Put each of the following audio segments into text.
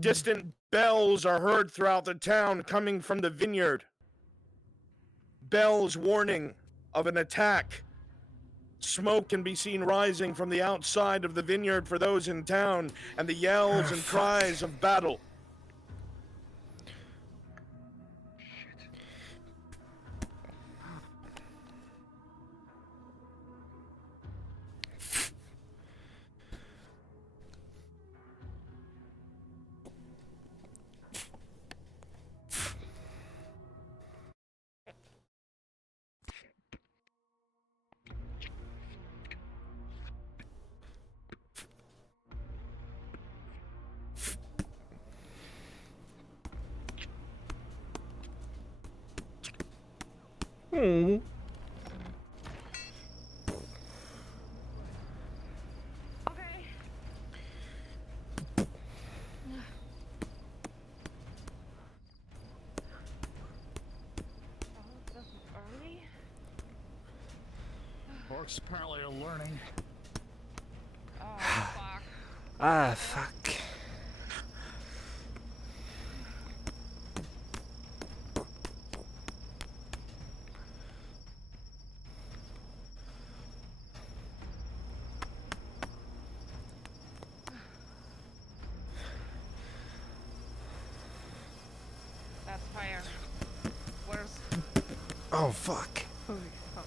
Distant bells are heard throughout the town coming from the vineyard. Bells warning of an attack. Smoke can be seen rising from the outside of the vineyard for those in town, and the yells and cries of battle. Okay. Early? Orcs apparently are learning. Oh, fuck. Ah, fuck. That's fire. Where's... Oh, fuck. Holy fuck.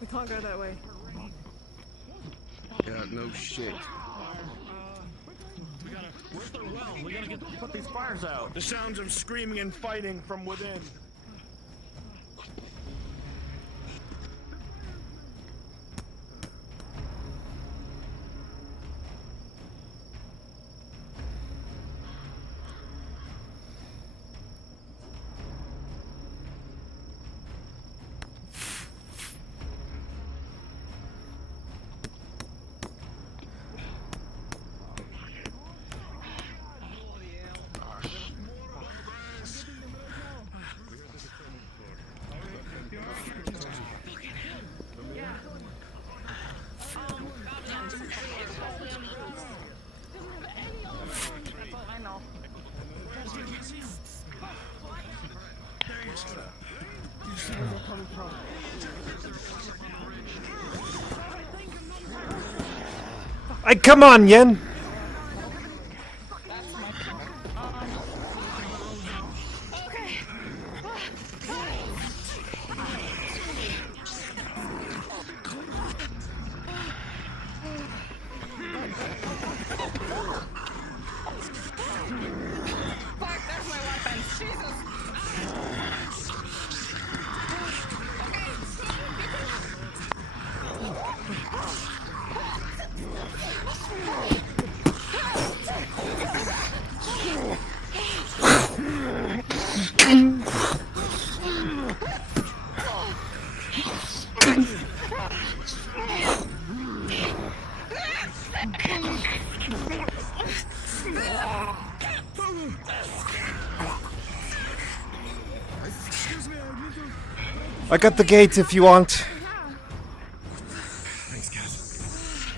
We can't go that way. Yeah, no shit. Where's their well? We gotta put these fires out. The sounds of screaming and fighting from within. Come on, Yen. I got the gate if you want. Thanks, guys.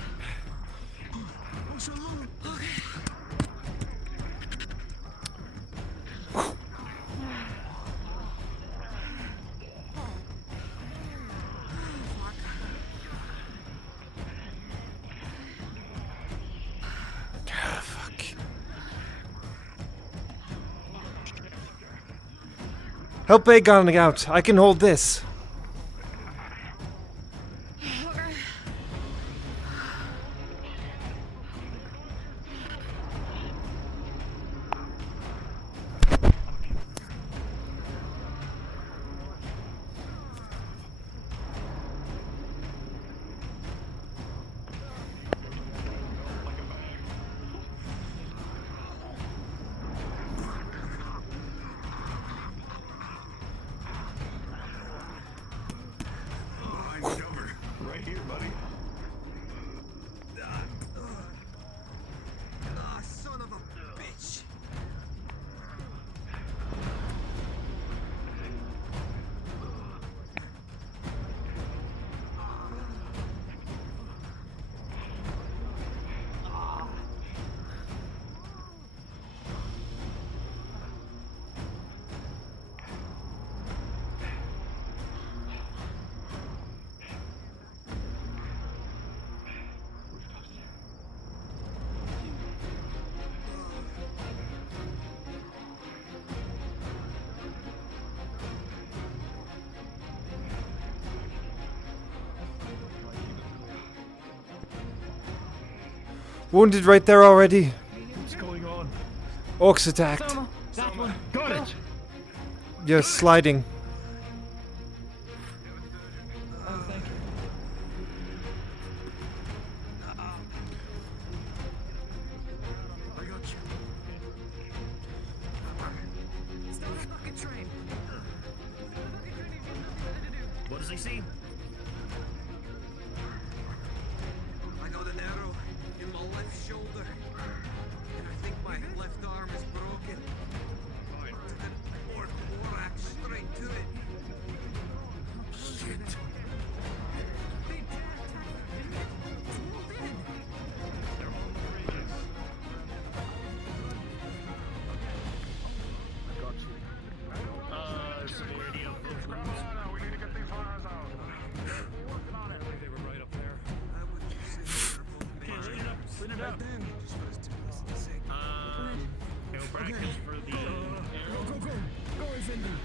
Help Aegon out. I can hold this. Wounded right there already. What's going on? Orcs attacked. That one. Got it. You're sliding. Oh, thank you. I got you. Stop the fucking train. What does he see? I got an arrow in my left shoulder. And I think my left arm is broken. To the war axe straight to it. Shit. Security of those rooms. We need to get these fires out. Working on it. They were right up there. I would say Okay, clean it up. Clean it up. Go brackets for the arrow. Go, Infinity.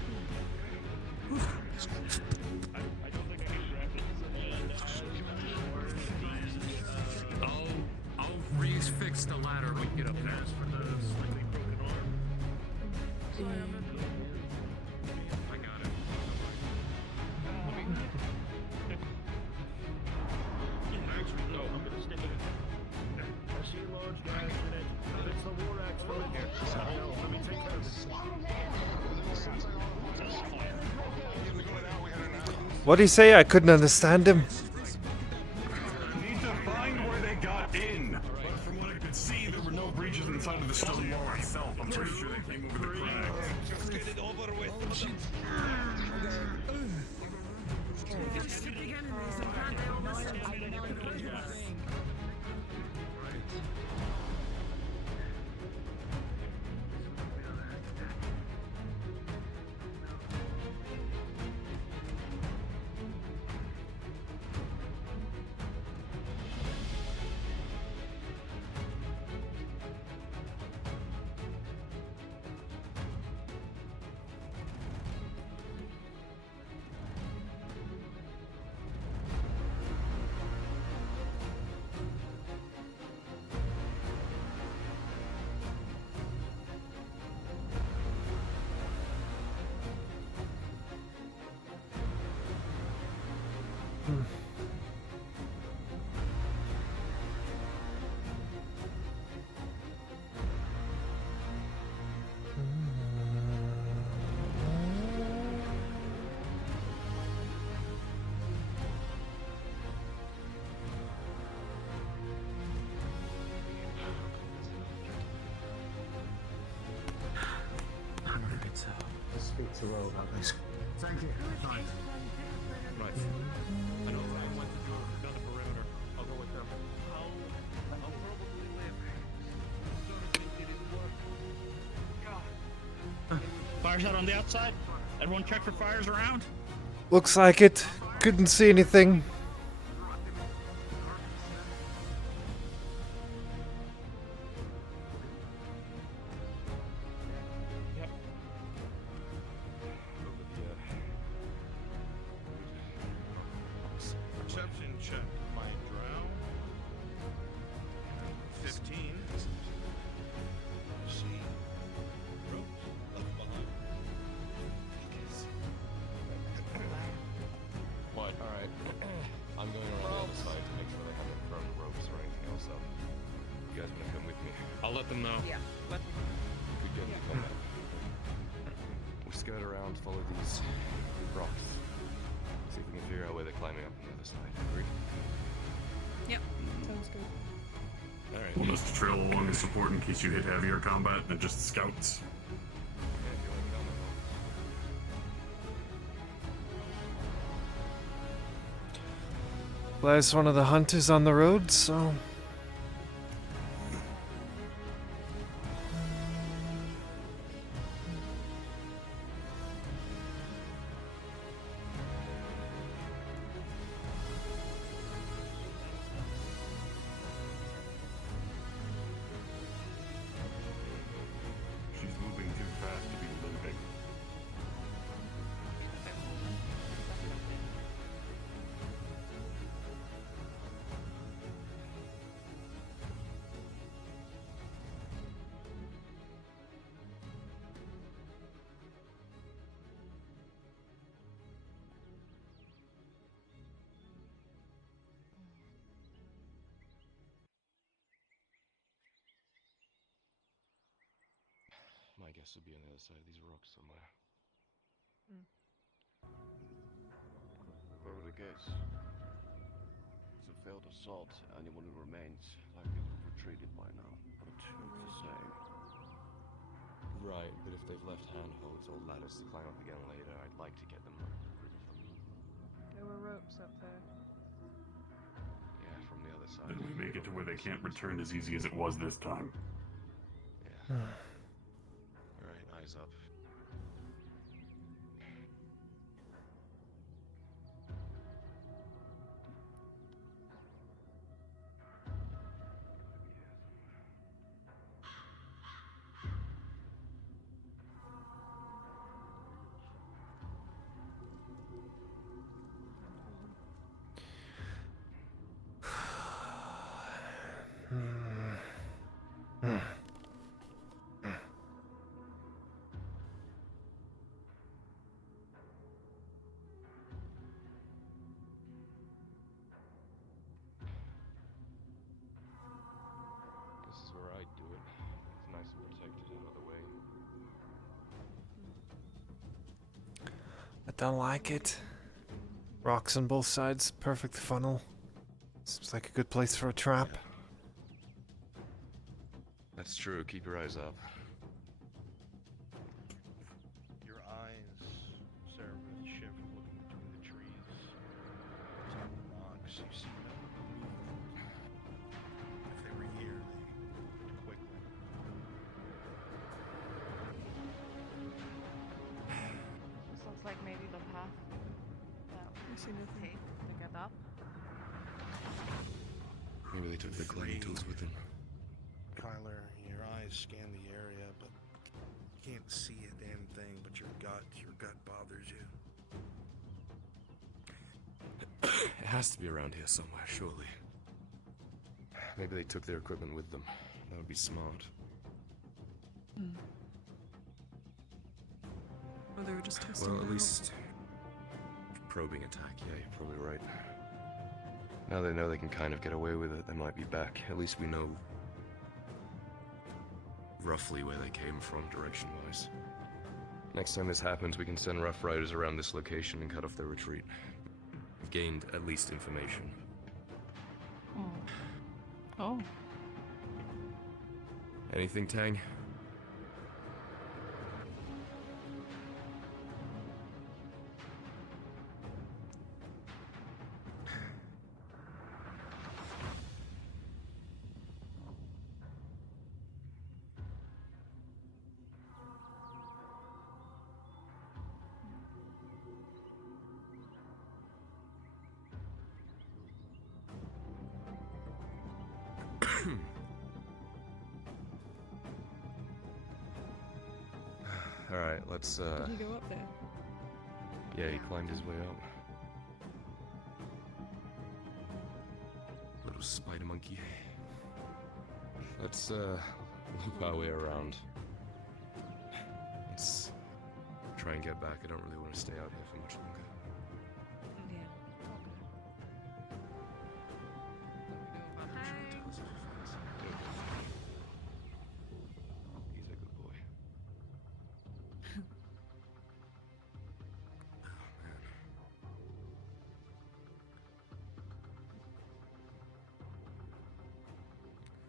I don't think I can grab it. And I'll re-fix the ladder when you get up there. As for the slightly broken arm. I got it. Actually, no, I'm gonna stick it. I see a large gash in it. It's the war axe from in here. Let me take care of this. What'd he say? I couldn't understand him. Need to find where they got in. But from what I could see, there were no breaches inside of the stone wall itself. I'm pretty sure they came over the crags. Just get it over with. Speak to Ro about this. Thank you. Fine. Right. I know Ryan went to the perimeter. I'll go with them. I'll probably live. Don't think it didn't work. Fires out on the outside. Everyone check for fires around. Looks like it. Couldn't see anything. Perception check. My drow. 15. See. Ropes left behind. What? Alright. I'm going around the other side to make sure they haven't thrown ropes or anything else up. You guys wanna come with me? I'll let them know. Yeah. Let me. We go to combat. We skirt around, follow these rocks. See if we can figure out where they're climbing up on the other side. Agreed? Yep. Sounds good. Alright. We'll just trail along as support in case you hit heavier combat than just scouts. Yeah, if you wanna get on the There's one of the hunters on the road, so... She's moving too fast to be looting. My guess would be on the other side of these rocks somewhere. Whoever the case, it's a failed assault. Anyone who remains likely to have retreated by now. But who's to say? Right, but if they've left handholds or ladders to climb up again later, I'd like to get them rid of them. There were ropes up there. Yeah, from the other side. Then we make it to where they can't return as easy as it was this time. Yeah. Alright, eyes up. This is where I'd do it. It's nice and protected out of the way. I don't like it. Rocks on both sides, perfect funnel. Seems like a good place for a trap. That's true, keep your eyes up. Your eyes serve as a shift looking between the trees, top of the rocks. You see no movement. If they were here, they moved quickly. This looks like maybe the path that I see nothing. take to get up. Maybe they took the climbing tools with them. Kyler, your eyes scan the area, but you can't see a damn thing, but your gut bothers you. It has to be around here somewhere, surely. Maybe they took their equipment with them. That would be smart. Or they were just testing Well, it at out. least probing attack. Yeah, you're probably right. Now they know they can kind of get away with it, they might be back. At least we know roughly where they came from, direction-wise. Next time this happens, we can send Rough Riders around this location and cut off their retreat. We've gained at least information. Oh. Anything, Tang? Alright, let's, Did he go up there? yeah, he climbed his way up. Little spider monkey. Let's, loop our way around. Let's try and get back. I don't really want to stay out here for much longer. Yeah. He's a good boy. Oh, man.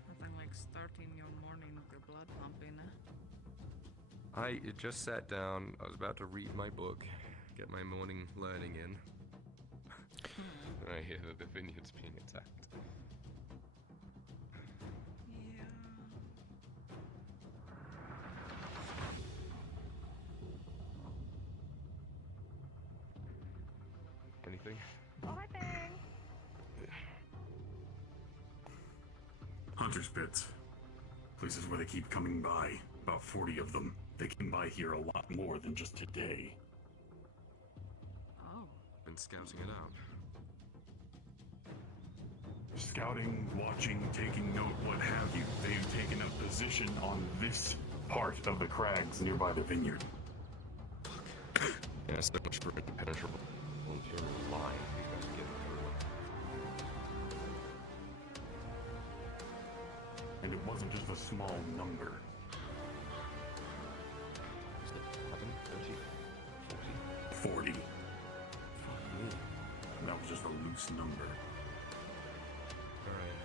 Nothing like starting your morning with your blood pumping. I just sat down. I was about to read my book, get my morning learning in. And I hear that the vineyard's being attacked. Yeah. Anything? Hunter's pits. Places where they keep coming by. About 40 of them. They came by here a lot more than just today. Oh. Been scouting it out. Scouting, watching, taking note, what have you. They've taken up position on this part of the crags nearby the vineyard. Yeah, so much for impenetrable Imperial line. These guys are getting everywhere. And it wasn't just a small number. 30, 40. 40. Fuck me. That was just a loose number. Alright.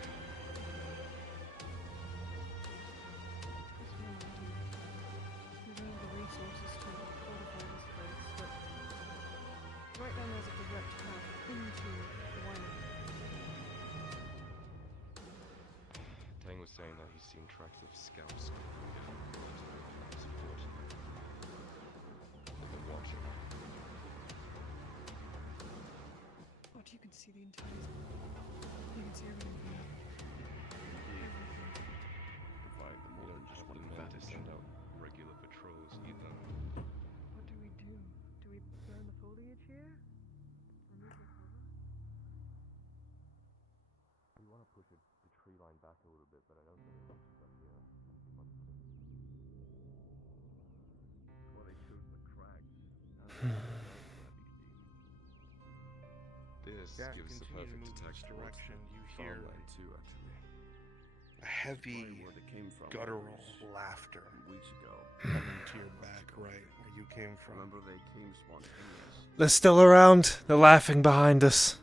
We don't have the resources to fortify this place, but right now there's a direct path into the winery. Tang was saying that he's seen tracks of scouts going down to support the watcher. But you can see the entire. You can see everything from there. Provide the more than just one Men to advantage. send out regular patrols either. What do we do? Do we burn the foliage here? Remove the cover? We want to push the tree line back a little bit, but I don't think it reaches up here. Well, they chose the crags. This Yeah, gives the continue to perfect move attack this towards direction. You hear farmland too, actually. a heavy, Where they came from. guttural was laughter weeks ago. coming to your back right where you came from. Remember, they came spontaneous. They're still around. They're laughing behind us.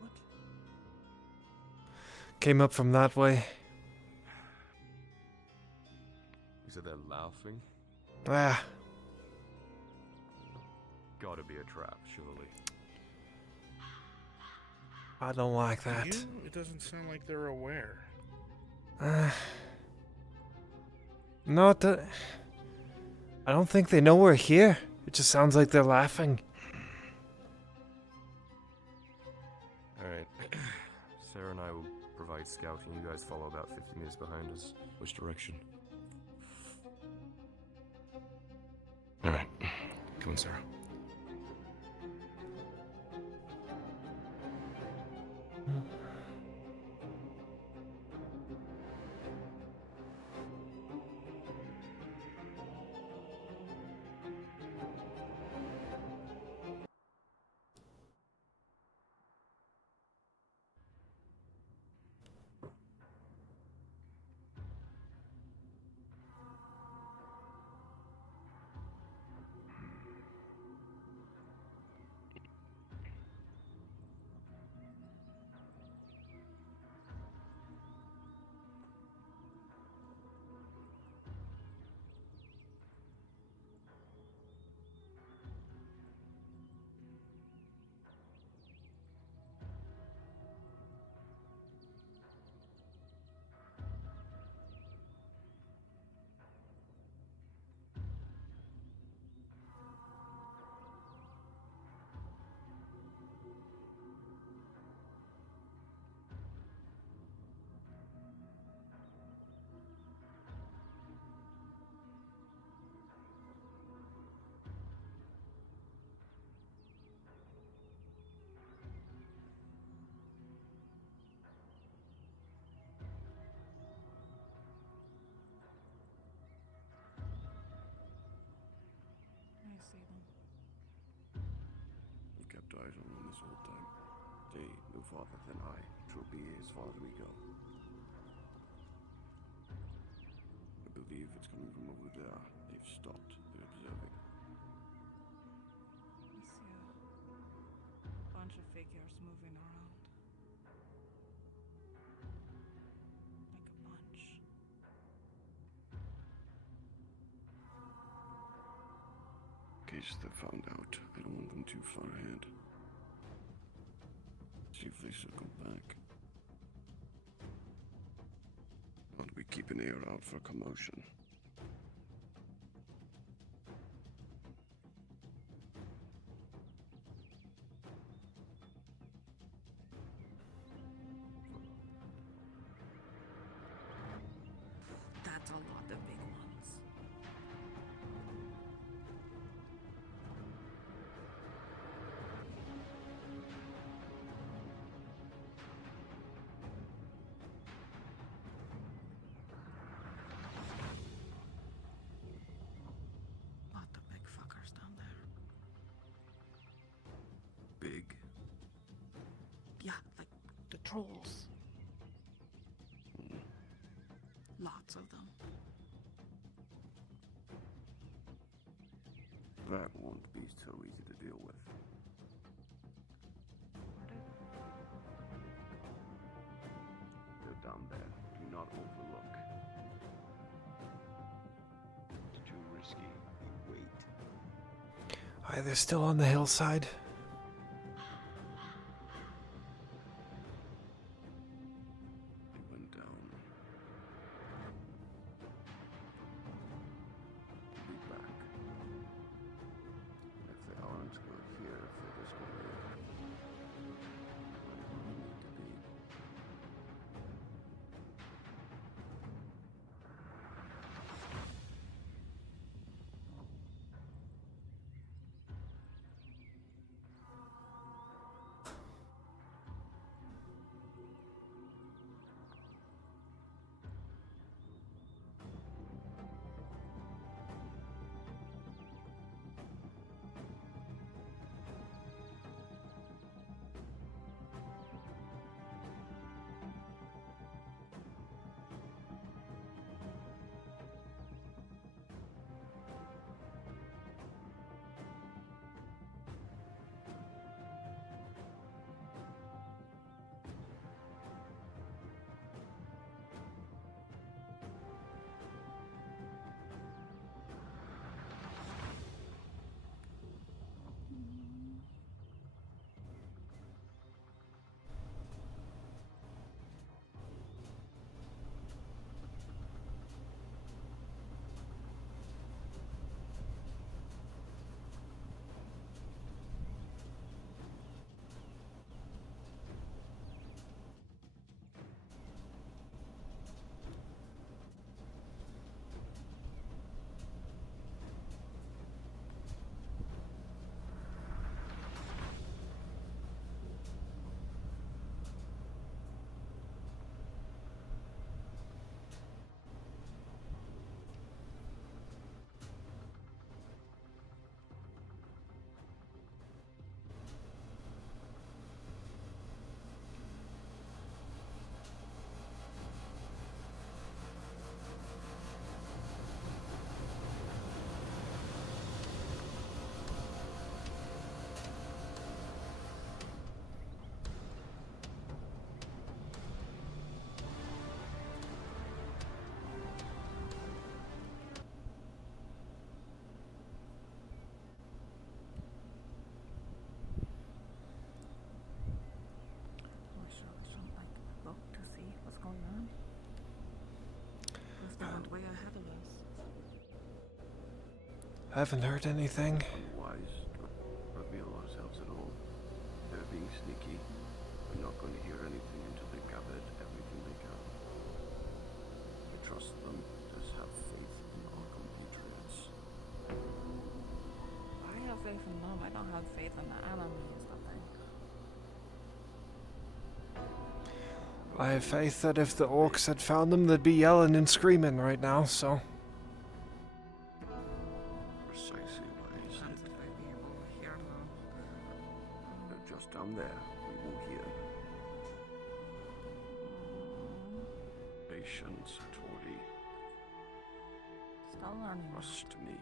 What? Came up from that way. You said they're laughing? Ah, Gotta be a trap, surely. I don't like that. You? It doesn't sound like they're aware. No, I don't think they know we're here. It just sounds like they're laughing. Alright. Sarah and I will provide scouting. You guys follow about 50 meters behind us. Which direction? Alright. Come on, Sarah. I see them. We've kept eyes on them this whole time. They no farther than I. Twill be as far as we go. I believe it's coming from over there. They've stopped. They're observing. I see a bunch of figures moving around. Like a bunch. In case they're found out, I don't want them too far ahead. See if they circle back. Or do we keep an ear out for commotion? That's a lot of big ones. Lot of big fuckers down there. Big. Yeah, like the trolls. Lots of them. That won't be so easy to deal with. They're down there. Do not overlook. It's too risky. Wait. Aye, they're still on the hillside. They went down. Be back. If they aren't, we're here for this whole year. Where we need to be. Way ahead of us. I haven't heard anything. Unwise to reveal ourselves at all. They're being sneaky. We're not going to hear anything until they've gathered everything they can. We trust them. Just have faith in our compatriots. I have faith in them. I don't have faith in the enemies, I think. I have faith that if the orcs had found them, they'd be yelling and screaming right now, so. Precisely why I said Chance if I'd be able to hear them. they're just down there. We will hear. Patience, Tori. Still learning. Trust me.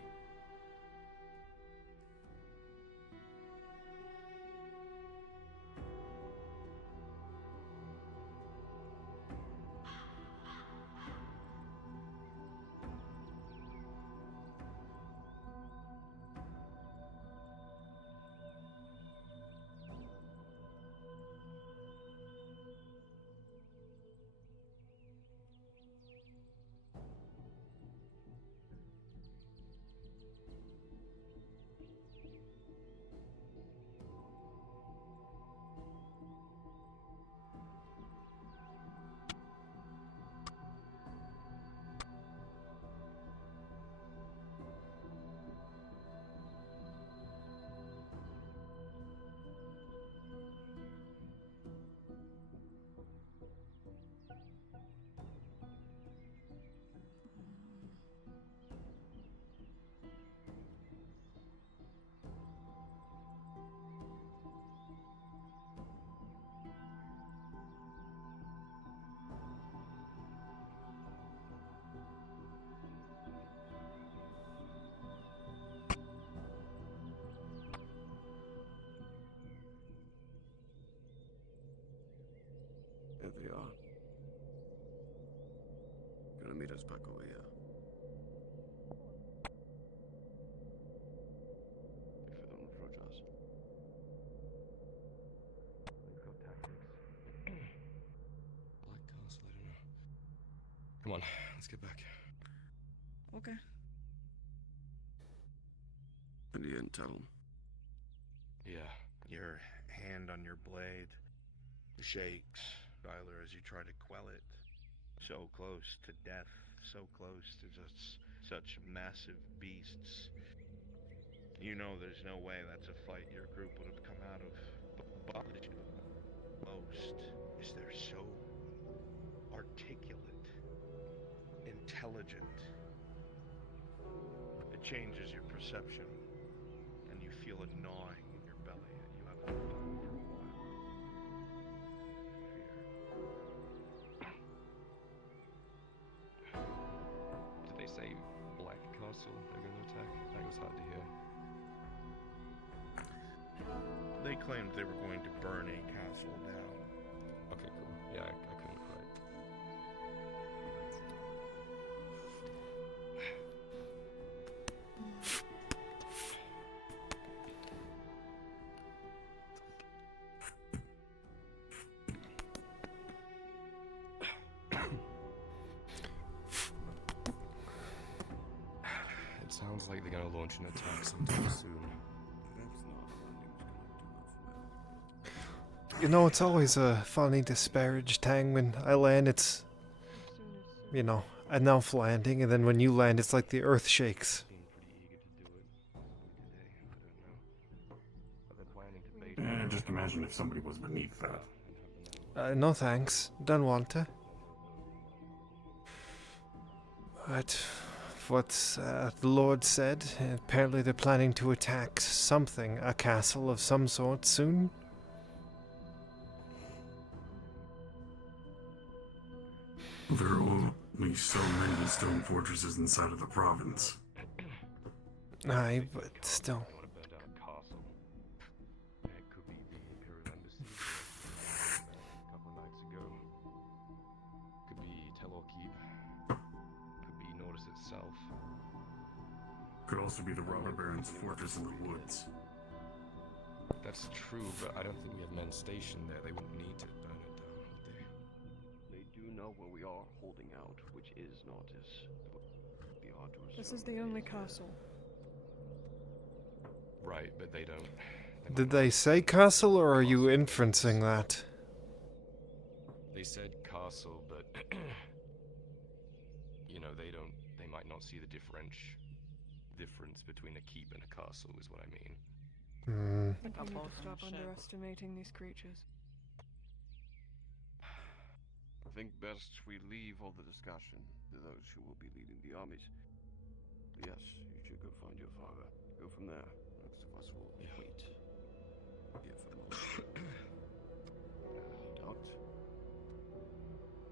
gonna meet us back over here. If you don't approach us. We've got tactics. Black Castle, I don't know. Come on, let's get back. Okay. And you didn't tell him. Yeah. Your hand on your blade shakes, Skylar, as you try to quell it. So close to death, so close to just such massive beasts. You know there's no way that's a fight your group would have come out of. But most is they're so articulate, intelligent. It changes your perception, and you feel a gnawing in your belly that you haven't felt for a while. Did they say Black Castle they're gonna attack? That was hard to hear. They claimed they were going to burn a castle down. Okay, cool. Yeah, I couldn't quite. It sounds like they're gonna launch an attack sometime soon. That's not landing's gonna do us well. You know, it's always a funny disparaged thing when I land, it's, you know, enough landing, and then when you land, it's like the earth shakes. Seemed pretty eager to do it. Today, I don't know. But they're planning to bait And just imagine if somebody was beneath that. No thanks, don't want to. But what the Lord said, apparently they're planning to attack something, a castle of some sort soon. There are only so many stone fortresses inside of the province. Aye, but still. I want to burn down a castle. It could be the Imperial Embassy a couple of nights ago. Could be Telor Keep. Could be Nordis itself. Could also be the robber baron's fortress in the woods. That's true, but I don't think we have men stationed there. They wouldn't need to burn it down, would they? They do know where we are holding out, which is not as be hard to This is the only castle. Right, but they don't. Did they say castle, or are you inferencing that? They said castle, but you know, they don't. They might not see the difference between a keep and a castle, is what I mean. Hmm. I think we need to stop underestimating these creatures. I think best we leave all the discussion to those who will be leading the armies. Yes, you should go find your father. Go from there. The rest of us will wait. Here for the moment. Doubt.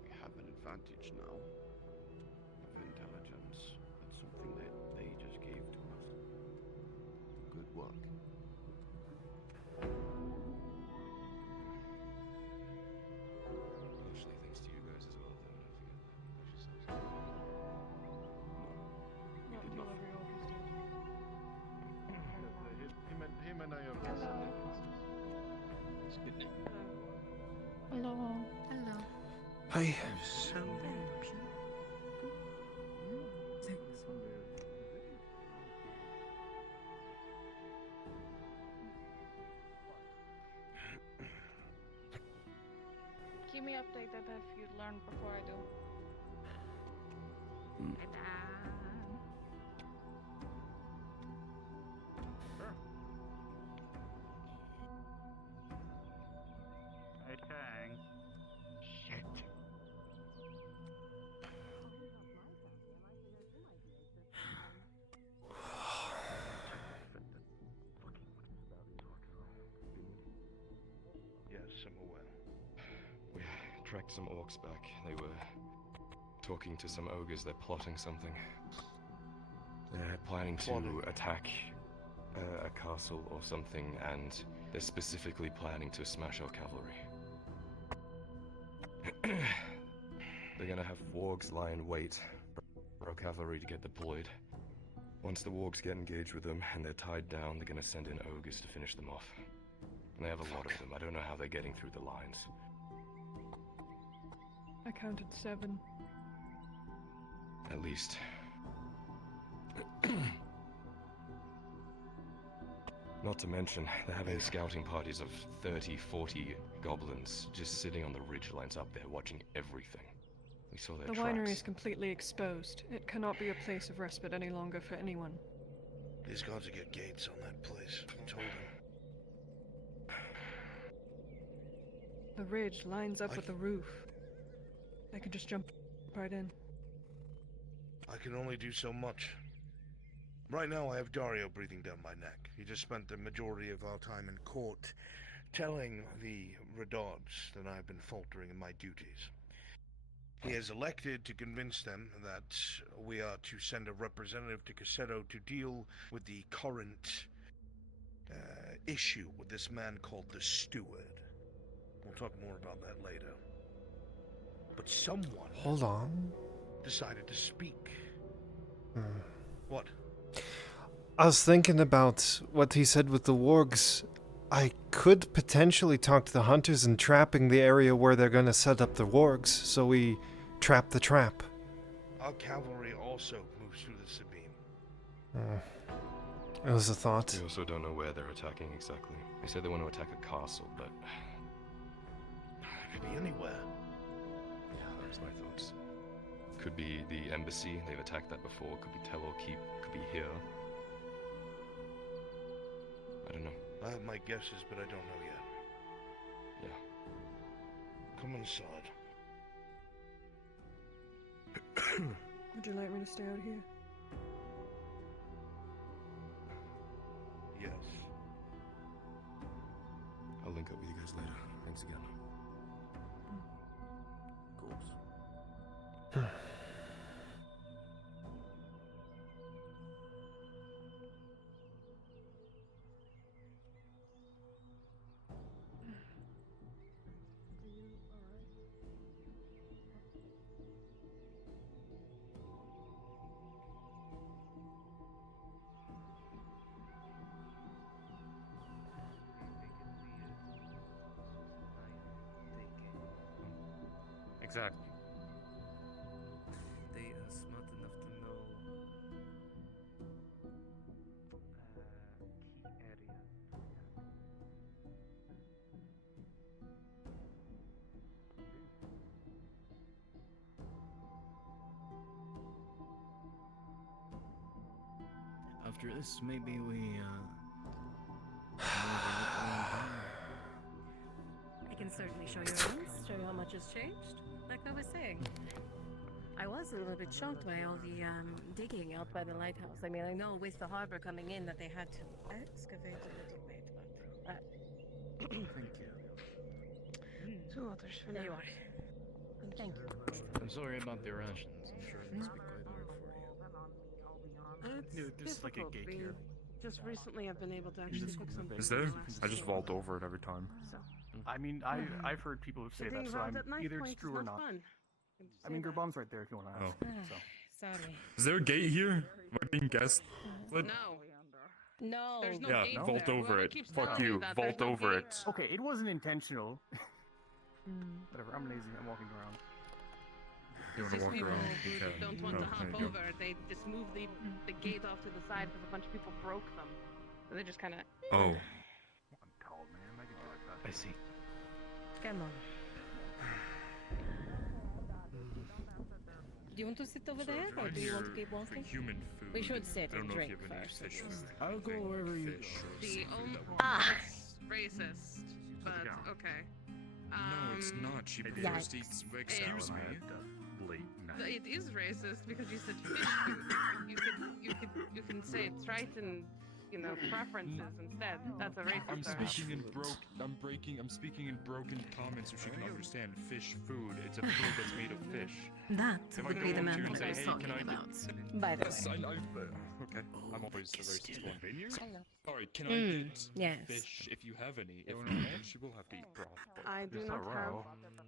We have an advantage now. Of intelligence. That's something that they just gave to us. Good work. Partially thanks to you guys as well, though. Don't forget that. Not did until not. every orc is dead. Him and I are It's good name. Hello. Hello. Hi. so Keep me updated if you learn before I do. Hey, thanks. shit. Yes, I'm aware. We tracked some orcs back. They were talking to some ogres. They're plotting something. They're planning to Plotting. attack a castle or something, and they're specifically planning to smash our cavalry. they're gonna have wargs lie in wait for our cavalry to get deployed. Once the wargs get engaged with them and they're tied down, they're gonna send in ogres to finish them off. And they have a lot of them. I don't know how they're getting through the lines. I counted 7. At least. Not to mention, they're having scouting parties of 30, 40 goblins just sitting on the ridge lines up there watching everything. We saw their The tracks. winery is completely exposed. It cannot be a place of respite any longer for anyone. These gods will get gates on that place. I told him. The ridge lines up with the roof. They could just jump right in. I can only do so much. Right now I have Dario breathing down my neck. He just spent the majority of our time in court telling the Redods that I've been faltering in my duties. He has elected to convince them that we are to send a representative to Caseto to deal with the current issue with this man called the Steward. We'll talk more about that later. But someone... Hold on. ...decided to speak. What? I was thinking about what he said with the wargs. I could potentially talk to the hunters in trapping the area where they're going to set up the wargs, so we trap the trap. Our cavalry also moves through the Sabine. It was a thought. We also don't know where they're attacking exactly. They said they want to attack a castle, but... It could be anywhere. Yeah, there's my thoughts. Could be the embassy, they've attacked that before. Could be Tel or Keep, could be here. I don't know. I have my guesses, but I don't know yet. Yeah. Come inside. Would you like me to stay out here? Yes. I'll link up with you guys later. Thanks again. Of course. Exactly. They are smart enough to know key area. After this, maybe we I can certainly show you around, show you how much has changed. Like I was saying, I was a little bit shocked by all the digging out by the lighthouse. I mean, I know with the harbor coming in that they had to excavate a little bit, but Thank you. two others for there you are. Thank you. I'm sorry about the rations. I'm sure it must be quite hard for you. It's there's like a gate here. Just recently, I've been able to actually cook something. Is there? I just vault over it every time. So. I mean, I've heard people say that, so I'm either it's true or not. I mean, your bomb's right there if you want to ask. So. Sorry. Is there a gate here? Am I being guessed? What? No. There's no Yeah, gate vault there. over Whoever it. keeps Fuck telling you. that, Vault there's no over gate it. there. Okay, it wasn't intentional. Whatever, I'm lazy. I'm walking around. You want to walk People around? You who can. don't want Oh, to hop there you go. over, they just move the gate off to the side because a bunch of people broke them. So they just kind of. Oh. I'm tall, man. I can do like that. I see. Come on. Do you want to sit over there, or do you want to keep walking? Human food. We should sit I don't and know drink if you have any first. fish food. I'll go wherever you Fish or The something only that- racist, but okay. No, it's not. She prefers to eat. Excuse me. It is racist because you said fish food. You can say Triton you know, preferences instead. That's a racist I'm term. speaking in I'm speaking in broken comments so she can understand. Fish food. It's a food that's made of fish. That If I would go be the up to man you and that I say, was "Hey, talking can I about. get-" By the Yes, way. okay. I'm always the racist one. Alright, can I Mm, get yes. fish if you have any? If not, then she will have to eat broth. But I do it's not have alright.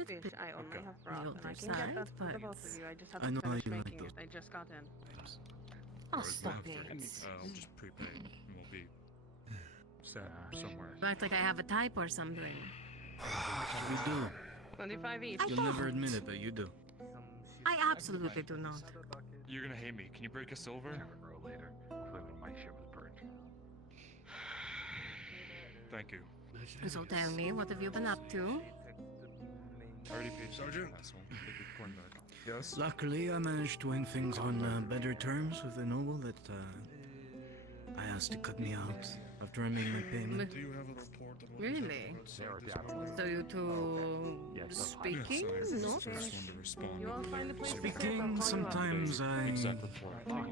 fish. I only Okay. have broth, and I other can get that side, for the but both of you. I just have I to know finish you like making those. it. I just got in. Oh, stop After, it. I'll just prepay. And we'll be set somewhere. You act like I have a type or something. You do. 25 each. You'll never admit it, but you do. I absolutely do not. You're gonna hate me. Can you break a silver? Grow later. Clearly my ship was burned. Thank you. So tell me, what have you been up to? I already paid Sergeant. Asshole. Take your coin back. Yes? Luckily, I managed to end things on better terms with the noble that I asked to cut me out after I made my payment. Do you have a report that will Really? So you two speaking? Yes, No? I just wanted to respond. You all find a place to sit. Speaking, sometimes I Exact report.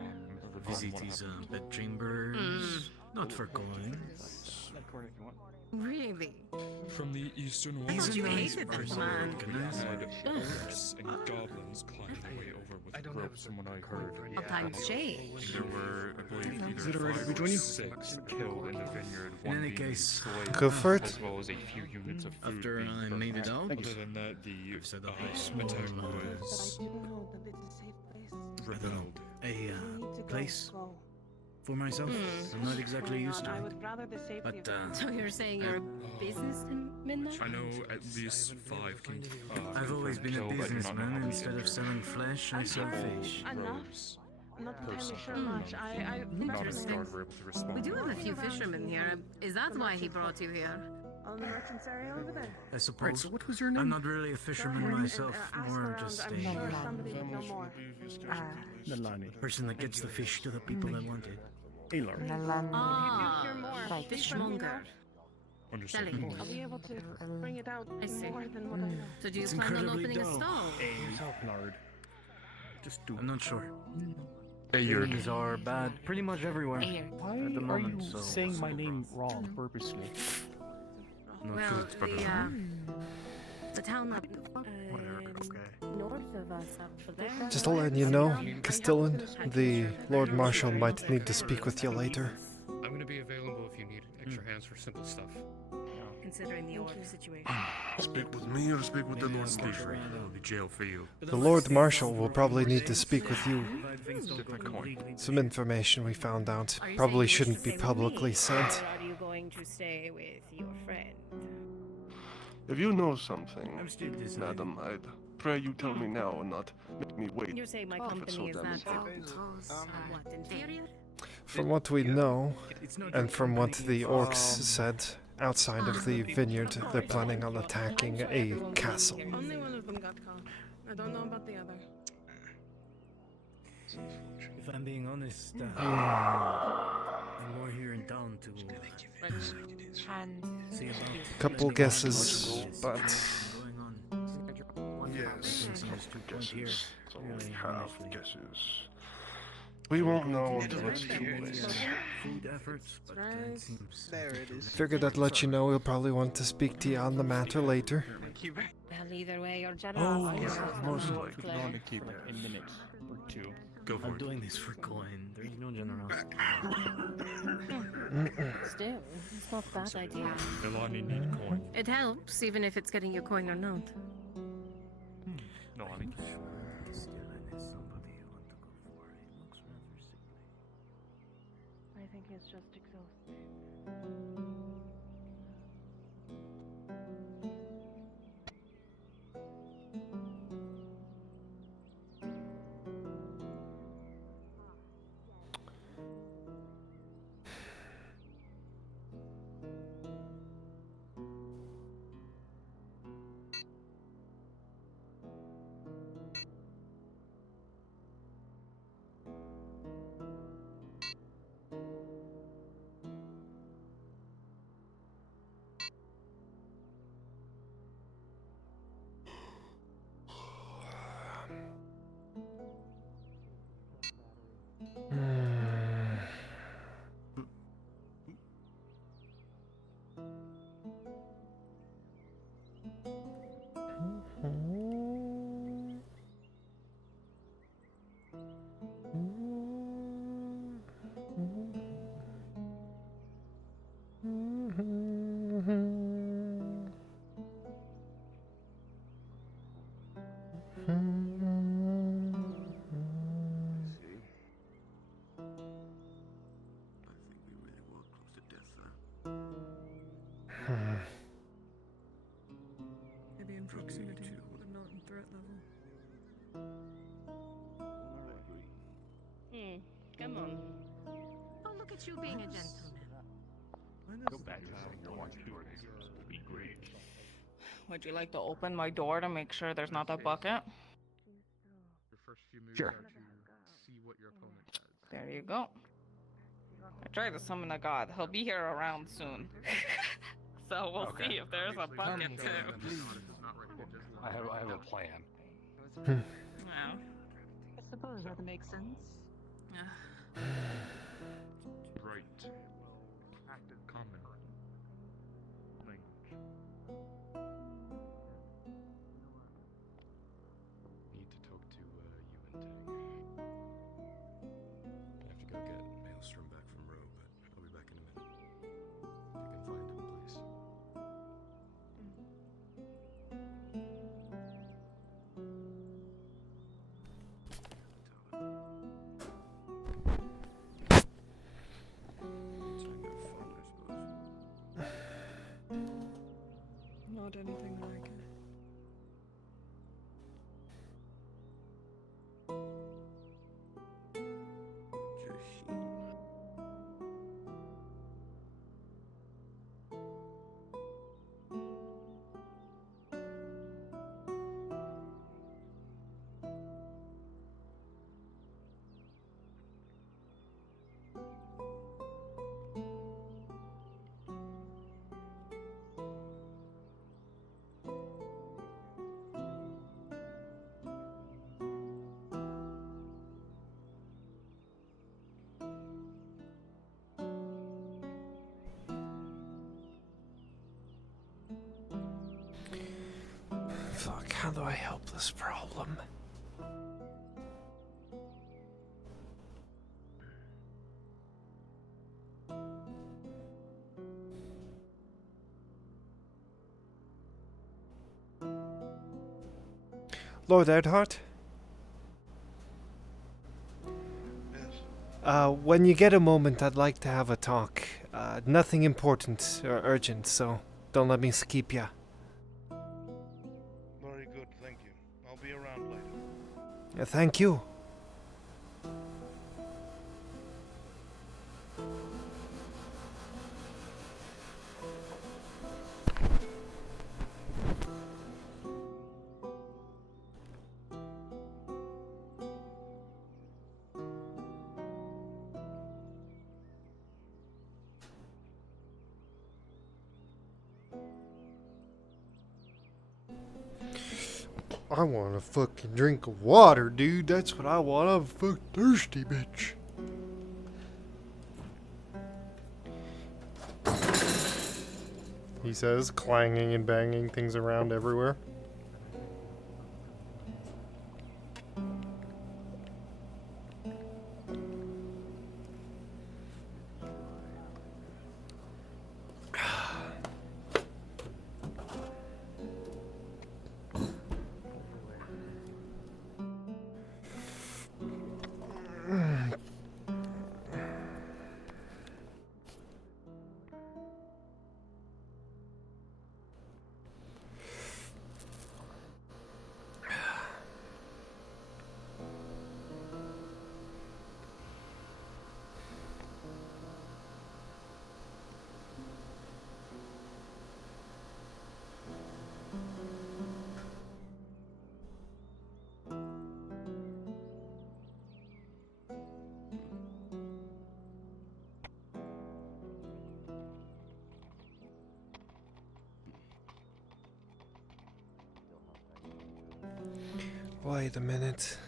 visit these bedchambers, not for coins. Really? From the eastern I wall. thought you nice hated this person. man. Had orcs and goblins climbing their way over with ropes from what I heard. How times change. There were, I believe, Is it either alright if 5 we or join you? 6 killed in the vineyard, In one any being case, enslaved, Go for it. as well as a few units of food After being I burnt. made it out, Other than that, the said that attack I small, was But I do know that it's a safe place. I don't know, a You need to place go. for myself. I'm not exactly used to I it. would rather the safety But, of So you're saying you're a businessman now? I know at least 5 can. I've always been a killed. I do not know businessman. how many Instead of injured. selling flesh, I sell fish. Robes. I'm not entirely person. sure much. I Not a Interesting. guard were able to respond. We do have a few fishermen here. Is that why he brought you here? on the merchant's area over there. I suppose. Right, so what was your name? I'm not really a fisherman myself, Ask more around, just I'm sure a somebody would know more. person that gets the fish to the people that want it. Ah, If you hear more, please let me fishmonger. Understood. Selling. I'll be able to bring it out I see. more than what I know. So do you It's plan on incredibly opening a dull. stall? I'm not sure. Ayard. Things are bad pretty much everywhere Why at the are moment, you so... saying my name wrong purposely? Not Well, sure it's better. the town up North of us, actually. Just to let you know, Castellan, the Lord Marshal might need to speak with you later. I'm gonna be available if you need extra hands for simple stuff. considering the orc situation. Speak with me or speak with the Lord Stay Marshal? free. It'll be jail for you. The Lord Marshal will probably need to speak with you. Get my coin. Some information we found out Are you probably saying you shouldn't wish to be stay with publicly me, sent. Or are you going to stay with your friend? If you know something, I'm still deciding. madam, I'd pray you tell me now and not make me wait. You're saying my if it's company so is that damaging. what, inferior? From what we know, and from what the orcs said, outside of the vineyard, they're planning on attacking a castle. Only one of them got caught. I don't know about the other. If I'm being honest, I'm more here in town to see about Couple guesses, but going on. Yes, Seems to point here. guesses. So we really have honestly. guesses. We won't know until it's too late. Food efforts, but it seems There it is. figured I'd let you know we'll probably want to speak to you on the matter later. Well, either way, your Oh, generosity yeah, is most not likely. clear. Keep it in minutes or two. Go for I'm it. doing this for coin. There's no generosity. Still, it's not a bad idea. Milani need coin. It helps, even if it's getting you coin or not. No, I mean. Still, I need somebody you want to go for. He looks rather sickly. I think he's just exhausted. at you being a gentleman. Go back to saying your watch doors will be great. Would you like to open my door to make sure there's not a bucket? Your first few moves Sure. are to see what your opponent does. There you go. I tried to summon a god. He'll be here around soon. So we'll Okay. see if there's a bucket too. I have a plan. Wow. I suppose that makes sense. Right. Active common. Language. Need to talk to you and Tang. I have to go get Maelstrom back from Roe, but I'll be back in a minute. If you can find him, please. Not anything like it. Fuck, how do I help this problem? Lord Erdhart? Yes. When you get a moment, I'd like to have a talk. Nothing important or urgent, so don't let me keep ya. Very good, thank you. I'll be around later. Thank you. I want a fucking drink of water, dude. That's what I want. I'm a fucking thirsty, bitch. He says, clanging and banging things around everywhere. Wait a minute.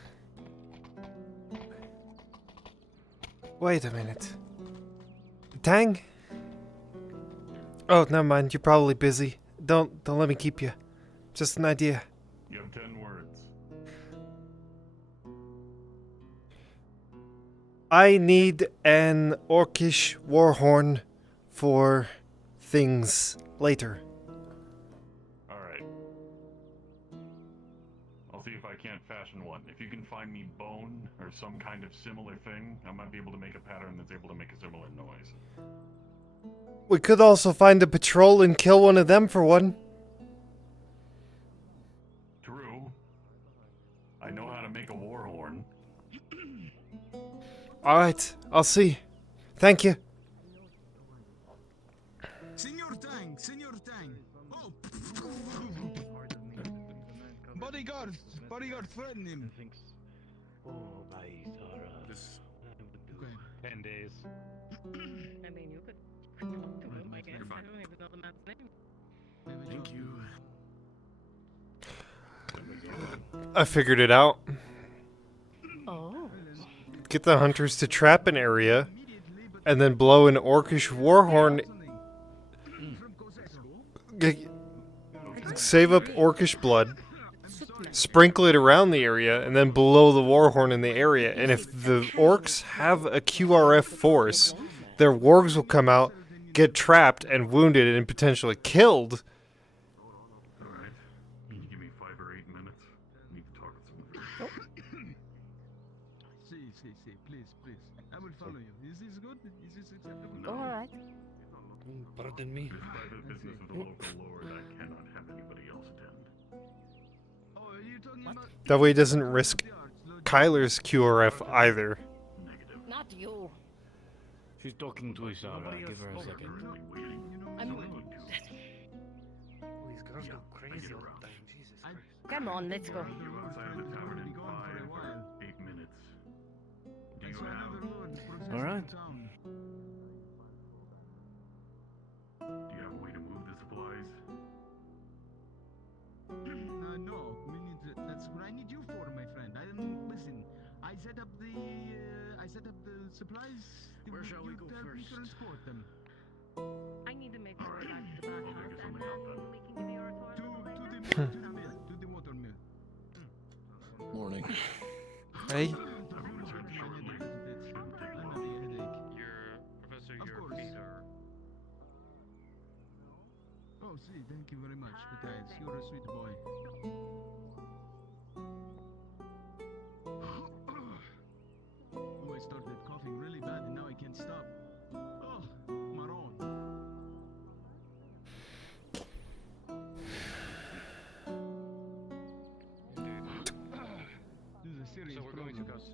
Wait a minute. Tang? Oh, never mind. You're probably busy. Don't let me keep you. Just an idea. You have 10 words. I need an orcish war horn for things later. Alright. I'll see if I can't fashion one. If you can find me bone or some kind of similar thing, I might be able to make a pattern that's able to make a similar noise. We could also find a patrol and kill one of them for one. True. I know how to make a war horn. Alright, I'll see. Thank you. Senor Tang, Senor Tang. Oh, bodyguard, threaten him. Oh, my Sarah. This. Okay. 10 days. I mean, you could talk to him, I guess. I don't even know the man's name. Thank you. I figured it out. Oh. Get the hunters to trap an area, and then blow an orcish war horn. Save up orcish blood, sprinkle it around the area, and then blow the war horn in the area. And if the orcs have a QRF force, their wargs will come out, get trapped and wounded and potentially killed. Alright. Can you give me 5 or 8 minutes? I need to talk with someone. See, please. I will follow you. Is this good? Is this acceptable? Alright. Pardon me. This private business with a local lord, I cannot have anybody else attend. Oh, are you talking about... That way he doesn't risk Kyler's QRF either. Not you. She's talking to Sarah. Give her a second. These girls go crazy all the time. Jesus Christ. Come on, let's go. You're outside of the tavern in 5 or 8 minutes. Do you have... Alright. Do you have a way to move the supplies? No. That's what I need you for, my friend. Listen. I set up the supplies. Where shall we go first? Escort them. I need to make sure we're back to the back house, and then we can give you our tour. To the motor mill. Morning. Hey. Professor, your feet are. Oh, see, thank you very much, Matthias. You're a sweet boy. Oh, I started coughing really bad and now I can't stop. Oh, Maron. This is a serious So we're going to Gus.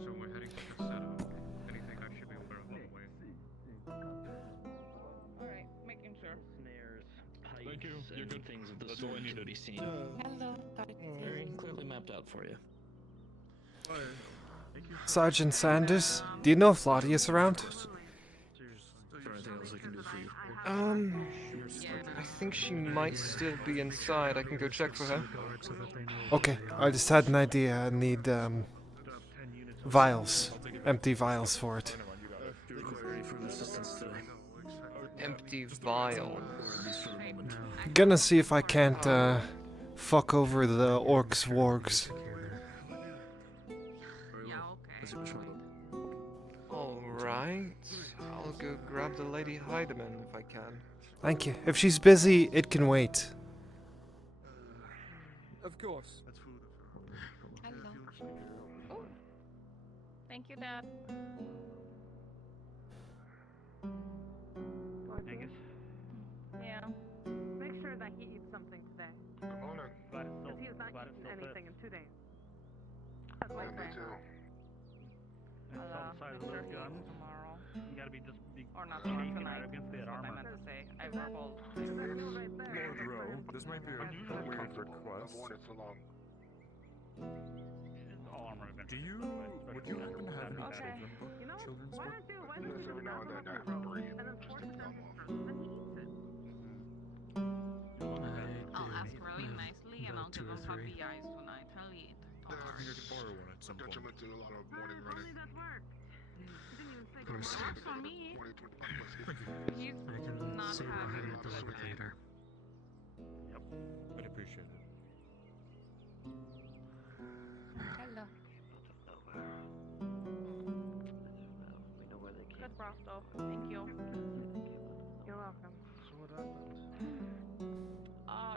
So we're heading to Cassetto. Anything I should be aware of on the way? Alright, making sure. Snares, Thank you. pipes, You're and good. things of the That's all I sort to needed. be seen. Hello, got it. Very clearly mapped out for you. Sergeant Sanders, do you know if Lottie is around? Is there anything else I can do for you? I think she might still be inside. I can go check for her. Okay, I just had an idea. I need, vials. Empty vials for it. Require any further assistance today? Empty vials. Or at least for the moment. Gonna see if I can't, fuck over the orcs' wargs. Very well. As you wish, my lord. Alright. I'll go grab the Lady Heidemann if I can. Thank you. If she's busy, it can wait. Of course. Hello. Oh. Thank you, Dad. Angus? Yeah. Make sure that he eats something today. Because he has not eaten anything in 2 days. That's my friend. I'll make sure he eats tomorrow. You gotta be or not tomorrow, tonight. That's what I meant to say. I verbal. Lord Rowe, this might be a weird request. Do you, would you happen to have any children book? Children's book? Every now and then I have to read. And then forces him then he eats it. I'll ask really nicely, and I'll give him puppy eyes tonight. He'll eat. You can borrow one at some point. Only that work. Works for me. He's not having a pleasure. Yep. I'd appreciate it. Hello. Good broth, though. Thank you. You're welcome.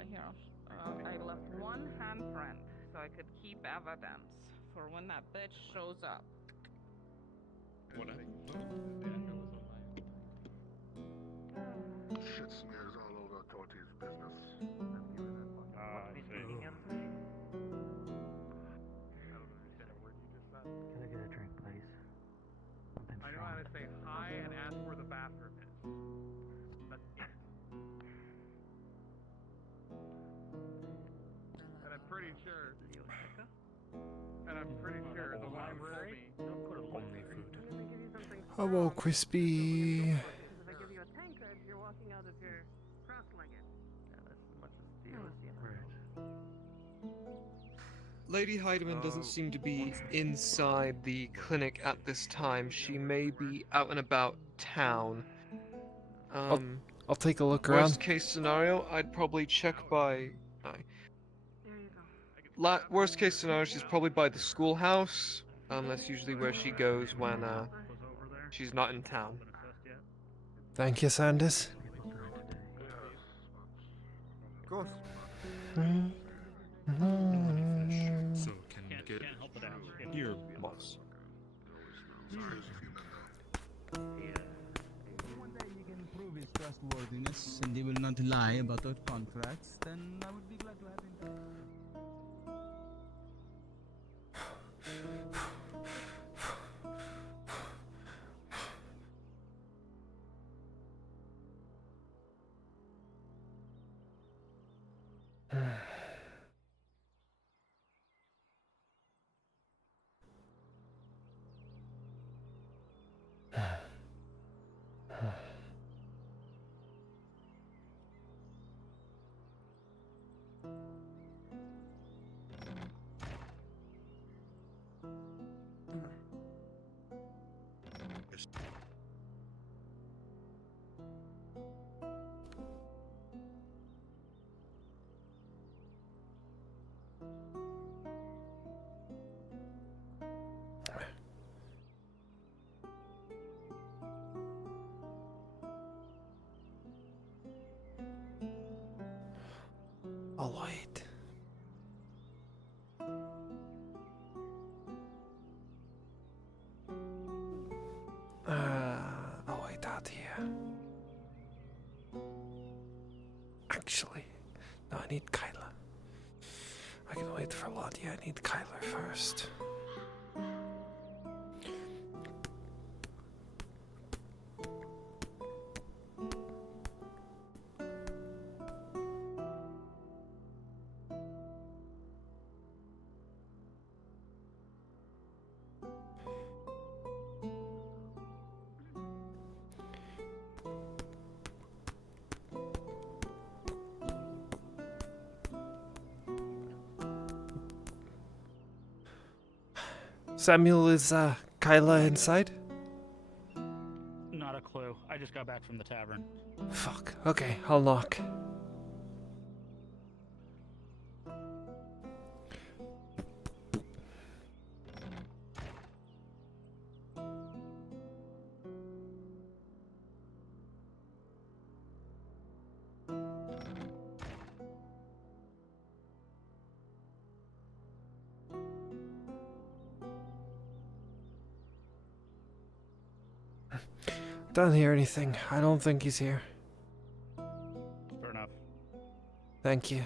Here. I left one handprint so I could keep evidence for when that bitch shows up. What I Shit smears all over Torty's business. Can I get a drink, please? Something I know how to say hi Hello, Crispy. Because if I give you a tankard, you're walking out of here cross-legged. Yeah, that's as much a steal as you know. Lady Heidemann doesn't seem to be inside the clinic at this time. She may be out and about town. I'll take a look around. Worst case scenario, I'd probably check by. Worst case scenario, she's probably by the schoolhouse. That's usually where she goes when she's not in town. Thank you, Sanders. Of course. So can get here, boss. One day you can prove his trustworthiness and he will not lie about our contracts, then I would be glad to have him. I'll wait. I'll wait out here. Actually, no, I need Kyla. I can wait for Ladia. I need Kyla first. Samuel, is Kyla inside? Not a clue. I just got back from the tavern. Fuck. Okay, I'll knock. Don't hear anything. I don't think he's here. Fair enough. Thank you.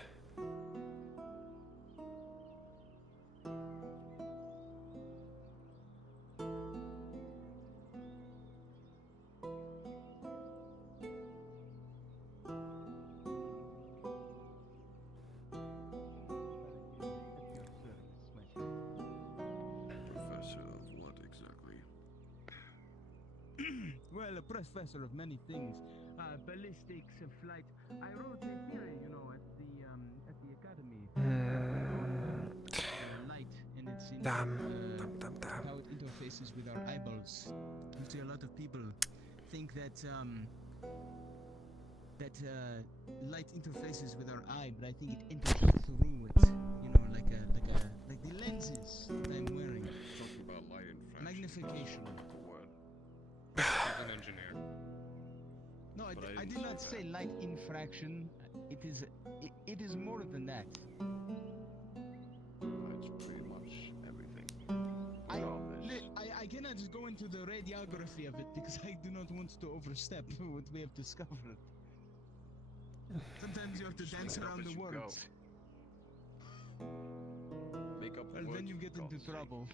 Professor of what exactly? Well, a professor of many things. Ballistics, flight. I wrote a theory, you know, at the academy. Light and its how it interfaces with our eyeballs. You see, a lot of people think that light interfaces with our eye, but I think it enters through it. You know, like the lenses that I'm wearing. Talking about light infraction. Magnification. He's an engineer. No, I did not say light infraction. It is more than that. It's pretty much everything. I cannot just go into the radiography of it because I do not want to overstep what we have discovered. Sometimes you have to dance around the words. Make up Well, then you get into trouble.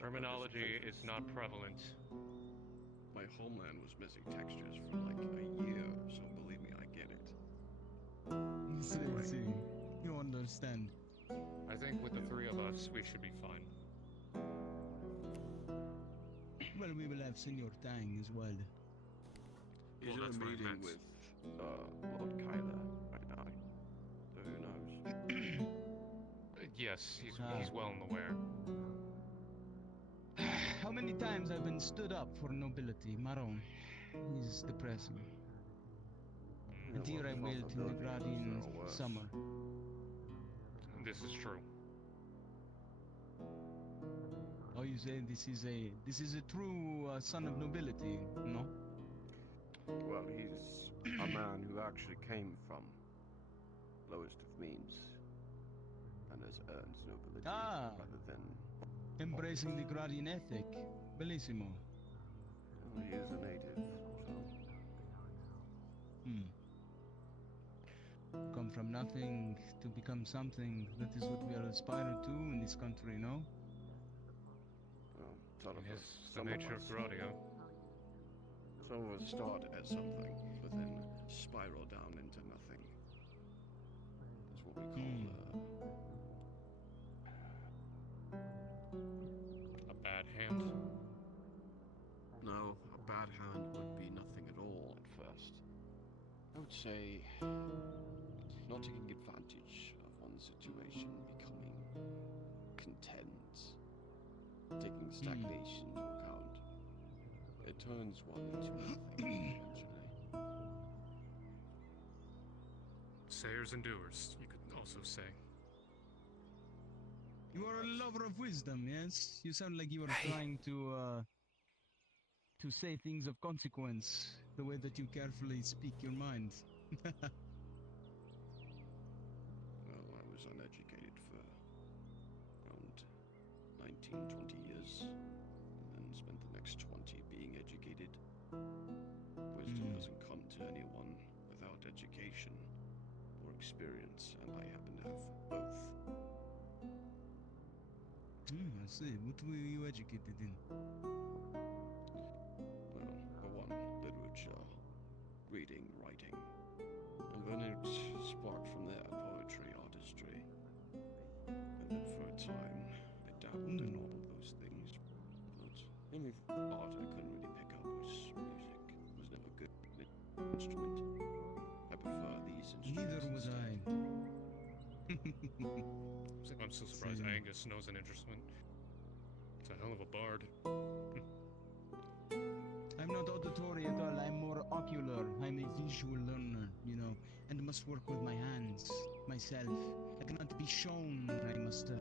Terminology is not prevalent. My homeland was missing textures for like a year, so believe me, I get it. See, you understand. I think with the three of us, we should be fine. Well, we will have Senor Tang as well. He's Well, in a that's what I meeting meant. with Lord Kyler right now. So who knows? Yes, he's Ah. well aware. How many times I've been stood up for nobility, Maron? Is depressing. Yeah, And here well, I will Father to Burgers, Negradian there are worse. summer. This is true. Oh, you say this is a true son of nobility, no? Well, he's a man who actually came from lowest of means and has earned nobility rather than embracing the Gradian ethic. Bellissimo. Well, he is a native, so Come from nothing to become something. That is what we are aspiring to in this country, no? well, some of It us, is the some nature of of us, Gradio. some of us start as something, but then spiral down into nothing. That's what we call A bad hand. No, a bad hand would be nothing at all at first. I would say not taking advantage of one's situation, becoming content, taking stagnation into account. It turns one into nothing eventually. Sayers and doers, you could also say. You are a lover of wisdom, yes? You sound like you are trying to say things of consequence, the way that you carefully speak your mind. Well, I was uneducated for around 19, 20 years, and then spent the next 20 being educated. Wisdom doesn't come to anyone without education or experience, and I happen to have both. I see. What were you educated in? Well, for one, literature, reading, writing, and then it sparked from there poetry, artistry, and then for a time I dabbled in all of those things, but the only art I couldn't really pick up was music. It was never good instrument. I prefer these instruments. Neither was I. I'm so surprised Angus knows an instrument. It's a hell of a bard. I'm not auditory at all. I'm more ocular. I'm a visual learner, you know, and must work with my hands, myself. I cannot be shown. I must do.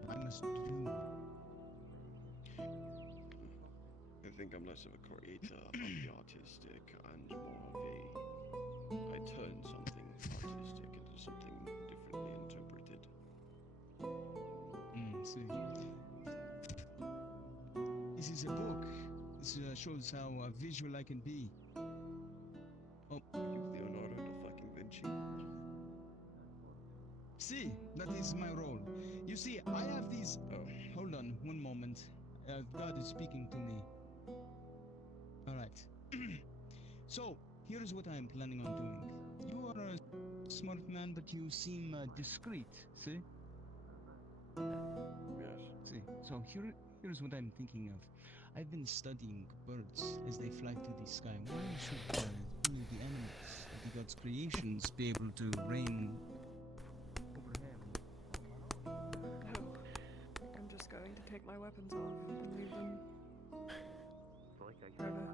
I think I'm less of a creator of the artistic and more of a... I turn something artistic into something differently interpreted. See. This is a book. This shows how visual I can be. Oh. Are you Leonardo da fucking Vinci? See, that is my role. You see, I have these... Hold on, one moment. God is speaking to me. Alright. So, here's what I am planning on doing. You are a smart man, but you seem discreet, see? Yes. See, so here's what I'm thinking of. I've been studying birds as they fly through the sky. Why should the animals of the God's creations be able to reign over him? I'm just going to take my weapons off and leave them wherever.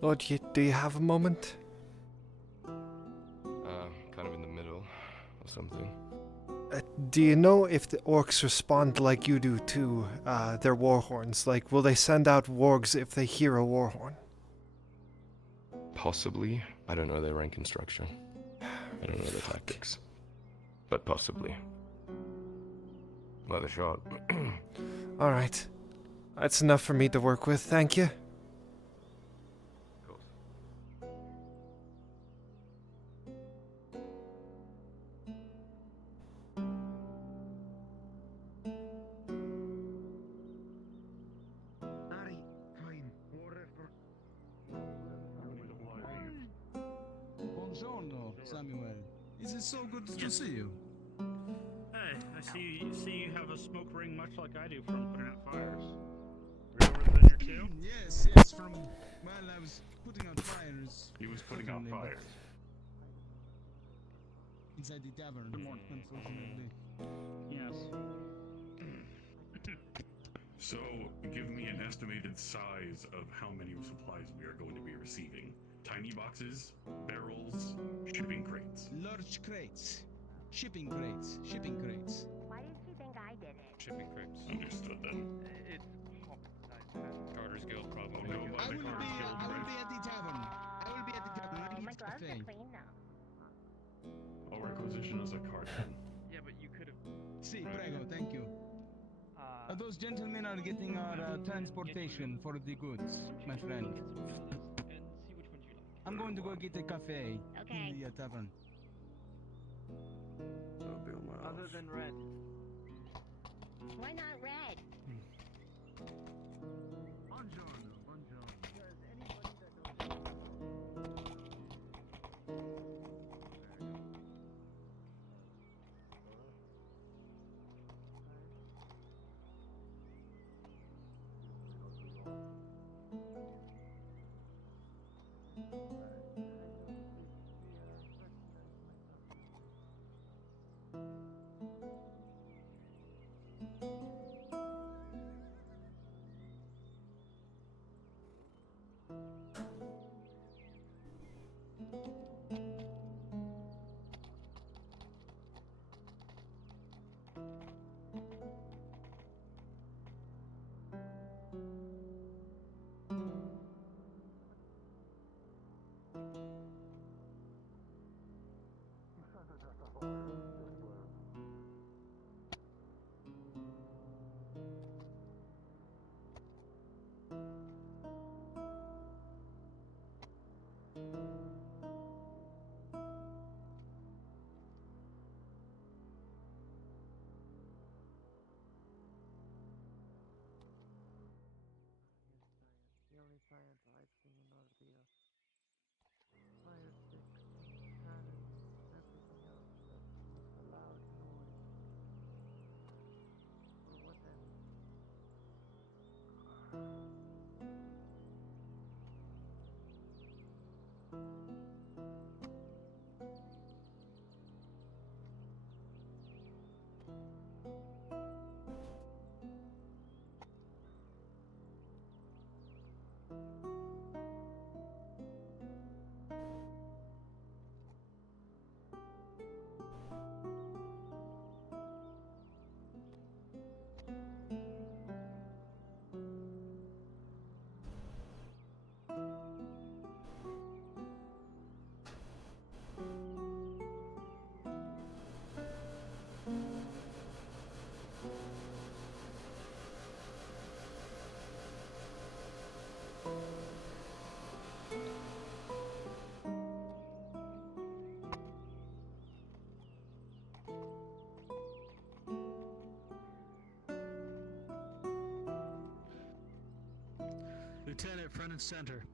Lord, do you have a moment? Kind of in the middle or something. Do you know if the orcs respond like you do to their war horns? Like, will they send out wargs if they hear a war horn? Possibly. I don't know their rank and structure. I don't know their tactics. But possibly. Worth a shot. Alright. That's enough for me to work with, thank you. Buongiorno, Samuel. Is it so good to see you? Hey, I see you have a smoke ring much like I do from putting out fires. Were you over there too? Yes, from while I was putting out fires. He was putting out certainly, but fires. inside the tavern, unfortunately. Yes. So, give me an estimated size of how many supplies we are going to be receiving. Tiny boxes, barrels, shipping crates. Large crates. Shipping crates. Shipping crates. Why did she think I did it? Shipping crates. Understood then. It's Carter's Guild, probably. I'll go by I the will Carter's Guild be rent. at the tavern. I will be at the tavern. I Oh, need my gloves cafe. are clean now. I'll requisition as a card then. Yeah, but you could have. Si, prego, thank you. Those gentlemen are getting our transportation for the goods, my friend. And see which ones you like. I'm going to go get a cafe Okay. in the tavern. That'll be on my Other ass. than red. Why not red? Buongiorno, buongiorno. Does anybody that The only science I've seen are the fire sticks and cannons and everything else that makes a loud noise. For what end? Lieutenant, front and center.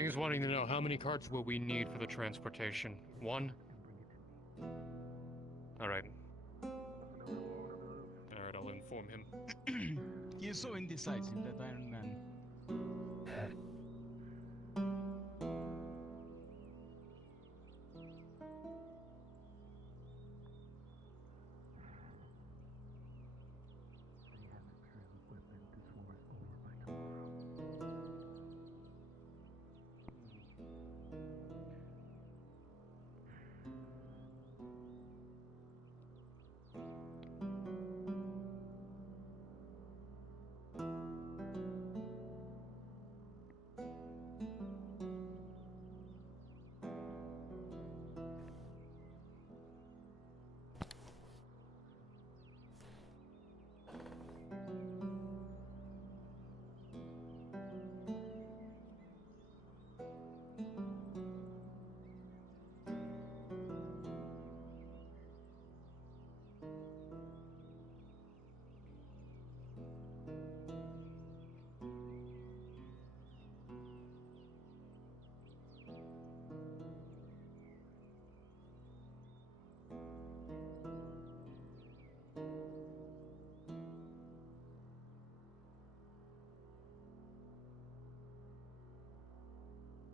Fang is wanting to know how many carts will we need for the transportation? 1? Alright. Alright, I'll inform him. He is so indecisive, that Iron Man.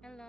Hello.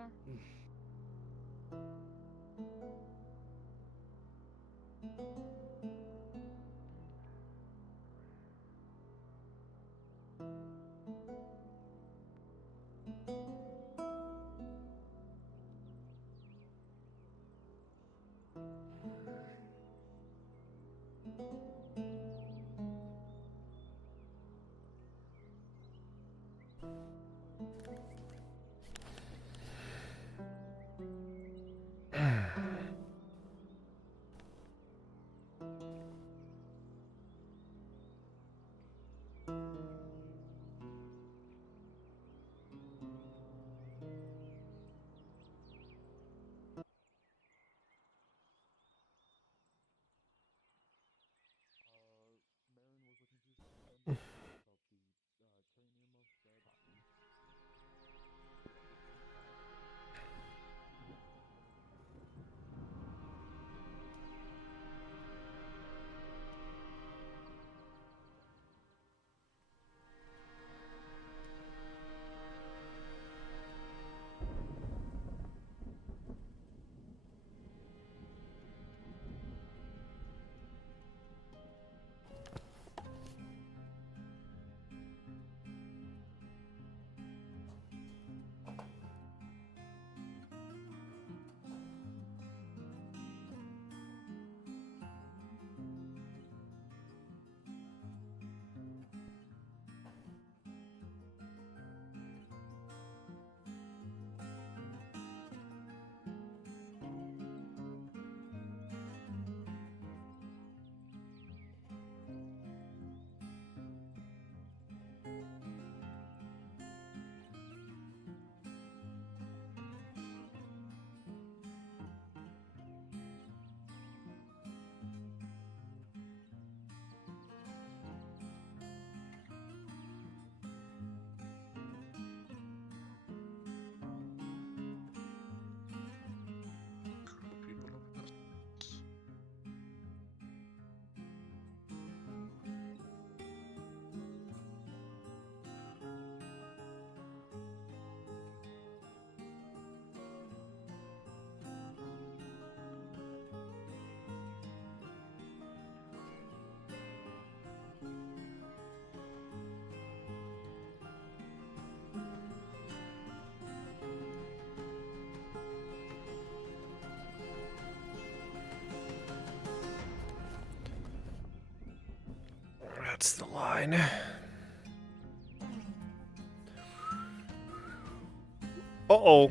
That's the line. Uh-oh.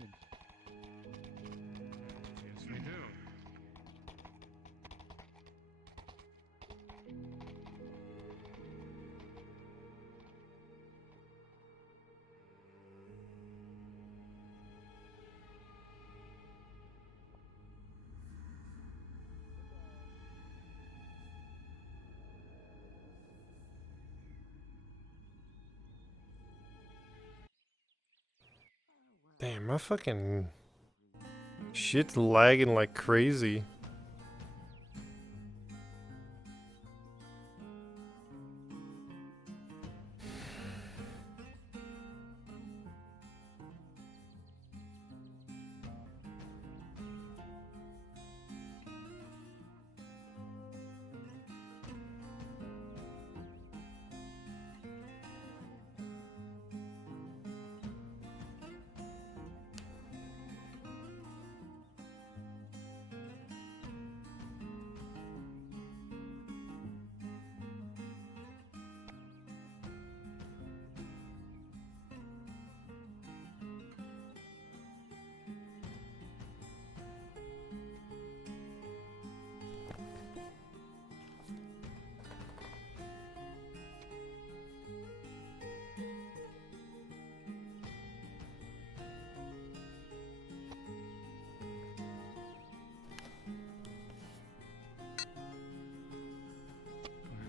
equipment. Yes, we do. Damn, my fucking shit's lagging like crazy.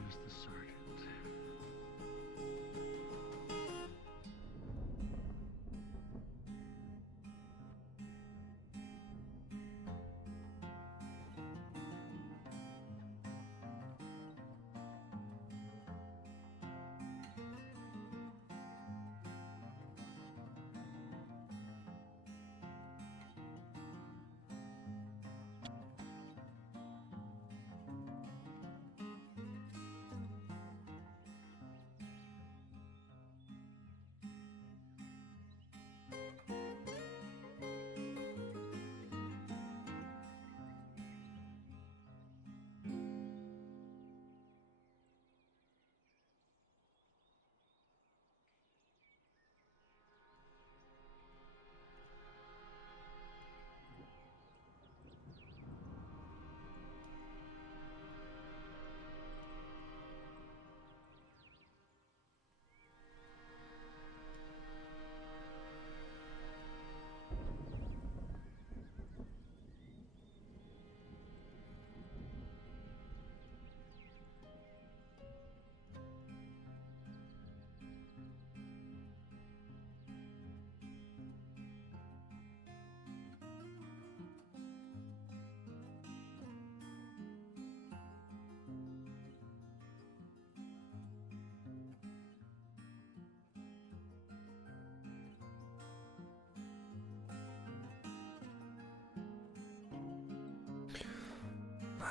Where's the sergeant?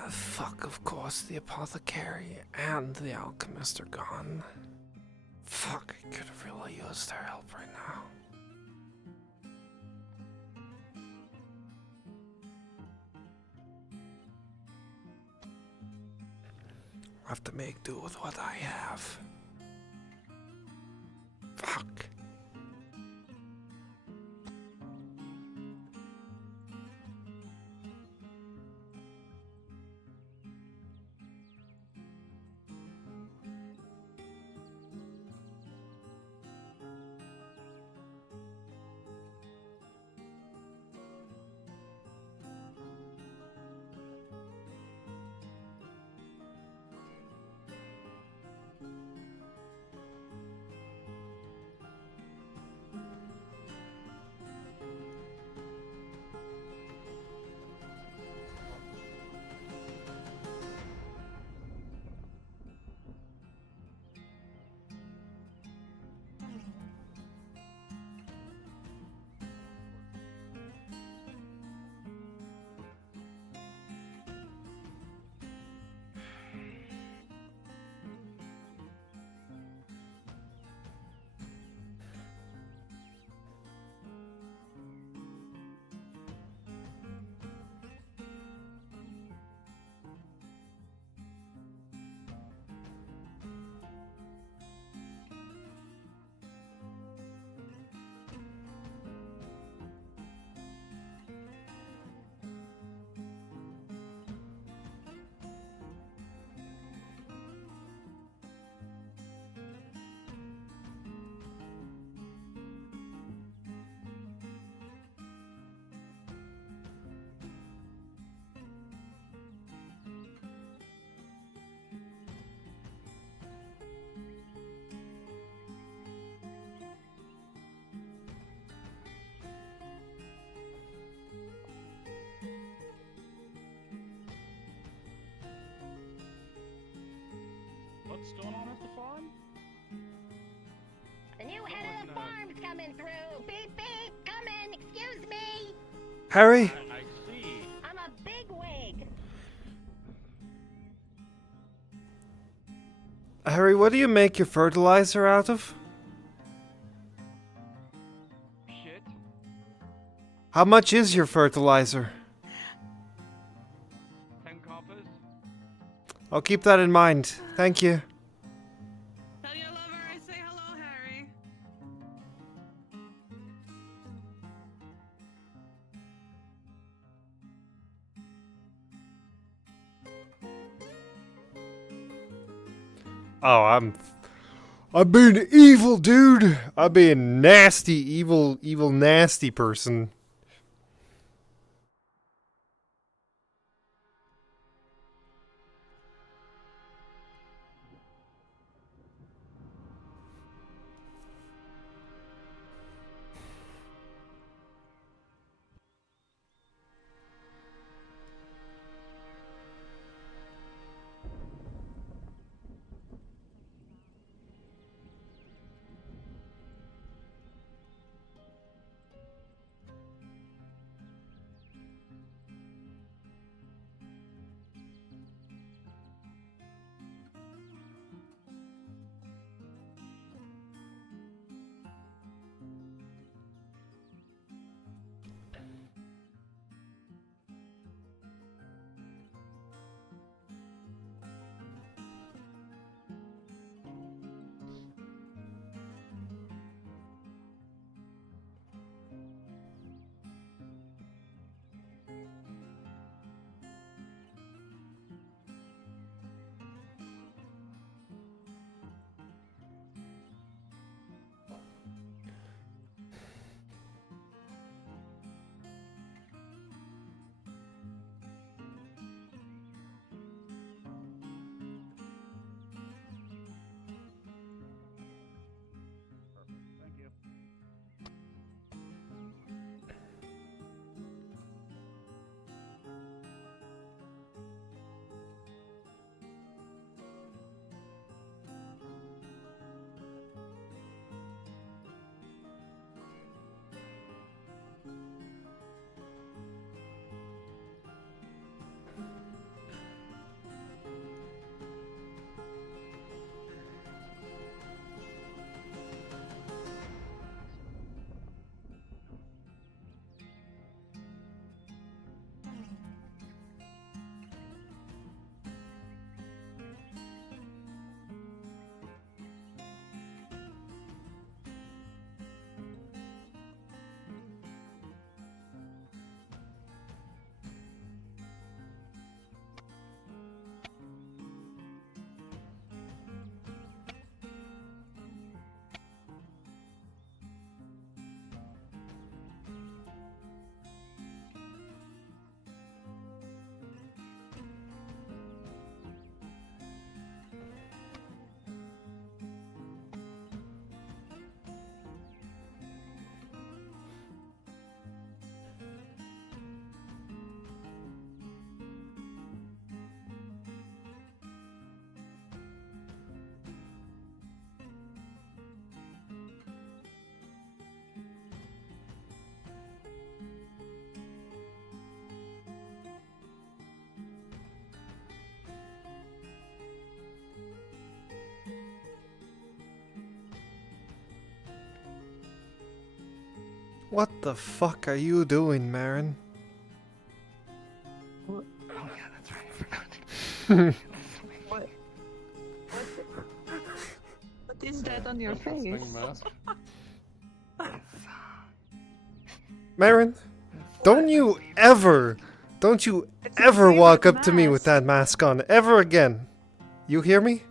Fuck, of course, the apothecary and the alchemist are gone. Fuck, I could have really used their help right now. I have to make do with what I have. Fuck. What's going on at the farm? The new head of the farm's coming through. Beep beep, coming. Excuse me. Harry? I see. I'm a big wig. Harry, what do you make your fertilizer out of? Shit. How much is your fertilizer? 10 coppers. I'll keep that in mind. Thank you. Tell your lover I say hello, Harry. Oh, I'm being evil, dude. I'm being nasty, evil, nasty person. Thank you. What the fuck are you doing, Marin? What? Oh yeah, that's right. I forgot. What? What is that on your face? Marin, don't you ever walk up to me with that mask on ever again. You hear me?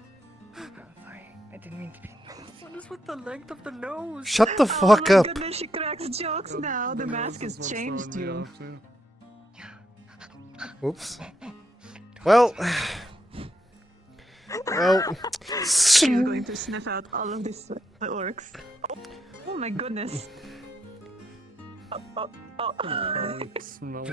I didn't mean to be. What is with the length of the nose? Shut the fuck up. Oh my goodness, she cracks jokes now. The mask has changed you. Oops. Well. She's going to sniff out all of these orcs. Oh my goodness. I smell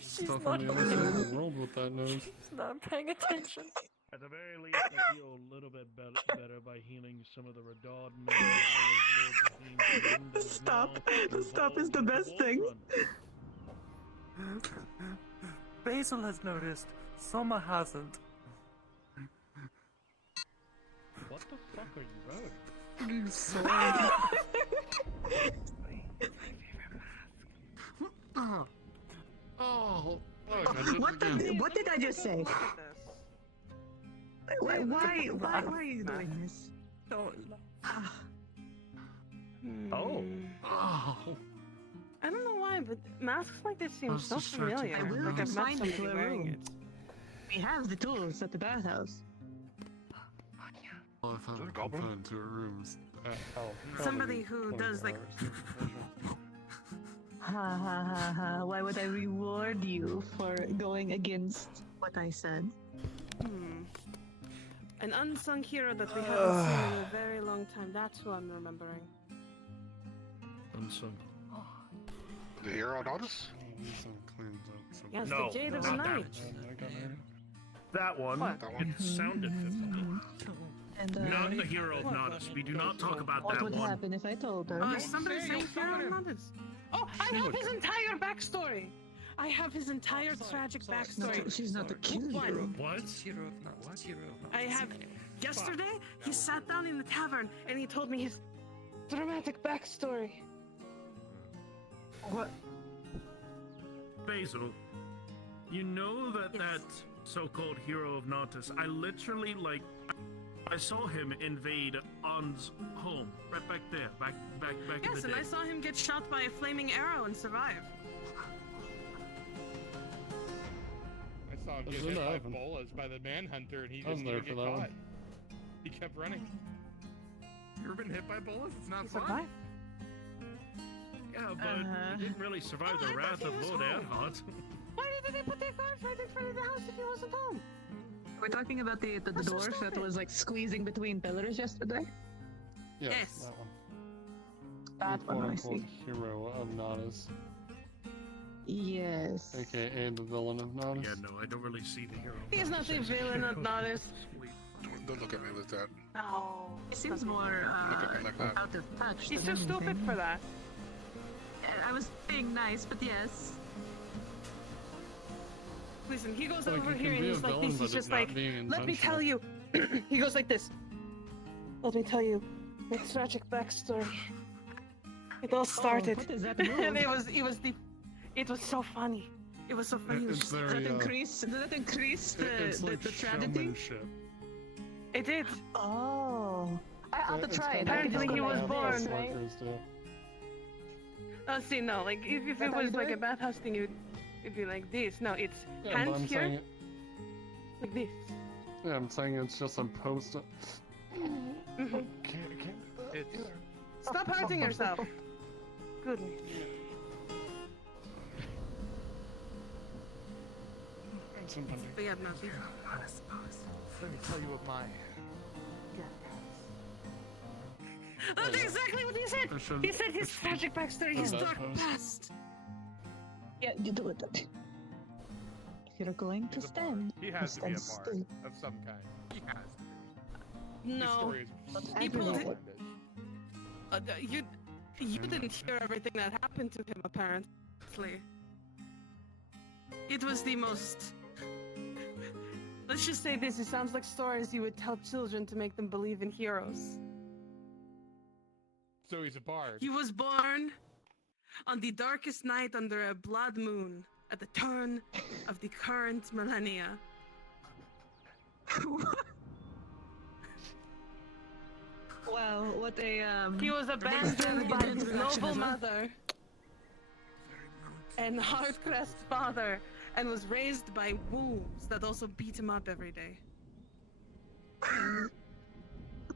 stuff on the other side of the world with that nose. She's not paying attention. At the very least, I feel a little bit better by healing some of the Radod men as well as Lord James that is Stop. now The stop is involved the with best war thing. front. Basil has noticed. Soma hasn't. What the fuck are you wearing? You saw. Oh, What did I just say? Why are you doing this? Oh. I don't know why, but masks like this seem so just trying to familiar. I will Like I've met consign you somebody to a wearing room. it. We have the tools at the bathhouse. Well, if I'm confined to rooms. Somebody who does like. Ha ha ha ha. Why would I reward you for going against what I said? An unsung hero that we haven't seen in a very long time. That's who I'm remembering. Unsung. The hero notice? Yes, No, the Jade of the not that. Night. That one. What? It sounded familiar. And, Not the hero of Nodus. We do not talk about what that would one. happen if I told her? Somebody say Hero of Nodus. Oh, I have his entire backstory. I have his entire tragic backstory. She's not the cute One. hero. What? Hero of not what hero of not I have. Yesterday, he sat down in the tavern and he told me his dramatic backstory. What? Basil, you know that that so-called hero of Nautis, I literally, I saw him invade On's home, right back there, back in Yes, the and day. I saw him get shot by a flaming arrow and survive. I saw him get hit by bolas by the manhunter, and he just didn't get caught. He kept running. You ever been hit by bolas? It's not fun. Yeah, but he didn't really survive the wrath of Lord Erhard. Why did they put their guards right in front of the house if he wasn't home? We're talking about the dwarf that was like squeezing between pillars yesterday? Yes. That one, I see. Hero of Nodus. Yes. AKA the villain of Nodus. Yeah, no, I don't really see the hero. He's not the villain of Nodus. Don't look at me like that. No. He seems more Look at me like that. out of touch. He's than too stupid anything. for that. I was being nice, but yes. Listen, he goes Like, over you here can and be he's a like villain, this. but He's it just not like, being let me tell you. He goes like this. Let me tell you my tragic backstory. It all started. what is that And move? it was so funny. It was so funny. It's very, Does that increase it's like the tragedy? showmanship. It did. Oh. I have to try it. Apparently he was born. Right? Oh, see, no, like if That's it how you was do like it? a bathhouse thing, it'd be like this. No, it's Yeah, but hands I'm here, saying it. like this. Yeah, I'm saying it's just a post-it. Mhm. Stop hurting yourself. Goodness. But yeah, no, these- Let me tell you what my... That's exactly what he said. He said his tragic backstory, his that dark post? past. Yeah, you do it. If you're going to stand, He has to be a stand bard still. of some kind. He has to be. His No, story is he pulled it. outlandish. You didn't hear everything that happened to him, apparently. It was the most. Let's just say this: it sounds like stories you would tell children to make them believe in heroes. So he's a bard. He was born on the darkest night under a blood moon at the turn of the current millennia. Wow, what a He was abandoned by his introduction noble as well. mother and hard-pressed father, and was raised by wolves that also beat him up every day.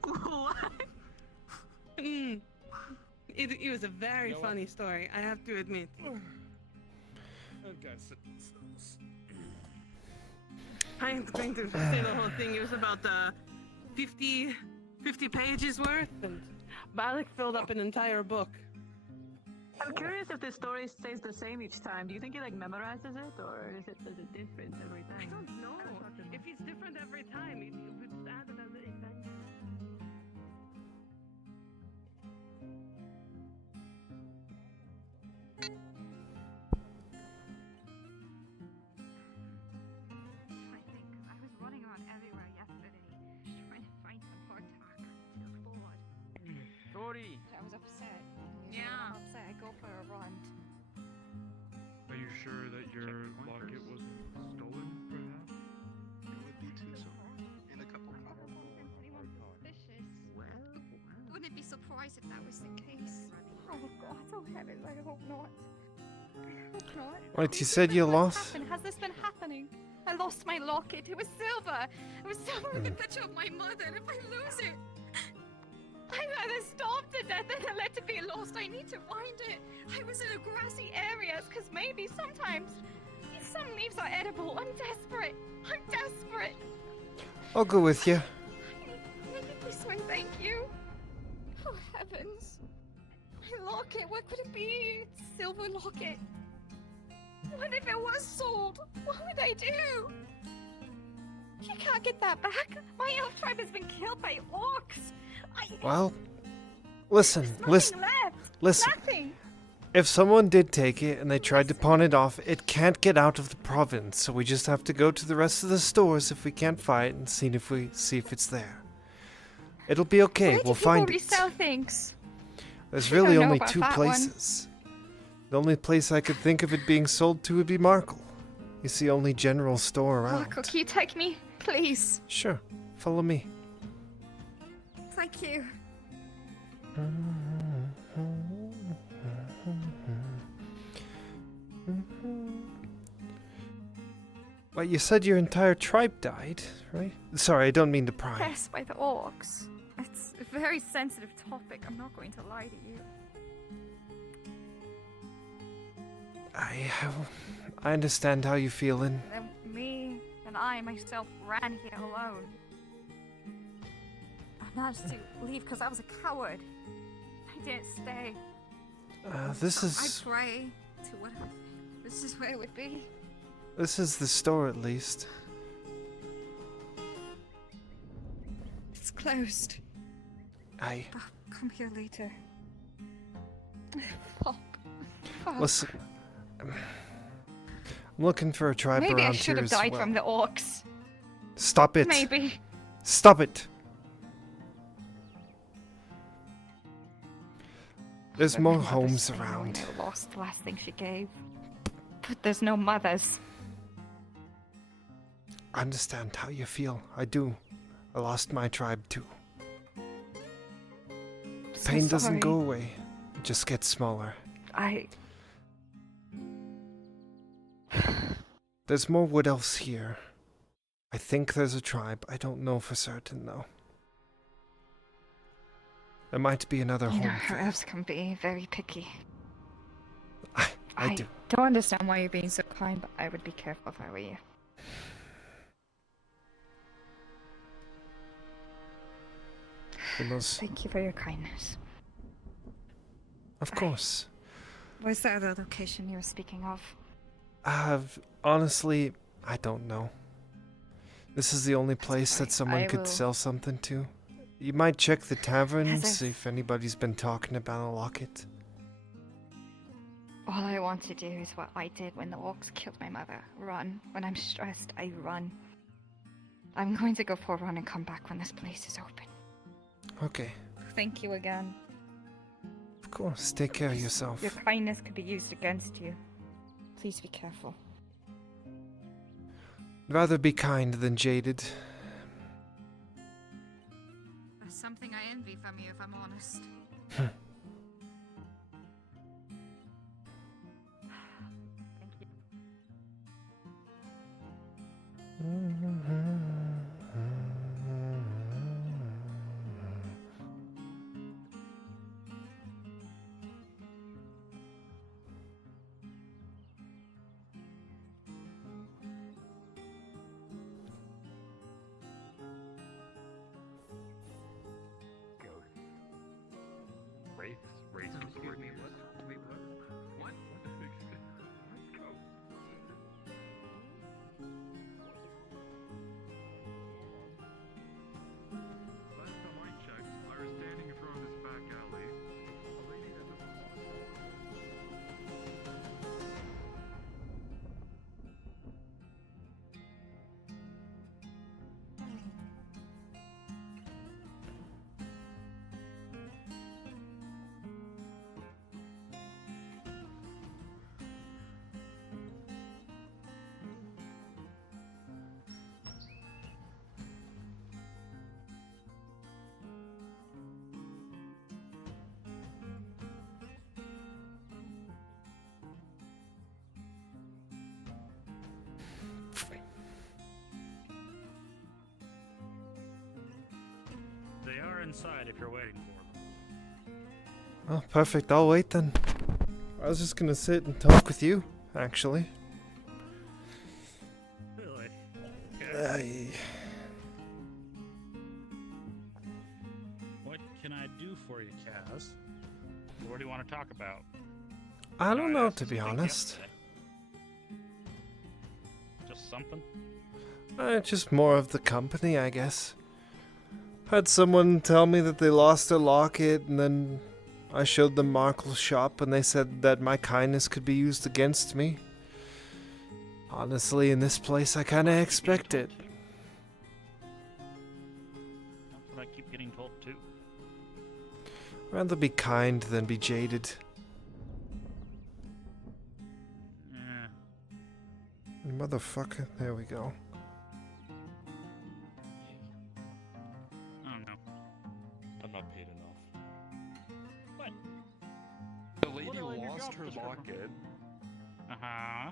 What? It was a very You know what? funny story, I have to admit. Okay, I ain't going to say the whole thing. It was about 50 pages worth, and Balak filled up an entire book. I'm curious if the story stays the same each time. Do you think he like memorizes it, or is it different every time? I don't know. If it's different every time, we just add another event. I think I was running around everywhere yesterday, just trying to find some hardtack. Feel bored. Tori! I was upset. Usually when I'm upset, I go for a run. Are you sure that your locket wasn't stolen, perhaps? It would be too soon. In a couple of Anyone suspicious? Wouldn't be surprised if that was the case. Oh God! Oh heavens! I hope not. I hope not. Wait, you said you lost? Has this been happening? I lost my locket. It was silver. It was silver with a picture of my mother. And if I lose it, I'd rather starve to death than let it be lost. I need to find it. I was in a grassy areas because maybe sometimes some leaves are edible. I'm desperate. I'm desperate. I'll go with you. Make it this way, thank you. Oh heavens. My locket, what could it be? It's a silver locket. What if it was sold? What would I do? You can't get that back. My elf tribe has been killed by orcs. Well, listen. Left. Listen. Nothing. If someone did take it and they tried to pawn it off, it can't get out of the province, so we just have to go to the rest of the stores if we can't find it and see if it's there. It'll be okay. Why We'll do people find it. resell things? There's I don't really know only about two that one. places. The only place I could think of it being sold to would be Markle. It's the only general store around. Marco, can you take me, please? Sure. Follow me. Thank you. Well, you said your entire tribe died, right? Sorry, I don't mean to pry. Yes, by the orcs. It's a very sensitive topic. I'm not going to lie to you. I understand how you're feeling. Then me and I myself ran here alone. I managed to leave because I was a coward. I didn't stay. This is I pray to whatever. This is where it would be. this is the store at least. It's closed. I Come here later. Fuck. Fuck. listen. I'm looking for a tribe Maybe I around should here have as died well. from the orcs. Stop it. Maybe. Stop it. There's more Mother's homes family around. I lost the last thing she gave. But there's no mothers. I understand how you feel. I do. I lost my tribe too. So Pain doesn't sorry. go away. It just gets smaller. There's more wood elves here. I think there's a tribe. I don't know for certain though. There might be another You know home. how elves can be very picky. I do. don't understand why you're being so kind, but I would be careful if I were you. The most, Thank you for your kindness. of course. Where's the other location you were speaking of? Honestly, I don't know. This is the only place that someone I could will- sell something to. You might check the tavern, Has see if anybody's been talking about a locket. All I want to do is what I did when the orcs killed my mother. Run. When I'm stressed, I run. I'm going to go for a run and come back when this place is open. Okay, Thank you again. of course. Take care of yourself. Your kindness could be used against you. Please be careful. I'd rather be kind than jaded. There's something I envy from you, if I'm honest. Thank you. inside if you're waiting for them. Oh, perfect. I'll wait then. I was just gonna sit and talk with you, actually. Really? What can I do for you, Kaz? What do you want to talk about? I don't know, to be honest. Just something? Just more of the company, I guess. Had someone tell me that they lost their locket, and then I showed them Markle's shop, and they said that my kindness could be used against me. Honestly, in this place, I kinda expect it. That's what I keep getting told too. Rather be kind than be jaded. Yeah. Motherfucker, there we go. I don't know. I'm not paid enough. What? The lady Literally in your lost job her description. locket, Uh-huh.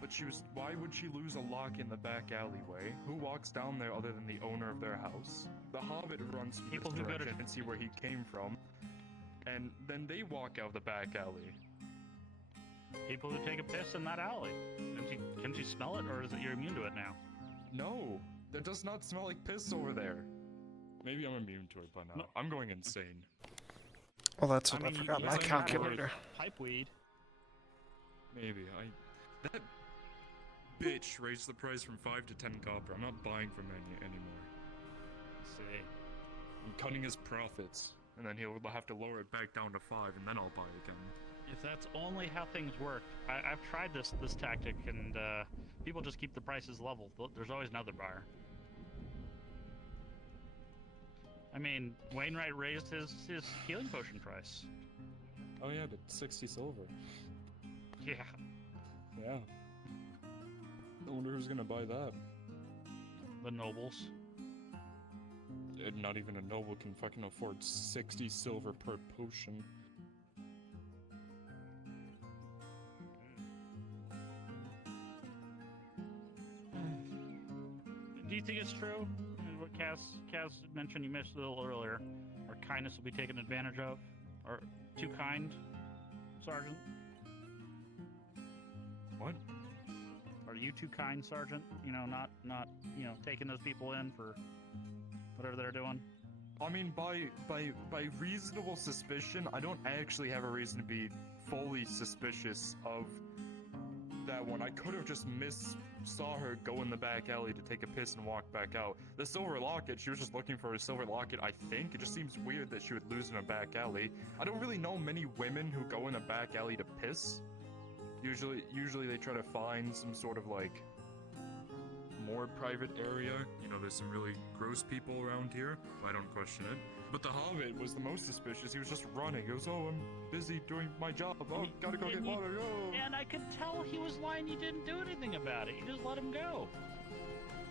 but why would she lose a lock in the back alleyway? Who walks down there other than the owner of their house? The Hobbit runs from People this who go to- direction and see where he came from, and then they walk out the back alley. People who take a piss in that alley. Can you smell it, or is it you're immune to it now? No, that does not smell like piss over there. Maybe I'm immune to it by now. No. I'm going insane. Oh, that's what I mean, forgot, you my might have calculator. Pipe weed. Maybe that bitch raised the price from 5 to 10 copper. I'm not buying from anymore. Let's see. I'm cutting his profits, and then he'll have to lower it back down to 5, and then I'll buy again. If that's only how things work, I've tried this tactic, and people just keep the prices level. There's always another buyer. I mean, Wainwright raised his healing potion price. Oh yeah, to 60 silver. Yeah. Yeah. I wonder who's gonna buy that. The nobles. Not even a noble can fucking afford 60 silver per potion. Do you think it's true? I mean, what Kaz mentioned, you missed a little earlier, or kindness will be taken advantage of, or too kind, Sergeant? What? Are you too kind, Sergeant? You know, not taking those people in for whatever they're doing. I mean, by reasonable suspicion, I don't actually have a reason to be fully suspicious of that one. I could have just saw her go in the back alley to take a piss and walk back out. The silver locket, she was just looking for a silver locket, I think. It just seems weird that she would lose in a back alley. I don't really know many women who go in a back alley to piss. Usually they try to find some sort of like more private area. You know, there's some really gross people around here. I don't question it. But the Hobbit was the most suspicious. He was just running. He goes, oh, I'm busy doing my job. Oh, gotta go get water. Oh. And I could tell he was lying. You didn't do anything about it. You just let him go.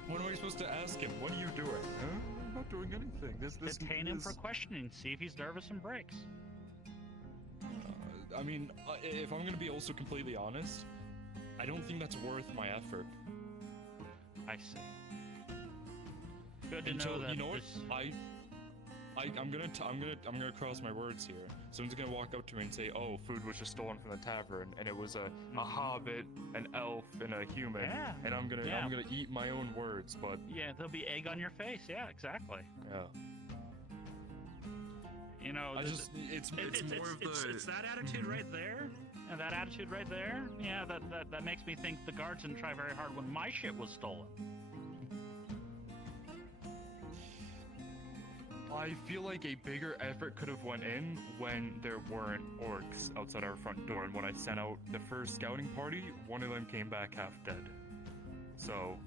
What am I supposed to ask him? What are you doing? Huh? I'm not doing anything. Detain him for questioning. See if he's nervous and breaks. I mean, if I'm gonna be also completely honest, I don't think that's worth my effort. I see. Good to know that. You know what? I'm gonna cross my words here. Someone's gonna walk up to me and say, "Oh, food was just stolen from the tavern, and it was a hobbit, an elf, and a human." Yeah. And I'm gonna eat my own words, but yeah, there'll be egg on your face. Yeah, exactly. yeah. You know, it's more of the. It's that attitude right there, and that attitude right there. Yeah, that makes me think the guards didn't try very hard when my shit was stolen. I feel like a bigger effort could have went in when there weren't orcs outside our front door, and when I sent out the first scouting party, one of them came back half dead. So,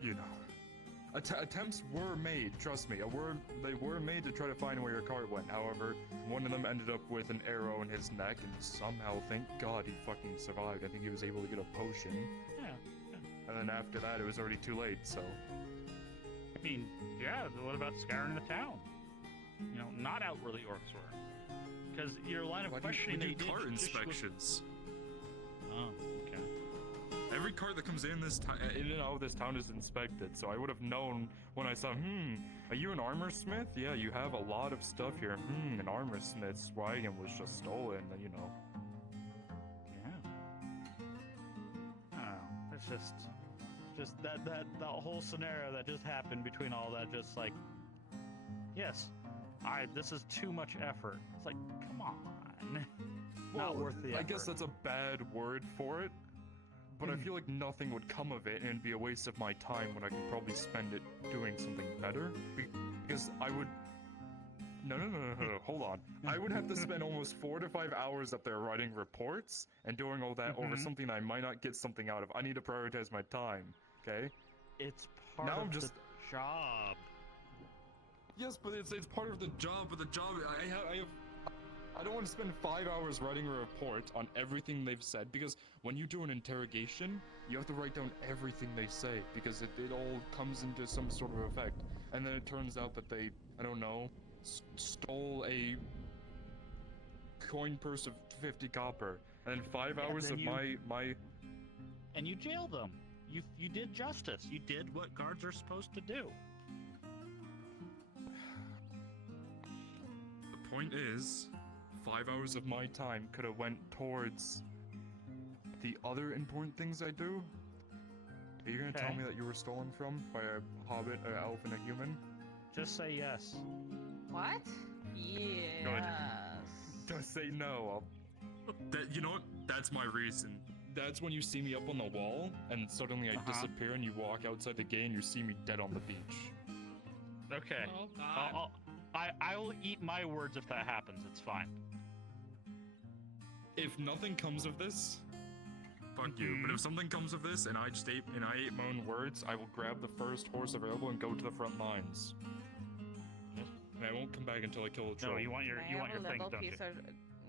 you know. Attempts were made, trust me. They were made to try to find where your cart went. However, one of them ended up with an arrow in his neck, and somehow, thank God, he fucking survived. I think he was able to get a potion. Yeah. And then after that, it was already too late, so... I mean, yeah, what about scouring the town? You know, not out where the orcs were. Because your line of questioning... We do cart inspections. Oh, okay. Every cart that comes in and out of this town is inspected, so I would have known when I saw, Are you an armor smith? Yeah, you have a lot of stuff here. An armor smith's wagon was just stolen, you know. Yeah. Oh, it's just that whole scenario that just happened between all that, just like, yes, this is too much effort. It's like, come on. Not worth the effort. I guess that's a bad word for it, but I feel like nothing would come of it and it'd be a waste of my time when I can probably spend it doing something better. Because I would... No, hold on. I would have to spend almost 4 to 5 hours up there writing reports and doing all that over something I might not get something out of. I need to prioritize my time, okay? It's part of the job. Yes, but it's part of the job, but the job... I don't want to spend 5 hours writing a report on everything they've said, because when you do an interrogation, you have to write down everything they say, because it all comes into some sort of effect. And then it turns out that they, I don't know, stole a coin purse of 50 copper. And then 5 hours of my... And you jailed them. You did justice. You did what guards are supposed to do. The point is... 5 hours of my time could have went towards the other important things I do. Are you gonna tell me that you were stolen from by a hobbit, an elf, and a human? Just say yes. What? Yes. Just say no. You know what? That's my reason. That's when you see me up on the wall, and suddenly I disappear, and you walk outside the gate, and you see me dead on the beach. Okay. Oh, God. I will eat my words if that happens. It's fine. If nothing comes of this, fuck you. But if something comes of this, and I ate my own words, I will grab the first horse available and go to the front lines. And I won't come back until I kill a troll. No, you want your thing, don't you?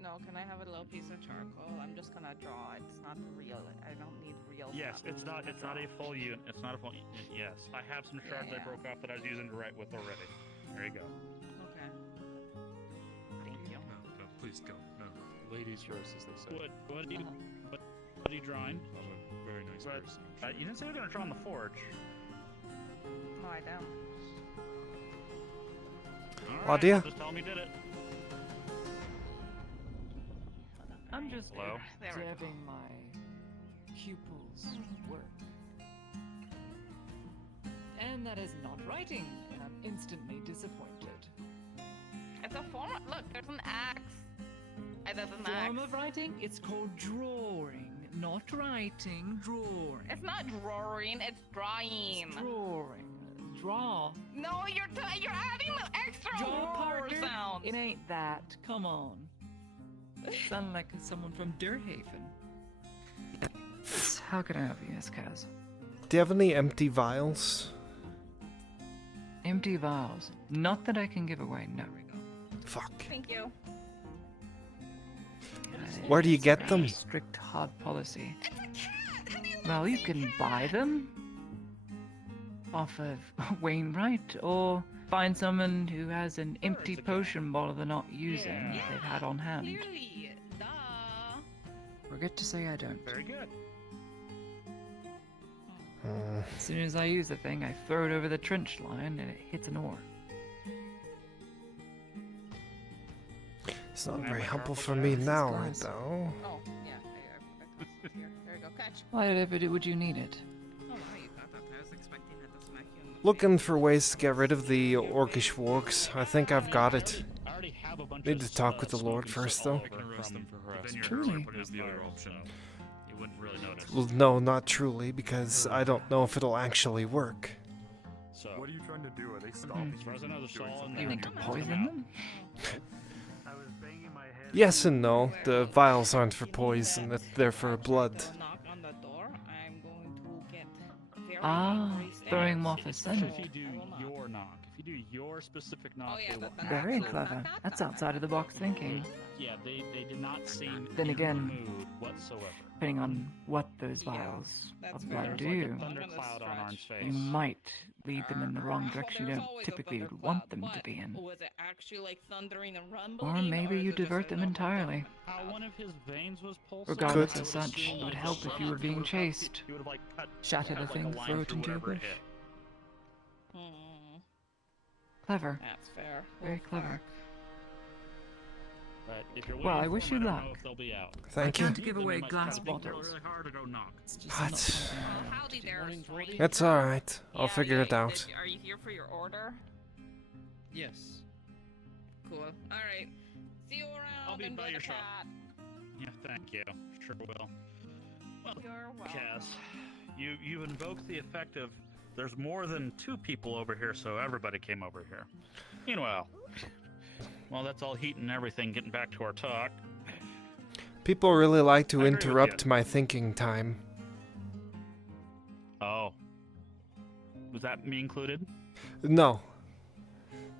No, can I have a little piece of charcoal? I'm just gonna draw. It's not real. I don't need real. Yes, stuff. it's not a full unit. It's not a full unit. Yes, I have some shards I broke off that I was using to write with already. There you go. Okay. Thank you. No, please go. No. Ladies first, as they say. What are you drawing? I'm a very nice person. You didn't say you were gonna draw on the forge. No, I don't. Alright, dear. just tell me you did it. I'm just Hello? observing my pupils' work. And that is not writing, and I'm instantly disappointed. It's a form. Look, there's an axe. There's an Form axe. of writing? It's called drawing, not writing, drawing. It's not drawing. It's drawing. It's drawing. Draw. No, you're adding the extra Draw, roar partner. sounds. It ain't that. Come on. Sound like someone from Durhaven. How can I help you, Miss Kaz? Do you have any empty vials? Empty vials. Not that I can give away, no. Fuck. Thank you. Where do you get them? Strict hard policy. Well, you can buy them off of Wainwright, or find someone who has an empty potion bottle they're not using that they've had on hand. Clearly, duh. Forget to say I don't. Very good. As soon as I use the thing, I throw it over the trench line and it hits an ore. It's not very helpful for me now, though. Oh, yeah. I here. There you go. Catch. Why would you need it? Oh, no, you got that. I was expecting that to smack you in the Looking for ways to get rid of the orcish wargs. I think I've got it. I already have a bunch Need of to talk with the Lord first, though. I can arrest them for harassment. Truly? Is the other option. You wouldn't really notice. Well, no, not truly, because I don't know if it'll actually work. So, What are you trying to do? Are they stopping as far as I know, they're all in You there. want to poison them? I was banging my head. Yes and no. The vials aren't for poison, they're for blood. knock on the door. I'm going to get very Ah, angry throwing them stares. off a scent. If you do your knock, if you do your specific knock, yeah, they will but Very absolutely- clever. That's outside of the box thinking. Yeah, they did not seem Then in again, the mood whatsoever. Depending on what those vials that's of fair. blood There's like do, a thundercloud on Arn's face. you might lead them in the wrong direction you There's don't always a typically thundercloud, want them to but be in. Was it actually like thundering and rumbling? Or maybe is you it just divert a them normal entirely. How one of his veins was pulsing. Regardless Could. of such, it would help if you were being chased. He would have like cut, Shatter cut, the like, thing, a line throw it through into a whatever it bush. hit. Clever. That's fair. Very clever. But if you're Well, I waiting for wish them, you I don't know luck. if they'll be out. Thank I you. can't give away glass I think bottles. really hard to go knock. What? Oh, howdy there, stranger. That's alright. I'll figure it out. Are you here for your order? Yes. Cool. All right. See you around. I'll be Enjoy by your the shop. cat. Yeah, thank you. Sure will. Well, You're welcome. Cass, you invoked the effect of there's more than 2 people over here, so everybody came over here. Meanwhile, well, that's all heat and everything. Getting back to our talk. People really like to I agree with interrupt you. my thinking time. Oh, was that me included? No.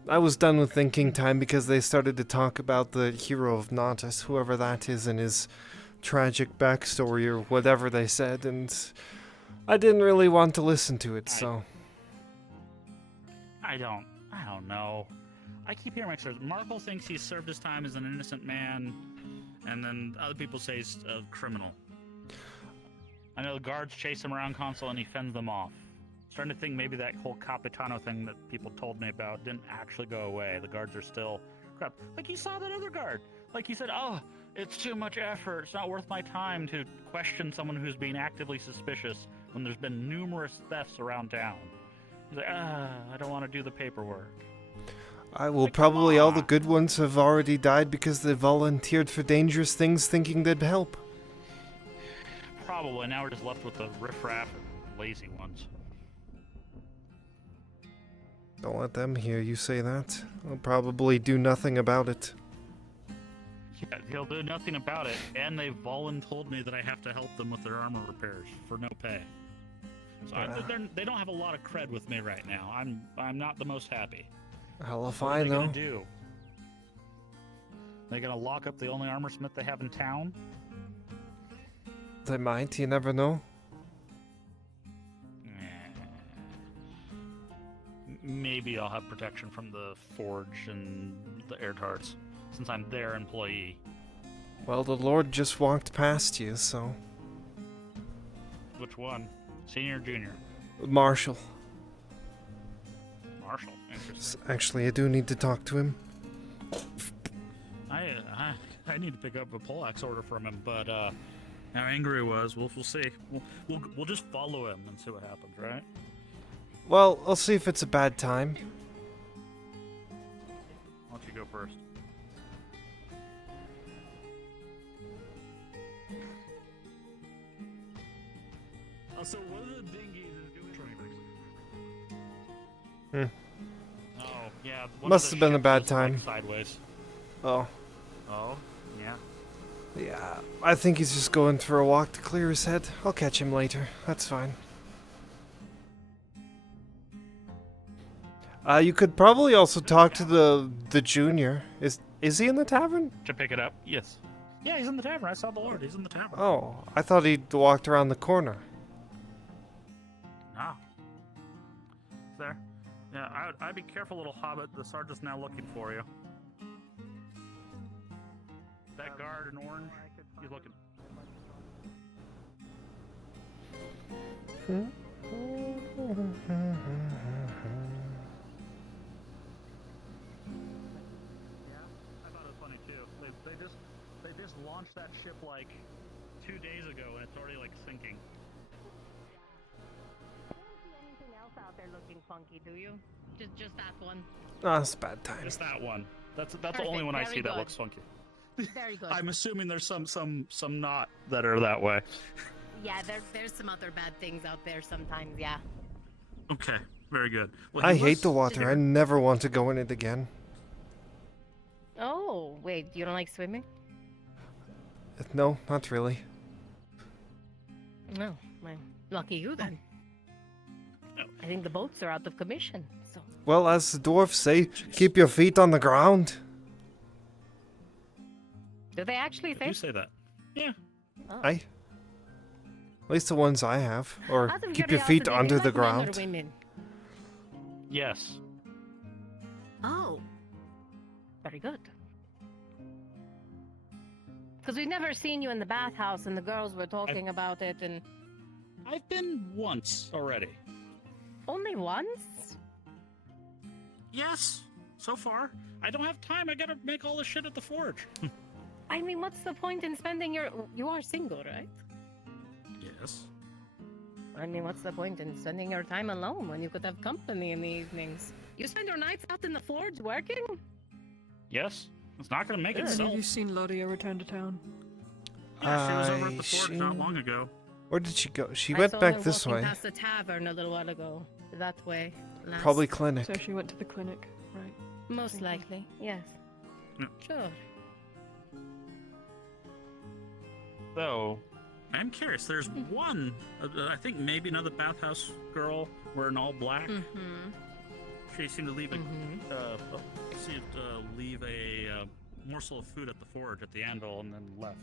I was done with thinking time because they started to talk about the hero of Nautis, whoever that is, and his tragic backstory or whatever they said, and I didn't really want to listen to it, so... I don't know. I keep hearing mixed stories. Marple thinks he's served his time as an innocent man, and then other people say he's a criminal. I know the guards chase him around console and he fends them off. Starting to think maybe that whole Capitano thing that people told me about didn't actually go away. The guards are still crap. Like you saw that other guard. Like he said, oh, it's too much effort. It's not worth my time to question someone who's being actively suspicious when there's been numerous thefts around town. He's like, I don't want to do the paperwork. Probably all the good ones have already died because they volunteered for dangerous things thinking they'd help. Probably. Now we're just left with the riffraff and lazy ones. Don't let them hear you say that. They'll probably do nothing about it. Yeah, he'll do nothing about it, and they've told me that I have to help them with their armor repairs for no pay. So they don't have a lot of cred with me right now. I'm not the most happy. Hell if What I are they know. gonna do? They gonna lock up the only armor smith they have in town? They might, you never know. Maybe I'll have protection from the forge and the air tarts, since I'm their employee. Well, the Lord just walked past you, so... Which one? Senior or junior? Marshall. Marshall. Interesting. Actually, I do need to talk to him. I need to pick up a poleaxe order from him, but how angry he was, we'll see. We'll just follow him and see what happens, right? Well, I'll see if it's a bad time. Why don't you go first? So what are the dinghies doing? Oh, yeah. one Must of the have been a ships bad was, like, time. sideways. Oh. Oh, yeah. Yeah, I think he's just going for a walk to clear his head. I'll catch him later. That's fine. You could probably also talk to the junior. Is he in the tavern? To pick it up? Yes. Yeah, he's in the tavern. I saw the Lord. He's in the tavern. Oh, I thought he'd walked around the corner. Ah. There. Yeah, I'd be careful, little hobbit. The sergeant's now looking for you. That guard in orange, he's looking. I thought it was funny too. They just launched that ship like 2 days ago, and it's already like sinking. Anything else out there looking funky, do you? Just that one. Oh, it's a bad time. Just that one. That's the Perfect, only one I very see that good. looks funky. Very good. I'm assuming there's some not that are that way. Yeah, there's some other bad things out there sometimes, yeah. Okay, very good. Well, I he hate was- the water. I never want to go in it again. Oh, wait, you don't like swimming? No, not really. No, well, lucky you then. I think the boats are out of commission, so... Well, as the dwarves say, keep your feet on the ground. Do they actually You say? say that. Yeah. Oh. At least the ones I have. Or Out of keep your feet curiosity, do you under like the men or ground. women? Yes. Oh. Very good. Because we've never seen you in the bathhouse and the girls were talking about it and... I've been once already. Only once? Yes, so far. I don't have time. I gotta make all this shit at the forge. I mean, what's the point in spending your... You are single, right? Yes. I mean, what's the point in spending your time alone when you could have company in the evenings? You spend your nights out in the forge working? Yes. It's not gonna make Have itself. you seen Lottie return to town? Yeah, she was over at the forge not long ago. Where did she go? She I went saw back her this walking way. past the tavern a little while ago. That way. Last. Probably clinic. So she went to the clinic, right? Most likely, yes. Yeah. Sure. So, I'm curious. There's one, I think maybe another bathhouse girl wearing all black. Mm-hmm. She seemed to leave a morsel of food at the forge at the anvil and then left.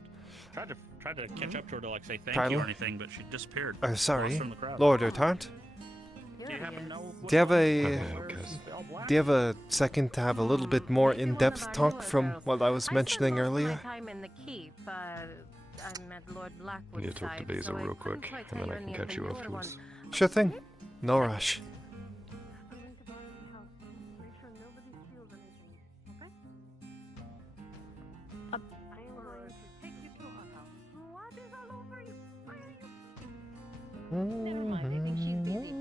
Tried to catch up to her to like say thank you or Tyler? anything, but she disappeared. Sorry, Lost from the crowd. Lord Ertart. Do you happen to know? Do you have a all black? Do you have a second to have a little bit more in-depth talk from what I was mentioning earlier? Time in the keep. I'm at Lord Blackwood's Need to talk to side, Basil so I real couldn't quick, quite and then tell I you can any of catch the you newer afterwards. ones. Sure thing. No rush. Never mind, I think she's busy.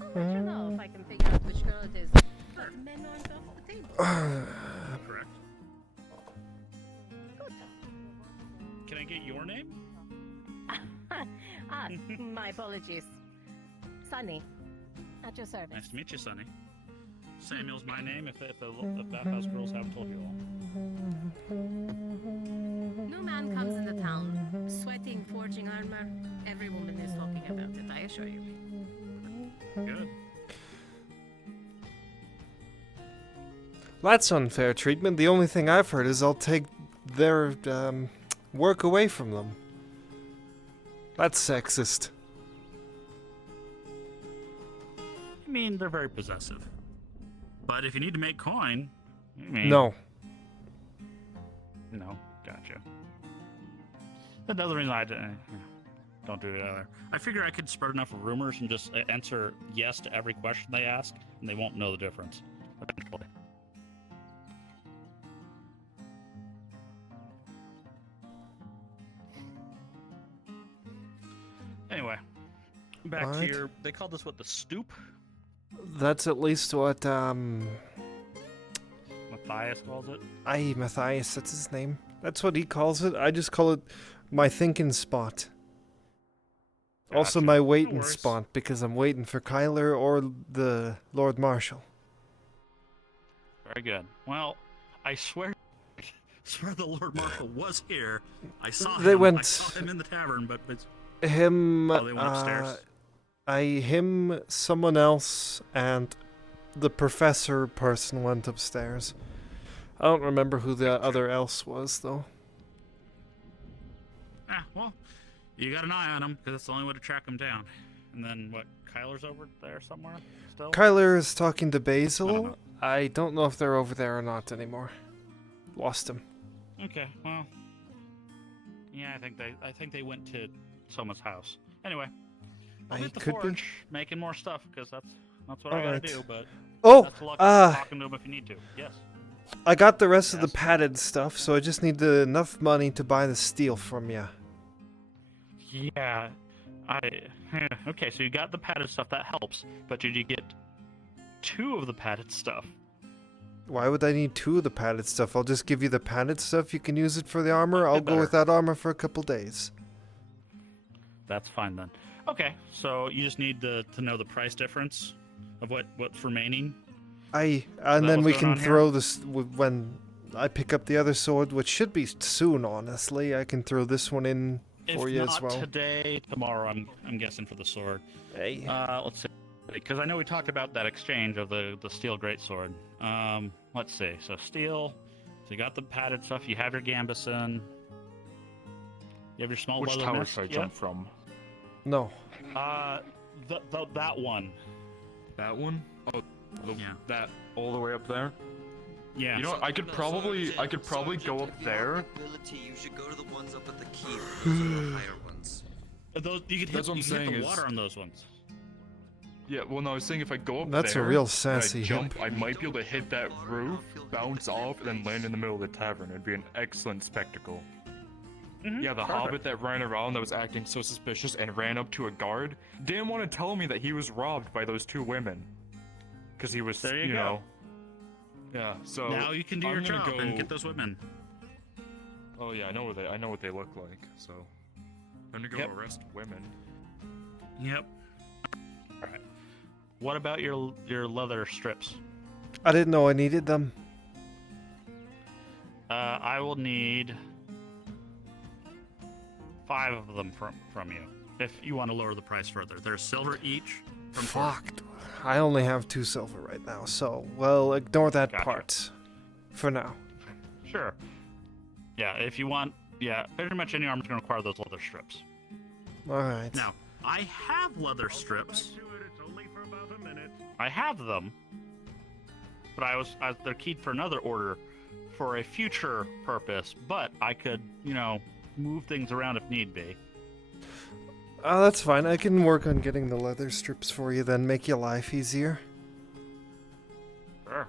I'll let you know if I can figure out which girl it is. But men aren't off the table. Correct. Can I get your name? My apologies. Sunny, at your service. Nice to meet you, Sonny. Samuel's my name. If the bathhouse girls haven't told you all. New man comes into town, sweating, forging armor. Every woman is talking about it, I assure you. Good. That's unfair treatment. The only thing I've heard is I'll take their work away from them. That's sexist. I mean, they're very possessive. But if you need to make coin, I mean, No. No, gotcha. Another reason I don't do it either. I figure I could spread enough rumors and just answer yes to every question they ask, and they won't know the difference eventually. Anyway, back to Right. your. They call this what, the stoop? That's at least what Matthias calls it. Matthias, that's his name. That's what he calls it. I just call it my thinking spot. Also Gotcha. my No waiting worries. spot because I'm waiting for Kyler or the Lord Marshal. Very good. Well, I swear the Lord Marshal was here. I saw him. They I went- saw him in the tavern, but Him, Oh, they went upstairs. him, someone else, and the professor person went upstairs. I don't remember who the other else was though. Well, you got an eye on him because that's the only way to track him down. And then what? Kyler's over there somewhere still. Kyler is talking to Basil. I don't know if they're over there or not anymore. Lost him. Okay. Well. Yeah, I think they went to someone's house. Anyway, I'll I hit the could be- forge making more stuff because that's what I gotta Alright. do. But Oh, that's the luck of talking to him if you need to. Yes. I got the rest of the padded stuff, so I just need enough money to buy the steel from you. Yeah, okay, so you got the padded stuff, that helps, but did you get 2 of the padded stuff? Why would I need 2 of the padded stuff? I'll just give you the padded stuff. You can use it for the armor. I'll go better. with that armor for a couple days. That's fine then. Okay, so you just need to know the price difference of what's remaining? And that then what's we going can on here? throw this when I pick up the other sword, which should be soon, honestly. I can throw this one in for If you not as well. today, tomorrow, I'm guessing for the sword. Hey. Let's see. Because I know we talked about that exchange of the steel greatsword. Let's see. So steel. So you got the padded stuff. You have your gambison. You have your small Which weather tower mist, should I yeah? jump from? No. That one. That one? Oh, Yeah. that all the way up there? Yeah. You know what, I could probably go up there. Ability, you should go to the ones up at the keep. Those are the higher ones. Those, you could hit, That's what I'm you could hit saying the is- water on those ones. Yeah, well, no, I was saying if I go up That's a there, real and sassy I hip. jump, I might be able to hit that roof, bounce off, and then land in the middle of the tavern. It'd be an excellent spectacle. Yeah, the hobbit that ran around that was acting so suspicious and ran up to a guard didn't want to tell me that he was robbed by those two women. Because he was, There you go. know. Yeah, so Now you can do I'm your gonna job and go- get those women. Oh yeah, I know what they look like. So I'm gonna go arrest women. Yep. Alright. What about your leather strips? I didn't know I needed them. I will need 5 of them from you if you want to lower the price further. They're silver each. From Fuck. I only have 2 silver right now, so, well, ignore that Gotcha. part. For now. Sure. Yeah, if you want, pretty much any armor's going to require those leather strips. Alright. Now, I have leather strips. I have them, but they're keyed for another order for a future purpose, but I could, move things around if need be. That's fine. I can work on getting the leather strips for you then, make your life easier. Sure.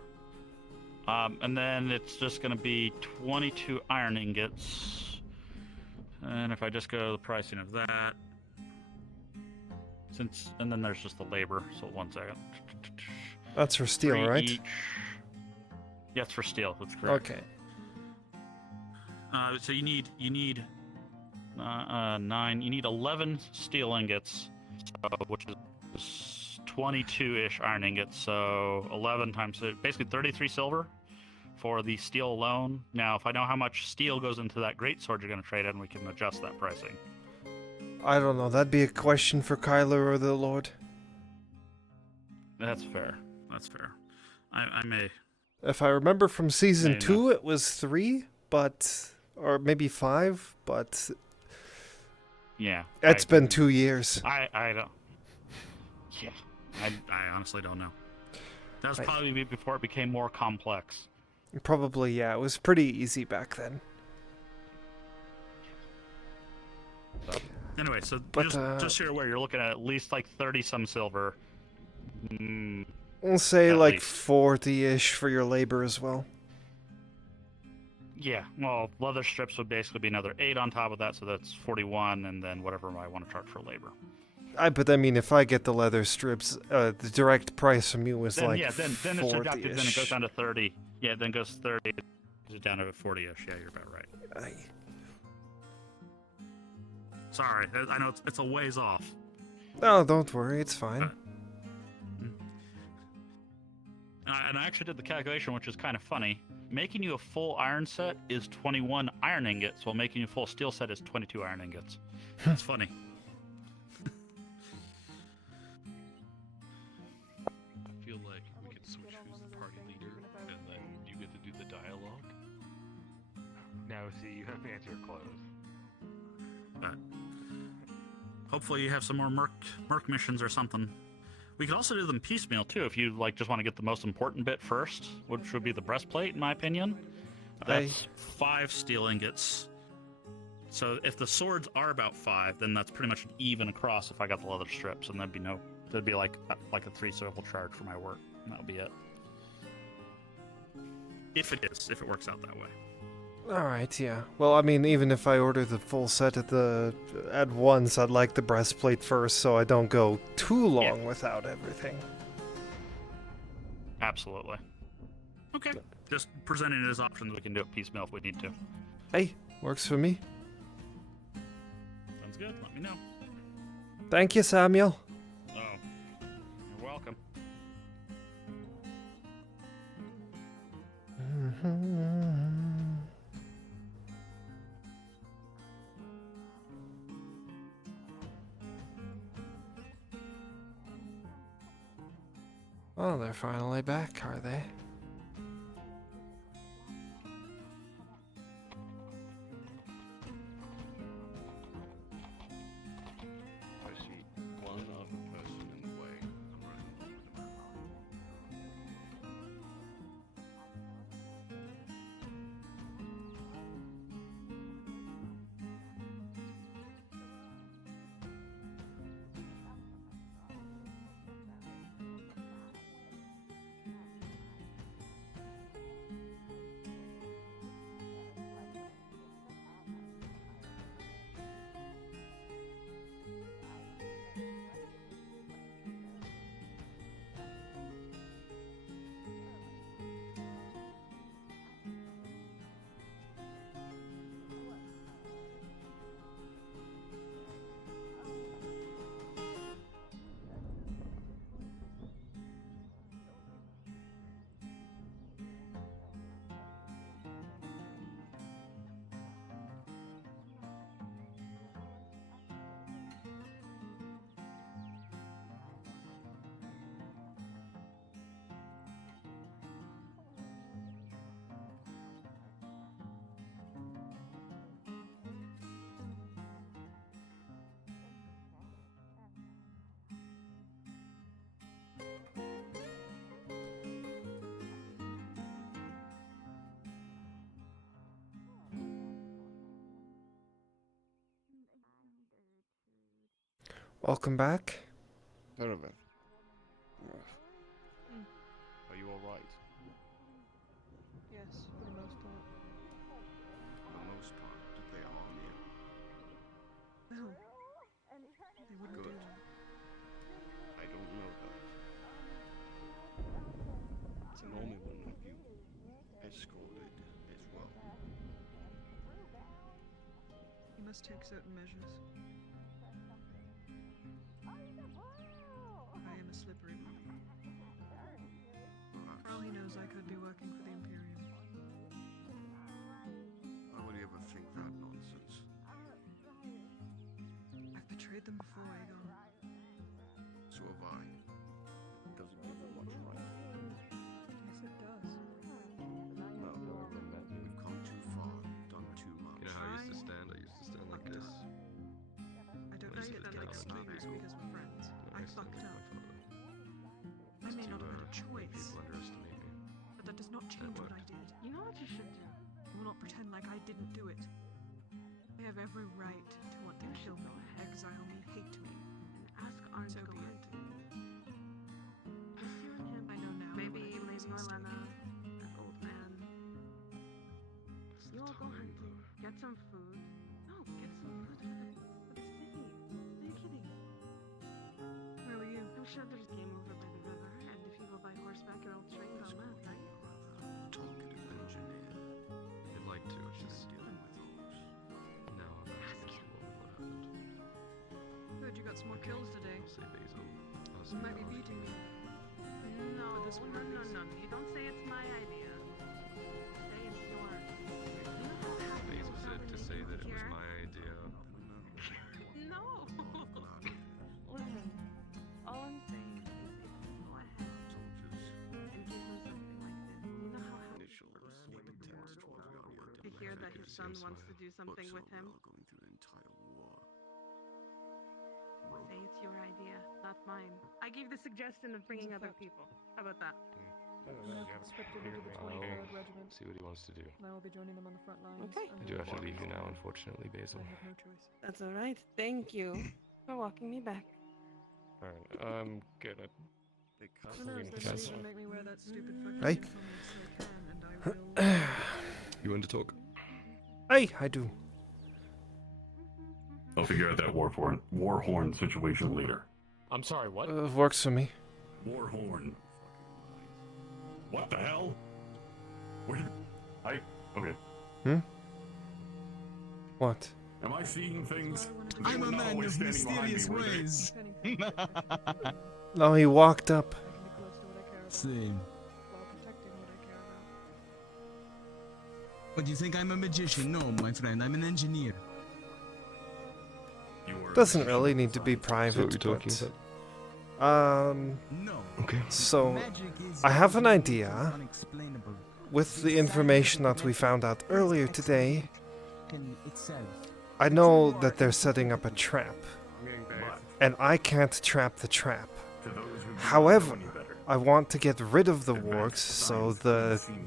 And then it's just going to be 22 iron ingots. And if I just go to the pricing of that, and then there's just the labor. So 1 second. That's for steel, 3 right? each. Yeah, it's for steel. That's correct. Okay. So you need 9. You need 11 steel ingots, which is 22-ish iron ingots. So 11 times basically 33 silver for the steel alone. Now, if I know how much steel goes into that greatsword you're going to trade in, we can adjust that pricing. I don't know. That'd be a question for Kyler or the Lord. That's fair. That's fair. I may. If I remember from season Maybe 2, it was 3, but... Or maybe 5, but... Yeah. It's been 2 years. I don't. Yeah. I honestly don't know. That was probably before it became more complex. Probably, yeah. It was pretty easy back then. Anyway, so But, just so you're aware, you're looking at least like 30-some silver. We'll say At like least. 40-ish for your labor as well. Yeah, well, leather strips would basically be another 8 on top of that, so that's 41, and then whatever I want to charge for labor. But I mean, if I get the leather strips, the direct price from you was Then, like then it's deducted, then it 40-ish. goes down to 30. Yeah, then it goes 30, goes down to 40-ish. Yeah, you're about right. Sorry, I know it's a ways off. No, don't worry, it's fine. And I actually did the calculation, which is kind of funny. Making you a full iron set is 21 iron ingots, while making you a full steel set is 22 iron ingots. It's funny. I feel like we could switch who's the party leader, and then you get to do the dialogue. No, see, you have to answer your clothes. But hopefully you have some more merc missions or something. We could also do them piecemeal too, if you just want to get the most important bit first, which would be the breastplate, in my opinion. That's 5 steel ingots. So if the swords are about 5, then that's pretty much even across if I got the leather strips, and there'd be like a 3 silver charge for my work, and that'll be it. If it works out that way. Alright, yeah. Well, I mean, even if I order the full set at once, I'd like the breastplate first so I don't go too long without everything. Absolutely. Okay. Just presenting it as options, we can do it piecemeal if we need to. Hey, works for me. Sounds good. Let me know. Thank you, Samuel. Oh, you're welcome. Oh, they're finally back, are they? I see one other person in the way. I'm running over them. Welcome back. Donovan. Are you alright? Yes, for the most part. For the most part, did they harm you? No. They wouldn't do Good. that. I don't know that. Normally wouldn't have you escorted as well. He must take certain measures. I am a slippery one. For all he knows, I could be working for the Imperium. Why would he ever think that nonsense? I've betrayed them before, Aegon. So have I. It doesn't give them much right. Yes, it does. No, we've come too far, done too much. You know how I used to stand? I used to stand like this. I don't When I need used it to like stand on sneakers Basil. because we're friends. No, I used to stand fucked like up. my father. I may Just not to, have had a choice, People underestimate me. but that does not change what I worked. did. You know what you should do? I will not pretend like I didn't do it. They have every right to want to kill me, exile me, hate me, and ask Arn to go it. Just you and him. I know now. Maybe that I was Lady mistaken. Orlena, that old man. You all go hunting. Get some food. No, get some food for the city. Are you kidding? Where were you? I'm sure there's game over by the river, and if you go by horseback, you're all trained on that, right? Talkative engineer. I'd like to, it's just Dealing with orcs. now I'm asking this woman what happened. Heard you got some more kills today. I'll say Basil. I'll You say might be Melanie. beating me. No, this no, purpose. no. You don't say it's my idea. Say it's yours. You know how happy Basil I said felt to when say you that it was here? my idea. No. Listen, all I'm saying is if you go ahead and give him something like this, you know how happy to hear that his son wants to do something with him. Going through an entire war. Say it's your idea, not mine. I gave the suggestion of bringing other people. How about that? Conscripted into the 23rd Regiment. See what he wants to do. And I will be joining them on the front lines. Okay. I do have to leave you now, unfortunately, Basil. I have no choice. That's all right. Thank you for walking me back. Alright, I'm gonna. Who knows, they might even make me wear that stupid fucking Hey. uniform so can, and I will... You want to talk? Hey, I do. I'll figure out that Warhorn situation later. I'm sorry, what? Works for me. Warhorn. What the hell? Where did... Okay. What? Am I seeing things? I'm a man of mysterious ways. No, he walked up. Same. What, do you think I'm a magician? No, my friend, I'm an engineer. Doesn't really need to be private, what we're talking but... No. Okay. So, I have an idea. With the information that we found out earlier today, I know that they're setting up a trap. And I can't trap the trap. However, I want to get rid of the wargs so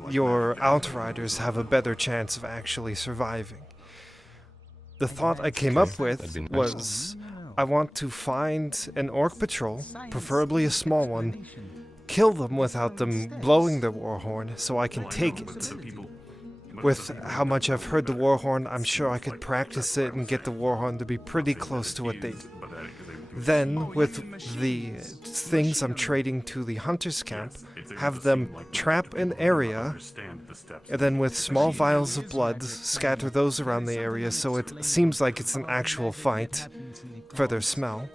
your outriders have a better chance of actually surviving. The thought I came up with was I want to find an orc patrol, preferably a small one, kill them without them blowing their war horn so I can take it. With how much I've heard the war horn, I'm sure I could practice it and get the war horn to be pretty close to what they do. Then, with the things I'm trading to the hunter's camp, have them trap an area, and then with small vials of blood, scatter those around the area so it seems like it's an actual fight for their smell,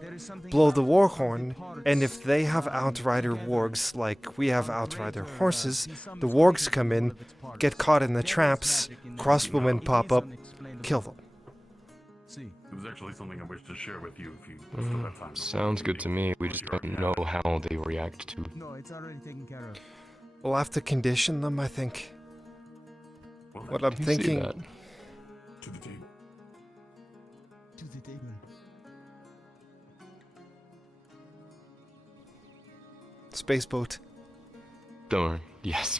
blow the war horn, and if they have outrider wargs like we have outrider horses, the wargs come in, get caught in the traps, crossbowmen pop up, kill them. It was actually something I wish to share with you if you still have time. Sounds good to me. We just don't know how they react to. No, it's already taken care of. We'll have to condition them, I think. What I'm I can see thinking... that. To the table. To the table. Spaceboat. Don't worry. Yes.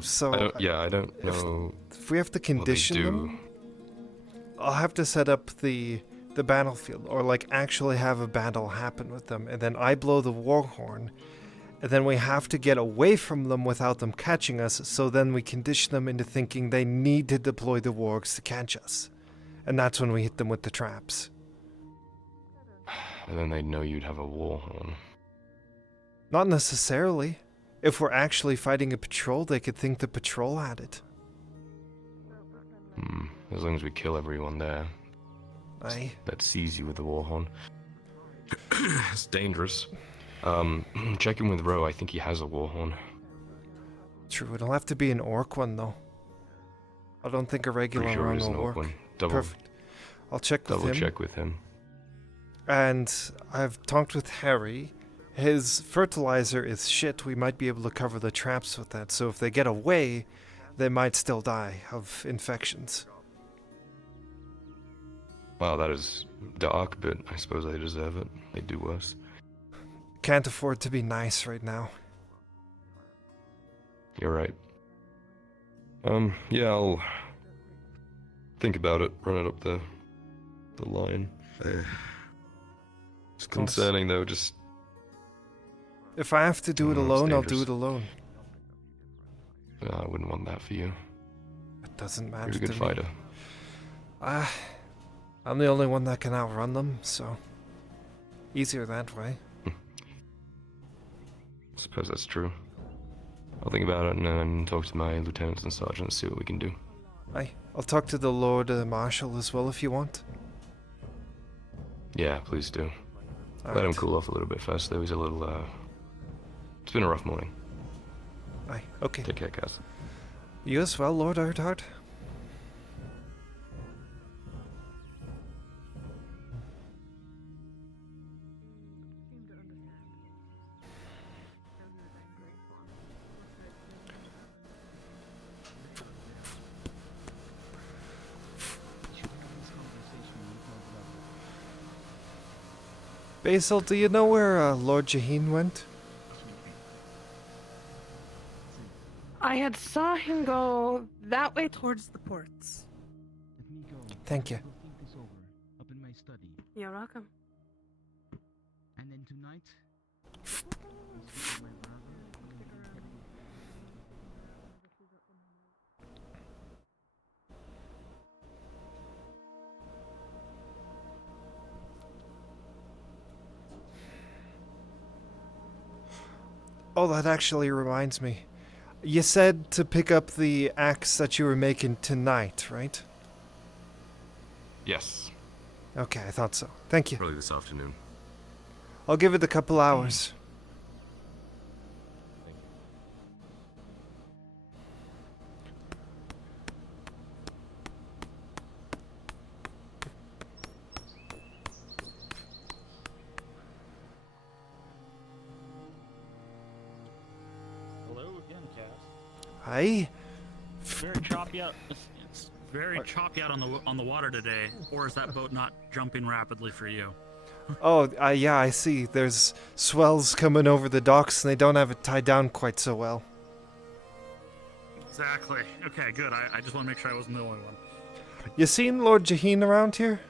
So... I don't know. If we have to condition them, I'll have to set up the the battlefield, or like actually have a battle happen with them, and then I blow the war horn, and then we have to get away from them without them catching us, so then we condition them into thinking they need to deploy the wargs to catch us. And that's when we hit them with the traps. And then they'd know you'd have a war horn. Not necessarily. If we're actually fighting a patrol, they could think the patrol had it. As long as we kill everyone there. Aye. That sees you with the war horn. It's dangerous. Check in with Ro, I think he has a war horn. True, it'll have to be an orc one though. I don't think a regular Pretty sure one it is an will orc work. one. Perfect. I'll check with him. Double check with him. And I've talked with Harry. His fertilizer is shit. We might be able to cover the traps with that. So if they get away, they might still die of infections. Wow, that is dark, but I suppose they deserve it. They do worse. Can't afford to be nice right now. You're right. Yeah, I'll think about it, run it up the line. It's concerning though, just... If I have to do it alone, I'll do it alone. I wouldn't want that for you. It doesn't matter You're a good to fighter. me. I'm the only one that can outrun them, so... Easier that way. I suppose that's true. I'll think about it and then talk to my lieutenants and sergeants, see what we can do. Aye. I'll talk to the Lord Marshal as well if you want. Yeah, please do. All Let him right. cool off a little bit first, though. He's a little, It's been a rough morning. Aye, okay. Take care, Cass. You as well, Lord Erdhard. Basil, do you know where Lord Jaheen went? I had saw him go that way towards the ports. Let me go. Thank you. I'll think this over up in my study. You're welcome. And then tonight. Oh, that actually reminds me. You said to pick up the axe that you were making tonight, right? Yes. Okay, I thought so. Thank you. Probably this afternoon. I'll give it a couple hours. Hello again, Cass. Aye. Very choppy out. It's very choppy out on the water today. Or is that boat not jumping rapidly for you? Oh, yeah, I see. There's swells coming over the docks and they don't have it tied down quite so well. Exactly. Okay, good. I just want to make sure I wasn't the only one. You seen Lord Jaheen around here?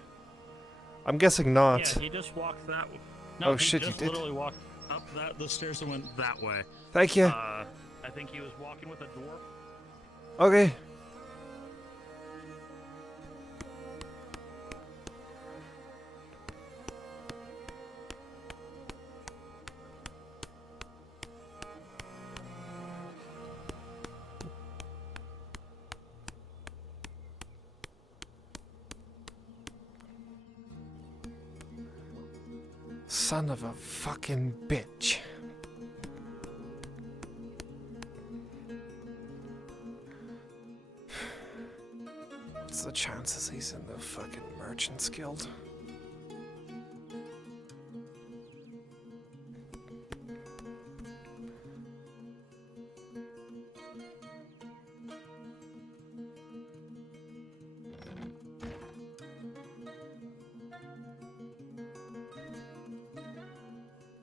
I'm guessing not. Yeah, he just walked that way. No, Oh, he shit, just you did? literally walked up the stairs and went that way. Thank you. I think he was walking with a dwarf. Okay. Son of a fucking bitch. What's the chances he's in the fucking Merchant's Guild?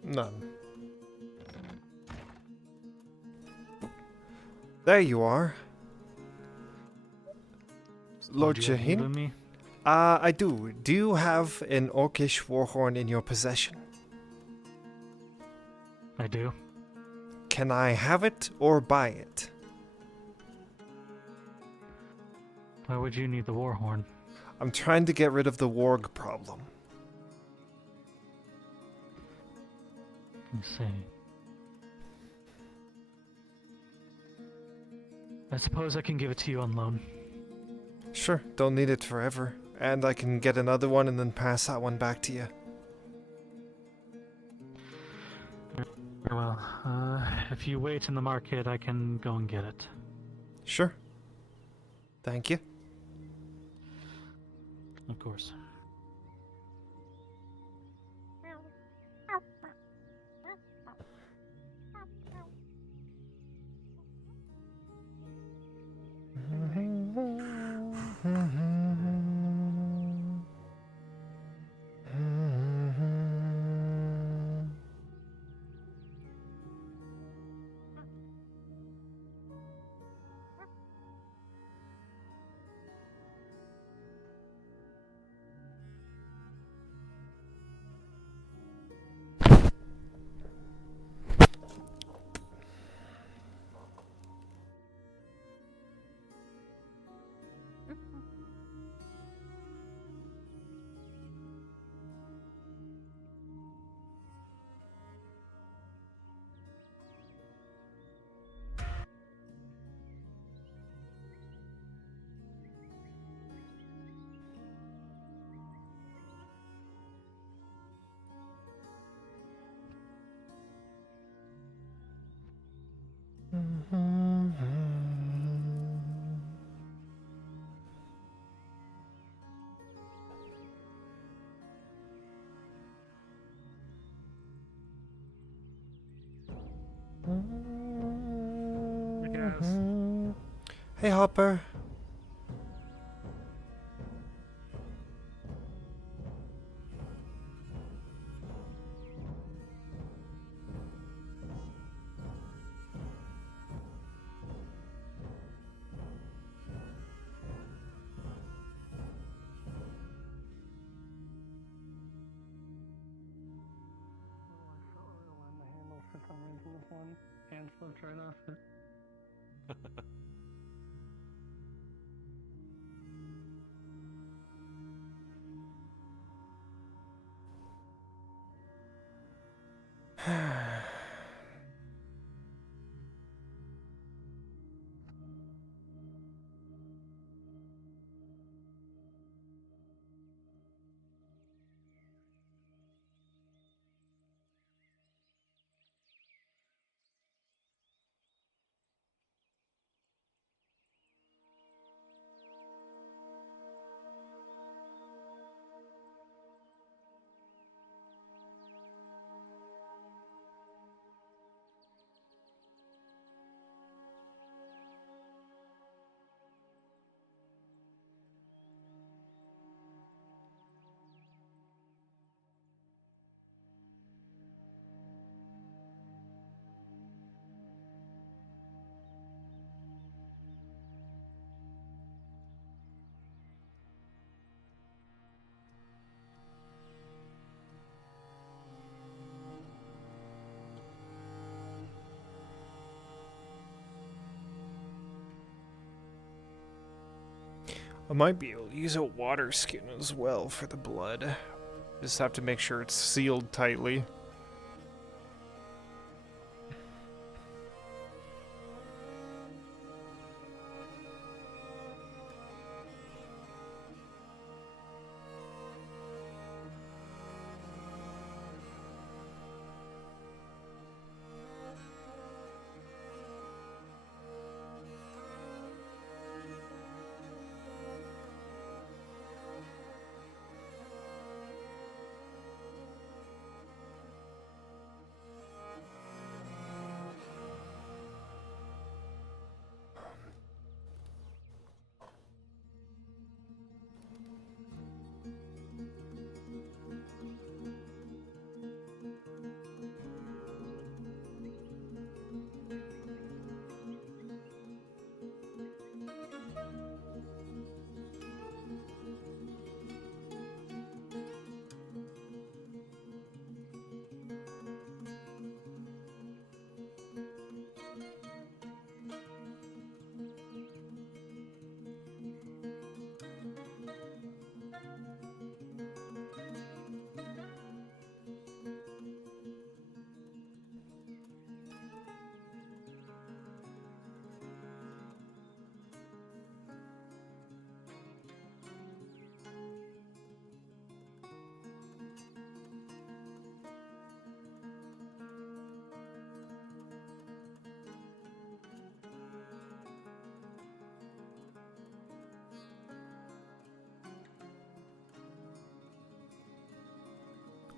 None. There you are. Lord do you have need Jaheen? with me? I do. Do you have an orcish warhorn in your possession? I do. Can I have it or buy it? Why would you need the war horn? I'm trying to get rid of the warg problem. I see. I suppose I can give it to you on loan. Sure, don't need it forever. And I can get another one and then pass that one back to you. Well, if you wait in the market, I can go and get it. Sure. Thank you. Of course. Hey, Hopper. For some reason, this one hand slipped right off it. I might be able to use a water skin as well for the blood. Just have to make sure it's sealed tightly.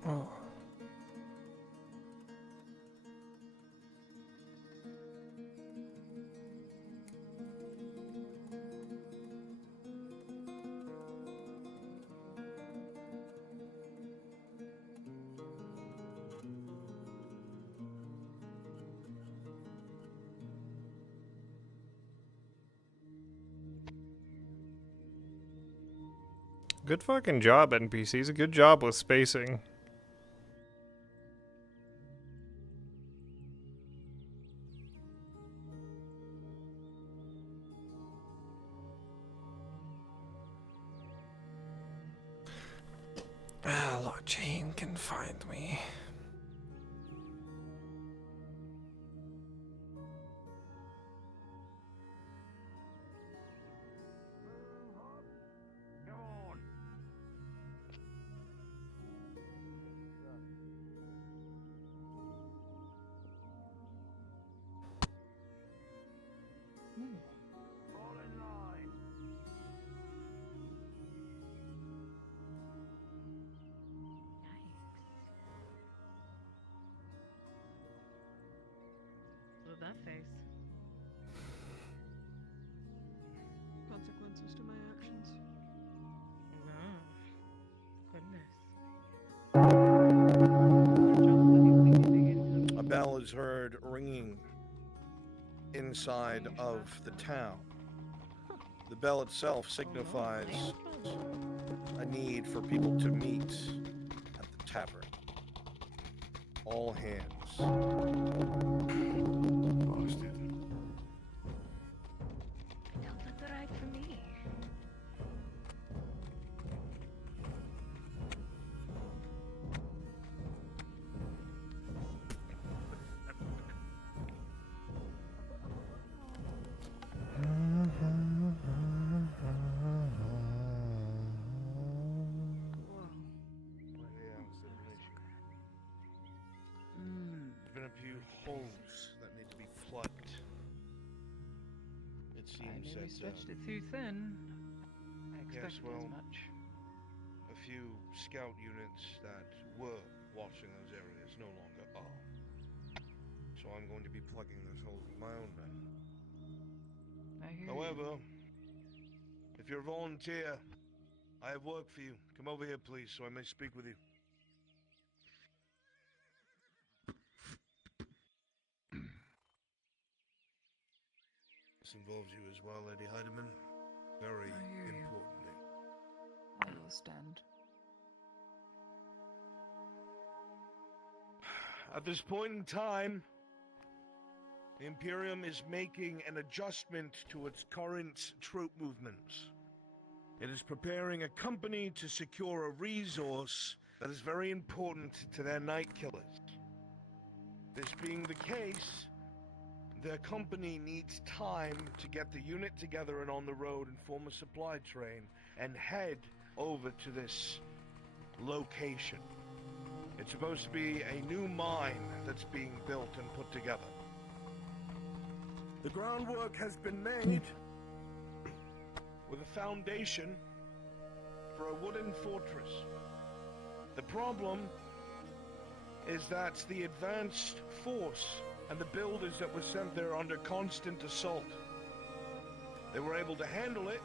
Oh. Good fucking job, NPCs. A good job with spacing. Ah, Lord Jane can find me. Look at that face. Consequences to my actions. Goodness. A bell is heard ringing inside of the town. The bell itself signifies a need for people to meet at the tavern. All hands. Posted. Don't look right for me. There's been a few holes that need to be plugged. It I seems knew we that stretched it too thin. I expected well, as much. a few scout units that were watching those areas no longer are. So I'm going to be plugging those holes with my own men. I hear However, if you're a volunteer, I have work for you. Come over here, please, so I may speak with you. This involves you as well, Lady Heidemann. Very importantly. I will stand. At this point in time, the Imperium is making an adjustment to its current troop movements. It is preparing a company to secure a resource that is very important to their Night Killers. This being the case, their company needs time to get the unit together and on the road and form a supply train and head over to this location. It's supposed to be a new mine that's being built and put together. The groundwork has been made with a foundation for a wooden fortress. The problem is that the advanced force and the builders that were sent there under constant assault. They were able to handle it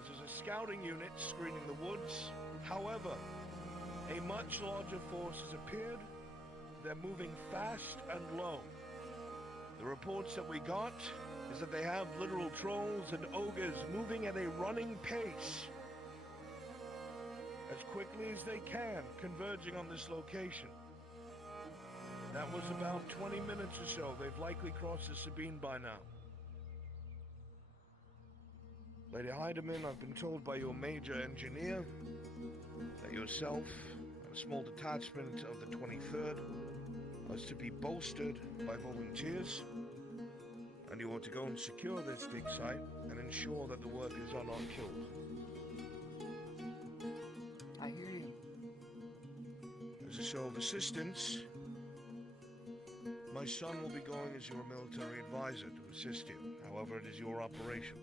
as a scouting unit screening the woods. However, a much larger force has appeared. They're moving fast and low. The reports that we got is that they have literal trolls and ogres moving at a running pace as quickly as they can, converging on this location. That was about 20 minutes or so. They've likely crossed the Sabine by now. Lady Heidemann, I've been told by your major engineer that yourself and a small detachment of the 23rd was to be bolstered by volunteers, and you are to go and secure this dig site and ensure that the workers are not killed. I hear you. As a show of assistance, my son will be going as your military advisor to assist you. However, it is your operation.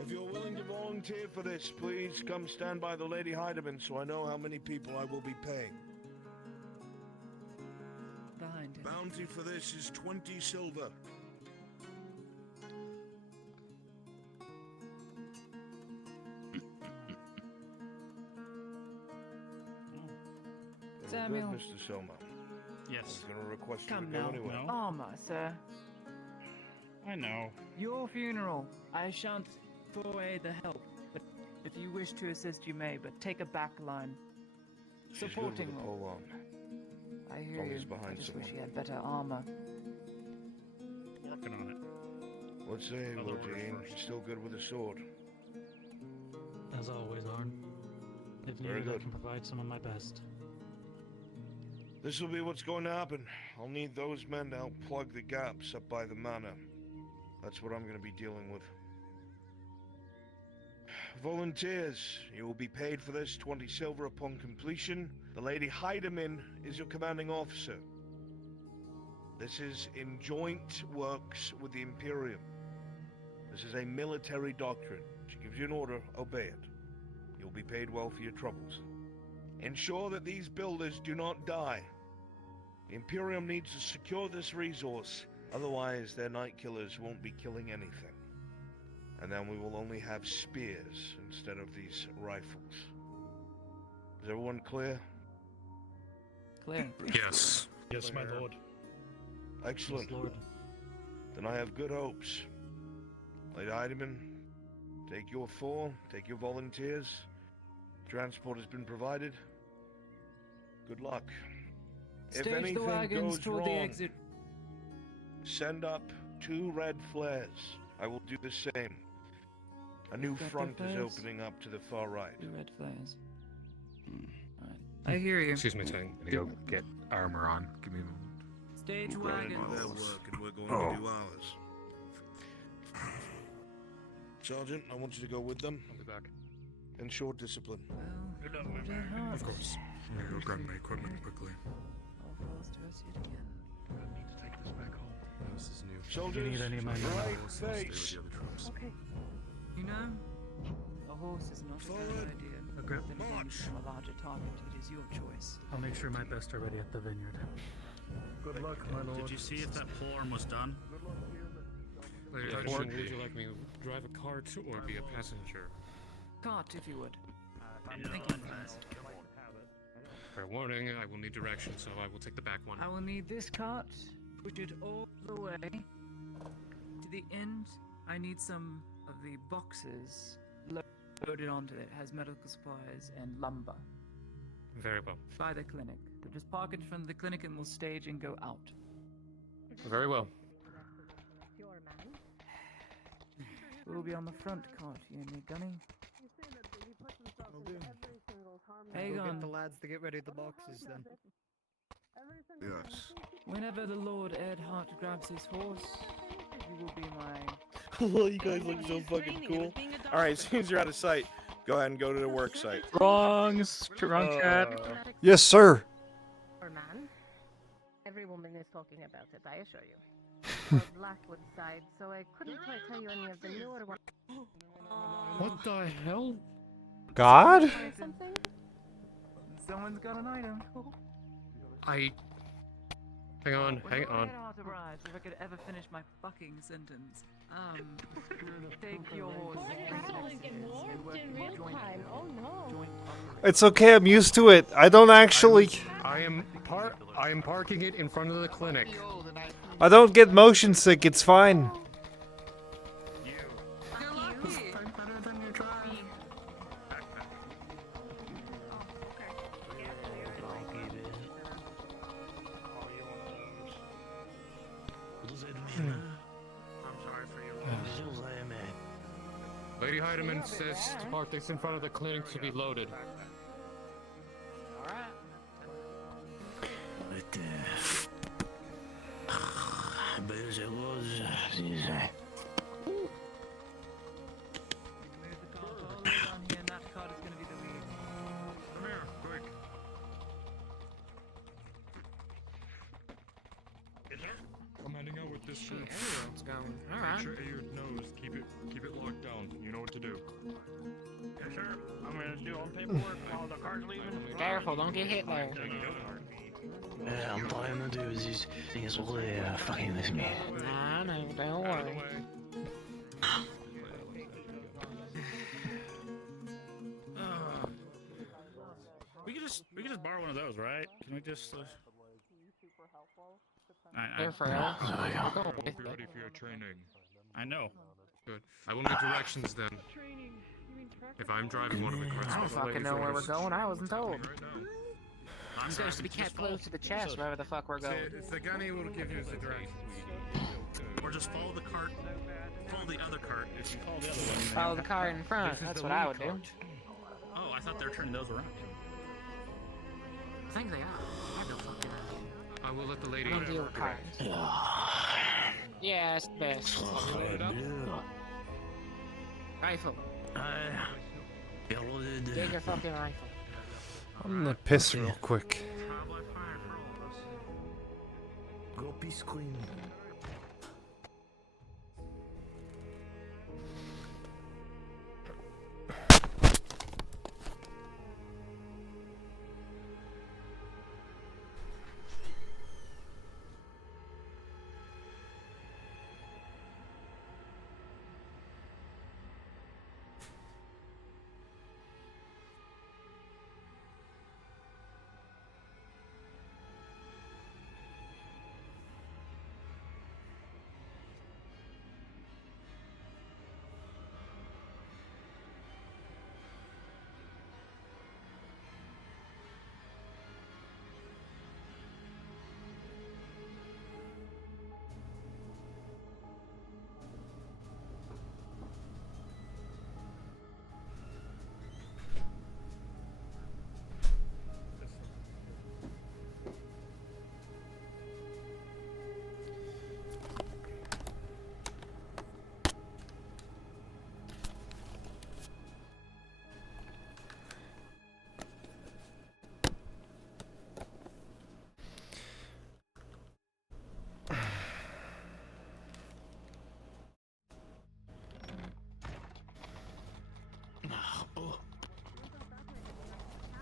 If you're willing to volunteer for this, please come stand by the Lady Heidemann so I know how many people I will be paying. Behind him. Bounty for this is 20 silver. Samuel. Good, Mr. Selma. Yes. I was going to request you Come to go now. anyway. Armor, sir. I know. Your funeral. I shan't foray the help, but if you wish to assist, you may, but take a back line. She's good Supporting with a role. pole on. I hear long you. as behind I just someone. wish he had better armor. Working on it. What say, Other Lord orders Jane? first. You still good with a sword? As always, Arn. If Very needed, I good. can provide some of my best. This will be what's going to happen. I'll need those men to help plug the gaps up by the manor. That's what I'm going to be dealing with. Volunteers, you will be paid for this 20 silver upon completion. The Lady Heidemann is your commanding officer. This is in joint works with the Imperium. This is a military doctrine. She gives you an order, obey it. You'll be paid well for your troubles. Ensure that these builders do not die. The Imperium needs to secure this resource, otherwise their night killers won't be killing anything. And then we will only have spears instead of these rifles. Is everyone clear? Clear. Yes. Yes, my lord. Excellent. Yes, Lord. Then I have good hopes. Lady Heidemann, take your 4, take your volunteers. Transport has been provided. Good luck. If Stage anything the wagons goes toward the wrong, exit. send up 2 red flares. I will do the same. A new Got the front is flares? opening up to the far right. 2 red flares. I hear you. Excuse me, Tang. I'm gonna go get armor on. Give me a moment. Stage We're going to do wagons. their work and we're going Oh. to do ours. Sergeant, I want you to go with them. I'll be back. Ensure discipline. Of course. I'm gonna go grab my equipment quickly. All falls to us yet again. I need to take this back home. This is new. Soldiers, need any of my men? right I'll stay with face. the other troops. Okay. You know, a horse is not a Forward. bad idea. Okay. Then again, March. from a larger target, it is your choice. I'll make sure my best are ready at the vineyard. Good luck, my lord. Did you see if that polearm was done? Lady Yeah, Heidemann, should would be. you like me to drive a cart or be a passenger? Cart, if you would. I'm thinking things. Fair warning, I will need direction, so I will take the back one. I will need this cart, push it all the way to the end. I need some of the boxes loaded onto it. It has medical supplies and lumber. Very well. By the clinic. So just park it in front of the clinic and we'll stage and go out. Very well. We'll be on the front cart, you and me, Gunny. Hang Go on. get the lads to get ready the boxes then. Yes. Whenever the Lord Edhart grabs his horse, you will be my... Well, you guys look so fucking cool. Alright, as soon as you're out of sight, go ahead and go to the work site. Wrong chat. Yes, sir. Poor man. Every woman is talking about it, I assure you. Well, Blackwood side, so I couldn't quite tell you any of the newer ones. What the hell? God? Something? Someone's got an item. Hang on, hang on. Edhart arrives, if I could ever finish my fucking sentence. Take your horse and work in joint It's okay, I'm used to it. I don't actually... I am parking it in front of the clinic. I don't get motion sick, it's fine. Lady Heidemann says to park this in front of the clinic to be loaded. Come here, quick. I'm heading out with this group. Everyone's going. Make Alright. sure Ayard knows. Keep it locked down. You know what to do. on paperwork while the car's leaving? Careful, don't get hit there. Yeah, I'm trying to do these things really fucking with me. Nah, no, don't worry. We could just borrow one of those, right? Can we just? Here for us. Be ready for your training. I know. Good. I will need directions then. If I'm driving one of the carts. I don't fucking know where we're going. I wasn't told. I'm supposed to be kept close to the chest wherever the fuck we're going. The gunny will give you the directions. Or just follow the cart. Follow the other cart. If you follow the other one. Follow the cart in front. That's what I would do. Oh, I thought they were turning those around. I think they are. I don't fucking know. I will let the lady. I don't deal with cars. Yeah, it's the best. Rifle. Take your fucking rifle. I'm gonna piss real quick. Go piss queen.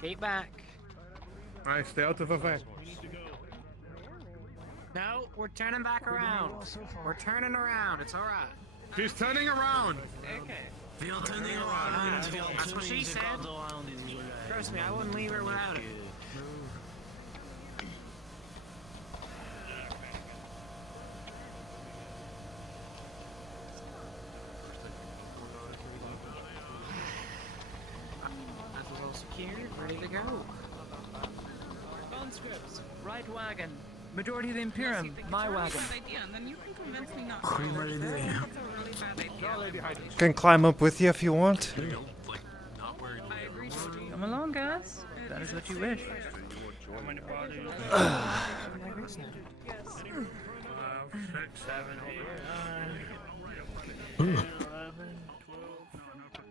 Keep back. Alright, stay out of the way. No, we're turning back around. We're turning around. It's alright. She's turning around. Okay. We are turning around. That's what she said. Trust me, I wouldn't leave her without it. That's well secured, ready to go. Conscripts, right wagon. Majority of the Imperium, my wagon. Can climb up with you if you want. Come along, guys. That is what you wish.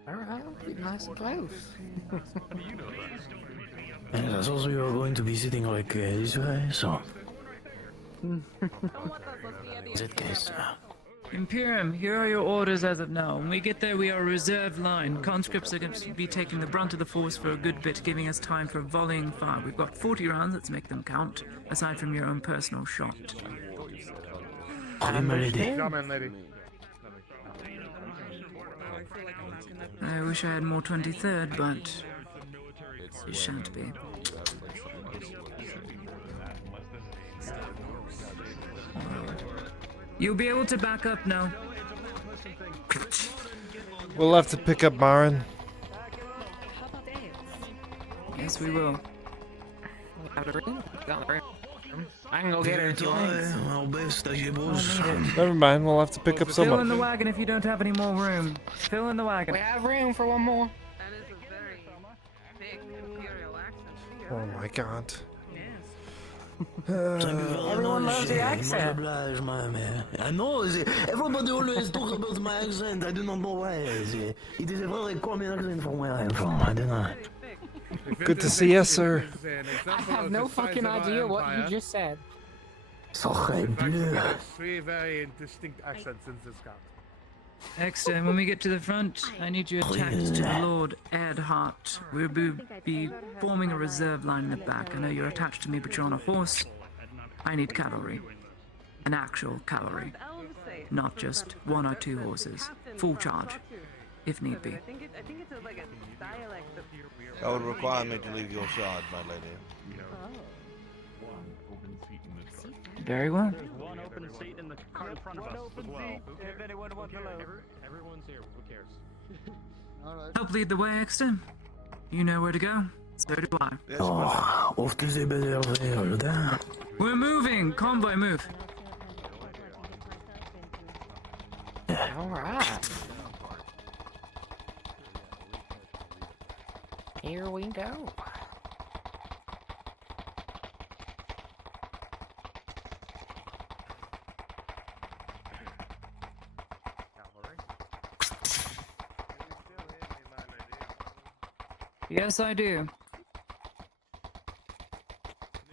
Alright, nice and close. And that's also you are going to be sitting like this way, so. In that case. Imperium, here are your orders as of now. When we get there, we are a reserve line. Conscripts are going to be taking the brunt of the force for a good bit, giving us time for volleying fire. We've got 40 rounds, let's make them count, aside from your own personal shot. I'm ready. Come in, lady. I wish I had more 23rd, but it shan't be. You'll be able to back up now. We'll have to pick up Baron. Yes, we will. I can go get her if you want. Never mind, we'll have to pick up Fill in someone. the wagon if you don't have any more room. Fill in the wagon. We have room for one more. That is a very big imperial accent. Oh my god. Everyone loves the accent. I know, everybody always talks about my accent. I do not know why. It is a very common accent from where I am from. I don't know. Good to see you, sir. I have no fucking idea what you just said. Sacré bleu. Three very distinct accents in this count. Exton, when we get to the front, I need you attached to the Lord Erdhart. We'll be forming a reserve line in the back. I know you're attached to me, but you're on a horse. I need cavalry. An actual cavalry. Not just one or two horses. Full charge, if need be. I think it's like a dialect of... That would require me to leave your side, my lady. Very well. There's one open seat in the car in front of us as well. If anyone wants to load. Everyone's here. Who cares? Help lead the way, Exton. You know where to go. So do I. Oh, off to the Az'Rael, damn. We're moving! Convoy, move! Alright. Here we go. Yes, I do.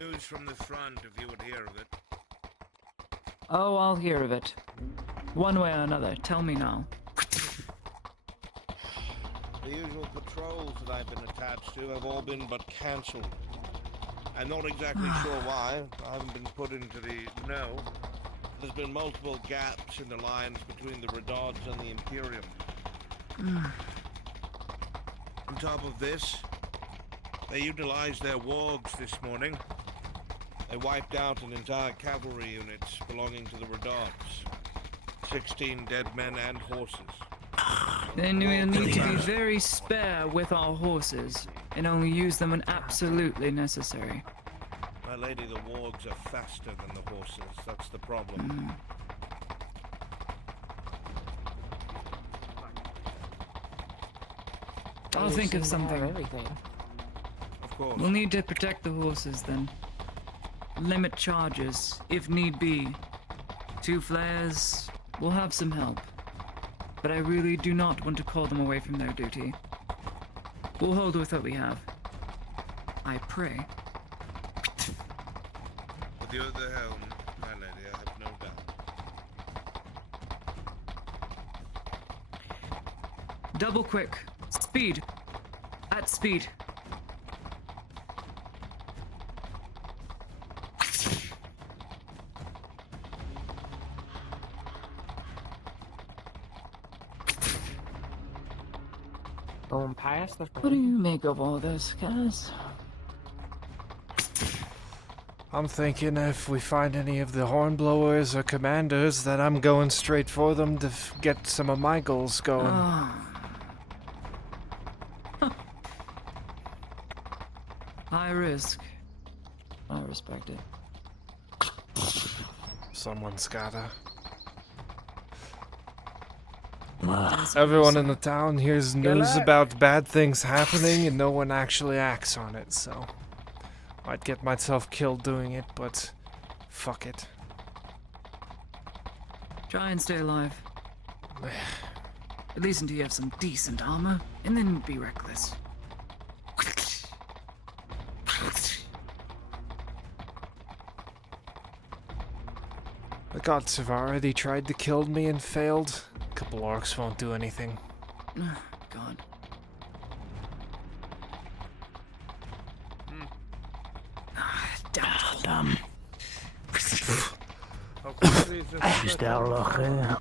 News from the front, if you would hear of it. Oh, I'll hear of it. One way or another. Tell me now. The usual patrols that I've been attached to have all been but cancelled. I'm not exactly sure why. I haven't been put into the know. There's been multiple gaps in the lines between the Redods and the Imperium. On top of this, they utilized their wargs this morning. They wiped out an entire cavalry unit belonging to the Redods. 16 dead men and horses. Then we'll need to be very spare with our horses, and only use them when absolutely necessary. My lady, the wargs are faster than the horses. That's the problem. I'll think of something. Of course. We'll need to protect the horses then. Limit charges, if need be. 2 flares, we'll have some help. But I really do not want to call them away from their duty. We'll hold with what we have. I pray. With you at the helm, my lady, I have no doubt. Double quick. Speed. At speed. Going past the... What do you make of all this, Cass? I'm thinking if we find any of the hornblowers or commanders, that I'm going straight for them to get some of my goals going. High risk. I respect it. Someone's gotta. Everyone in the town hears news about bad things happening and no one actually acts on it, so... Might get myself killed doing it, but... Fuck it. Try and stay alive. At least until you have some decent armor, and then be reckless. The gods have already tried to kill me and failed. A couple orcs won't do anything. God. Damn. Just out luck, yeah.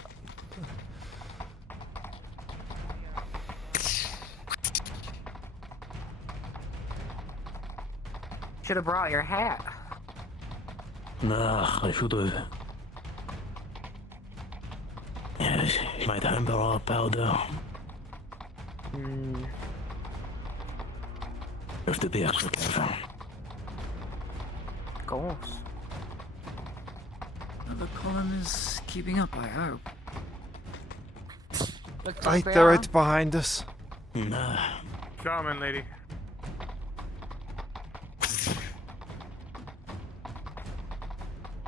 Should have brought your hat. Nah, I should have. Yeah, might have brought up powder. Have to be extra careful. Of course. The column is keeping up, I hope. Right, they're right behind us. Nah. Shaman lady.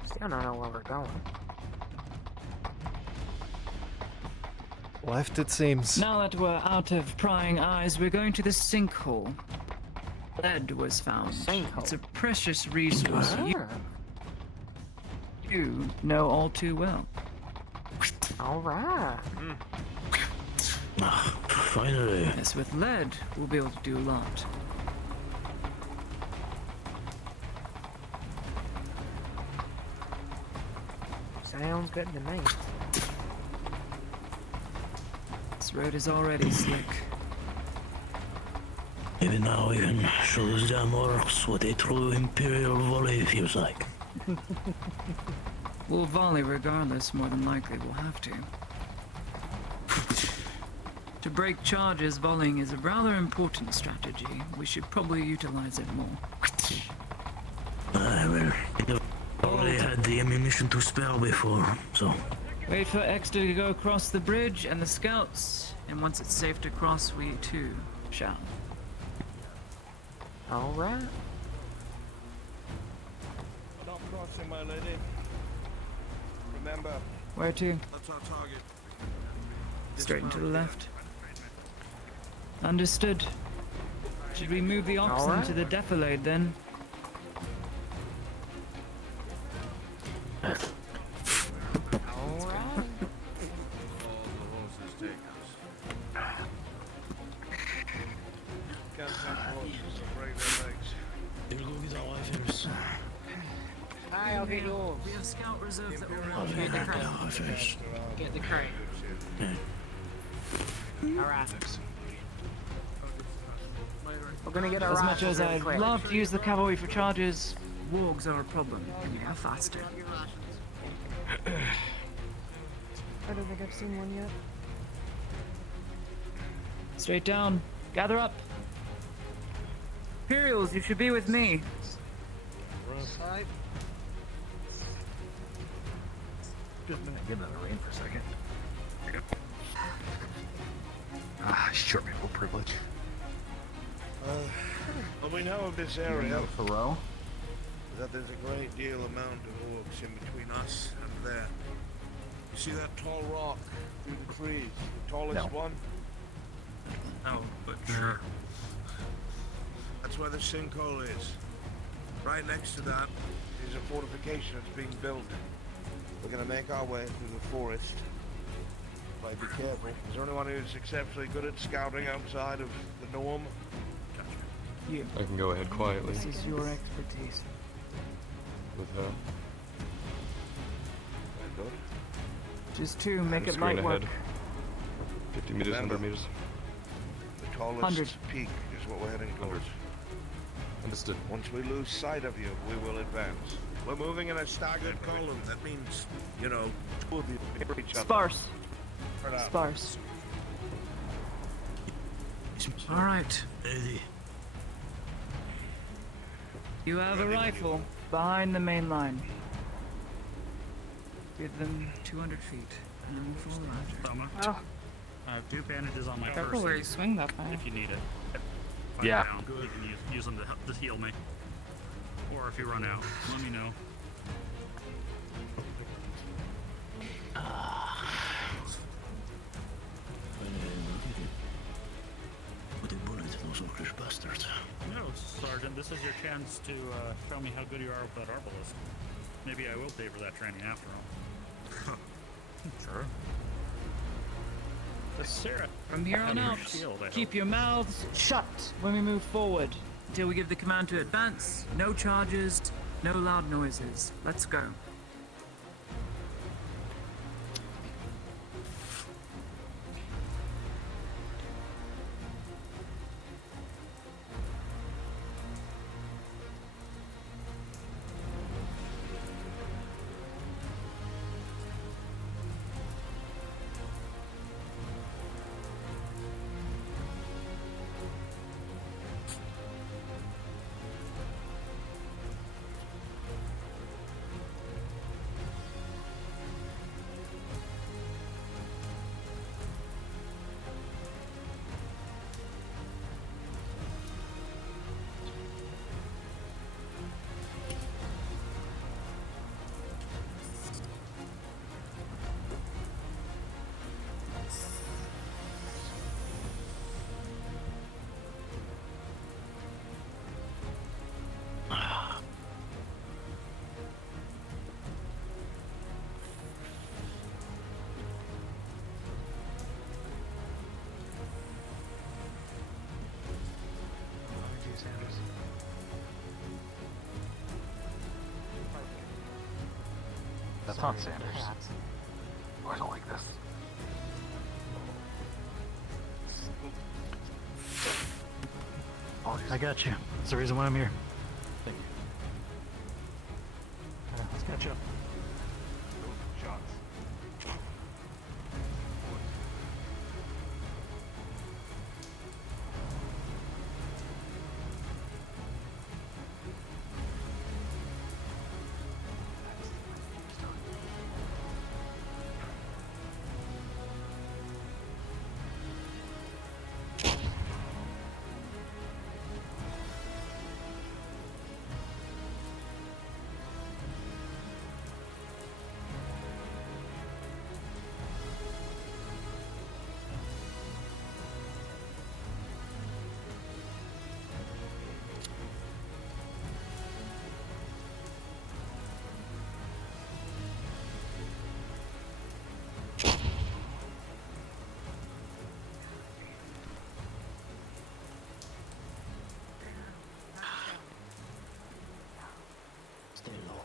Still don't know where we're going. Left, it seems. Now that we're out of prying eyes, we're going to the sinkhole. Lead was found. Sinkhole? It's a precious resource you know all too well. Alright. Finally. Yes, with lead, we'll be able to do a lot. Sounds good to me. This road is already slick. Maybe now we can show those damn orcs what a true Imperial volley feels like. We'll volley regardless, more than likely we'll have to. To break charges, volleying is a rather important strategy. We should probably utilize it more. Well, I've already had the ammunition to spare before, so... Wait for Exeter to go across the bridge and the scouts, and once it's safe to cross, we too shall. Alright. Not crossing, my lady. Remember. Where to? That's our target. Straight and to the left. Understood. Should we move the oxen Alright. to the defilade then? I'll get yours. We have scout reserves that will I'll get get the my crate. dog first. Get the crate. Alright. We're gonna get our As much rifles as really I'd quick. love to use the cavalry for charges, wargs are a problem, and they are faster. I don't think I've seen one yet. Straight down. Gather up. Imperials, you should be with me. Just a minute, get out of the rain for a second. There you go. Ah, sure, people privilege. What we know of this area Thoreau? is that there's a great deal amount of orcs in between us and there. You see that tall rock through the trees? The tallest one? Oh, but sure. That's where the sinkhole is. Right next to that is a fortification that's being built. We're gonna make our way through the forest. But be careful. Is there anyone who's exceptionally good at scouting outside of the norm? You. I can go ahead quietly. This is your expertise. With her. Good. Just two, make it Screen light work. ahead. 50 meters, Remember. 100 meters. The tallest 100. peak is what we're heading towards. Understood. Once we lose sight of you, we will advance. We're moving in a staggered column. That means, you know, two of you near each other. Sparse. Spread out. Sparse. Alright. You have a rifle behind the main line. Give them 200 feet and then full roger. Soma. I have 2 bandages on my Careful person. where you swing that thing. If you need it. If I Yeah. go down, you can use them to heal me. Or if you run out, let me know. What a bullet, those orcish bastards. No, Sergeant, this is your chance to show me how good you are with that arbalist. Maybe I will pay for that training after all. Sure. The Sarah. From here on Your out, shield, I keep hope. your mouths shut when we move forward. Until we give the command to advance, no charges, no loud noises. Let's go. That's not Sanders. Oh, I don't like this. I got you. That's the reason why I'm here. Thank you. Let's catch up. Shots. Stay low.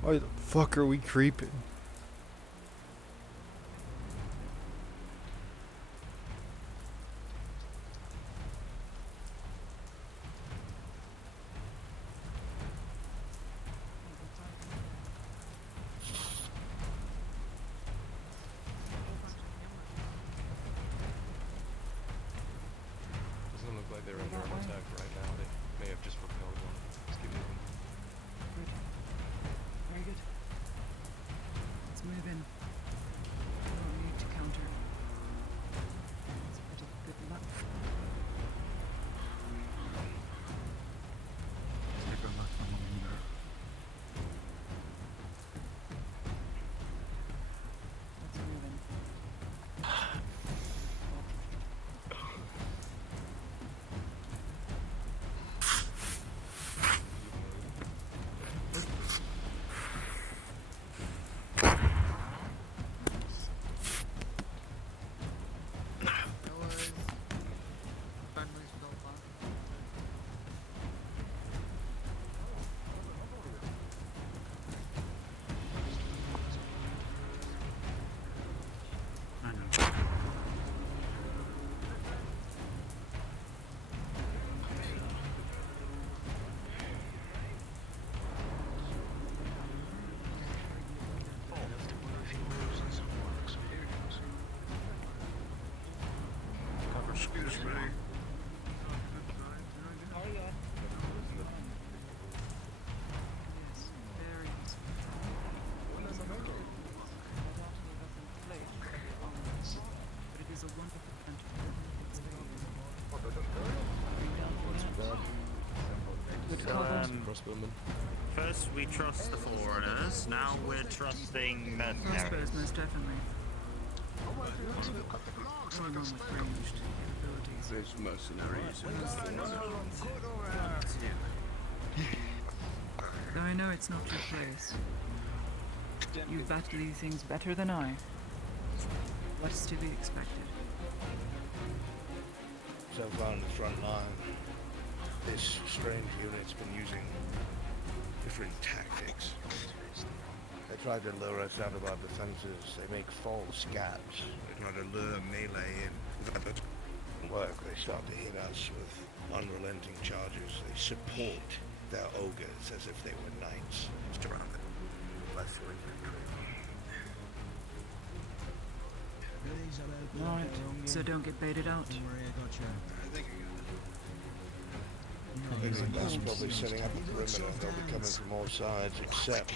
Why the fuck are we creeping? Doesn't look like they're under attack right now. They may have just repelled one. Let's keep moving. Very good. Let's move in. We don't need to counter. It's pretty good luck. Let's move in. Excuse me. First we trust the foreigners, now we're trusting mercenaries. Crossbows, most definitely. Anyone with ranged abilities. There's mercenaries in this Though I know it's not your place. You battle these things better than I. What's to be expected? So far on the front line, this strange unit's been using different tactics. They tried to lure us out of our defenses. They make false gaps. They try to lure melee in. If that doesn't work, they start to hit us with unrelenting charges. They support their ogres as if they were knights. Surrounded. Less infantry. Alright, so don't get baited out. I think that's probably setting up a perimeter. They'll be coming from all sides except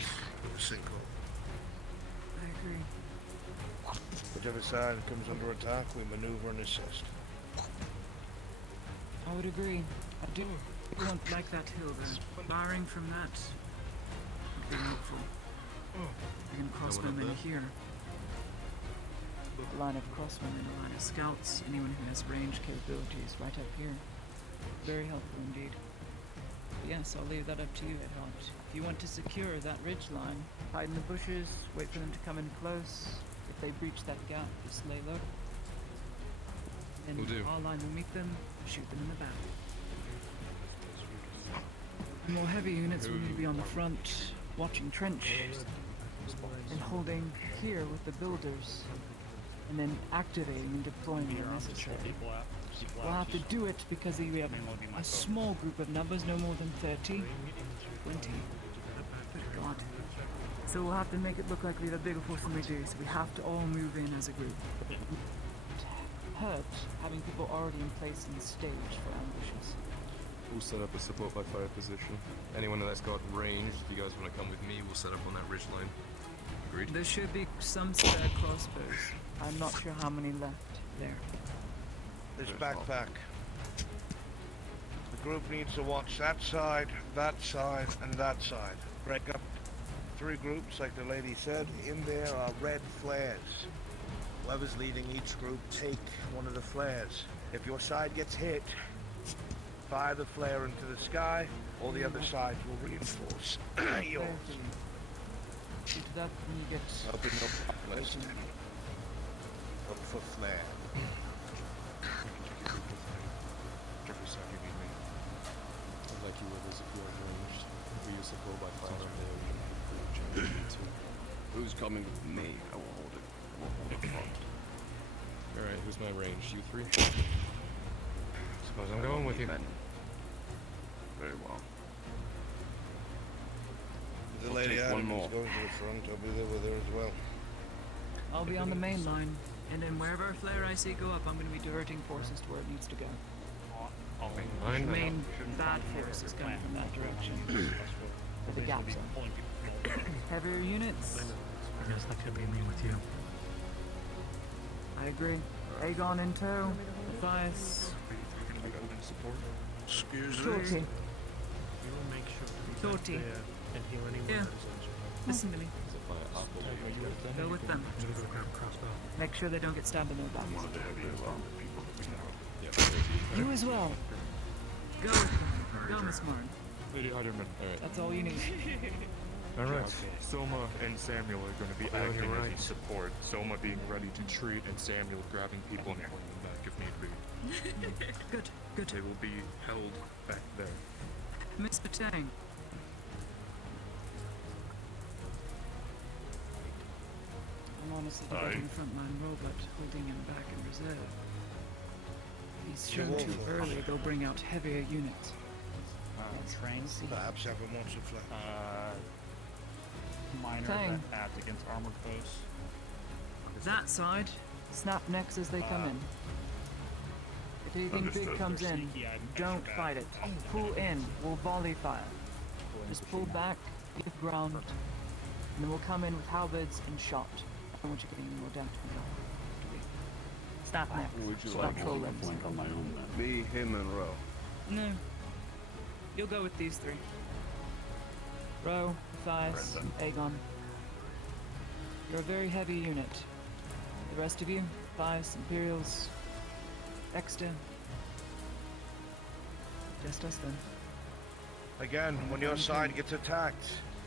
the sinkhole. I agree. Whichever side comes under attack, we maneuver and assist. I would agree. I do. We won't like that hill then. Barring from that would be helpful. I can crossbowmen here. A line of crossbowmen, A line of scouts, anyone who has range capabilities right up here. Very helpful indeed. But yes, I'll leave that up to you, Edhart. If you want to secure that ridge line, hide in the bushes, wait for them to come in close. If they breach that gap, just lay low. And Will do. our line will meet them, shoot them in the back. The more heavy units will need to be on the front, watching trenches, and holding here with the builders, and then activating and deploying when necessary. We'll have to do it because we have a small group of numbers, no more than 30, 20. God. So we'll have to make it look like we have a bigger force than we do, so we have to all move in as a group. It would hurt having people already in place and staged for ambushes. We'll set up a support by fire position. Anyone that's got range, if you guys want to come with me, we'll set up on that ridge line. Agreed? There should be some spare crossbows. I'm not sure how many left there. This backpack. The group needs to watch that side, and that side. Break up 3 groups, like the lady said. In there are red flares. Whoever's leading each group, take one of the flares. If your side gets hit, fire the flare into the sky, all the other sides will reinforce yours. Shoot it up when you get... Open your list. Look for flare. Whichever side you need me. I'd like you with us if you are ranged. We use support by fire up there. Who's coming with me? I will hold it. I will hold it front. Alright, who's my range? You 3? Suppose I'm going with you. Very well. The I'll lady take Adam one more. is going to the front. I'll be there with her as well. I'll be on the main line, and then wherever flare I see go up, I'm going to be diverting forces to where it needs to go. Main line? The main bad force is coming from that direction. Where the gaps are. Heavier units? I guess that could be me with you. I agree. Aegon in tow. Matthias. Excuse me. Torty. We will make sure to be back Torty. there and heal anyone Yeah. that is injured. Listen to me. Go with them. I'm gonna go grab a crossbow. Make sure they don't get stabbed in their backs. You as well. Go with them. Go, Miss Martin. Lady Heiderman. That's all you need. Alright. Soma and Samuel are going to be acting as a support. Soma being ready to treat, and Samuel grabbing people and pulling them back if need be. Good, good. They will be held back there. Mr. Tang. I'm honestly debating frontline role, but holding him back in reserve. If he's shown too early, they'll bring out heavier units. Trains. Perhaps everyone wants to fly. Minor Tang. that act against armored foes. That side. Snap necks as they come in. If anything big comes in, don't fight it. Pull in. We'll volley fire. Just pull back, give ground, and then we'll come in with halberds and shot. I don't want you getting any more damage from that. Snap necks. Would you Stop like full me to limbs. flank on my own then? Me, him, and Ro. No. You'll go with these 3. Ro, Matthias, Aegon. You're a very heavy unit. The rest of you, Matthias, Imperials, Exter. Just us then. Again, when your side gets attacked,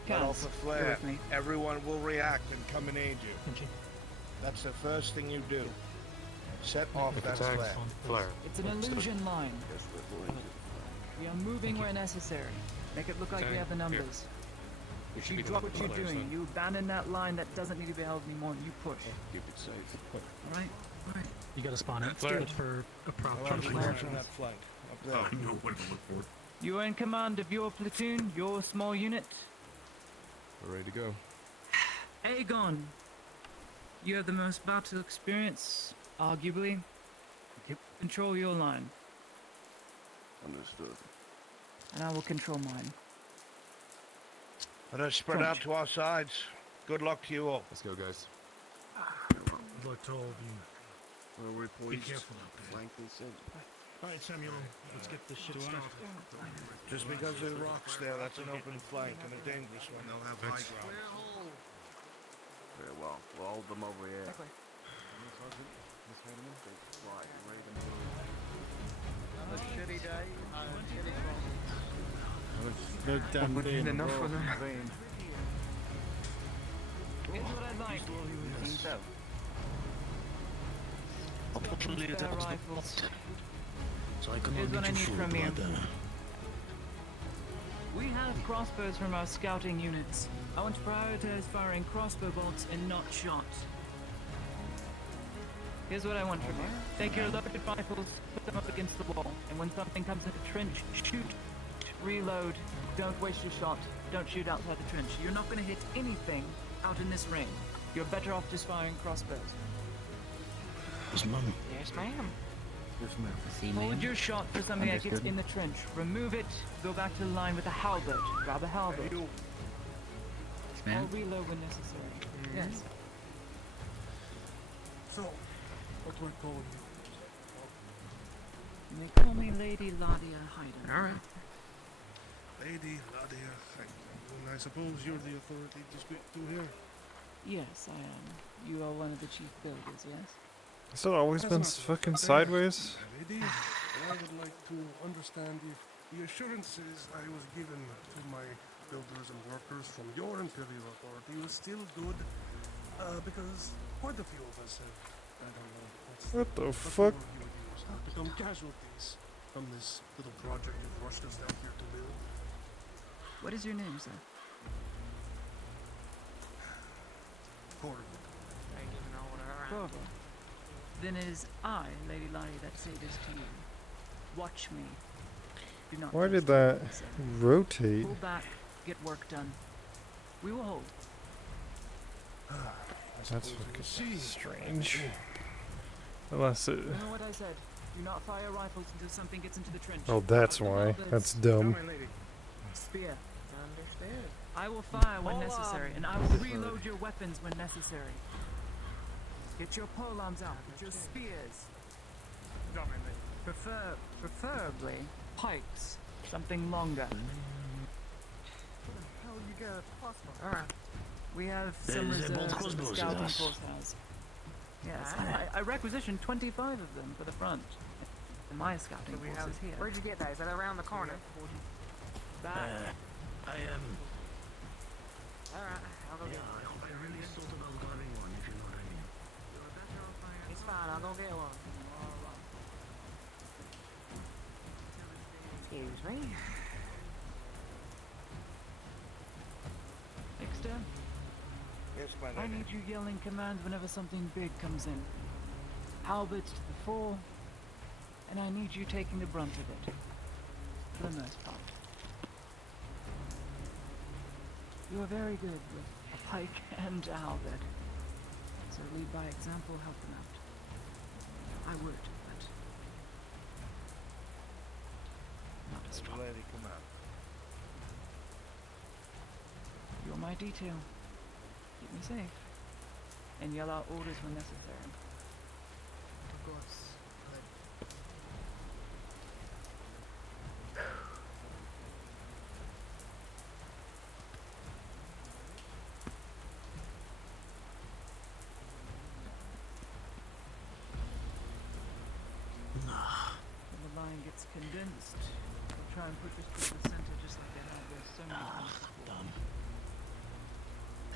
Let off Kaz, a you're flare. with me. Everyone will react and come and aid you. That's the first thing you do. Set off that flare. It's an illusion line. We are moving where necessary. Make it look like we have the numbers. If you drop what you're doing, you abandon that line that doesn't need to be held anymore, and you push. Keep it safe. Alright? Alright. You gotta spawn it. Flare. Good for a prop. I'll flank on that flank. Up there. I know what to look for. You are in command of your platoon, your small unit. We're ready to go. Aegon, you have the most battle experience, arguably. Control your line, Understood. and I will control mine. Let us spread out to our sides. Good luck to you all. Let's go, guys. Good luck to all of you. Where are we Be poised? careful out there. Flank this in. Alright, Samuel, let's get this shit started. Just because there are rocks there, that's an open flank and a dangerous one. They'll have high ground. Very well. We'll hold them over here. A shitty day. Good damn day, enough bro. for them. Here's what I'd like. Unfortunately, Spare that was rifles. So I can Here's only what I do need food, from you. but, We have crossbows from our scouting units. I want to prioritize firing crossbow bolts and not shot. Here's what I want from you. Take your loaded rifles, put them up against the wall, and when something comes in the trench, shoot, reload. Don't waste your shot. Don't shoot outside the trench. You're not going to hit anything out in this ring. You're better off just firing crossbows. Yes, ma'am. Yes, ma'am. Yes, ma'am. Hold your shot for something that gets Understood. in the trench. Remove it. Go back to the line with a halberd. Grab a halberd. I'll reload when necessary. Yes. So, what do I call you? They call me Lady Ladia Hyden. Alright. Lady Ladia, and I suppose you're the authority to speak to here? Yes, I am. You are one of the chief builders, yes? Has it always That's been not fucking fair, sideways? Lady, I would like to understand if the assurances I was given to my builders and workers from your imperial authority was still good, because quite a few of us have, I don't know, What the what's fuck? word you would use, have become casualties from this little project you've rushed us down here to build. What is your name, sir? Corvo. Corvo. Then it is I, Lady Ladia, that say this to you. Watch me. Do not Why trust did that what I say. rotate? Pull back, get work done. We will hold. That's fucking strange. Unless it. You know what I said? Do not fire rifles until something gets into the trench. Oh, that's Grab the why. halberds. That's dumb. Spear. Understood. I will fire when Hold necessary, on. and I will reload your weapons when necessary. Get your polearms out. Get your spears. Preferably pikes. Something longer. How you get a crossbow? Alright. We have They- some they both reserves that the crossbows with scouting us. force has. Yes, Ah. I requisitioned 25 of them for the front. And my scouting force is here. Where'd you get that? Is that around the corner? Back. I am. Alright, I'll go Yeah, get one. I really thought about grabbing one, if you know what I mean. It's fine, I'll go get one. Excuse me. Exter, Yes, my I lady. need you yelling command whenever something big comes in. Halberds to the fore, and I need you taking the brunt of it. For the most part. You are very good with a pike and a halberd. So lead by example, help them out. I would, but not as strong. Lady, come out. You're my detail. Keep me safe. And yell out orders when necessary. Of course. When the line gets condensed, we'll try and put this to the center just like they have this so many times before.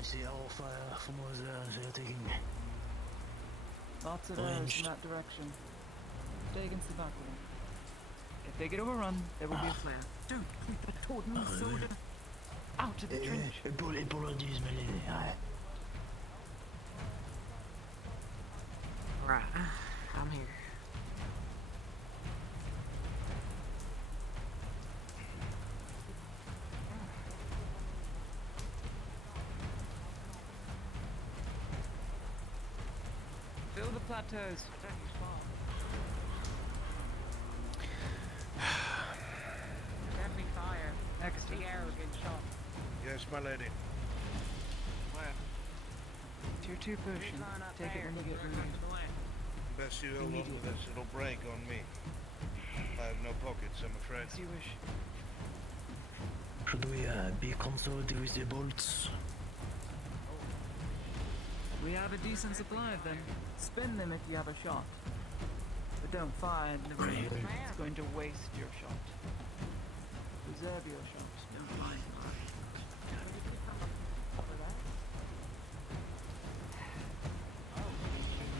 I see all fire from where they're taking. Lots of arrows in that direction. Stay against the back wall. If they get overrun, there will be a flare. Don't point that toward me, soldier. Out of the trench. Apologies, my lady. Aye. Right, I'm here. Fill the plateaus. Friendly fire. Next. The arrogant shot. Yes, my lady. Where? Tier 2 potion. Take it when you get relieved. Best you hold on to this, it'll break on me. I have no pockets, I'm afraid. As you wish. Should we be conservative with the bolts? We have a decent supply of them. Spin them if you have a shot. But don't fire in the range. It's going to waste your shot. Reserve your shot.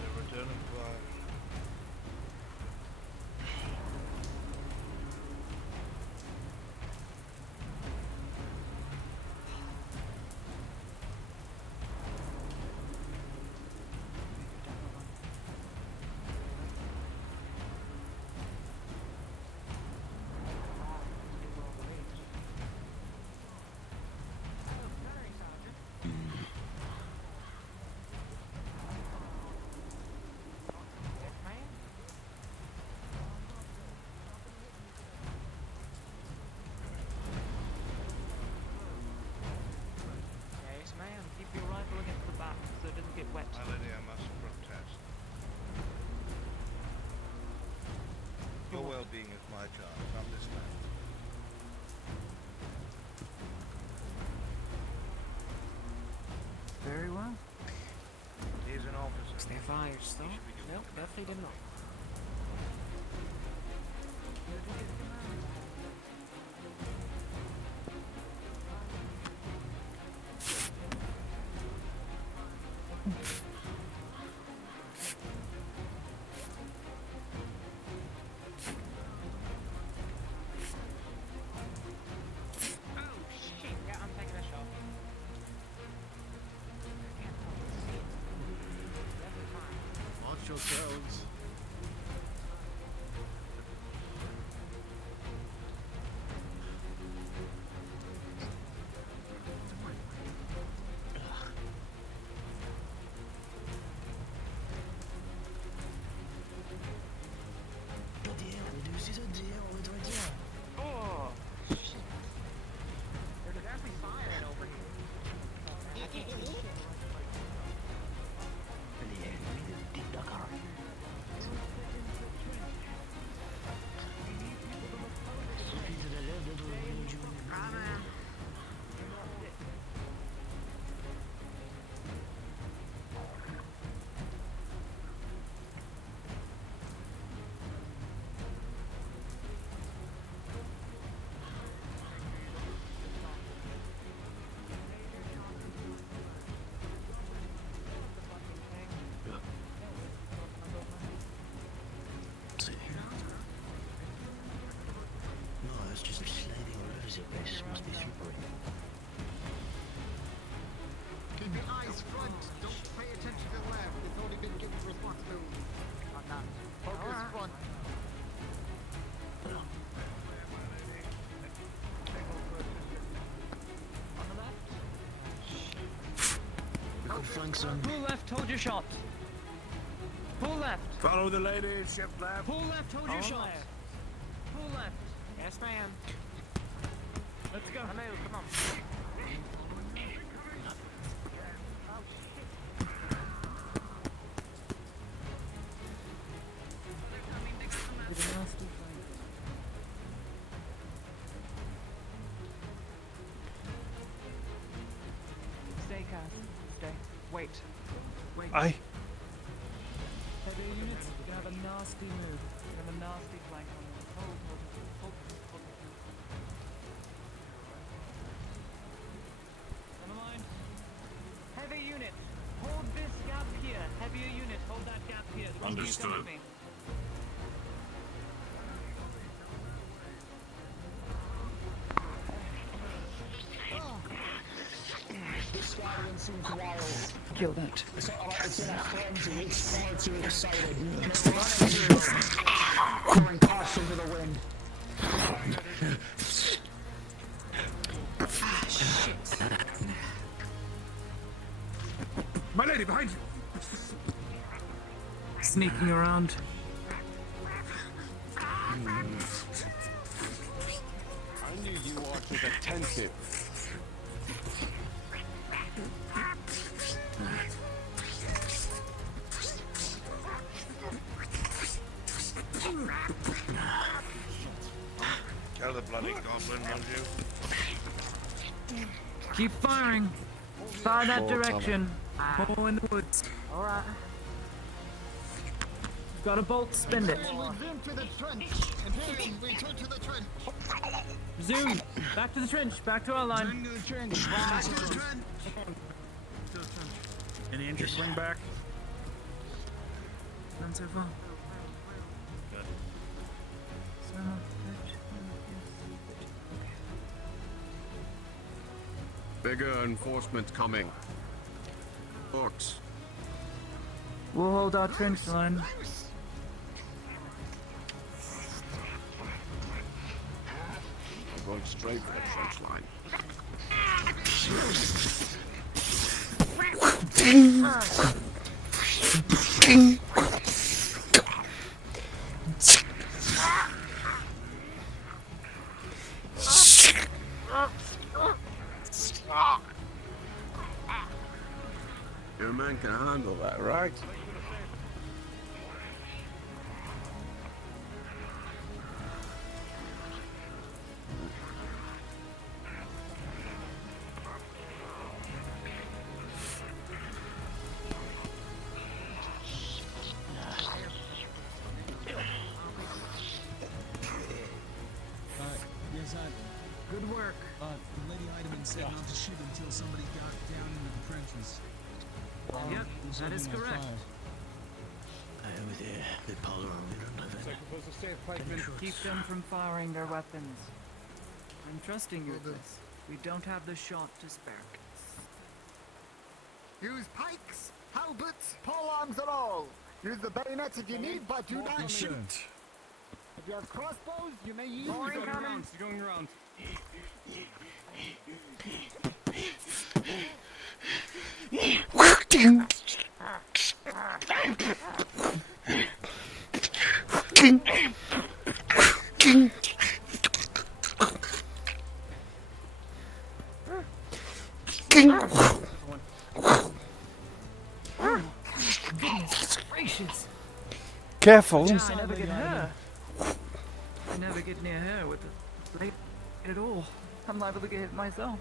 The returning fire. Yes, ma'am. Keep your rifle against the back so it doesn't get wet. My lady, I must protest. Your well-being is my charge, not this man. Very well. He's an officer. Is there fires, though? Nope, definitely did not. Oh, shit. Yeah, I'm taking a shot. I can't fucking see it. Every time. Watch yourselves. Oh! There's definitely fire over here. I can't see shit. No, it's just sliding all over the place. Must be slippery. Keep your eyes front. Don't pay attention to the left. It's only been given responsibility. I'm not. Focus front. We could flank some. Pull left, hold your shot. Pull left. Follow the lady, shift left. Pull left, hold your All shot. left. Pull left. Yes, ma'am. Let's go. I move, come on. With a nasty flank. Stay, Cass. Stay. Wait. Wait. I. Heavy units, you have a nasty move. You have a nasty flank on them. Hold. Never mind. Understood. This squadron seems wild. Kill that. It's in a frenzy. It's far too excited. And it's running through, throwing caution to the wind. My lady, behind you! Sneaking around. I knew you orchard attentive. Tell the bloody goblin, won't you? Keep firing. Fire that More direction. More in the woods. Alright. Got a bolt, spend it. Resume to the trench. Imperium, return to the trench. Zoom. Back to the trench. Back to our line. Return to the trench. Back to the trench. Any injured swing back? None so far. Good. Bigger enforcement coming. Orcs. We'll hold our trench line. I'm going straight for the trench line. Your man can handle that, right? Yes, good work. Lady Heidemann said not to shoot until somebody got down into the trenches. Yep, that is correct. Keep them from firing their weapons. I'm trusting you with this. We don't have the shot to spare. Use pikes, halberds, polearms and all. Use the bayonets if you need, but do not shoot. If you have crossbows, you may use them. Going around. Goodness gracious. Careful. I never get her. I never get near her with the blade at all. I'm liable to get hit myself.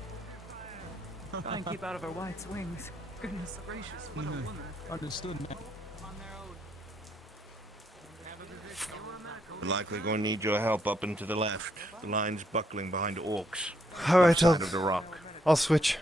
Try and keep out of her white swings. Goodness gracious, what a woman. Understood, man. We're likely going to need your help up and to the left. The line's buckling behind orcs. All right, Side of the rock. I'll switch.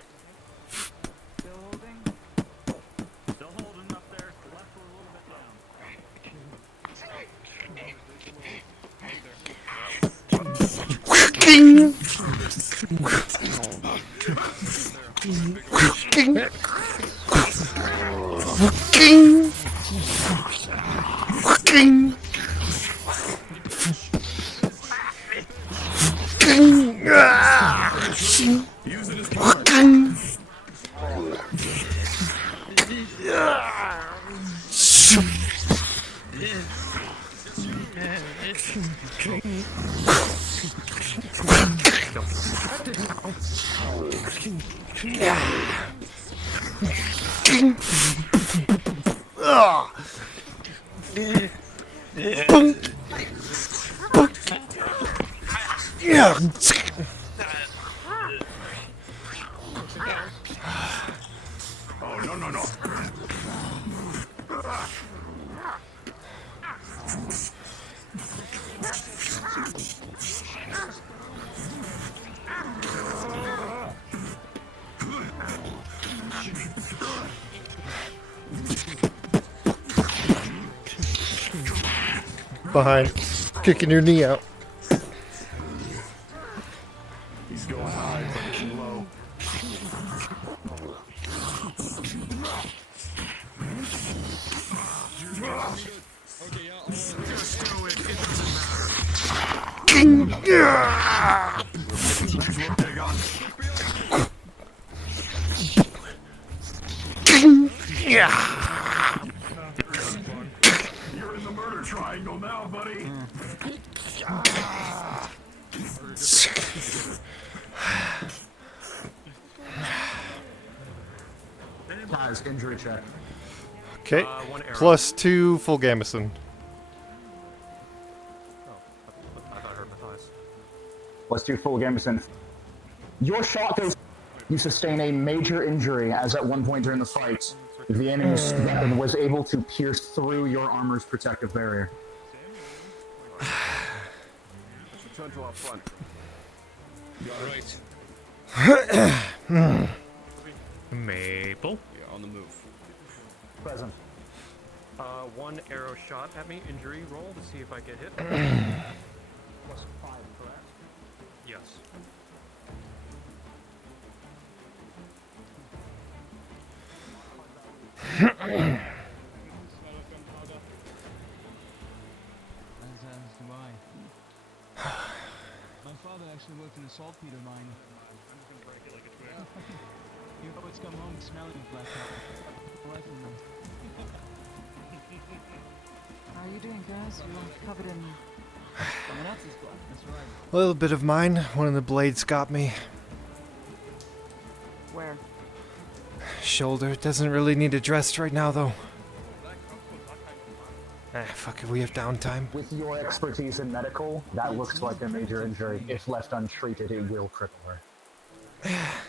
Oh, no, no, no. behind, kicking your knee out. He's going high, but getting low. You're in the murder triangle now, buddy. Guys, injury check. Okay, +2 full gamison. Let's do full gamison. Your shot goes. You sustain a major injury, as at one point during the fight, the enemy's weapon was able to pierce through your armor's protective barrier. Return to our front. Right. Maple. Yeah, on the move. Present. One arrow shot at me. Injury roll to see if I get hit. +5, correct? Yes. My father actually worked in a saltpeter mine. You always come home smelling blackout. How are you doing, guys? You're all covered in someone else's blood. That's right. A little bit of mine. One of the blades got me. Where? Shoulder. Doesn't really need addressed right now, though. Fuck it, we have downtime. With your expertise in medical, that looks like a major injury. If left untreated, it will cripple her.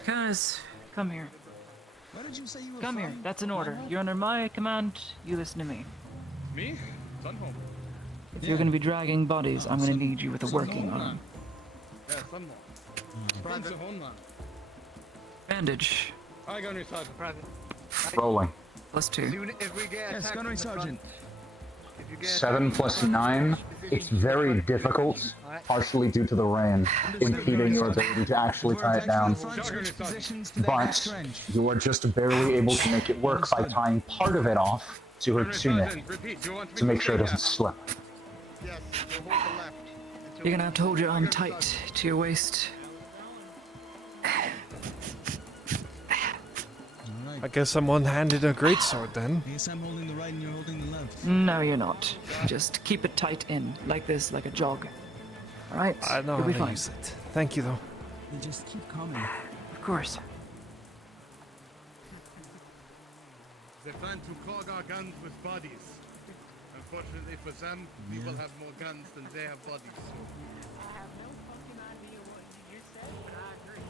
Guys, come here. Why did you say you were Come here. fine? That's an order. You're under my command. You listen to me. Me? Son home. If you're going to be dragging bodies, I'm going to need you with a working arm. Yeah, son home. Private home man. Bandage. I got inside. Private. Rolling. +2. Yes, Gunnery Sergeant. 7 + 9. It's very difficult, partially due to the rain, impeding your ability to actually tie it down. But you are just barely able to make it work by tying part of it off to her tunic to make sure it doesn't slip. You're going to have to hold your arm tight to your waist. I guess I'm one-handed a greatsword then. I guess I'm holding the right and you're holding the left. No, you're not. Just keep it tight in, like this, like a jog. Alright? I know You'll be how to fine. use it. Thank you, though. You just keep coming. Of course. They plan to clog our guns with bodies. Unfortunately for them, we will have more guns than they have bodies. I have no fucking idea what you just said, but I agree.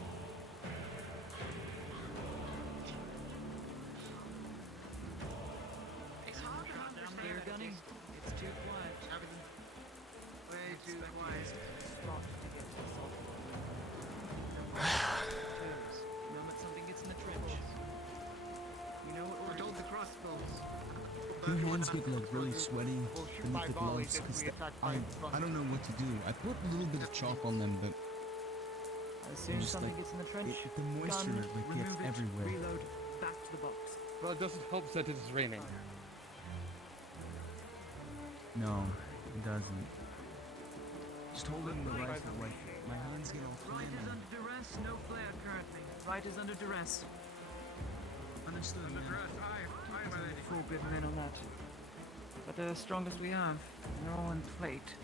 It's hard to understand. You're gunning. It's too quiet. Way too quiet. The moment something gets in the trench. You know what we're Don't the crossbows. Your hands get like really sweaty beneath the gloves because I don't know what to do. I put a little bit of chalk on them, but As soon as just something like gets in the trench, the moisture gun, like gets remove it, everywhere. reload, back to the box. Well, it doesn't help that it is raining. No, it doesn't. Just holding the rifle like my hands get all Right is clammy. under duress, no flare currently. Right is under duress. Understood. Under duress, I am a full good men on that. But the strongest we have, they're all in plate.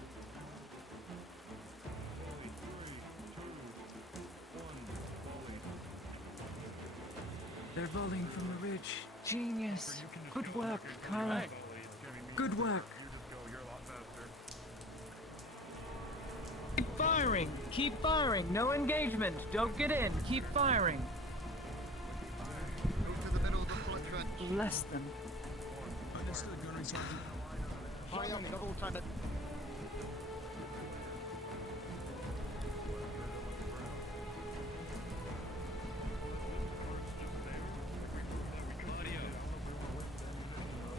They're volleying from the ridge. Genius. Good work, Carla. Good work. Keep firing. Keep firing. No engagement. Don't get in. Keep firing. Go to the middle of the foot trench. Bless them. Understood, Gunnery Sergeant. Hurry up, double time it.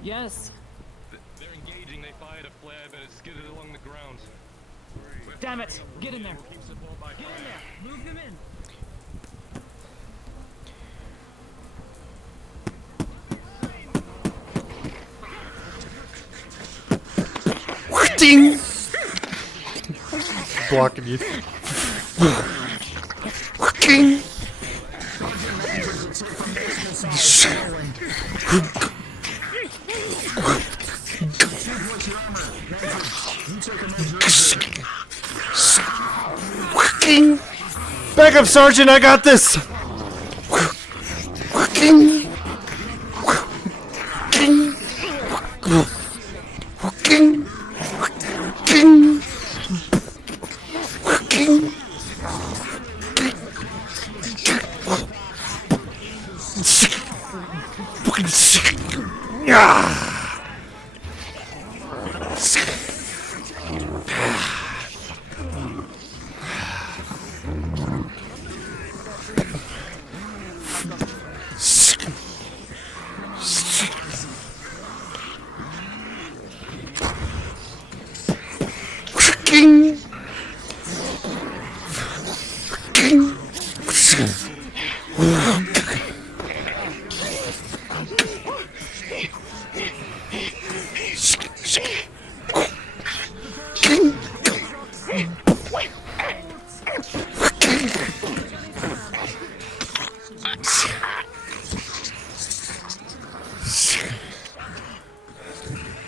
Yes. They're engaging. They fired a flare, but it skidded along Damn it! Get in there! Get in there! Move them in! Ding! Blocking you. Ding! Back up, Sergeant, I got this!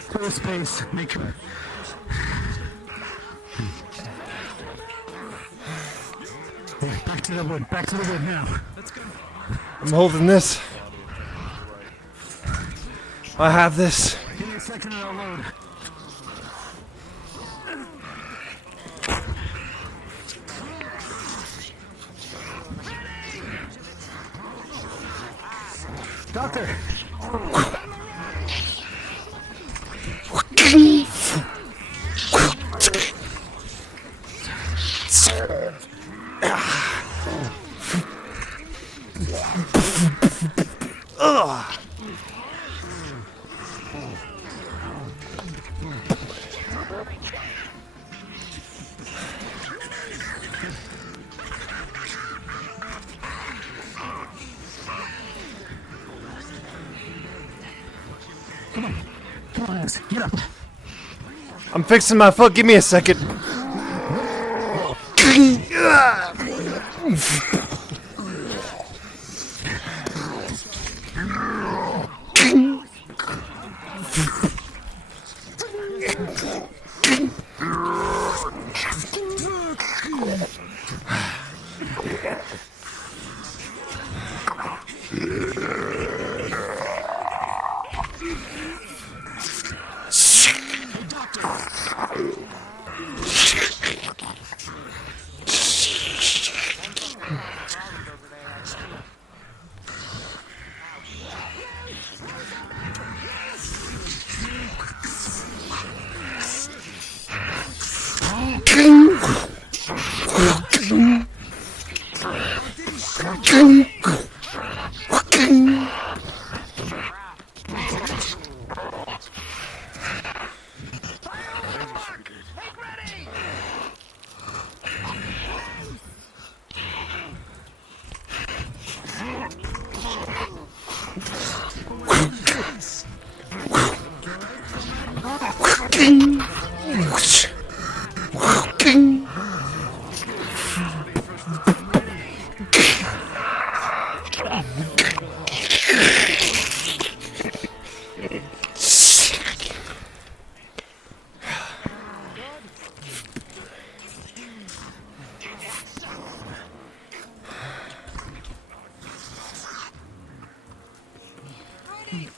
Clear space. Make sure. Back to the wood. Back to the wood now. Let's go. I'm holding this. I have this. Give me a second and I'll load. Doctor! Come on. Come on, Ass. Get up. I'm fixing my foot. Give me a second.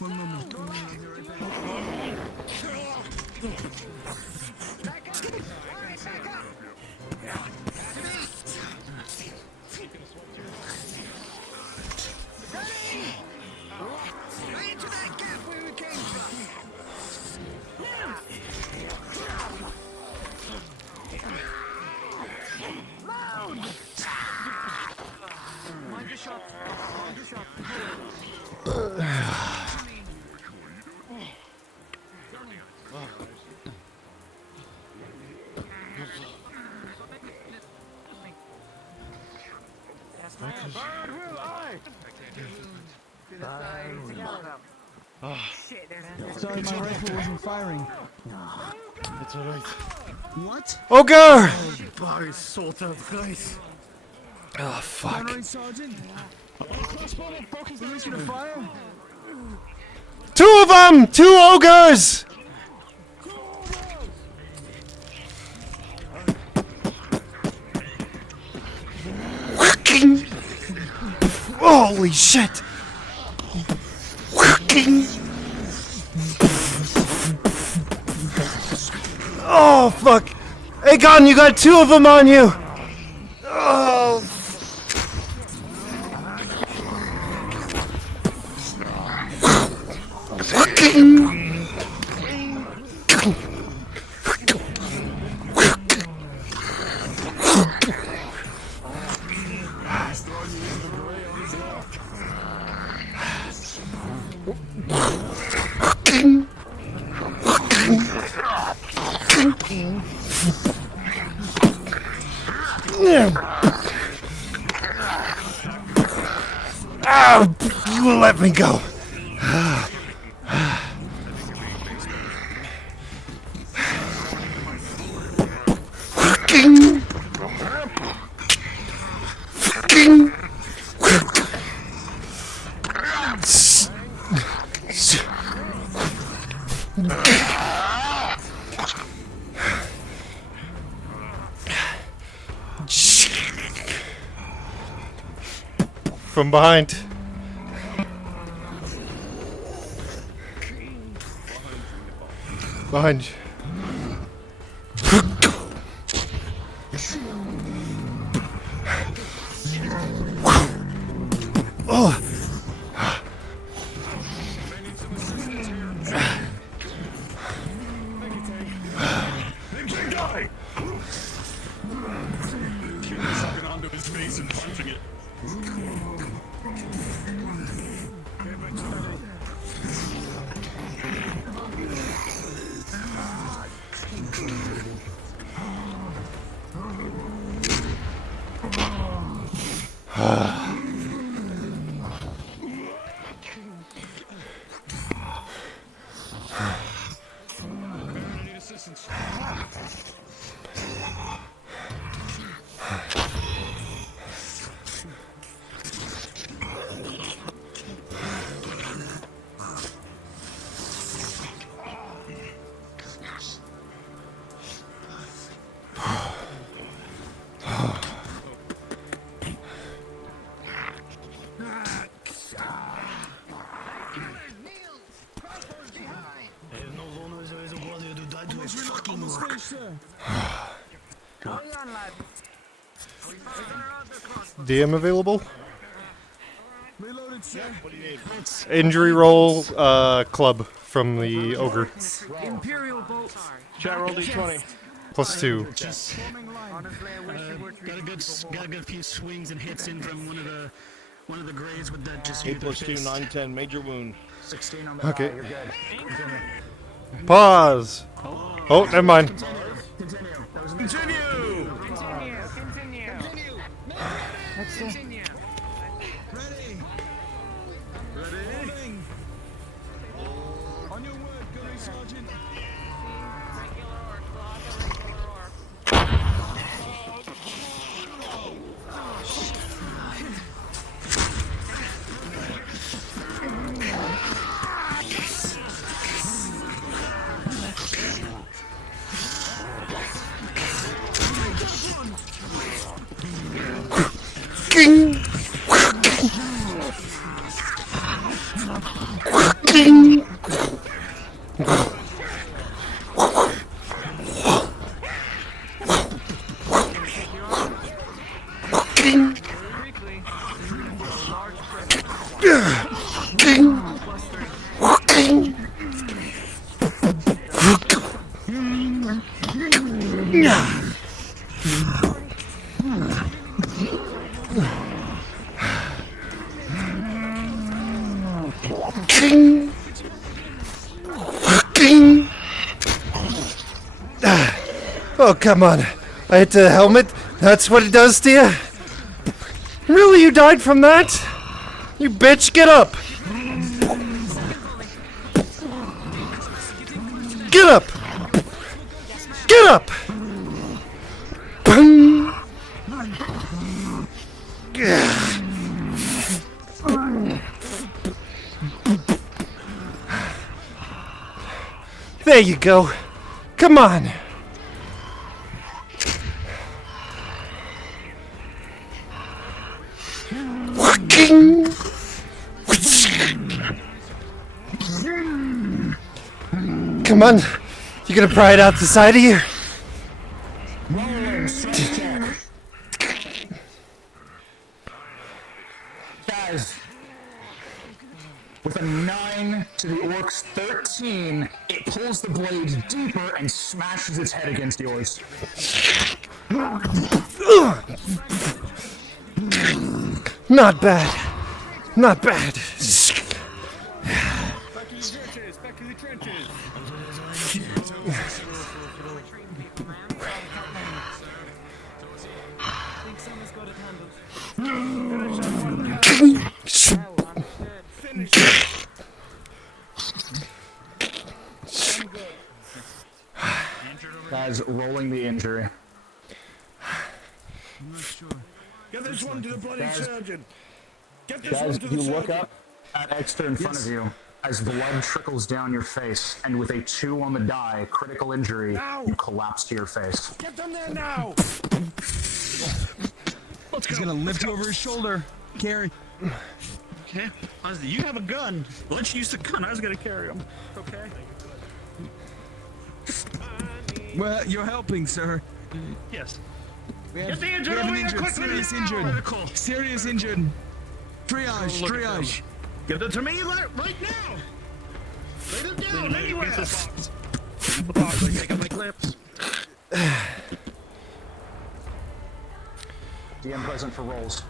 One moment. Shit, there's Sorry, my rifle wasn't firing. It's alright. What? Ogre! By sort of Christ. Oh, fuck. Alright, Sergeant. Release the fire. 2 of them! 2 ogres! Holy shit! Oh, fuck! Hey, Gon, you got 2 of them on you! Oh. Ah, you will let me go. From behind. Behind you. Oh. Onto his face and punching it. DM available? Reloaded, sir. What do you need? Injury roll, club from the ogre. Imperial bolt. Chat roll D20. +2. Got a good few swings and hits in from one of the grays with that just 8 + 2, 9, 10. Major wound. 16 on the Okay. You're good. Pause. Oh, never mind. Continue. Continue. Ready? On your word, Gunnery Sergeant. King. Oh, come on. I hit the helmet. That's what it does to you? Really, you died from that? You bitch, get up! Get up! Get up! Boom! There you go. Come on. Come on. You gonna pry it out the side of you? Guys, with a 9 to the orc's 13, it pulls the blade deeper and smashes its head against yours. Not bad. Not bad. Back to the trenches. Guys, rolling the injury. Get this one to the bloody Guys, surgeon. Get this one Guys, to the you surgeon. look up at Exeter in front of you as blood trickles down your face, and with a 2 on the die, critical injury, you collapse to your face. Get them there now. He's gonna lift you over his shoulder. Carry. Okay. You have a gun. Let's use the gun. I was gonna carry him. Okay. Well, you're helping, sir. Yes. Get the injured we have over an here injured. quickly Serious now! injured. Medical. Serious injured. Triage. Look at Triage. Give it to me right now. Lay them down anywhere. Get the box. I got my clips. DM present for rolls.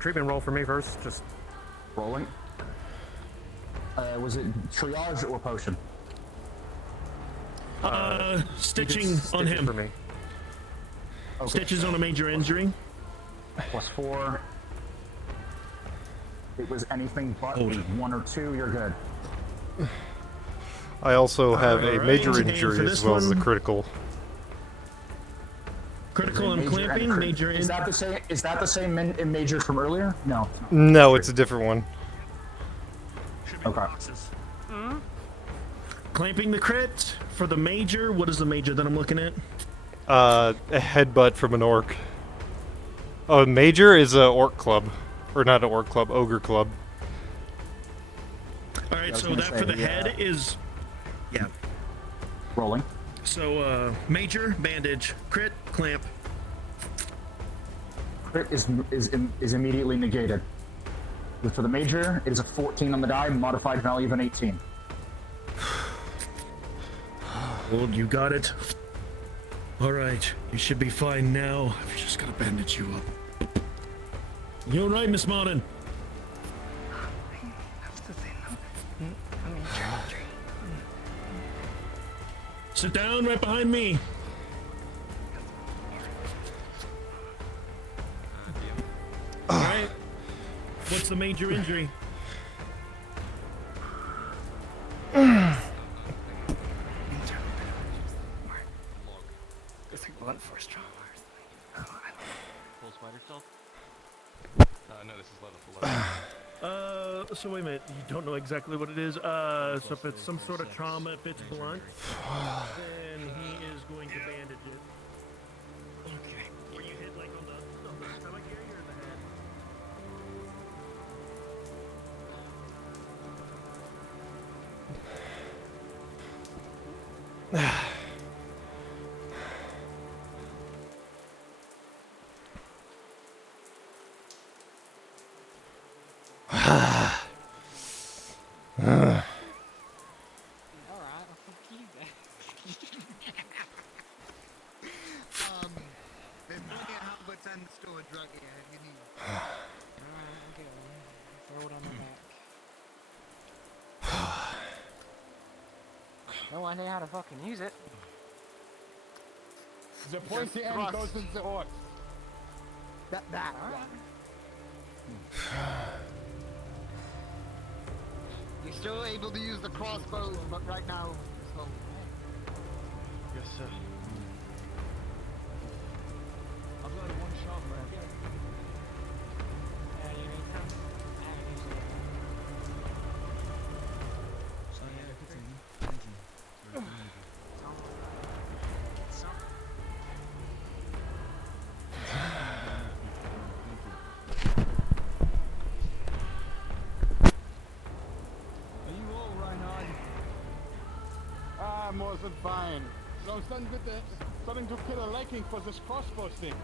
Treatment roll for me first. Just rolling. Was it triage or potion? Stitching on him. For me. Okay. Stitches on a major injury. +4. It was anything but a 1 or 2. You're good. I also have a Alright, major and injury for as this well as the one- critical. Critical and clamping. Major Is that the same? Is that the same major from earlier? No. No, it's a different one. Okay. Clamping the crit for the major. What is the major that I'm looking at? A headbutt from an orc. Oh, major is a orc club. Or not an orc club, ogre club. All right, so that for the head is, yeah. Rolling. So major bandage, crit, clamp. Crit is immediately negated. For the major, it is a 14 on the die, modified value of an 18. Well, you got it. All right, you should be fine now. I've just gotta bandage you up. You all right, Miss Martin? Sit down right behind me. All right. What's the major injury? No, this is level for level. So wait a minute. You don't know exactly what it is. So if it's some sort of trauma, if it's blunt, then he is going to bandage it. Okay. Were you hit like on the stomach area or the head? There's plenty of helmets in the storage right here if you need. Alright, I'll get one. Throw it on my back. No idea how to fucking use it. The pointy end goes into the horse. That, alright. You're still able to use the crossbows, but right now, so. Yes, sir. I've got one shot left. So yeah, continue. Thank you. Are you all right on? Ah, more than fine. So I'm starting to get a liking for this crossbow thing.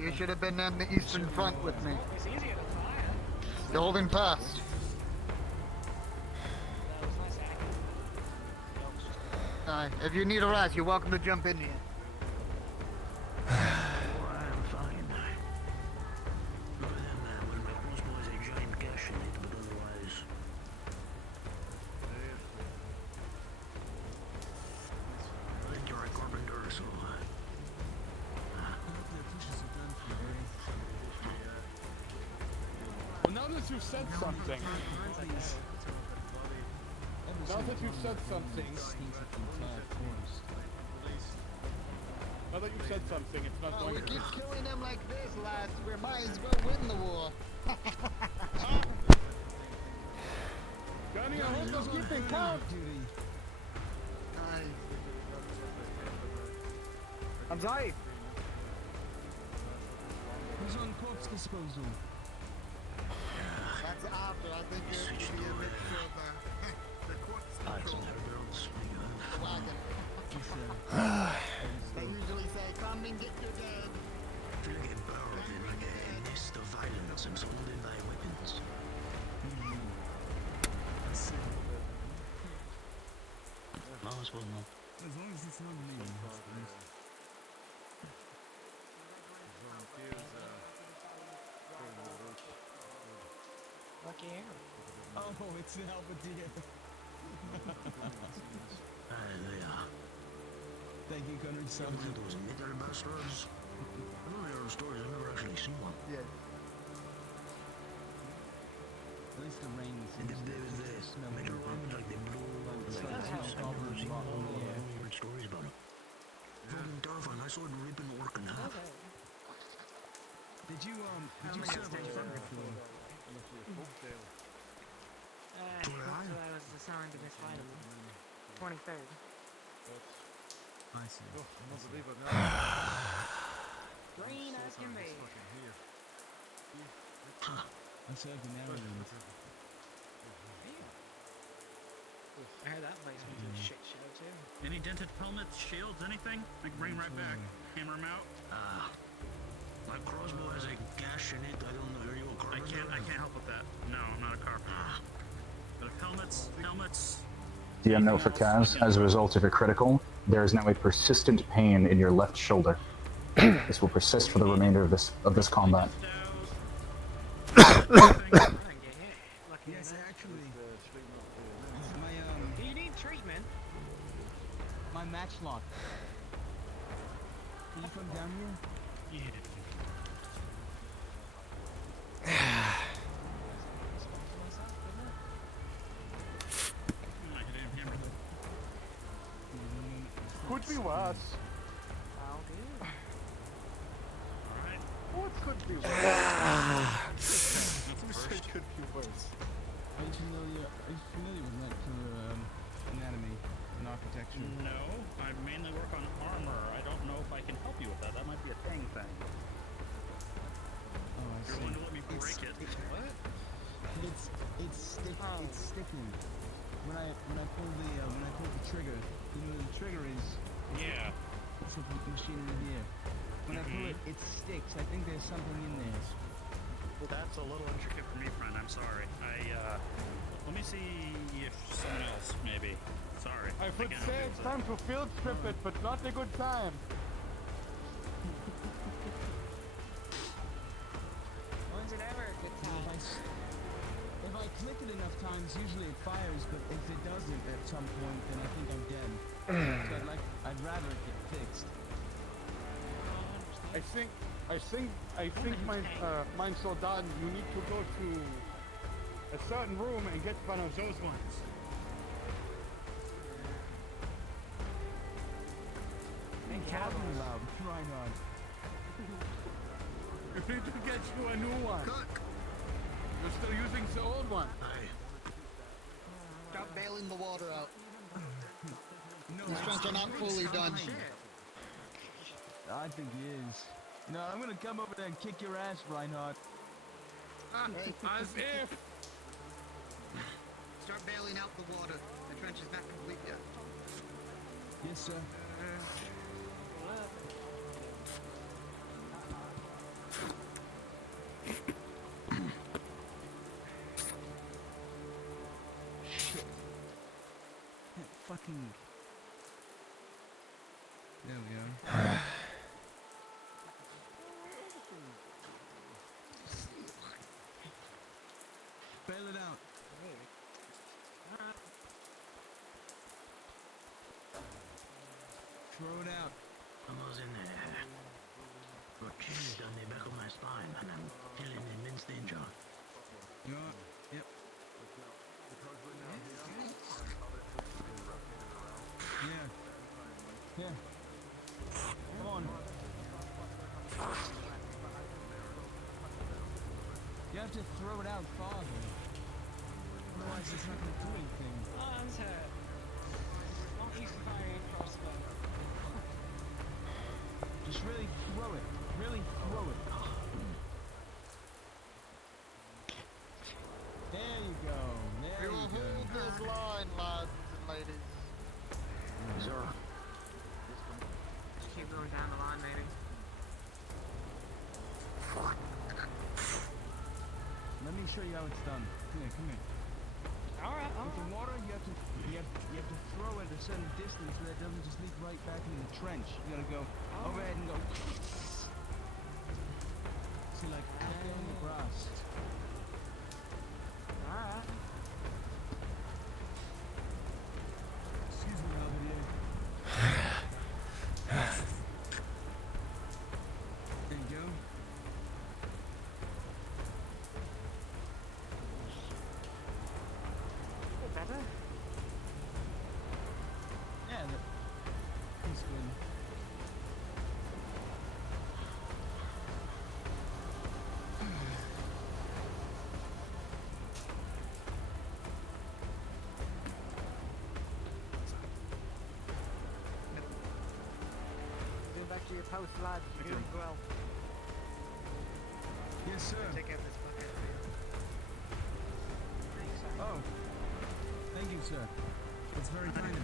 You should have been on the Eastern Front with me. You're holding fast. If you need a rest, you're welcome to jump in here. I'm fine. Other than that, when my crossbow is a giant gash in it, but otherwise. I think you're a carpenter, so. Well, now that you've said something. Now that you've said something. Now that you've said something, it's not going We to keep killing them like this, lads. We might as well win the war. Johnny, I hope those keeping count. I'm sorry. Who's on corpse disposal? That's after. I think it will be a mixture of the corpse control. The wagon. They usually say, come and get your dead. Feel like a bird in like a nest of violence and holding thy weapons. No, as well not. As long as it's not me. Lucky him. Oh, it's the Halberdier. Thank you, Gunner. Those metal bastards. I know there are stories, I've never actually seen one. Yeah. At least the rain is And if there's the metal ones, like the blue ones, like that, I've never seen all weird stories about them. Fucking terrifying. I saw it rip an orc in half. Did you serve on front before? That was assigned to Miss Vitamin. 23rd. I see. Green as can be. I served in Maryland. I heard that place was a shit show too. Any dented helmets, shields, anything? I can bring right back. Hammer them out. My crossbow has a gash in it. I don't know. Are you a carpenter? I can't help with that. No, I'm not a carpenter. But helmets. DM note for Kaz, as a result of your critical, there is now a persistent pain in your left shoulder. This will persist for the remainder of this combat. Yes, actually. Do you need treatment? My matchlock. Can you come down here? Yeah. Could be worse. I'll do. Alright. What could be worse? Who said could be worse? Are you familiar with that for anatomy and architecture? No, I mainly work on armor. I don't know if I can help you with that. That might be a thing. Oh, I You're see. willing to let me break it. What? It's sticking. When I pull the trigger, you know the trigger is. Yeah. It's a machinery here. When I pull it, it sticks. I think there's something in there. Well, that's a little intricate for me, friend. I'm sorry. Let me see if someone else, maybe. Sorry. I would say it's time to field trip it, but not a good time. When's it ever a good time? If I click it enough times, usually it fires, but if it doesn't at some point, then I think I'm dead. So I'd rather it get fixed. I think mine's so done. You need to go to a certain room and get one of those ones. And cabin love, try not. You need to get you a new one. You're still using the old one. Stop bailing the water out. These ones are not fully done. I think he is. No, I'm gonna come over there and kick your ass, Reinhardt. As if. Start bailing out the water. The trench is not complete yet. Yes, sir. Shit. Fucking. There we go. Bail it out. Throw it out. Almost in there. Got chains down the back of my spine, and I'm feeling immense danger. Yep. Yeah. Come on. You have to throw it out farther. Otherwise it's not gonna do anything. Arms hurt. Not used to firing crossbow. Just really throw it. Really throw it. There you go. There you go. Hold this line, lads and ladies. Sir. Just keep going down the line, maybe. Let me show you how it's done. Come here. Alright. With the water, you have to throw it a certain distance so that it doesn't just leak right back into the trench. You gotta go overhead and go. See, like out there in the grass. Alright. Excuse me, Albert. There you go. Better? Yeah, that's good. Going back to your post, lad. You're doing well. Yes, sir. Take out this bucket. Oh. Thank you, sir. That's very kind of you.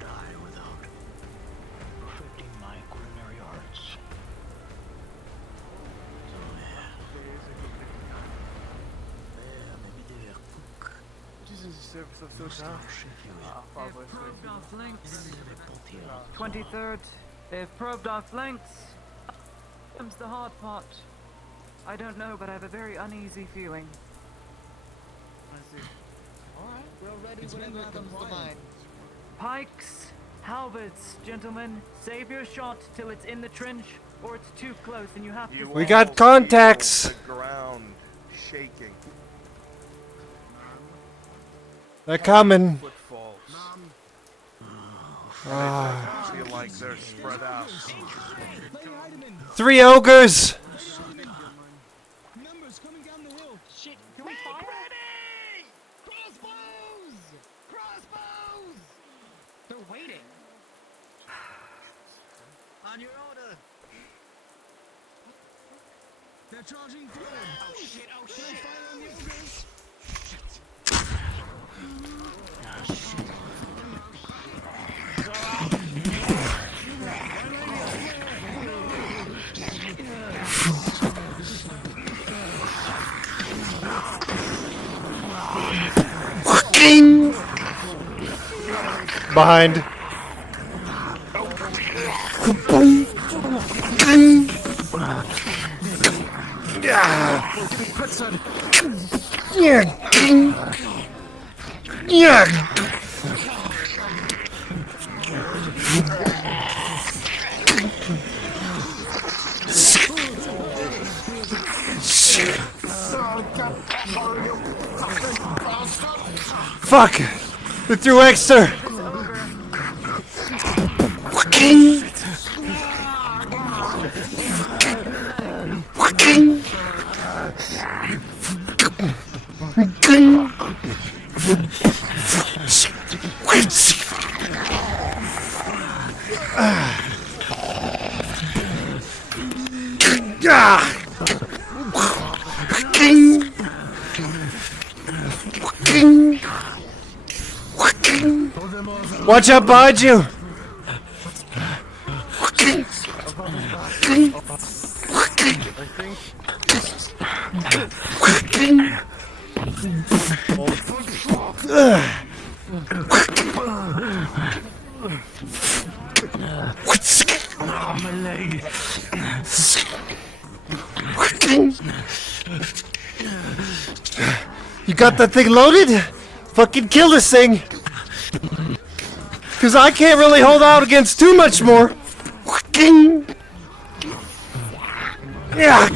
Die without perfecting my culinary arts. So maybe they cook. This is the service of Must Sosa. They've probed our flanks. 23rd, they've probed our flanks. Comes the hard part. I don't know, but I have a very uneasy feeling. Alright, we're ready whenever it comes to mind. Pikes, halberds, gentlemen, save your shot till it's in the trench, or it's too close and you have to. We got contacts. The ground shaking. They're coming. Footfalls. Ah. I feel like they're spread out. 3 ogres. Numbers coming down the hill. Shit, can we fire? Ready! Crossbows! Crossbows! They're waiting. On your order. They're charging forward. Oh shit, oh Can I shit. fire on the ogres? Behind. Fuck! They threw extra! Watch out behind you! My leg. You got that thing loaded? Fucking kill this thing! Cause I can't really hold out against too much more. Yeah.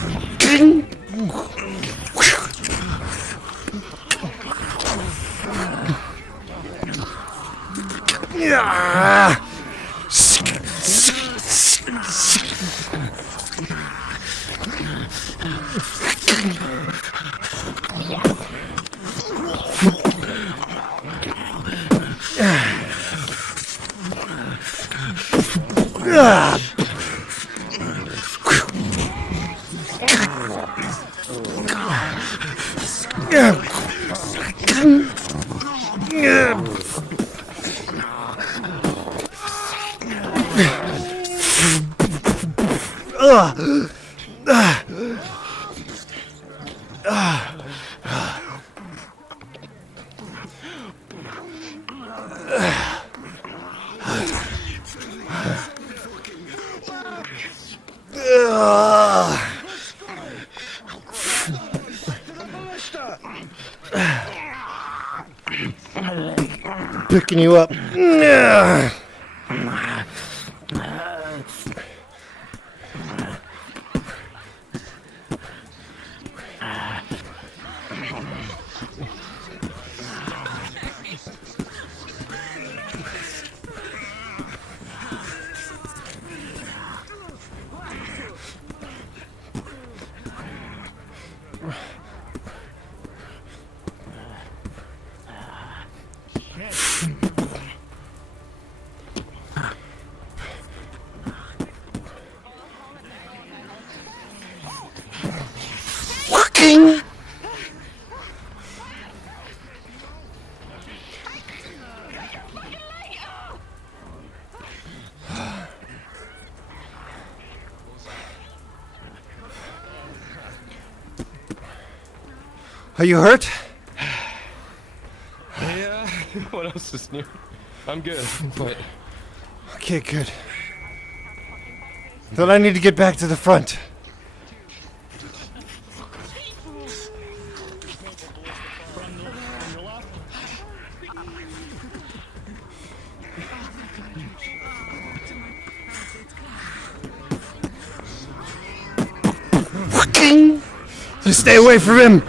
Yeah. Picking you up. Are you hurt? Yeah, what else is new? I'm good, but... Okay, good. Then I need to get back to the front. Just stay away from him!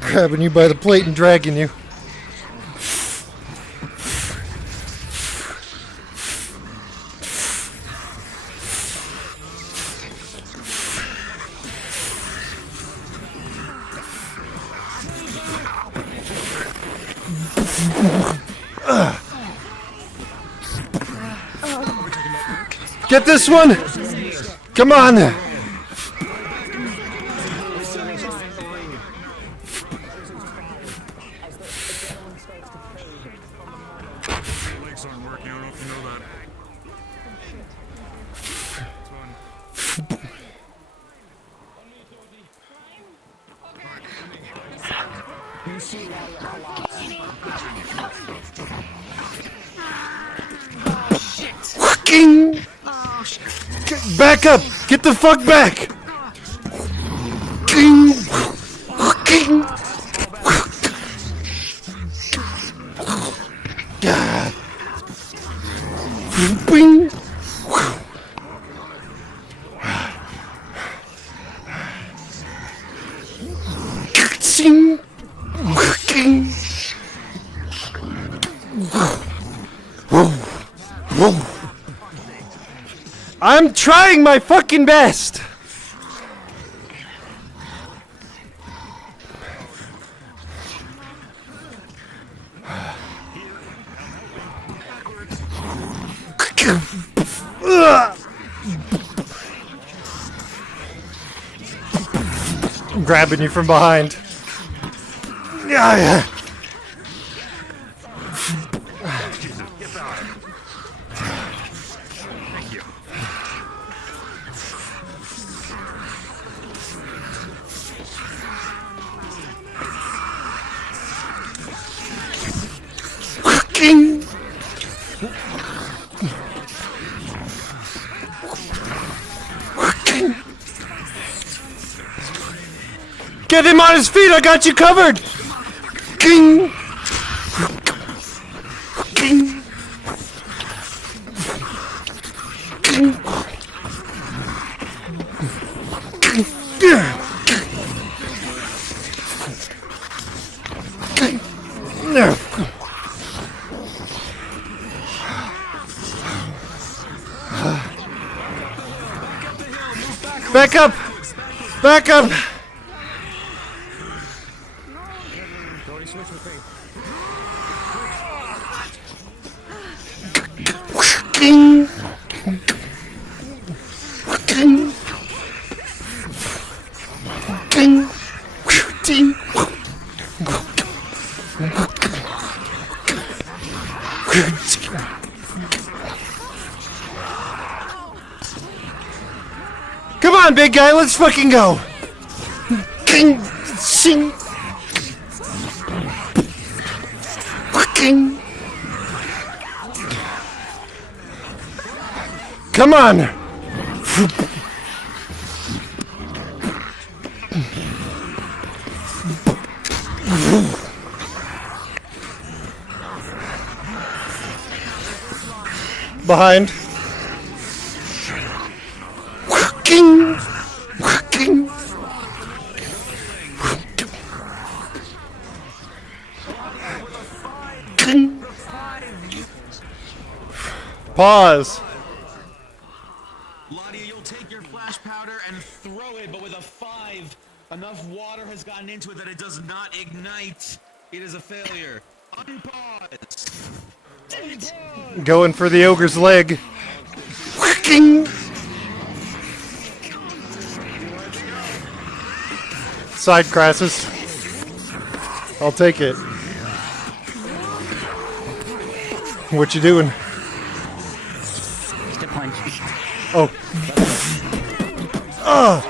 Grabbing you by the plate and dragging you. Get this one! Come on! Legs aren't working, I don't know if you know that. Fucking! Back up! Get the fuck back! God. Bing. I'm trying my fucking best. I'm grabbing you from behind. Yeah. Thank you. Fucking. Get him on his feet! I got you covered! King! King! King! Back up! Back up! King! King! King! King! Come on, big guy, let's fucking go! King! Sing! Fucking! Come on! Behind. King! King! King! Pause. Ladia, you'll take your flash powder and throw it, but with a 5. Enough water has gotten into it that it does not ignite. It is a failure. Unpause. Going for the ogre's leg. King! Side crasses. I'll take it. What you doing? Step punch. Oh. Ah.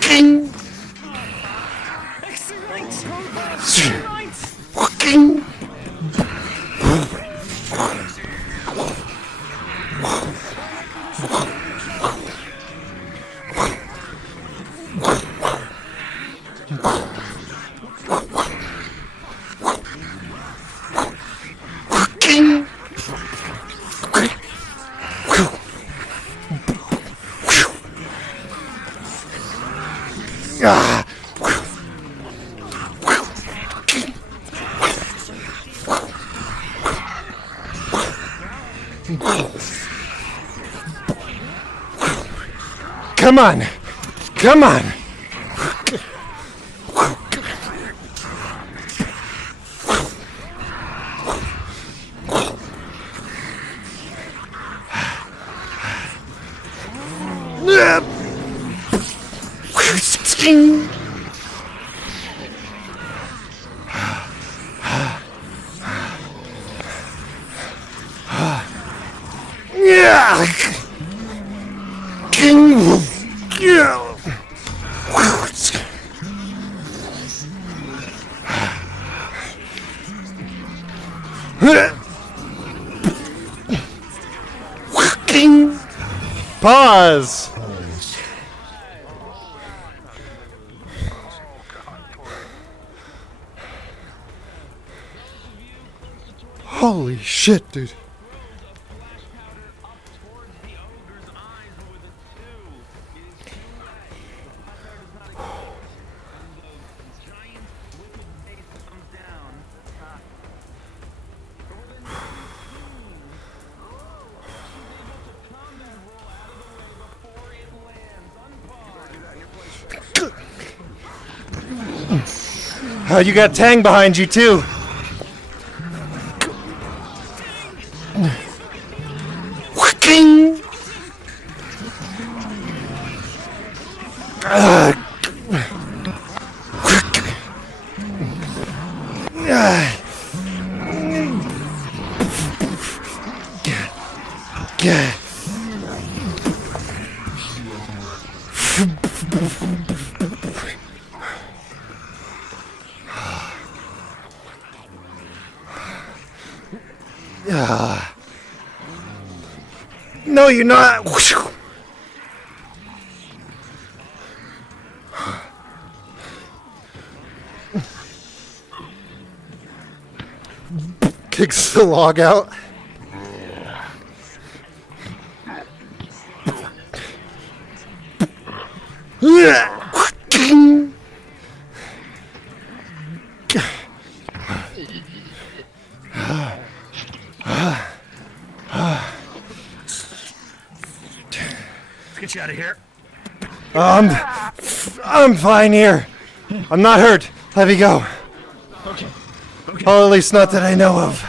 King. King. Ah. Come on. Come on. Yeah. Pause. Holy shit, dude. Oh, you got Tang behind you too. No, you're not. Kicks the log out. Let's get you out of here. I'm fine here. I'm not hurt. Let me go. Okay. Or at least not that I know of.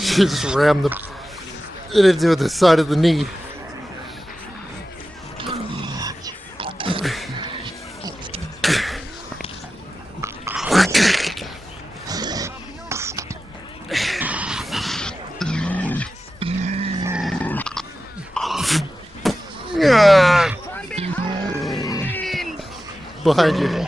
She just rammed it into the side of the knee. Behind you.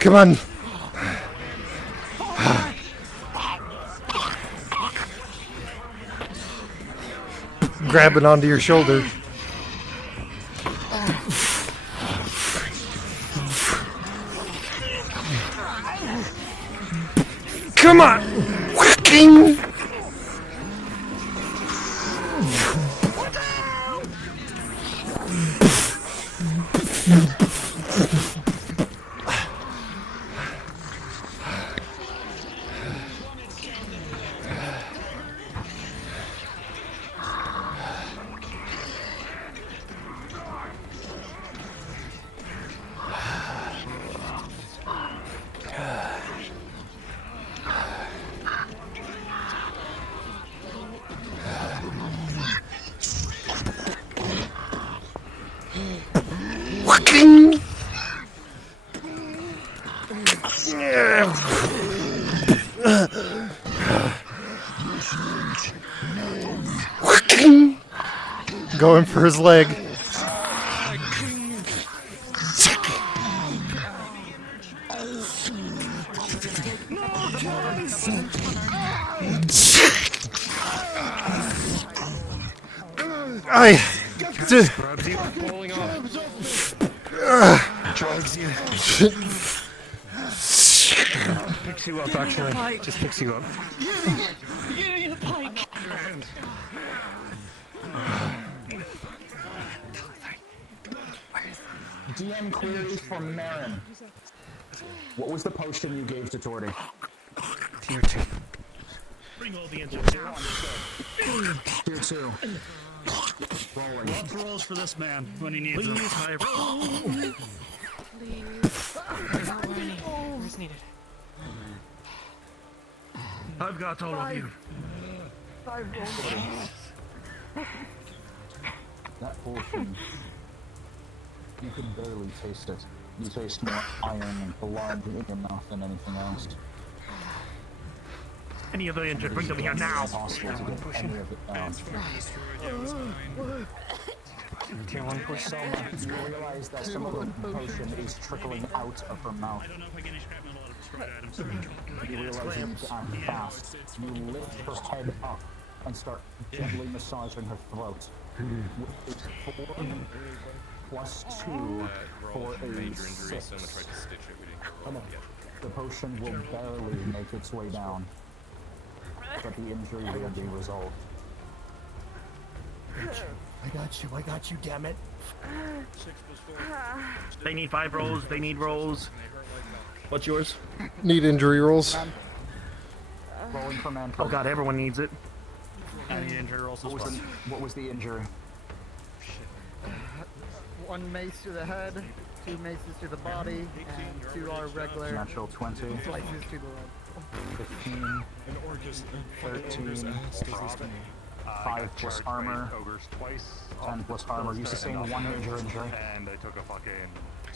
Come on. Grabbing onto your shoulder. Come on. Going for his leg. Drugs you. Picks you up, actually. Just picks you up. You're getting a pike. DM query from Marin. What was the potion you gave to Torty? Tier 2. Bring all the engines down. Tier 2. Rolling. Lots of rolls for this man when he needs Please, it. high roll. Please. Not where it's needed. I've got all of you. That potion, you can barely taste it. You taste more iron and blood in your mouth than anything else. Any of the engine, bring them here now. It's impossible to get any of it down. Killing for so much. You realize that some of the potion is trickling out of her mouth. I don't know if I get any scrap metal out of destroyed items. You realize you need to act fast. You lift her head up and start gently massaging her throat. With a 4 plus 2 for a 6. The potion will barely make its way down, but the injury will be resolved. I got you, damn it. They need 5 rolls. They need rolls. What's yours? Need injury rolls. Rolling for man. Oh god, everyone needs it. I need injury rolls as well. What was the injury? 1 mace to the head, 2 maces to the body, and 2 are regular Natural 20. slices to the leg. 15. 13. 5 plus armor. 10 plus armor. You sustain 1 major injury. And I took a fucking...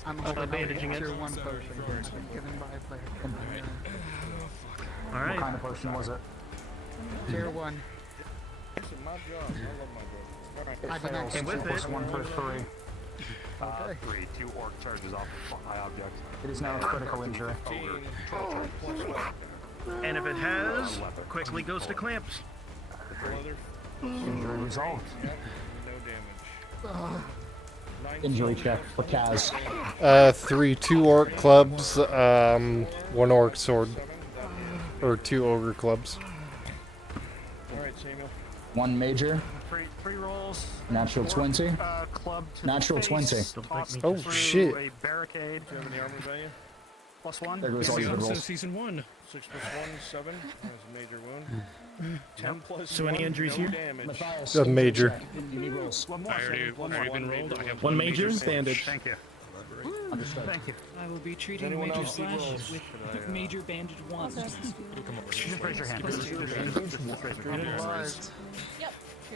I'm bandaging it. tier 1 potion given by a player. All right. What kind of potion was it? Tier 1. Listen, my job. I love my job. Alright. I did not Fails. get Plus 1 for 3. 3. 2 orc charges off of high object. It is now a critical injury. And if it has, quickly goes to clamps. Injury resolved. No damage. Injury check for Kaz. 3 2 orc clubs, 1 orc sword. Or 2 ogre clubs. Alright, Samuel. 1 major. 3 rolls. Natural 20. Club to Natural the face, 20. tossed Oh, through shit. A barricade. Do you have any armor value? Plus 1. There goes all your good rolls. Season 1. 6 plus 1, 7. That was a major wound. 10 plus So 1, any injuries no here? damage. Matthias, A major. You need rolls. One more. I already been rolled. I have 1 major, damage. bandage. Thank you. Understood. Thank you. I will be treating anyone Major else need Slash rolls? with Major Bandage 1. Just raise your hand. Yep.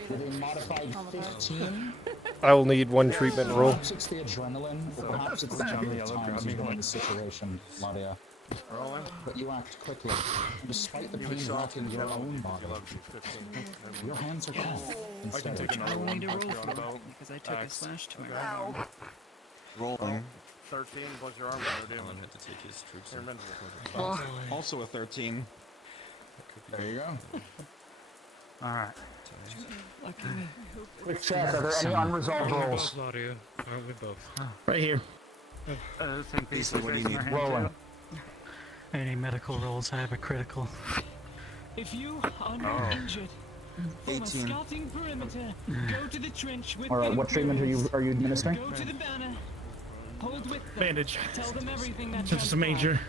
With a modified 15. I will need 1 treatment roll. Perhaps it's the adrenaline, or perhaps it's the number of times you've been in the situation, Claudia. But you act quickly, despite the pain racking your own body. Your hands are calm. Instead of I will need a roll for that because I took a slash to my arm. Rolling. 13 plus your armor, no damage. Alan had to take his troops. You're invincible. Also a 13. There you go. Alright. Lucky me. Quick check, are there any unresolved rolls? Claudia. Aren't we both? Right here. Same piece. What do you need? Rolling. Any medical rolls? I have a critical. If you are not injured, from a 18. scouting perimeter, go to the trench with Alright, the what treatment are you administering? Go to the banner. Hold with them. Bandage. Tell them everything that Since it's a major.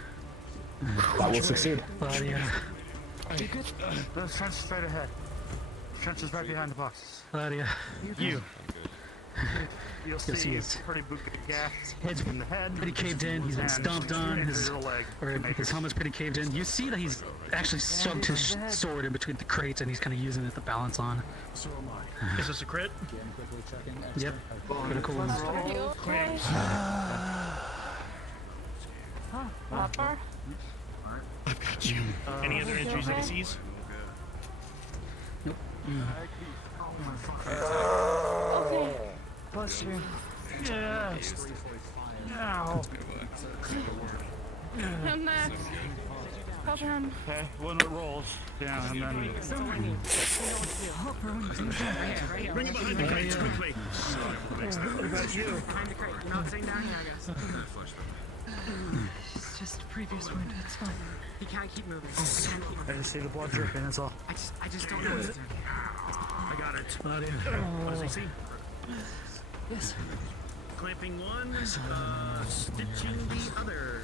That will succeed. Claudia. The trench straight ahead. Trench is right behind the boxes. Claudia. You. You'll Yes, he see is. pretty gash Head's in the head. pretty caved in. He's been and stomped on. His leg. his helmet's pretty caved in. You see that he's actually shoved his sword in between the crates and he's kind of using it to balance on. So am I. Is this a crit? Yep. Critical wounds. I've got you. Any other injuries that he sees? Nope. Okay. Bless you. Yes. Ow. Him next. Help him. Okay, when it rolls down and then... Bring it behind the crates quickly. What about you? Behind the crate. You're not sitting down here, I guess. It's just a previous wound. It's fine. He can't keep moving. I just see the blood dripping, that's all. I just don't know what to do. I got it. Claudia. What does he see? Yes. clamping one, stitching the other.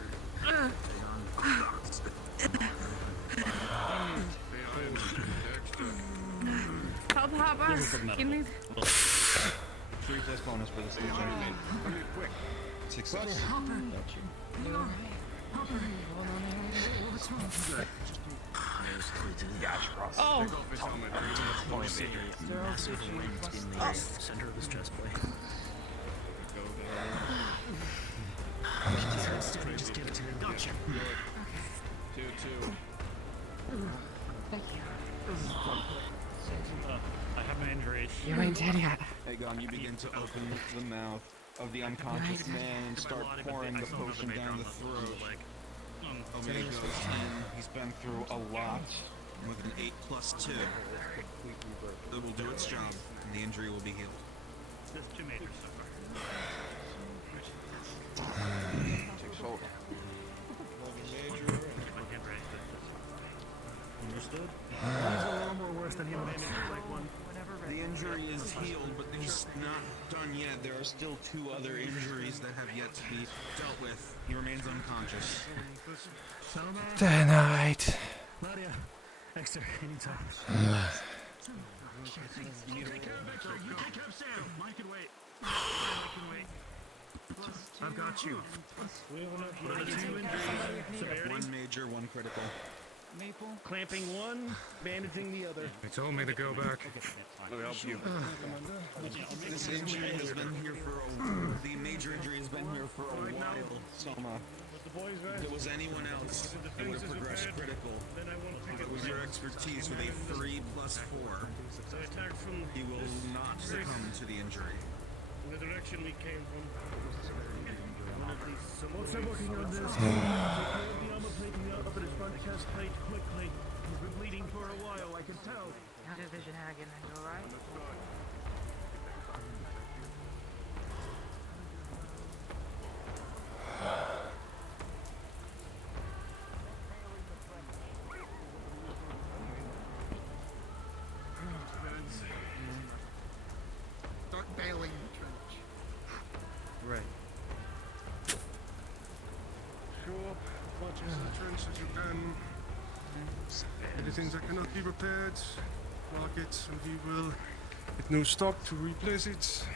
Help, Hopper. Give me. 3 plus bonus for the stitching. Quick. Success. Hopper. You alright? Hopper. What's wrong? Oh! Massive rent in the center of his chest plate. Just give it to him. Gotcha. 2-2. Thank you. I have my injuries. You ain't dead yet. Aegon, you begin to open the mouth of the unconscious man and start pouring the potion down the throat. Omega goes in. He's been through a lot. With an 8+2. It will do its job, and the injury will be healed. Just 2 majors so far. Takes hold. Understood? He's a little more worse than him. Like one. The injury is healed, but he's not done yet. There are still 2 other injuries that have yet to be dealt with. He remains unconscious. Tonight. Nadia, Exeter, anytime. You need to take care of Exeter. You take care of Sam. Mine can wait. I can wait. I've got you. What are the 2 injuries? 1 major, 1 critical. Maple. Clamping one, bandaging the other. They told me to go back. Let me help you. This injury has been here for the major injury has been here for a while, Soma. If it was anyone else, it would have progressed critical. It was your expertise with a 3+4. He will not succumb to the injury. In the direction we came from. Once I'm working on this, the armor plating up at his front chest plate quickly. He's been bleeding for a while, I can tell. How did Vision Hagen? You alright? Start bailing the trench. Right. Show up as much as the trench as you can. Anything that cannot be repaired, mark it, and we will get new stock to replace it.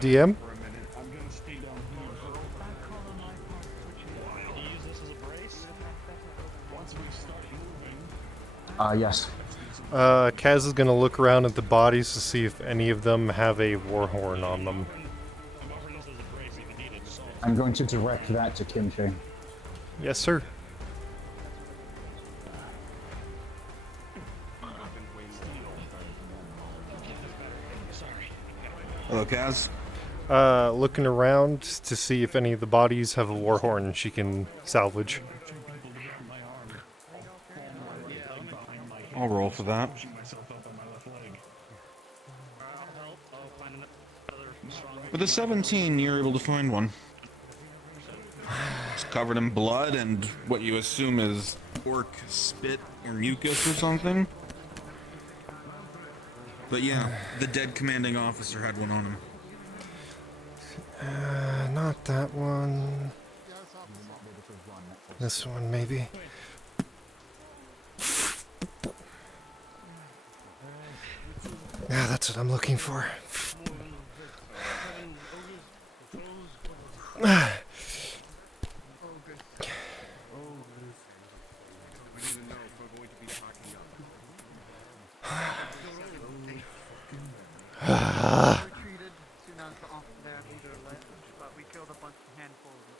DM? Yes. Kaz is gonna look around at the bodies to see if any of them have a war horn on them. I'm going to direct that to Kimchi. Yes, sir. Hello, Kaz. Looking around to see if any of the bodies have a war horn she can salvage. I'll roll for that. With a 17, you're able to find one. It's covered in blood and what you assume is orc spit or mucus or something. But yeah, the dead commanding officer had one on him. Not that one. This one, maybe. Yeah, that's what I'm looking for. Retreated soon after their leader left, but we killed a bunch of handfuls of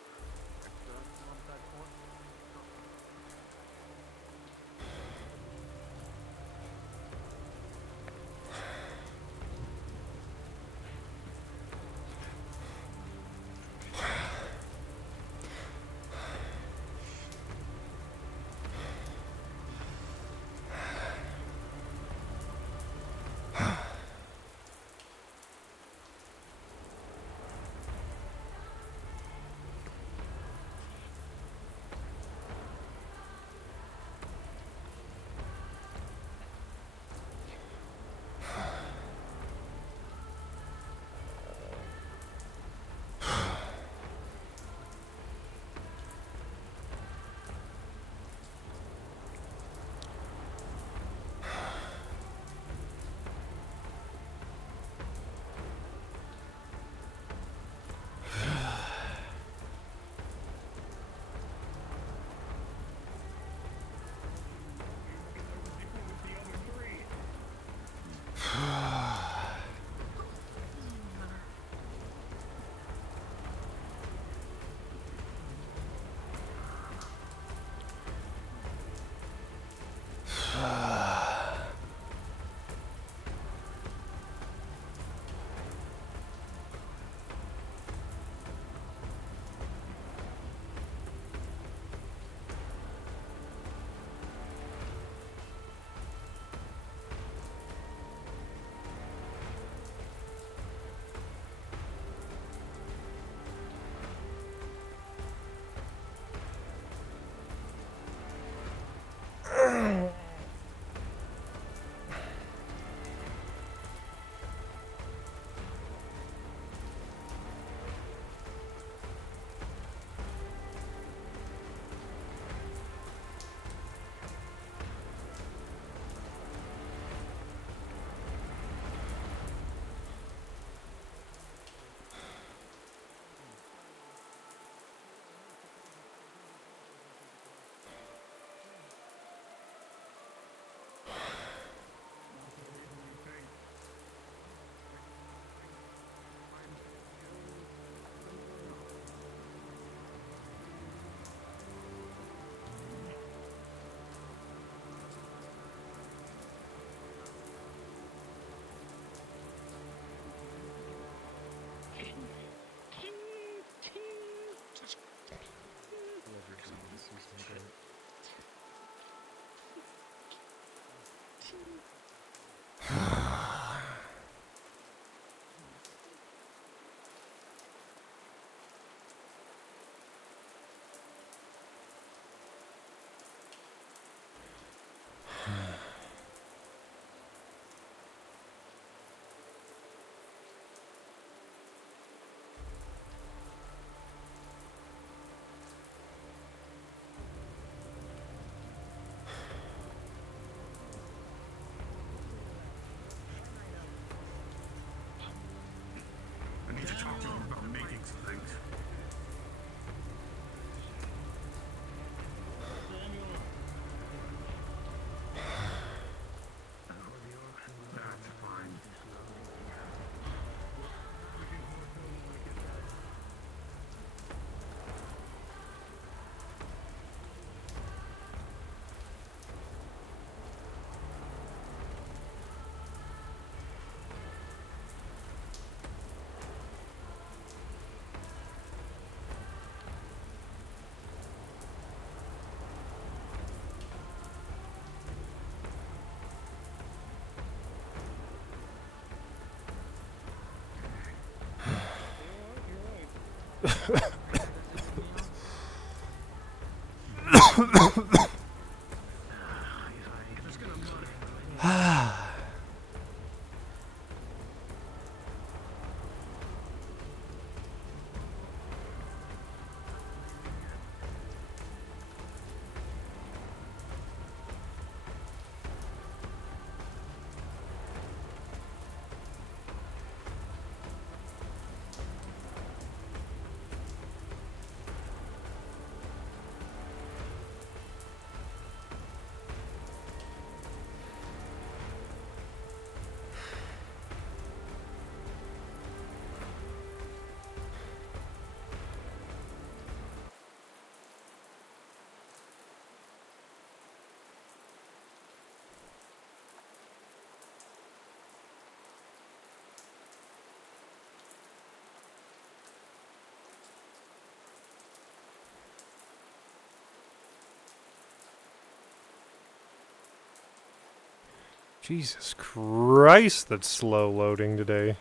Jesus Christ, that's slow loading today.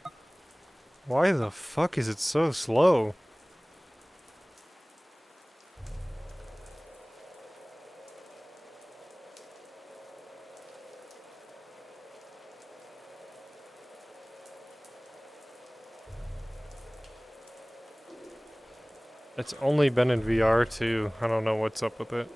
Why the fuck is it so slow? It's only been in VR too. I don't know what's up with it.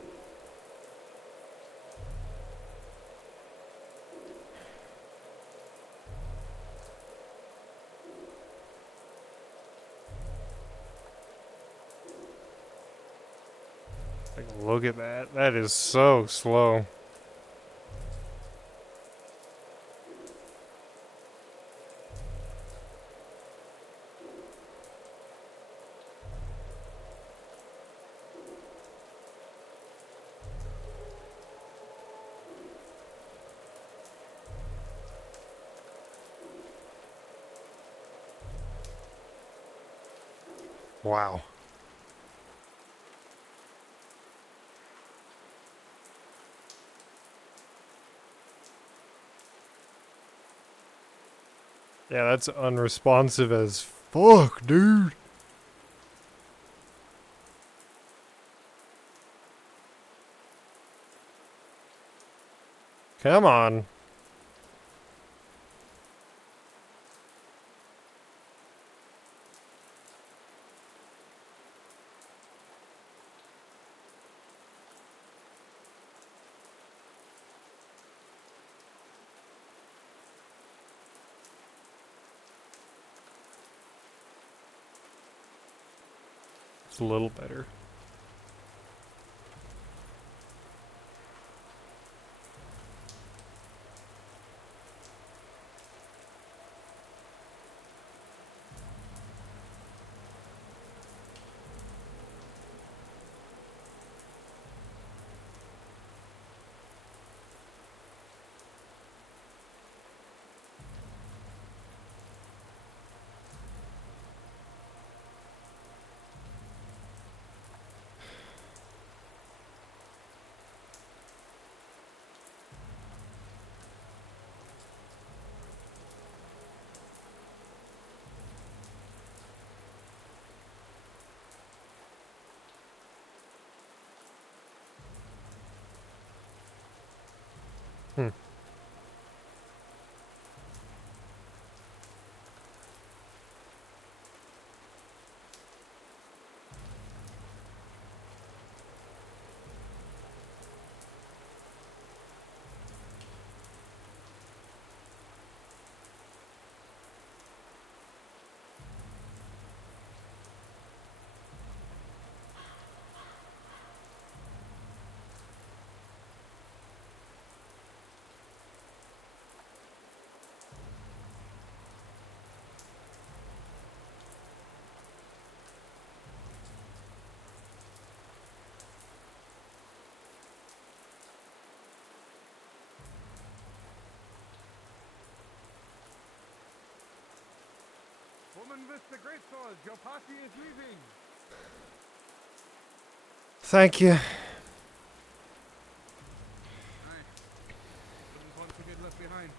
Like, look at that. That is so slow. Wow. Yeah, that's unresponsive as fuck, dude. Come on. It's a little better. Hmm. Woman with the great sword, your party is leaving. Thank you. Alright. Doesn't want to get left behind.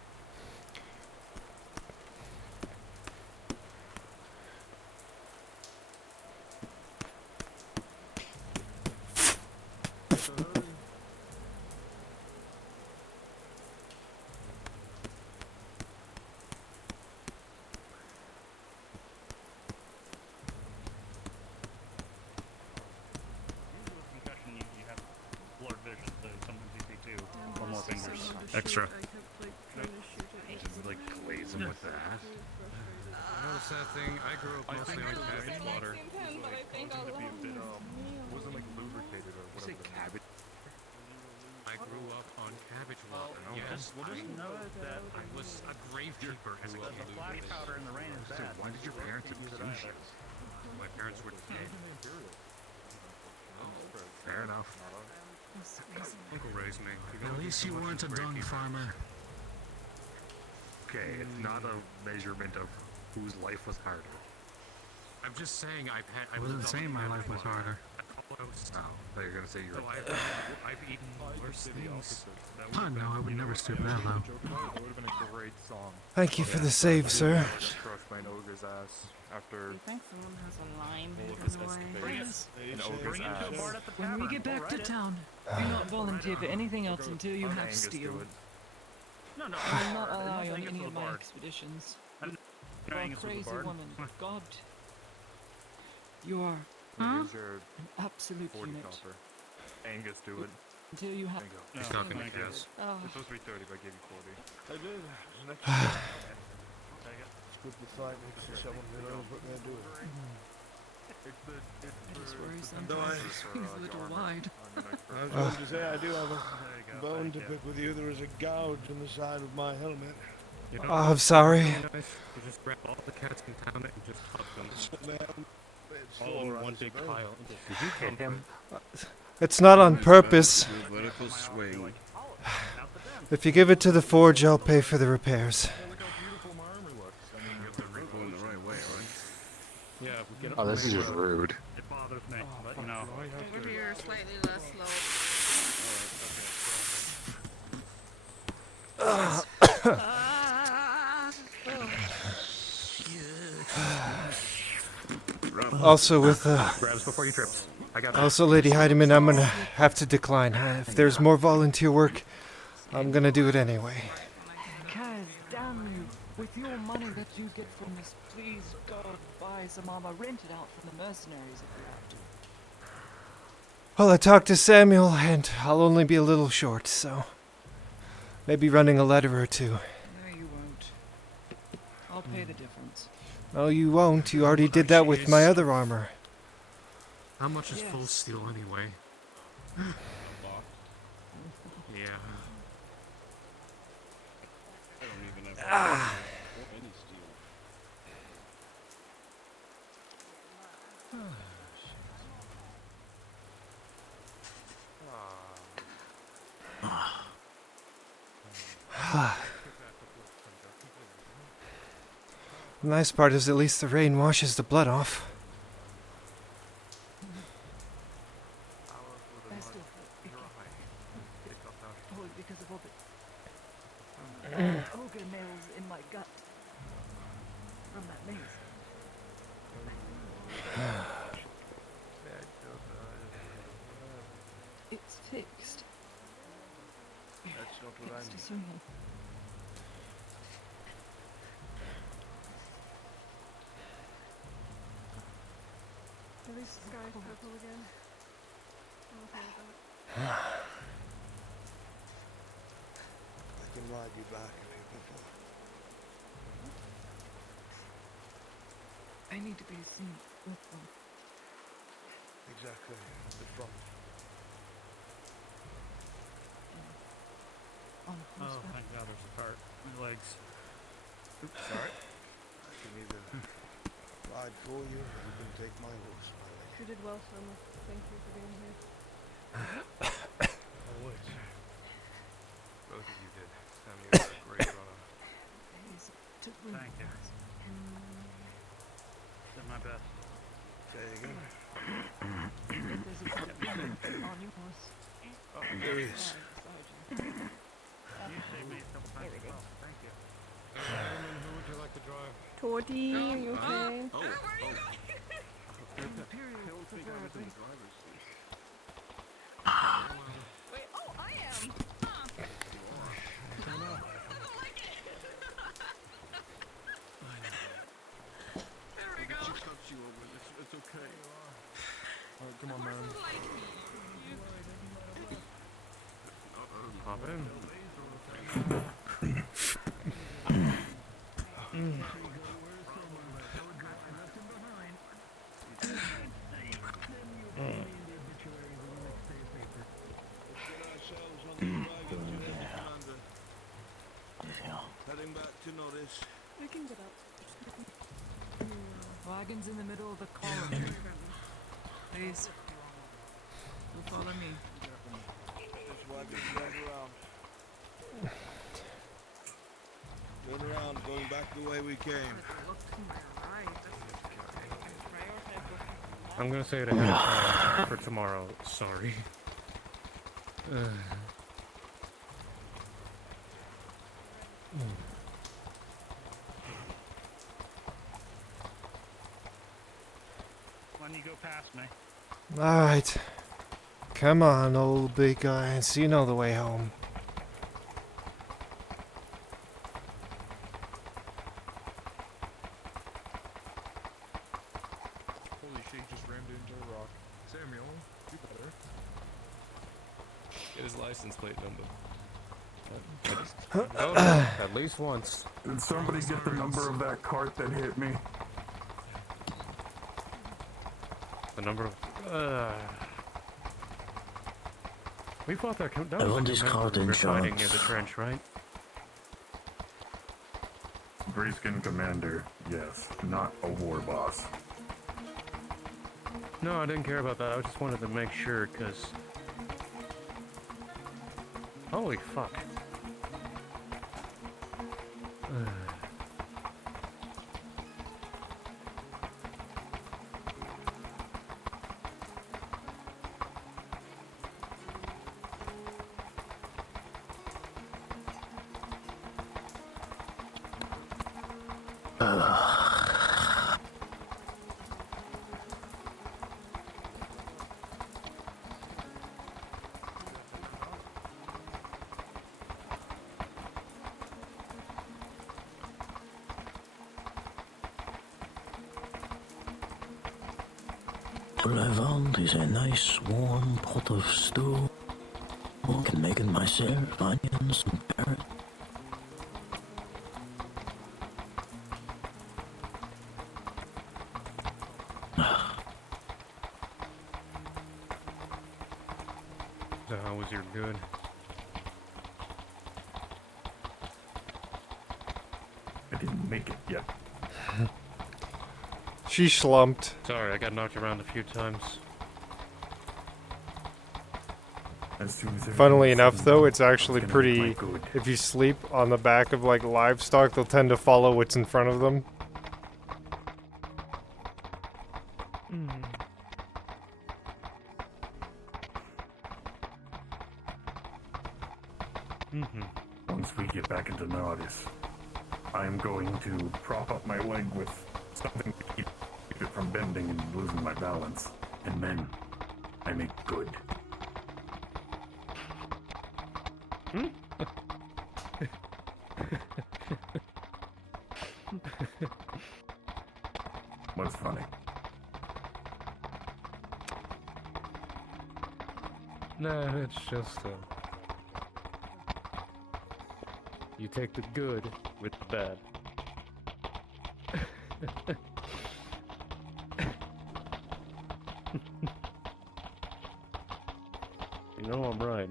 extra. I kept like trying to shoot it. Just like glaze him with that. You know the sad thing? I grew up mostly on cabbage water. Wasn't like lubricated or whatever. You say cabbage? I grew up on cabbage water. Yes, we'll just know that I was a gravekeeper as a the kid. flash powder in the rain is So bad. why did your parents abuse you? My parents were dead. Fair enough. Uncle raised me. At least you weren't a dung farmer. Okay, it's not a measurement of whose life was harder. I'm just saying I wasn't saying my life was harder. Oh, I thought you were gonna say you're. I've eaten worse things. Oh no, I would never stoop that low. That would have been a great song. Thank you for the save, sir. Just crushed by an ogre's ass after You think someone has a lime all of hidden his away? escapades. An ogre's ass. When we get back to town, do not volunteer for anything else until you have Angus steel. do it. No, I will not allow you on any of my expeditions. You are a Angus was a crazy bard. woman. God, you are Here's your an absolute 40 unit. copper. Angus do it. Until you have. Bingo. He's talking to Kaz. Oh. It's supposed to be 30, but I gave you 40. I did. It's good to fight next to someone who knows what they're doing. I just worry Though sometimes it swings a little wide. I was going to say, I do have a bone to pick with you. There is a gouge in the side of my helmet. You know, I'm sorry. You just grab all the cats in town and just huck them. Sit down. It's All in all one right, big I suppose. pile. Did you hit him? It's not on purpose. Vertical swing. If you give it to the forge, I'll pay for the repairs. Going the right way, right? Yeah, we get Oh, this is just rude. It bothers me, but you know. Over here, slightly less Also, with Grabs before you trips. I got also, Lady Heidemann, I'm gonna have to decline. If there's more volunteer work, I'm gonna do it anyway. Kaz, damn you! With your money that you get from this, please God, buy some armor, rent it out from the mercenaries if you have to. Well, I talked to Samuel, and I'll only be a little short, so maybe running a letter or two. No, you won't. I'll pay the difference. No, you won't. You already did that with my other armor. How much is full steel anyway? Yeah. I don't even have any steel. The nice part is at least the rain washes the blood off. Because of all the ogre nails in my gut from that maze. It's fixed. That's not what I Fixed mean. as soon. At least the sky is purple again. I'm okay with that. I can ride you back if you prefer. I need to be seen with them. Exactly. The front. On Oh, horseback. thank God there's a cart. My legs. Oops, sorry. I can either ride for you or you can take my horse, my lady. You did well, Selma. Thank you for being here. Always. Both of you did. Sammy was a great runner. Thank you. Did my best. Say again. There's a on your horse. Oh, there is. You saved me a couple times as well. Thank you. Who would you like to drive? Torty, are you okay? Oh. Wait, oh, I am! There we go. She cuts you over. It's okay. Alright, come on, man. Pop in. lines in the middle of the column. Please. You'll follow me. Just wiping you guys around. Turn around, going back the way we came. Look to my right. I'm gonna say it ahead of time for tomorrow. Sorry. When you go past me. Alright. Come on, old big guy. So you know the way home. Holy shit, he just rammed into a rock. Samuel, do better. Get his license plate number. At least once. Did somebody get the number of that cart that hit me? The number of. We fought that. That I was want the this member cart we were in fighting charge. near the trench, right? Grayskin Commander, yes. Not a war boss. No, I didn't care about that. I just wanted to make sure, because. Holy fuck. All I want is a nice warm pot of stew. I can make it myself, onions and carrots. So how was your good? I didn't make it yet. She slumped. Sorry, I got knocked around a few times. As soon as Funnily everything's enough, said and though, done, it's actually it's gonna make pretty. my good. If you sleep on the back of like livestock, they'll tend to follow what's in front of them. Once we get back into Nardis, I'm going to prop up my leg with something to keep it from bending and losing my balance. And then I make good. What's funny? No, it's just you take the good with the bad. You know I'm right.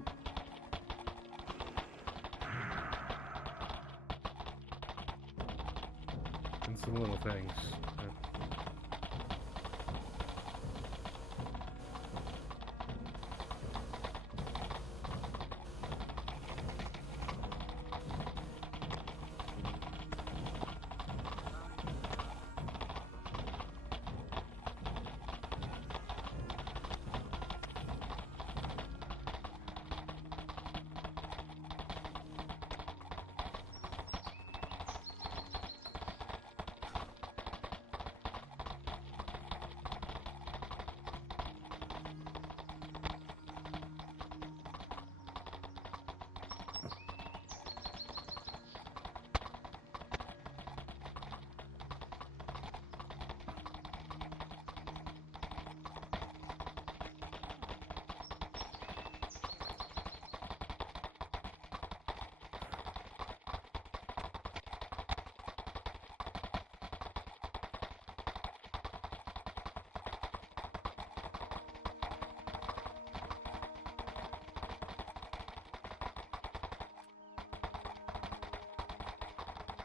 It's the little things.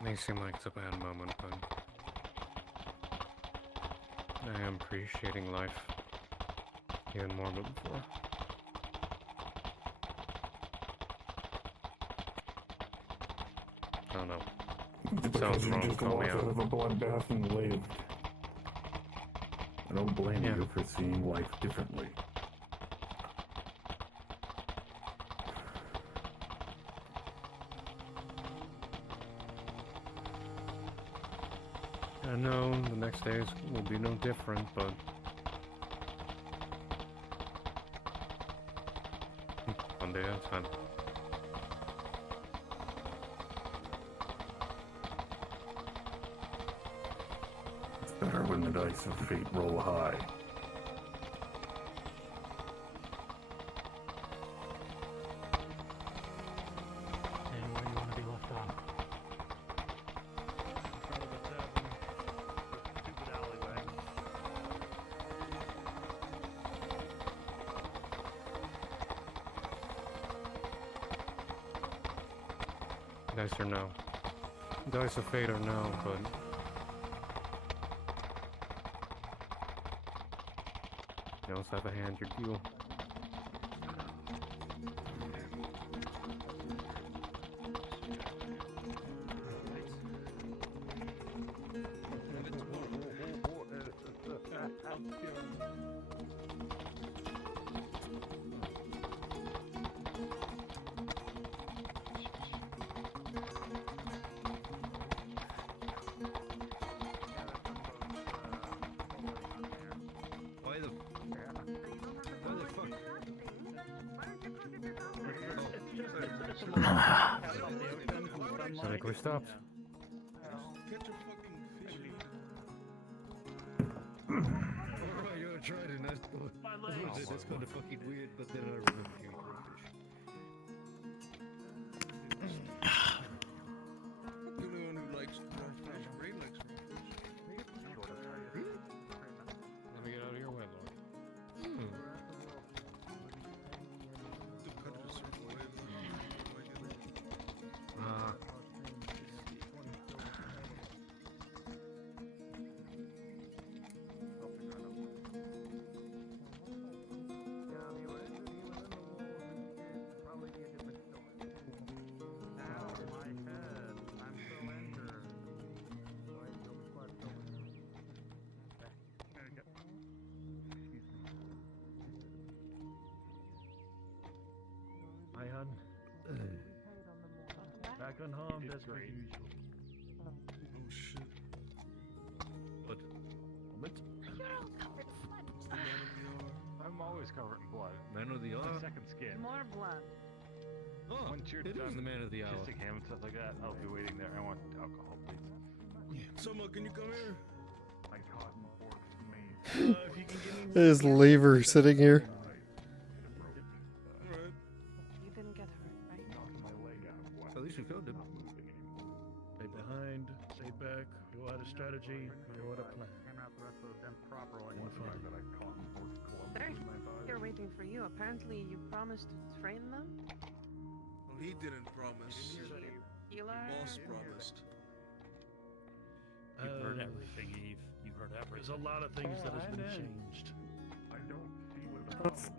May seem like it's a bad moment, but I am appreciating life even more than before. I don't know. It sounds You wrong. just Call me walked out of a out. bloodbath and lived. I don't blame you for seeing life differently. I know the next days will be no different, but one day at a time. It's better when the dice of fate roll high. And where do you want to be left off? In front of the tavern, the stupid alleyway. Dice or no. Dice of fate or no, but you also have a hand your deal. Why the fuck? I think we stopped. Catch a fucking fish. Alright, you tried it. That's kind of fucking weird, but then I remember catching a fish. The only one who likes raw fish, Ray likes raw fish. Let me get out of your way, Lord. The cut of a certain way, Hi, hon. Back unharmed as per usual. Oh shit. What? What? I'm always covered in blood. Man of the hour? Second skin. More blood. Oh, Once you're it done is the man of the hour. kissing him and stuff like that, I'll be waiting there. I want alcohol, please. Soma, can you come here? My cotton forks me. If you can give me There's Lever sitting here. Alright. You didn't get hurt, right? My leg out. What? At least we found him. Stay behind, stay back. You had a strategy, you had a plan. One fine. They're here waiting for you. Apparently, you promised to train them. Well, he didn't promise. Healer. Boss promised. You've heard everything, Eve. You've heard everything. There's a lot of things that has been changed. I don't see what the problem is.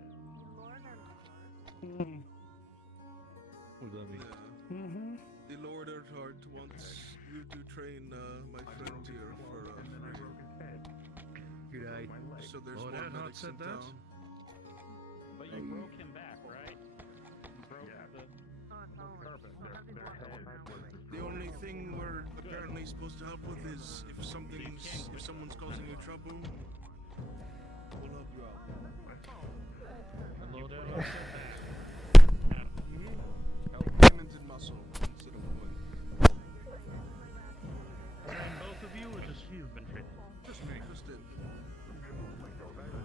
What does that mean? The Lord Earthheart wants you to train my friend here for free. You died. So there's Lord one Earthheart medic said in that? town. But you broke him back, right? You broke the carpet. The only thing we're apparently supposed to help with is if someone's causing you trouble, we'll help you out. Lord Earthheart said that. Help diamonds and muscle instead of wood. And both of you or just you? Just me. Just it.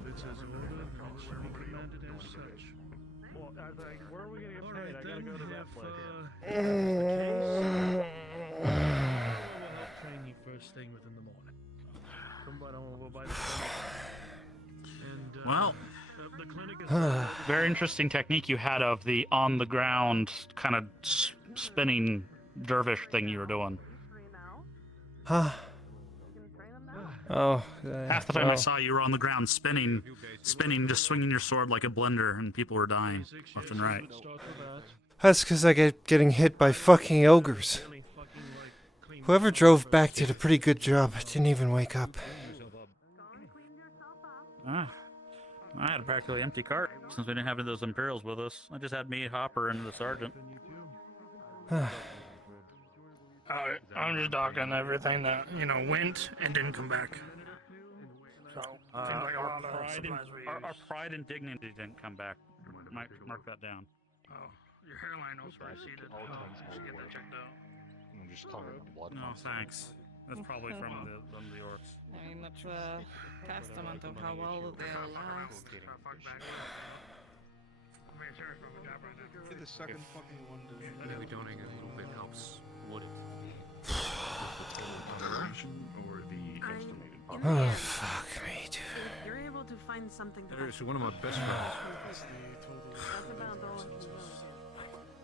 If it's as ordered, then it should be commanded as such. Well, where are we gonna get All paid? right, I gotta then, go to that if, place. we'll help train you first thing within the morning. Come by over by the clinic. And, Well, the clinic is very interesting technique you had of the on the ground kind of spinning dervish thing you were doing. Huh. Oh. Half the time I well. saw you were on the ground spinning, just swinging your sword like a blender, and people were dying left and right. That's because I get getting hit by fucking ogres. Whoever drove back did a pretty good job. I didn't even wake up. Ah, I had a practically empty cart since we didn't have any of those Imperials with us. I just had me, Hopper, and the sergeant. I'm just talking everything that, went and didn't come back. So, seems like a lot of supplies we our use. pride and dignity didn't come back. Mark that down. Oh, your hairline also receded. Oh, you should get that checked out. I'm just covered in blood. No, thanks. That's probably from the orcs. I mean, that's a testament of how well they'll last. You're the second fucking one to Maybe donating a little bit helps. What if or the estimated Oh, fuck me, dude. If you're able to find something That is one of my best friends. that's about all he knows.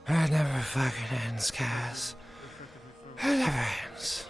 It never fucking ends, Kaz. It never ends.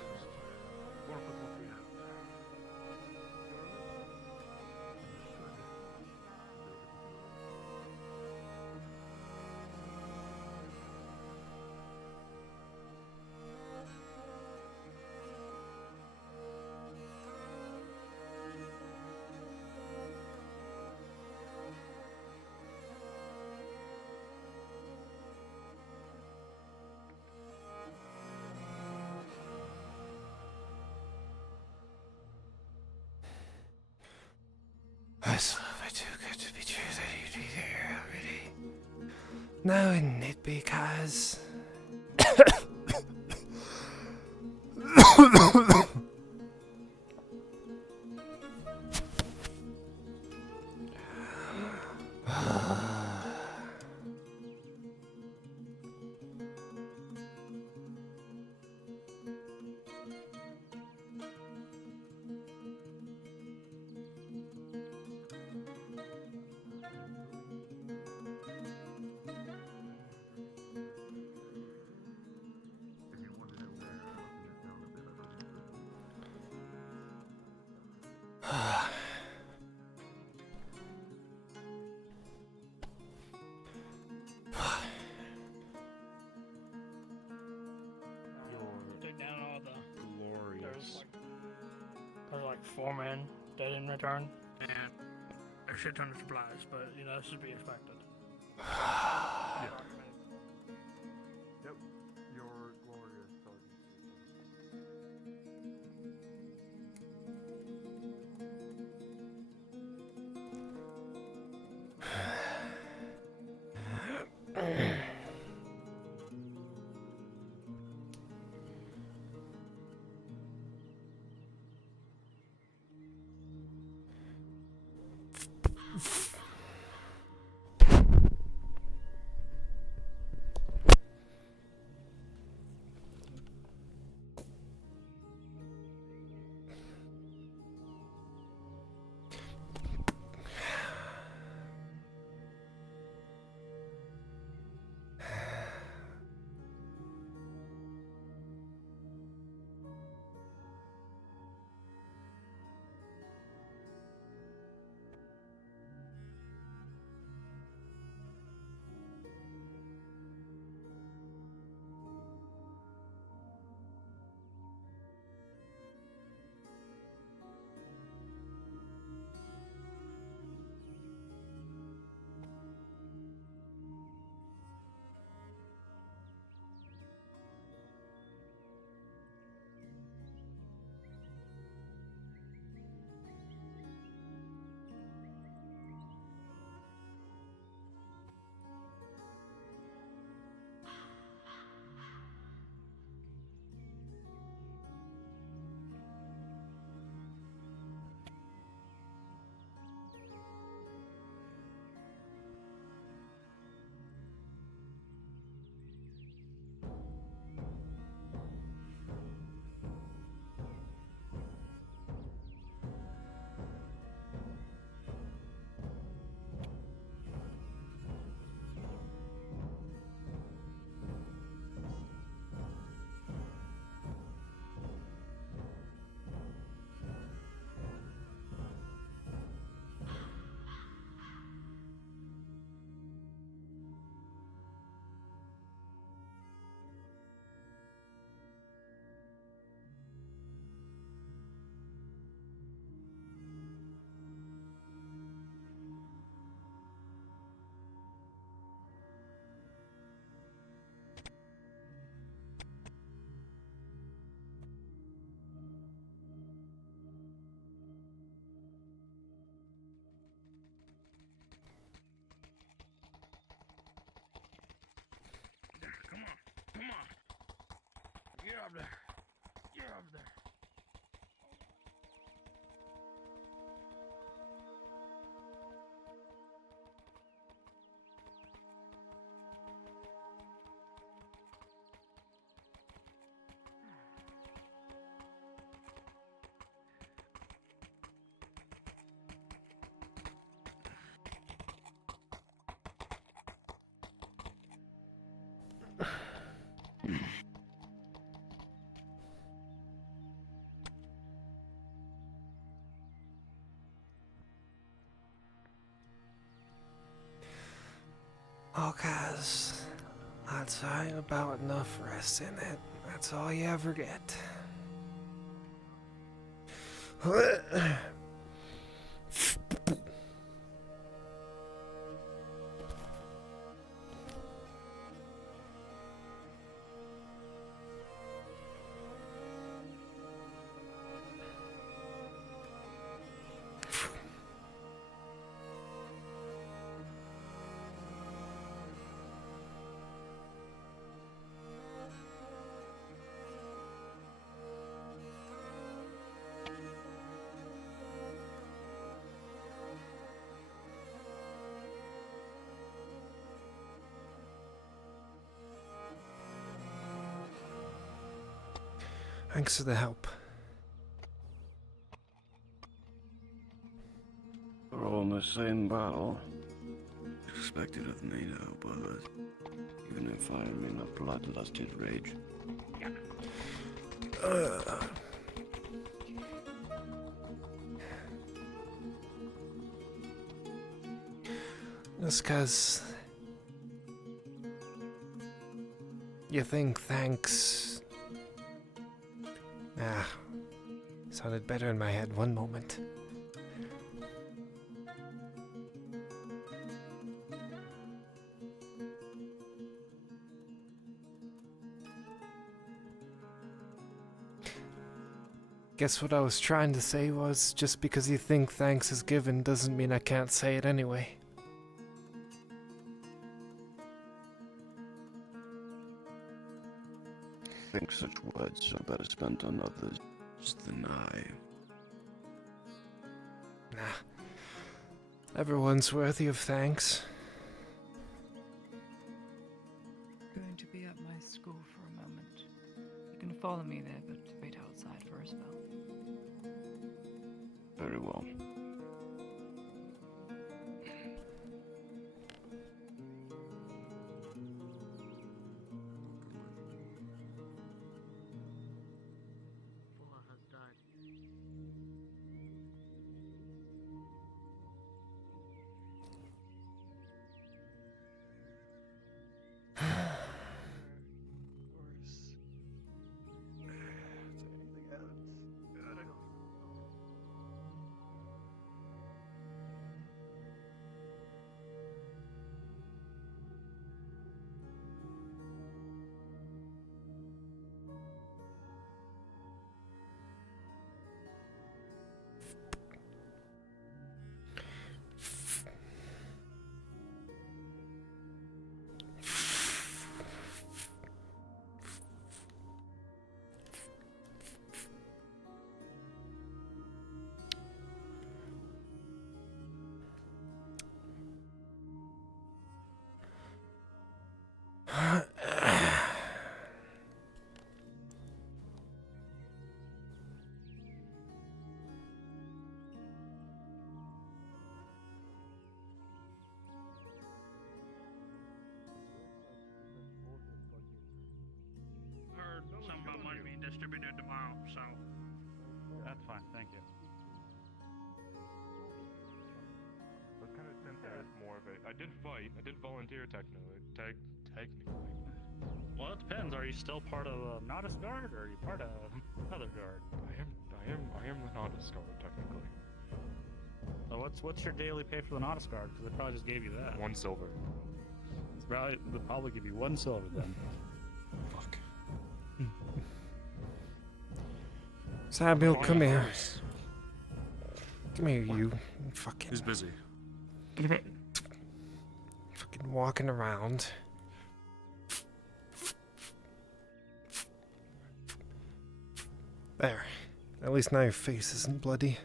It's lovely too good to be true that you'd be there already. No, wouldn't it be, Kaz? Take down all the... glorious. There's like 4 men dead in return, and a shit ton of supplies, but, this is to be expected. Yeah. Yep. Your glorious up there. You're up there. Oh, guys, that's about enough rest in it. That's all you ever get. Thanks for the help. We're all in the same battle. Expected of me to help others, even if I am in a bloodlusted rage. Just 'cause you think thanks. Sounded better in my head one moment. Guess what I was trying to say was, just because you think thanks is given doesn't mean I can't say it anyway. I think such words are better spent on others than I. Nah. Everyone's worthy of thanks. Going to be at my school for a moment. You can follow me there, but wait outside for a spell. Very well. Some of them might be distributed tomorrow, so That's fine, thank you. What kind of sense is more of it? I did fight. I did volunteer technically. Well, it depends. Are you still part of the Nodus Guard, or are you part of another guard? I am the Nodus Guard technically. So what's your daily pay for the Nodus Guard? Because they probably just gave you that. 1 silver. They'll probably give you 1 silver then. Fuck. Samuel, come here. Come here, you fucking. He's busy. Give it. Fucking walking around. There. At least now your face isn't bloody.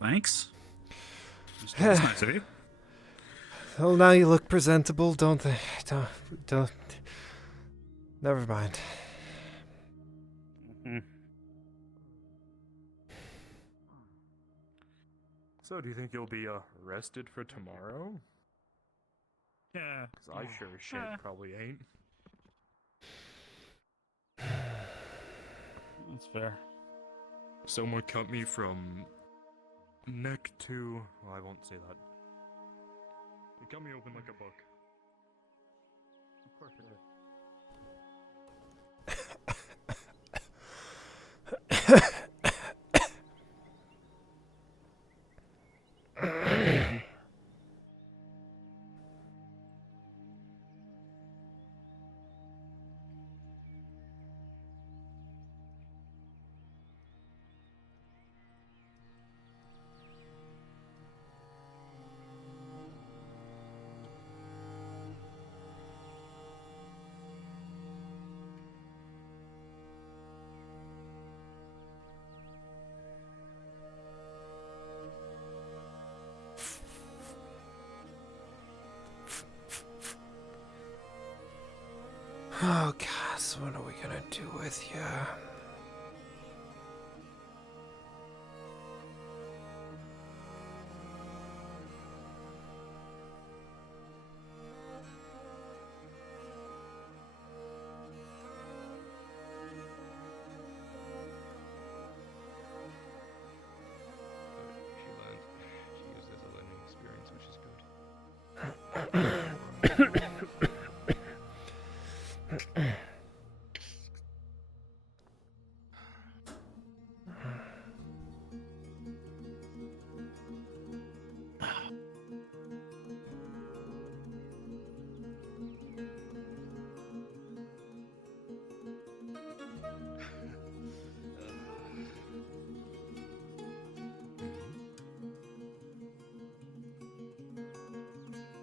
Thanks. That's nice of you. Well, now you look presentable, don't they? Don't. Never mind. So, do you think you'll be arrested for tomorrow? Yeah. Because I sure as shit probably ain't. That's fair. Someone cut me from neck to... Well, I won't say that. They cut me open like a book. Of course it is. Oh, Cass, what are we gonna do with you? She learned. She used it as a learning experience, which is good.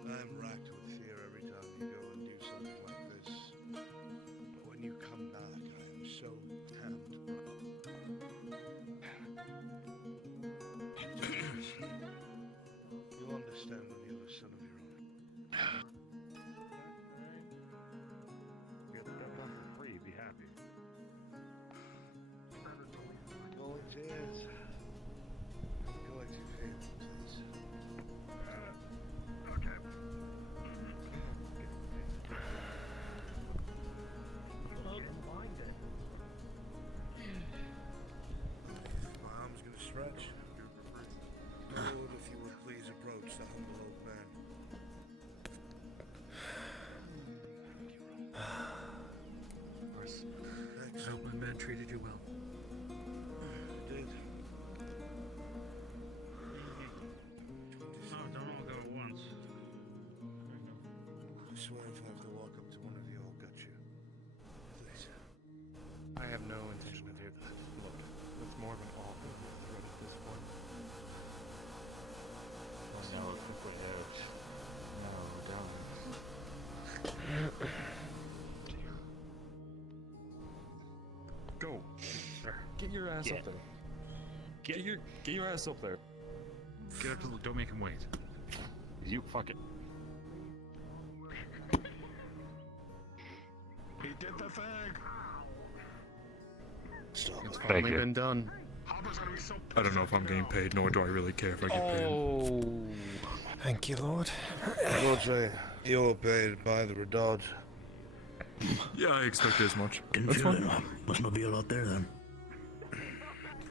I'm racked with fear every time you go and do something like this. But when you come back, I am so damned proud. You'll understand when you have a son of your own. Get that done for free, be happy. Volunteers. Collect your faith, please. Okay. My arm's gonna stretch. Lord, if you would please approach the humble old man. Of course. Thanks. I hope my man treated you well. I did. Oh, don't all go at once. I swear if I have to walk up to one of you, I'll gut you. Please. I have no intention to do that. Look, that's more of an awful threat at this point. No, quick edge. No, don't. Go. Get your ass up there. Get your ass up there. Get up to the, don't make him wait. You fuck it. He did the thing. Stop. It's it. finally been done. I don't know if I'm getting paid, nor do I really care if I get paid. Oh. Thank you, Lord. Lord, you're paid by the Redod. Yeah, I expected as much. Didn't That's feel fine. it. Must not be a lot there then.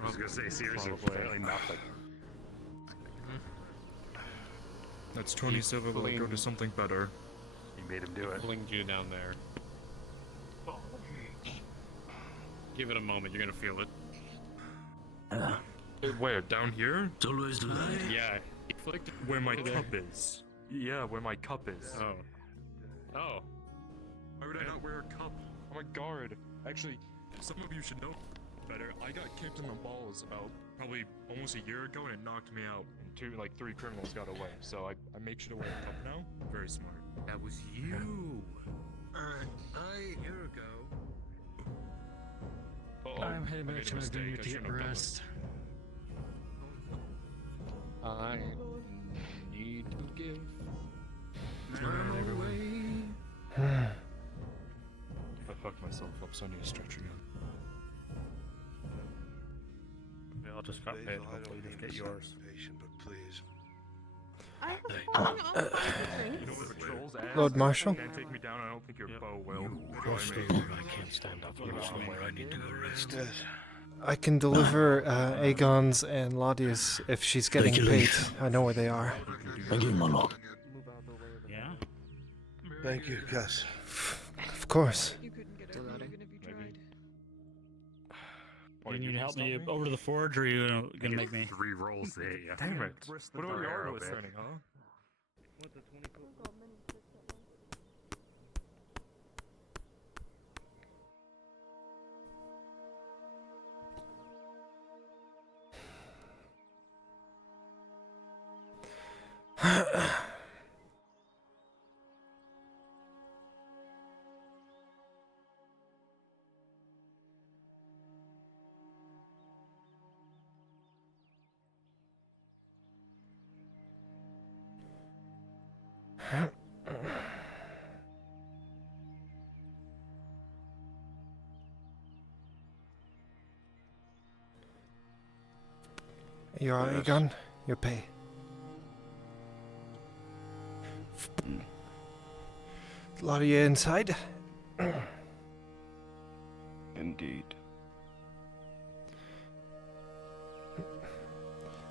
I was gonna say seriously, Probably nothing. That's 20 silver. We'll go to something better. You made him do it. Flinged you down there. Give it a moment, you're gonna feel it. Where? Down here? It's always the light. Yeah, he flicked Where my there. cup is. Yeah, where my cup is. Oh. Oh. Why would I not wear a cup? I'm a guard. Actually, some of you should know better. I got kicked in the balls about probably almost a year ago and it knocked me out. And three criminals got away. So I make sure to wear a cup now. Very smart. That was you. A year ago. I'm heading back to my vineyard to get rest. I need to give. I fucked myself up, so I need to stretch again. We all just got paid. Hopefully, just get yours. But please. Lord Marshal? Can't take me down. I don't think your bow will. Trust me, I can't stand up for somewhere. I need to go rest. I can deliver Aegon's and Lodia's if she's getting paid. I know where they are. Thank you, my lord. Yeah. Thank you, Gus. Of course. You couldn't get it even if you tried. Do you need help me over to the forge, or are you gonna make me? 3 rolls there. Yeah. Damn it. What about your arrow training, huh? You're all Aegon. Your pay. Lodia inside. Indeed.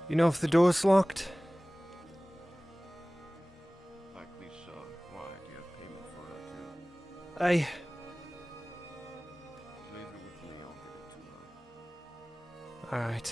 You know if the door's locked? Likely so. Why? Do you have payment for that too? Aye. Leave it with me. I'll get it tomorrow. Alright.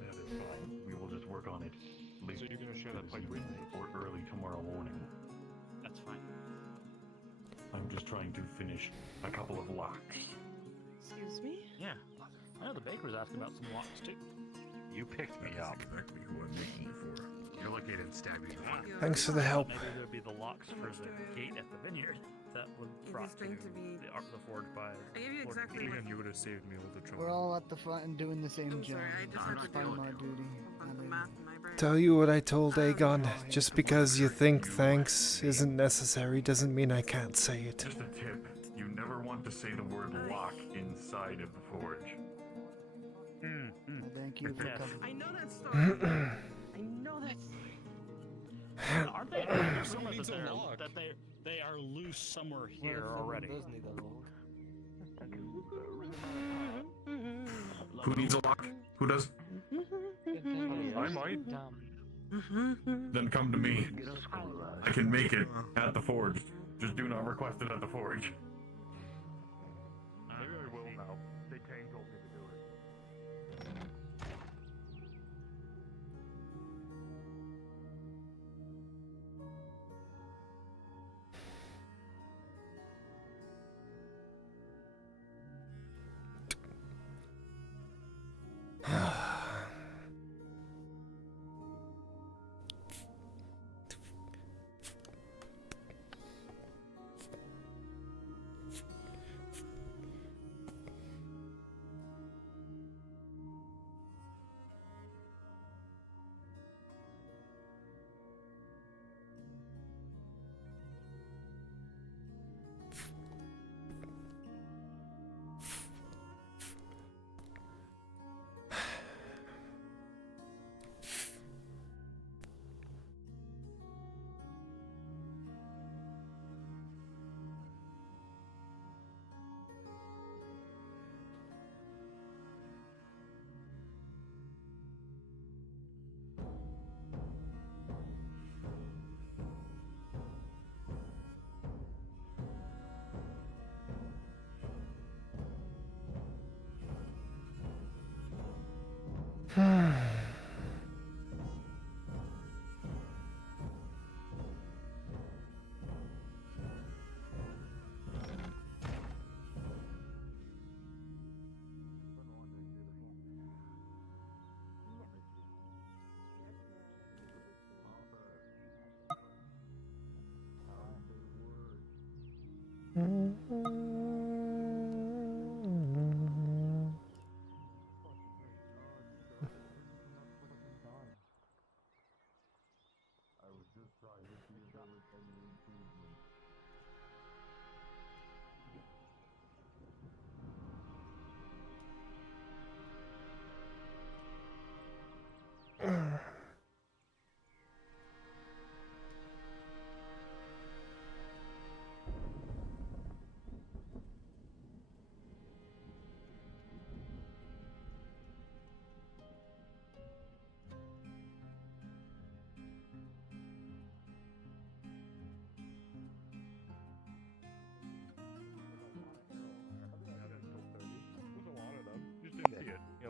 That is fine. We will just work on it. So you're gonna share that pipe with me or early tomorrow morning? That's fine. I'm just trying to finish a couple of locks. Excuse me? Yeah. I know the baker's asking about some locks too. You picked me up. Exactly who I'm looking for. You're lucky I didn't stab you. Thanks for the help. Maybe there'd be the locks for the gate at the vineyard that would brought to the forge by. I gave you exactly Again, you would have saved me all the trouble. We're all at the front and doing the same job. sorry, I just That's had to fine, do my duty. the math in my brain. Tell you what I told Aegon. Just because you think thanks isn't necessary doesn't mean I can't say it. Just a tip. You never want to say the word lock inside of the forge. Thank you for coming. I know that story. I know that story. Aren't they? I assume that they are loose somewhere here already. Who needs a lock? Who does? I might. Then come to me. I can make it at the forge. Just do not request it at the forge. Maybe I will now. They told me to do it.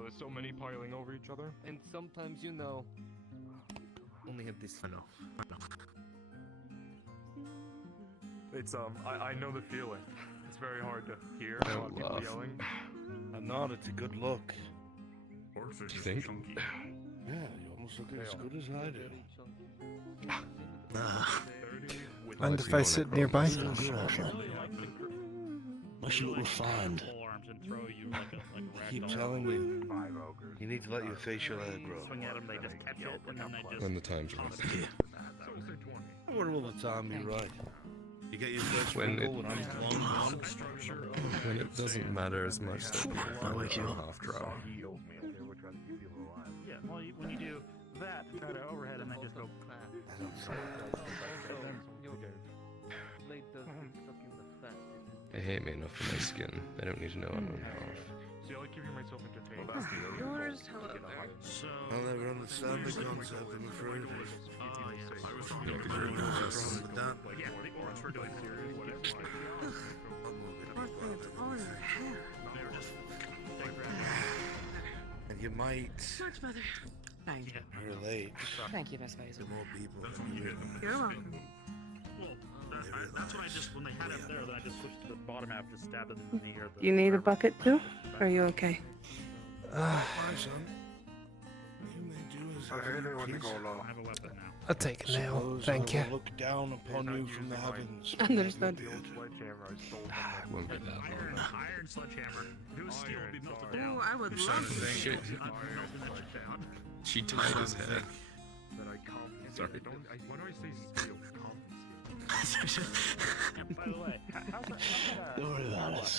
There's so many piling over each other. And sometimes, you know, only have this. I know. It's I know the feeling. It's very hard to hear a lot of people yelling. I'm not. It's a good look. Orcs are just think? chunky. Yeah, you almost look as good as I do. Mind if I sit nearby? Must look refined. Keep telling me. You need to let your facial hair grow. Swing at them, they just catch it, and then they just. When the time's right. What will the time be right? You get your first When wrinkle it- when I'm long gone. When it doesn't matter as much that people find it half drow. Yeah, well, when you do that, try to overhead, and then just go. They hate me enough for my skin. They don't need to know I'm on half. See, I like keeping myself entertained. Yours, however. So. I'll never understand the concept, I'm afraid. Oh, yeah. I was You talking can about only know what's wrong with that. Yeah, the orcs were doing serious. It's all in your hair. They were just. And you might Much better. Thank you. relate Thank you, Miss Faisal. to more people than you You're realize. welcome. Well, that's what I just, when they had it there, then I just switched to the bottom half, just stabbed it in the knee or the. You need a bucket too? Or are you okay? My son, you may do as I really want to go I along. have a weapon now. I'll take a nail, Suppose thank I you. will look down upon you from the heavens. Understood. Won't be that long. Iron sledgehammer. If it was steel, it'd be melted down. Oh, I would You're love starting to to. think. Shit. I'm melting that shit down. She tied his head. that I compensate. Sorry. Why do I say steal? Compensate. And by the way, how's that? Don't worry about it.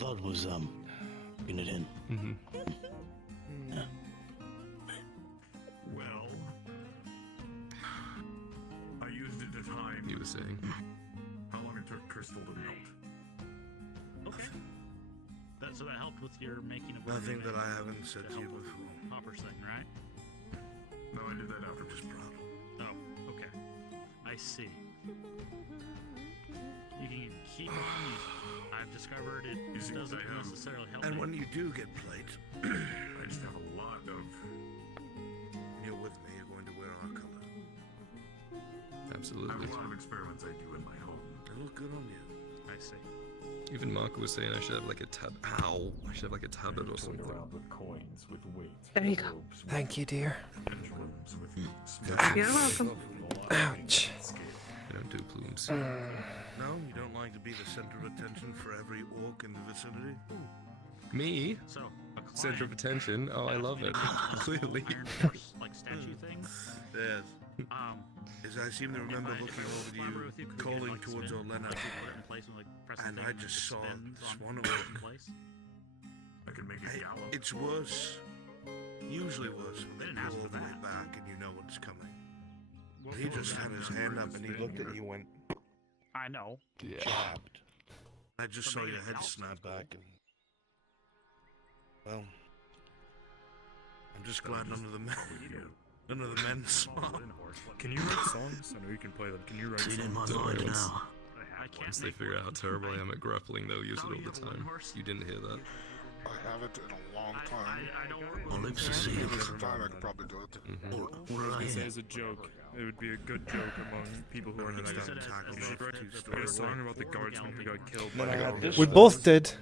Blood was in it in. Mm-hmm. Yeah. Well, I used it to time You were saying. how long it took crystal to melt. Okay. So that helped with your making of Nothing that I haven't said to you before. Hopper's thing, right? No, I did that after Just proud. Oh, okay. I see. You can keep it on you. I've discovered it see, doesn't I am. necessarily help And me. when you do get played, I just have a lot of. when you're with me, you're going to wear our color. I have Absolutely. a lot of experiments I do in my home. They look good on you. I see. Even Marco was saying I should have like a tab. Ow! I should have like a tablet or something. with coins with weights. There you go. Thank you, dear. Pendulums with You're welcome. Ouch. I don't do plumes. No, you don't like to be the center of attention for every orc in the vicinity? Me? So, a Center of client attention? Oh, I love it. Clearly. Iron Horse, like statue thing. Yes. Um, As I seem to remember if I looking over to collaborate you, with you, could we get, calling like, towards spin? Olena, Like, you put it in place and, like, press the and thing I and it just saw spins this on one in orc. place. I can make it yellow. It's worse. Usually worse when They they didn't ask pull all for the way that. back and you know what's coming. What He was just that? had his hand up and he looked at you and went I know. jabbed. I just But saw maybe your it head helps, snap that's cool. back and... Well... I'm just glad none of the men... None of the men saw. Can you write songs? I know you can play them. Can you write See it in my songs? mind now. I can't Once they make figure out how terrible I am at grappling, they'll use it Oh, all you the have a wooden time. horse? You didn't hear that. I haven't in a long time. I don't work Well, with lips are sealed. If some time, I could probably do it. I was gonna say as a joke, it would be a good joke among people who are into that. We had a song about the guardsman who got killed by the government. We both did.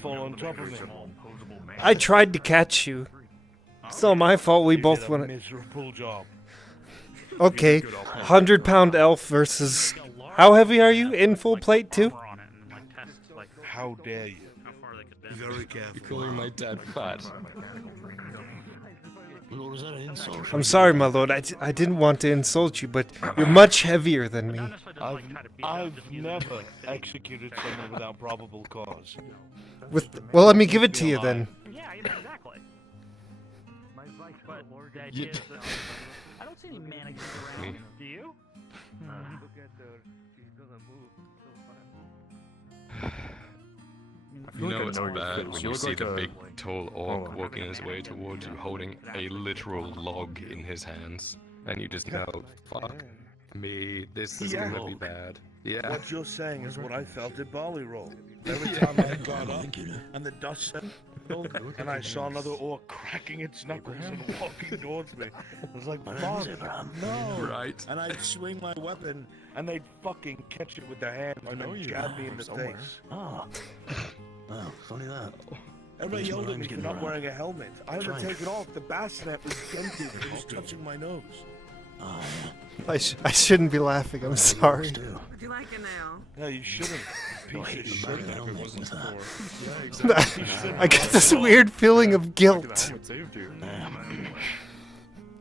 Fall on top of me. I tried to catch you. It's not my fault we both went. Miserable job. Okay, 100-pound elf versus. How heavy are you? In full plate too? How dare you? Very careful. You're calling my dad fat. Lord, is that an insult? I'm sorry, my lord. I didn't want to insult you, but you're much heavier than me. I've never executed someone without probable cause. Well, let me give it to you then. Yeah, exactly. But the idea is that I don't see any mannequins around. Do you? You know it's bad when you see the big, tall orc walking his way towards you, holding a literal log in his hands, and you just know, fuck me, this is gonna be bad. Yeah. What you're saying is what I felt at Barley Roll. Every time I got up and the dust settled, and I saw another orc cracking its knuckles and walking towards me. I was like, fuck, no. Right. And I'd swing my weapon, and they'd fucking catch it with their hands and then jab me in the face. Oh. Well, funny that. Everybody yelled at me for not wearing a helmet. I had to take it off. The bassinet was dented. It was touching my nose. Oh, I shouldn't be laughing. I'm sorry. Would you like a nail? No, you shouldn't. Piece of shit. If it wasn't for. Yeah, exactly. I get this weird feeling of guilt. Saved you.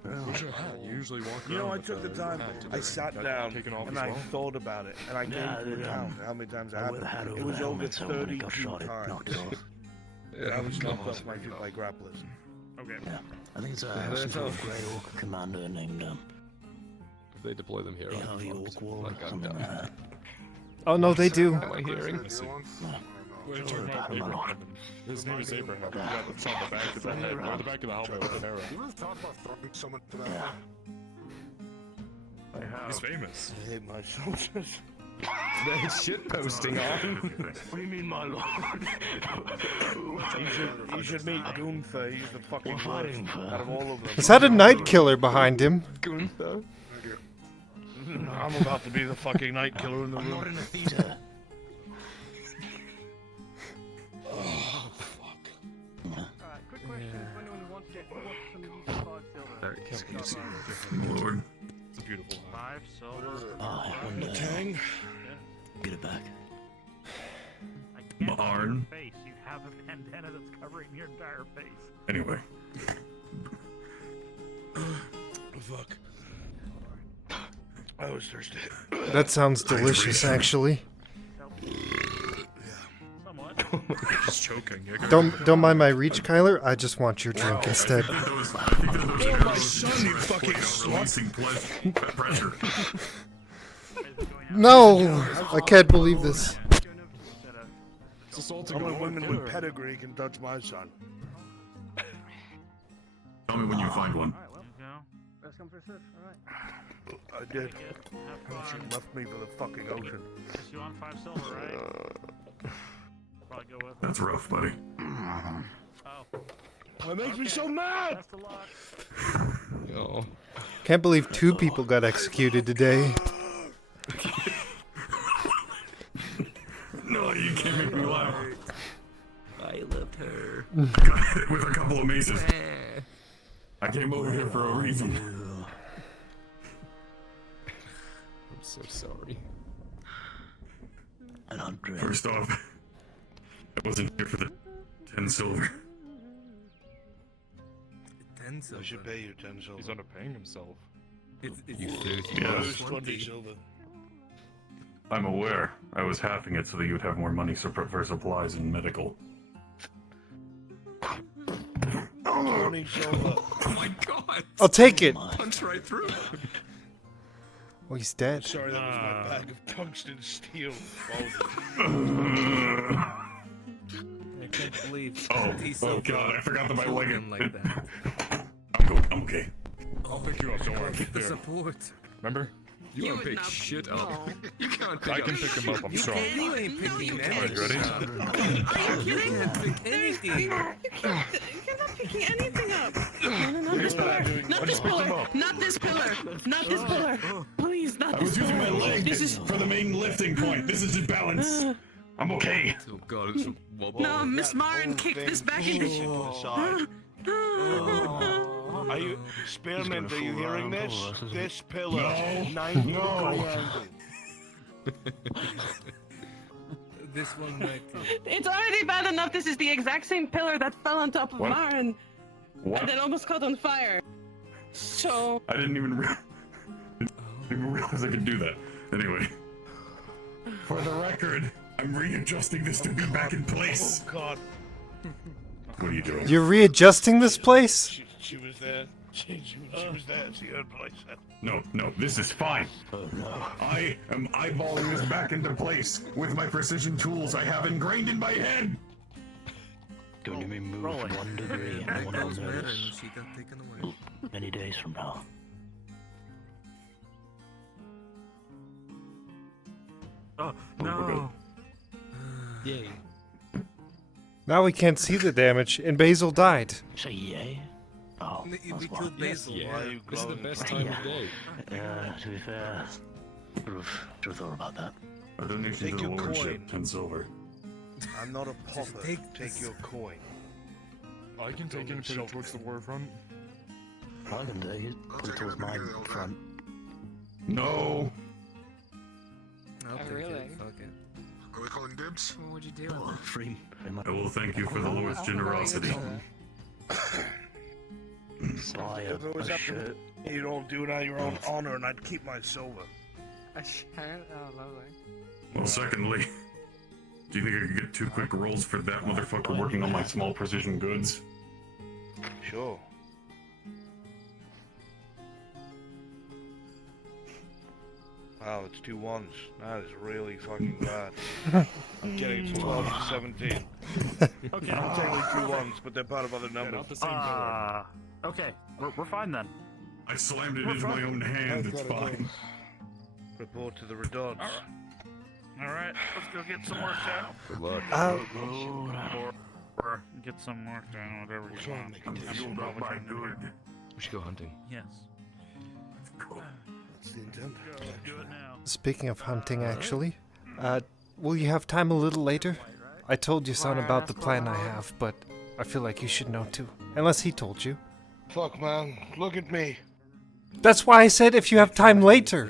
Where's your hat? You usually walk around. You know, I took the time. I sat down and I thought about it, and I came to account how many times I had it. It was over 32 times. I was knocked off my feet by grapplers. Okay. Yeah, I think it's some sort of great orc commander named If they deploy them here, I'm fucked. Like, I'm done. Oh no, they do. Am I hearing? His name is Abraham. You got the shot in the back of the head, or the back of the helmet with an arrow. You want to talk about throwing someone to that? He's famous. I hate my soldiers. They're shit posting on. What do you mean, my lord? You should meet Gunther. He's the fucking worst out of all of them. Is that a night killer behind him? Gunther? I'm about to be the fucking night killer in the room. I'm not in a theater. Oh, fuck. Quick question. If anyone wants to watch some of these 5 silver. Very exclusive. Lord. It's a beautiful 5 silver. Oh, Tang. get it back. I can't see your Barn. face. You have a bandana that's covering your entire face. Anyway. Fuck. I was thirsty. That sounds delicious, actually. Somewhat. Just choking. Yeah, Don't mind my reach, Kyler. I just want your drink instead. I think that those arrows you fucking releasing pressure. No! I can't believe this. It's assaulting Only a women killer. with pedigree can touch my son. Tell me when you find one. First come, first serve. Alright. I did. She left me for the fucking ocean. Just you on 5 silver, right? Probably go with it. That's rough, buddy. Oh. That makes me so mad! Best of luck. Yo. Can't believe 2 people got executed today. No, you can't make me laugh. I loved her. Got hit with a couple of maces. I came over here for a reason. I'm so sorry. And I'm drunk. First off, I wasn't here for the 10 silver. 10 I silver. should pay you 10 silver. He's underpaying himself. It's You filthy Yeah. It was 20 silver. I'm aware. I was halving it so that you would have more money for supplies and medical. 20 silver. Oh my god! I'll take it. Punch right through. Oh, he's dead. Sorry, that was my bag of tungsten steel. I can't believe. Oh, 20 oh silver god, I forgot that my leg him like that. I'm okay. I'll pick you up, don't worry. The Here. support. Remember? You won't pick shit up. You can't pick I up can pick him up, I'm shit. sorry. You ain't picking Are you ready? Are you kidding? You can't pick anything. You're not picking anything up. No, this pillar. Not this pillar. Not this pillar. Not this pillar. Please, not I this was pillar. using my leg This is. for the main lifting point. This is just balance. I'm okay. Oh god, it's wobbly. No, Miss Marin kicked this back into. Are you, Spearmint, are you hearing this? This pillar, No. 90 No. degree angle. This one might. It's already bad enough. This is the exact same pillar that fell on top of What? Marin. What? And then almost caught on fire. So. I didn't even realize I could do that. Anyway, for the record, I'm readjusting this to be back in place. Oh God. What are you doing? You're readjusting this place? She was there. She was there. She heard what I said. No, this is fine. I am eyeballing this back into place with my precision tools I have ingrained in my head. Going to be moved 1 degree and one will notice She got taken away. many days from now. Oh, no. Yay. Now we can't see the damage, and Basil died. Say yay? Oh, We that's killed why. Basil. Why are you This is the glowing? best time of day. Yeah, to be fair, should have thought about that. A donation Take to the your lordship, coin. 10 silver. I'm not a pauper. take Take your coin. I can take him to towards the war front. I can take it. Put it towards my front. No. I'll take really? it. Fuck it. Are we calling dibs? What would you do with it? Free. I will thank you for the Lord's generosity. Buy If it was a up to shirt. me, you'd all do it out of your own honor, and I'd keep my silver. A shirt? Oh, lovely. Well, secondly, do you think I could get 2 quick rolls for that motherfucker working on my small precision goods? Sure. Wow, it's 2 ones. That is really fucking bad. I'm getting 12 to 17. Okay. Technically 2 ones, but they're part of other numbers. Not the same pillar. Okay, we're fine then. I slammed it into my own hand, it's fine. Report to the Redots. Alright, let's go get some work done. Good luck. Or get some work done, whatever you want. You'll not my good. We should go hunting. Yes. That's the intent. Go do it now. Speaking of hunting, actually, will you have time a little later? I told your son about the plan I have, but I feel like you should know too. Unless he told you. Fuck, man. Look at me. That's why I said if you have time later.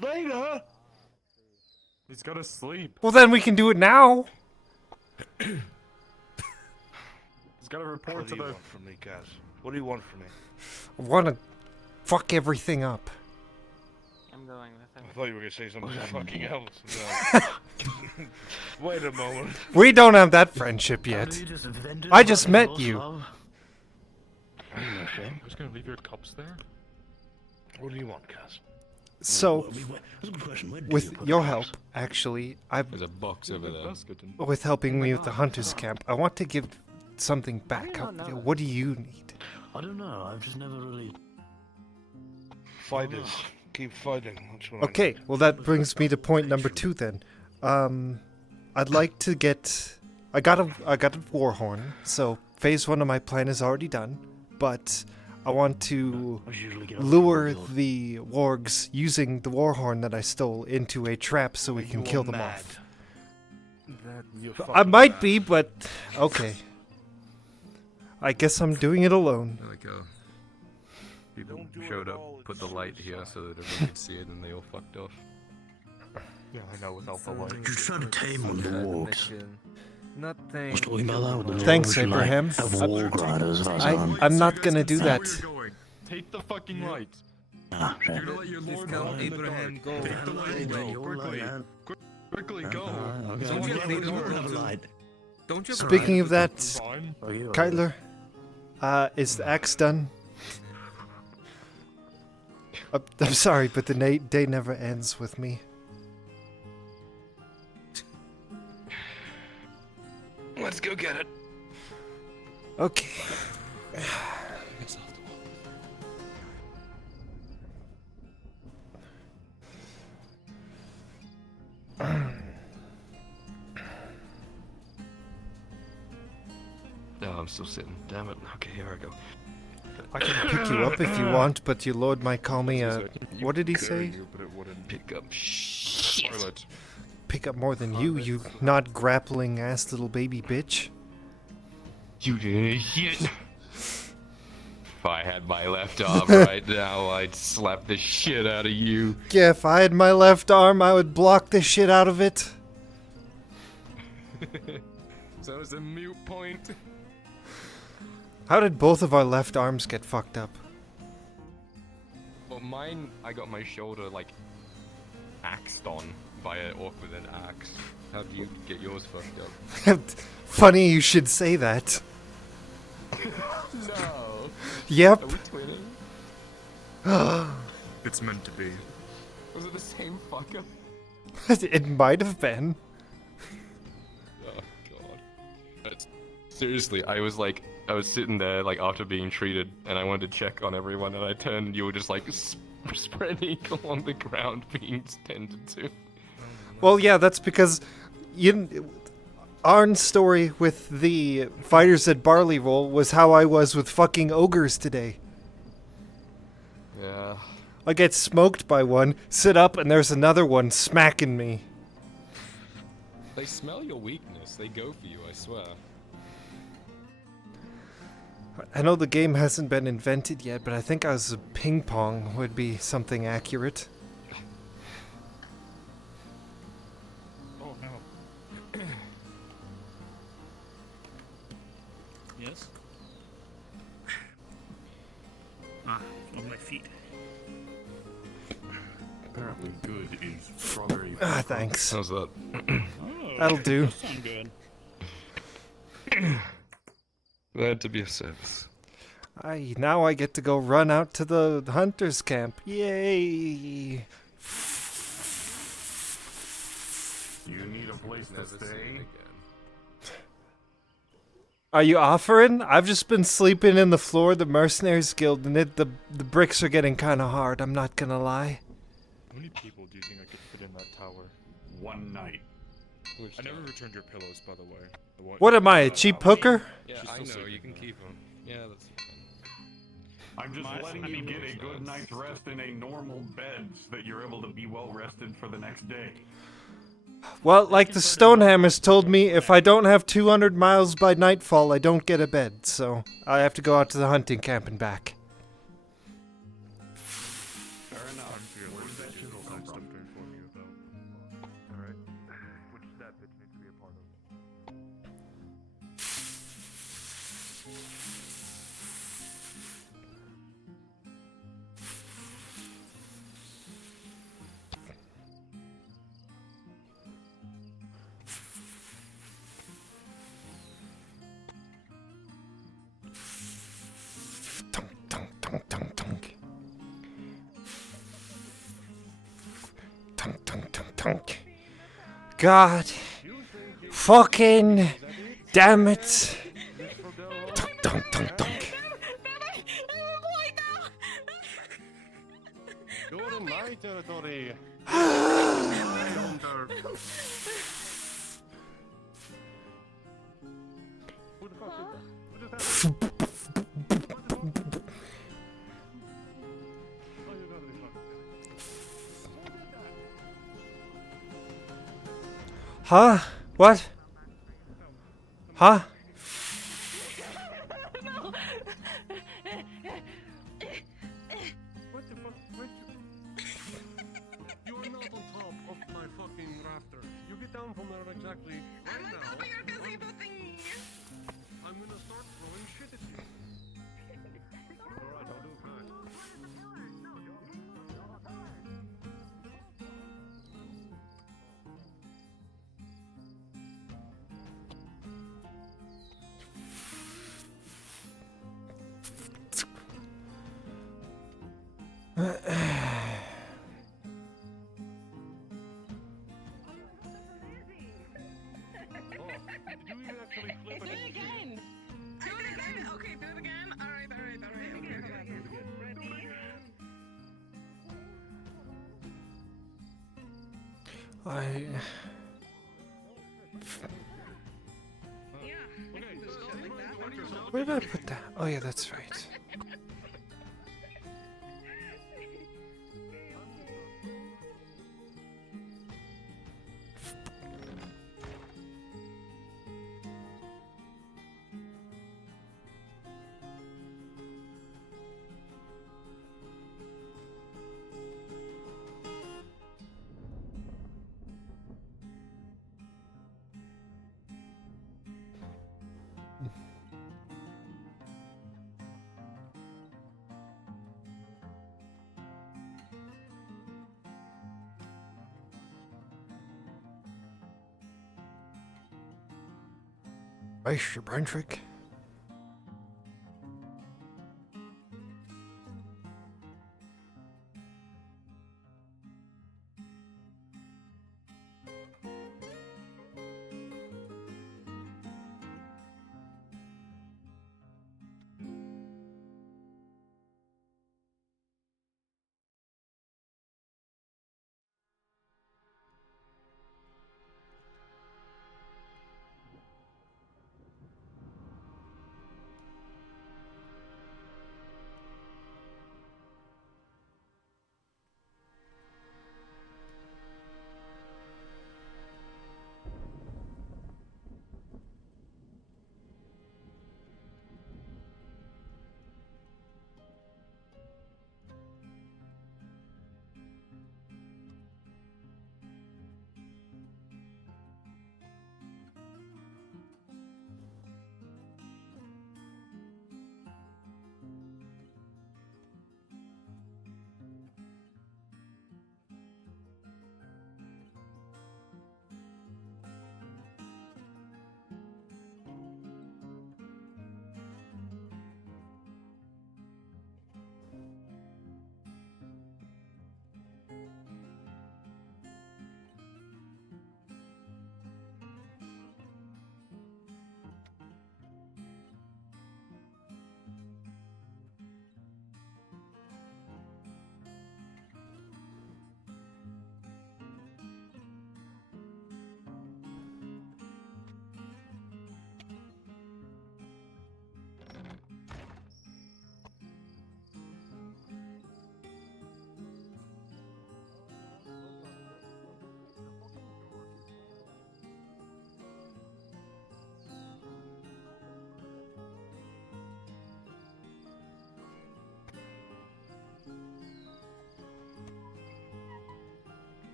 Later? He's gotta sleep. Well, then we can do it now. He's gotta report What to do you the. want from me, Kaz? What do you want from me? I want to fuck everything up. I'm going with him. I thought you were gonna say something fucking else. No. Wait a moment. We don't have that friendship yet. I just met you. I'm just gonna leave your cups there. What do you want, Kaz? So, with your help, actually, There's a box over there. with helping me with the hunters camp, I want to give something back. What do you need? I don't know. I've just never really. Fighters. Keep fighting. That's what I Okay, need. well that brings me to point number 2 then. I'd like to get. I got a war horn, so phase 1 of my plan is already done, but I want to lure the wargs using the war horn that I stole into a trap so we can kill them off. I might be, but okay. I guess I'm doing it alone. Like people showed up, put the light here so that everyone could see it, and they all fucked off. Yeah, I know, without the light. You're trying to tame one of the wargs. Nothing. I was talking about that with the Thanks, wargs, like, Abraham. have warg riders of Az'Rael. I'm not gonna do that. Take the fucking light. Ah, You're gonna let your lord walk in the Abraham, dark. go. Take the light and go quickly. Quickly go. Okay. Don't you let have the a door door? open. Light? Don't you have a Speaking of that, Fine. Kyler, is the axe done? I'm sorry, but the day never ends with me. Let's go get it. Okay. I'm still sitting. Damn it. Okay, here I go. I can pick you up if you want, but your lord might call me a... What did he say? But it wouldn't pick up shit. Pick up more than you not grappling ass little baby bitch. You did shit. If I had my left arm right now, I'd slap the shit out of you. Yeah, if I had my left arm, I would block the shit out of it. So it's a mute point. How did both of our left arms get fucked up? Well, mine, I got my shoulder, like, axed on by an orc with an axe. How do you get yours fucked up? Funny you should say that. No. Yep. Are we twinning? It's meant to be. Was it the same fucker? It might have been. Oh god. But seriously, I was sitting there like after being treated, and I wanted to check on everyone, and I turned, and you were just like spread eagle on the ground being tended to. Well, yeah, that's because Arn's story with the fighters at Barley Roll was how I was with fucking ogres today. Yeah. I get smoked by one, sit up, and there's another one smacking me. They smell your weakness. They go for you, I swear. I know the game hasn't been invented yet, but I think as ping pong would be something accurate. Oh no. Yes? On my feet. Apparently good is strawberry. Thanks. How's that? That'll do. Sound good. Glad to be of service. Now I get to go run out to the hunter's camp. Yay! You need a place to stay? Are you offering? I've just been sleeping in the floor of the Mercenaries Guild, and the bricks are getting kind of hard, I'm not gonna lie. How many people do you think I could fit in that tower? One night. I never returned your pillows, by the way. What am I, a cheap hooker? Yeah, I know, you can keep them. Yeah, that's fine. I'm just letting you get a good night's rest in a normal bed so that you're able to be well rested for the next day. Well, like the Stonehammers told me, if I don't have 200 miles by nightfall, I don't get a bed, so I have to go out to the hunting camp and back. Fair enough. Where's that chisel come from? Alright. Which step it needs to be a part of? Tunk, tunk, tunk. Tunk, tunk, tunk, tunk. God. Fucking. Damn it. Tunk, tunk, tunk, tunk. You're in my territory. Huh? What? Huh? What the fuck? You are not on top of my fucking rafter. You get down from there exactly right now. I'm gonna start throwing shit at you. Alright, I'll do that. Where did I put that? Oh yeah, that's right. Meister Brunswick.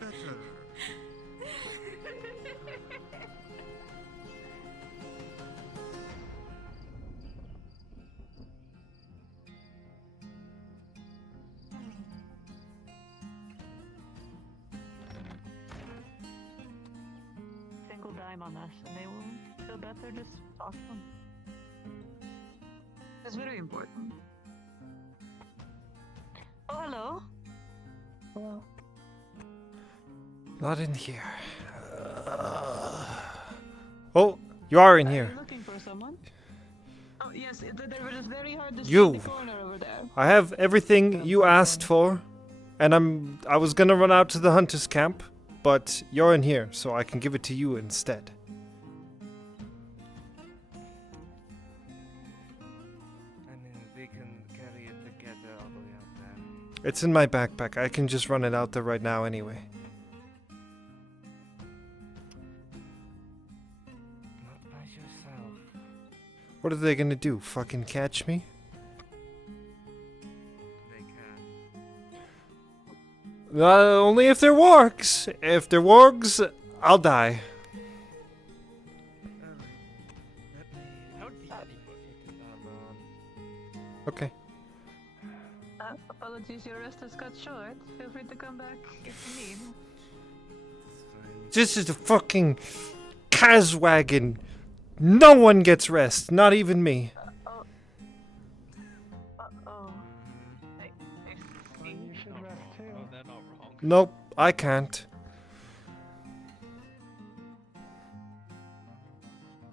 Better. Single dime on us, and they will feel better. Just talk to them. It's very important. Oh, hello. Hello. Not in here. Oh, you are in here. Looking for someone? Oh yes, they were just very hard to see You. in the corner over there. I have everything you asked for, and I was gonna run out to the hunter's camp, but you're in here, so I can give it to you instead. And then we can carry it together all the way out there. It's in my backpack. I can just run it out there right now anyway. Not by yourself. What are they gonna do? Fucking catch me? They can. Only if they're wargs. If they're wargs, I'll die. Okay. Apologies, your rest has cut short. Feel free to come back if you need. This is a fucking Kaz wagon. No one gets rest, not even me. Uh-oh. You should rest too. Oh, they're not wrong. Nope, I can't.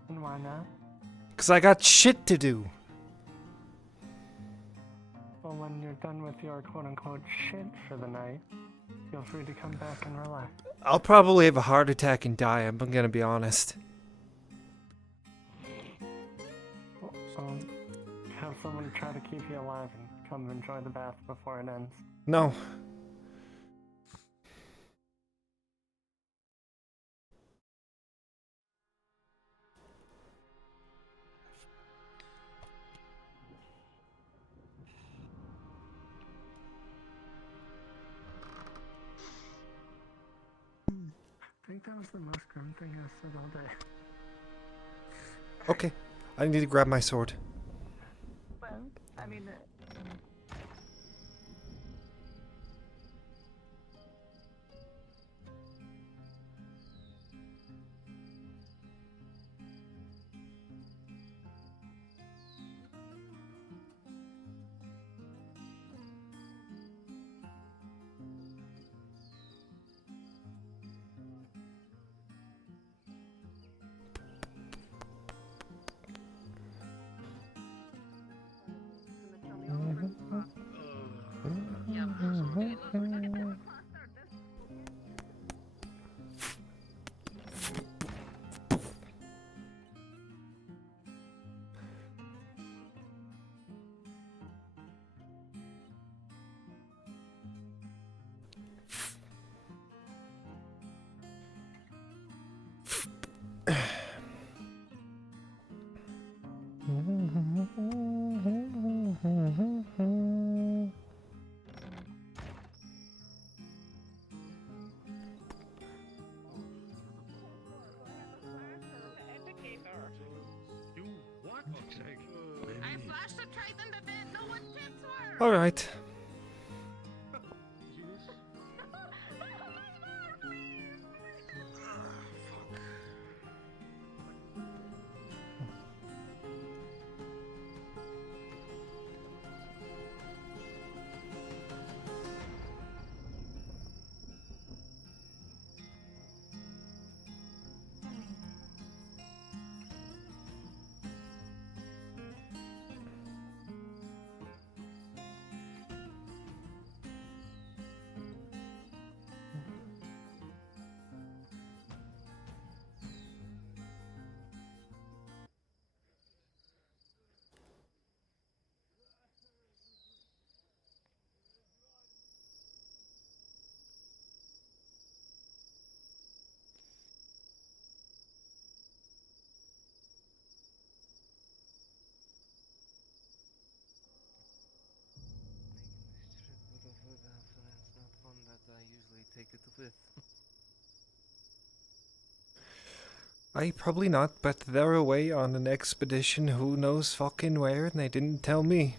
And why not? 'Cause I got shit to do. Well, when you're done with your quote-unquote shit for the night, feel free to come back and relax. I'll probably have a heart attack and die, I'm gonna be honest. someone try to keep you alive and come enjoy the bath before it ends? No. I think that was the most grim thing I've said all day. Okay. I need to grab my sword. Well, I mean, You what? I flashed the Triton but didn't know what tits were! Alright. It's not one that I usually take it with. Probably not, but they're away on an expedition who knows fucking where, and they didn't tell me.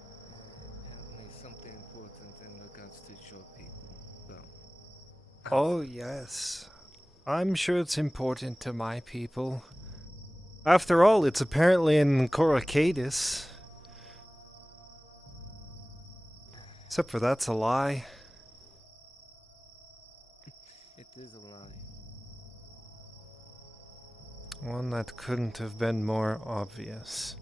Apparently something important in regards to your people. Well, Oh, yes. I'm sure it's important to my people. After all, it's apparently in Coracadis. Except for that's a lie. it is a lie. One that couldn't have been more obvious.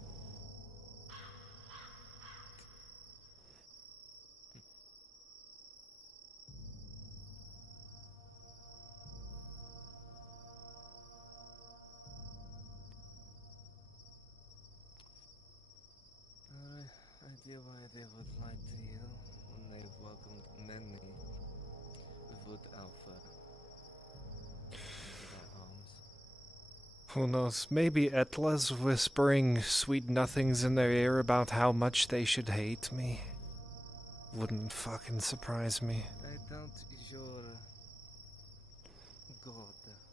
Idea why they would lie to you when they've welcomed many without effort into their arms. Who knows, maybe Etla's whispering sweet nothings in their ear about how much they should hate me. Wouldn't fucking surprise me. I doubt your god.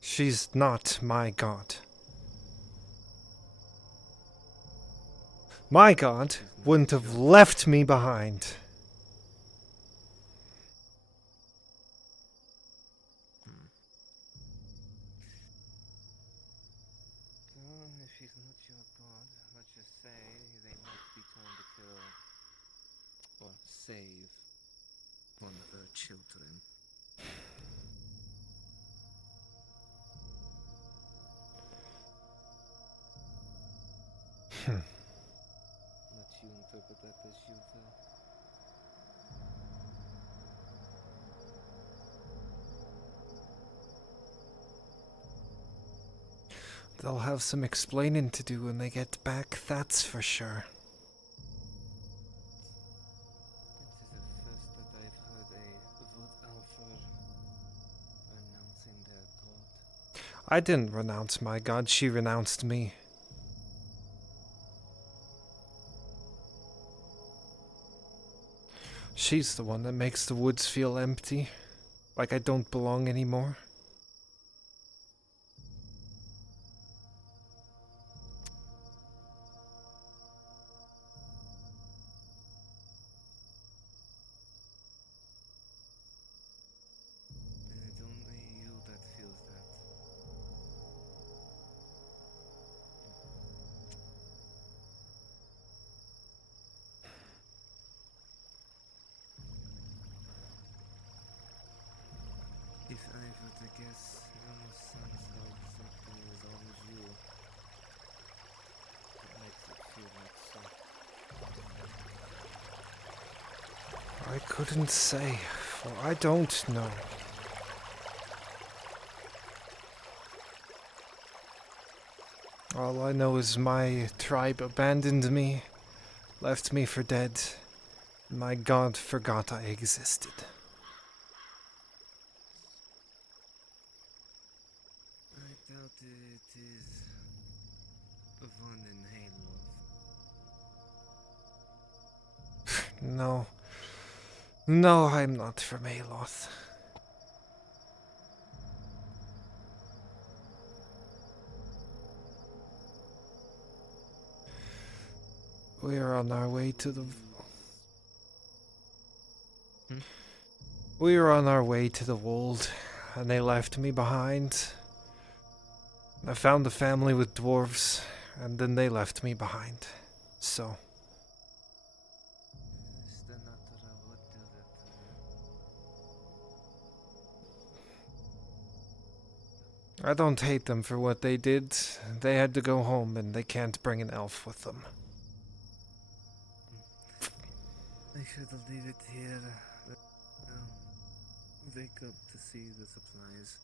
She's not my god. My god wouldn't have left me behind. If she's not your god, let's just say they might be trying to kill or save one of her children. Let you interpret that as you will. they'll have some explaining to do when they get back, that's for sure. It is the first that I've heard a Wood Alpha renouncing their god. I didn't renounce my god, she renounced me. She's the one that makes the woods feel empty, like I don't belong anymore. And it's only you that feels that. If I were to guess, it almost sounds like something as old as you. It makes it feel like so. I couldn't say, for I don't know. All I know is my tribe abandoned me, left me for dead. My god forgot I existed. I doubt it is one in Halo. No. No, I'm not from Aloth. We are on our way to the... We were on our way to the wold, and they left me behind. I found a family with dwarves, and then they left me behind. So... I don't hate them for what they did. They had to go home, and they can't bring an elf with them. I should leave it here. Wake up to see the supplies.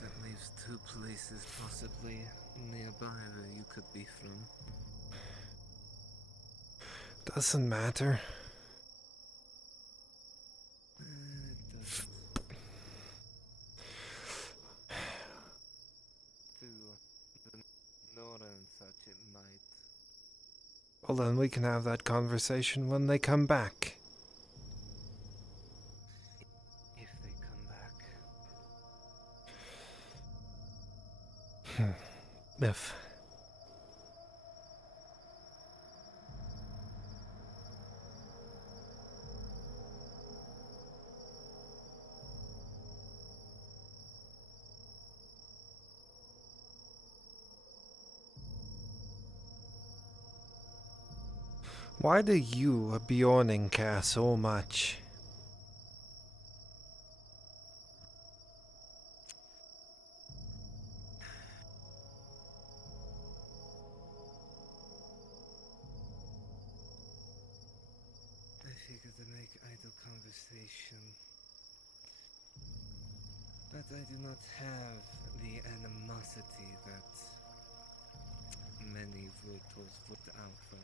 That leaves two places possibly nearby where you could be from. Doesn't matter. It doesn't. To the northern such it might. Well, then we can have that conversation when they come back. If they come back. If. Why do you, Bjorning, care so much? I figure to make idle conversation. But I do not have the animosity that many would towards Wood Alpha.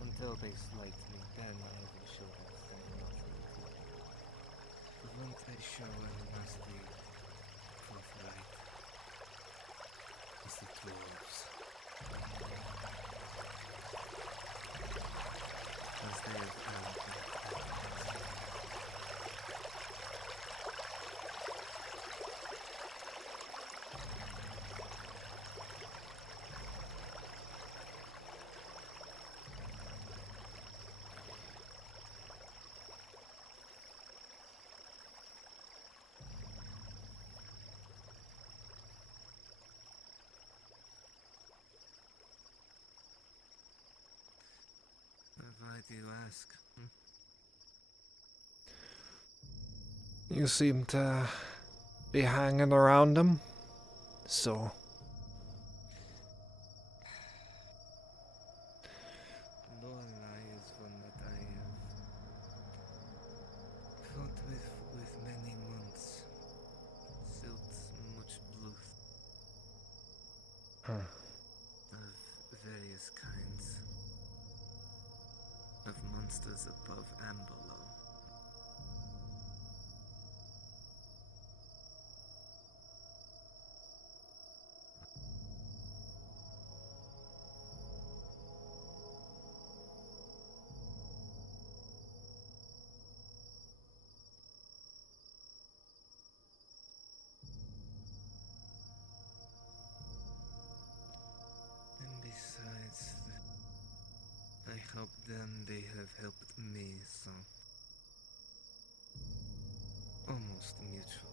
Until they slight me, then I will show that same animosity. But once I show animosity, forthright, is the dwarves. As they have earned their do you ask? You seem to be hanging around him, so. Lorelei is one that I have fought with many months. Spilt much blood. Of various kinds. Of monsters above and below. And besides, I help them, they have helped me, so almost mutual.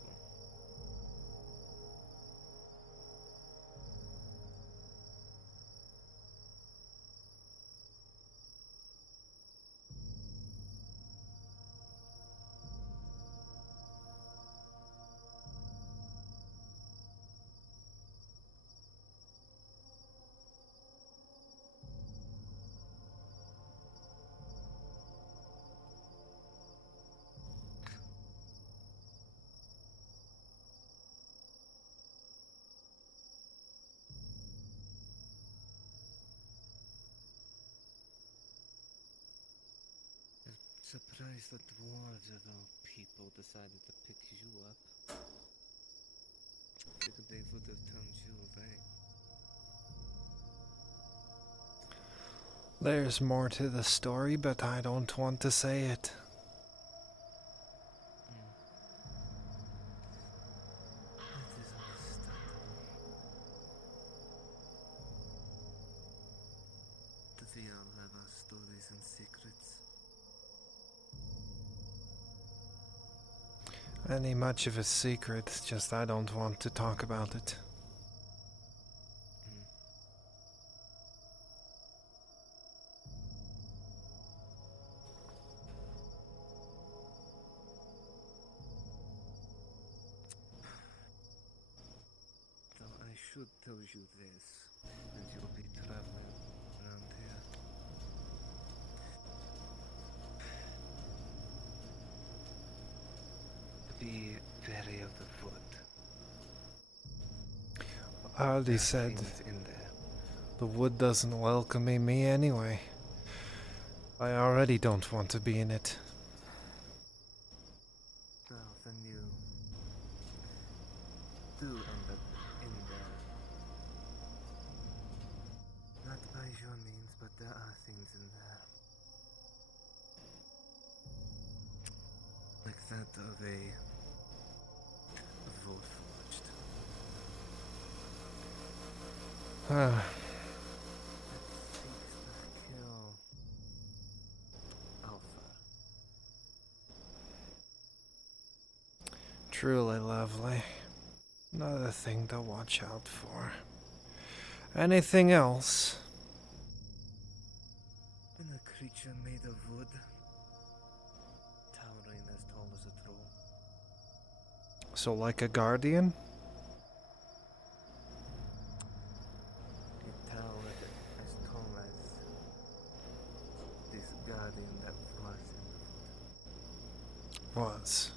Surprised that dwarves of all people decided to pick you up. Figured they would have turned you away. There's more to the story, but I don't want to say it. That is understandable. We all have our stories and secrets. Any much of a secret, just I don't want to talk about it. Though I should tell you this, and you'll be traveling around here. Be wary of the foot. I already said things in there. the wood doesn't welcome me anyway. I already don't want to be in it. Well, then you do end up in there. Not by your means, but there are things in there. Like that of a Warforged. Ah. Seeks to kill Alpha. Truly lovely. Another thing to watch out for. Anything else? And a creature made of wood, towering as tall as a troll. So like a guardian? It towered as tall as this guardian that was in the wood. Was.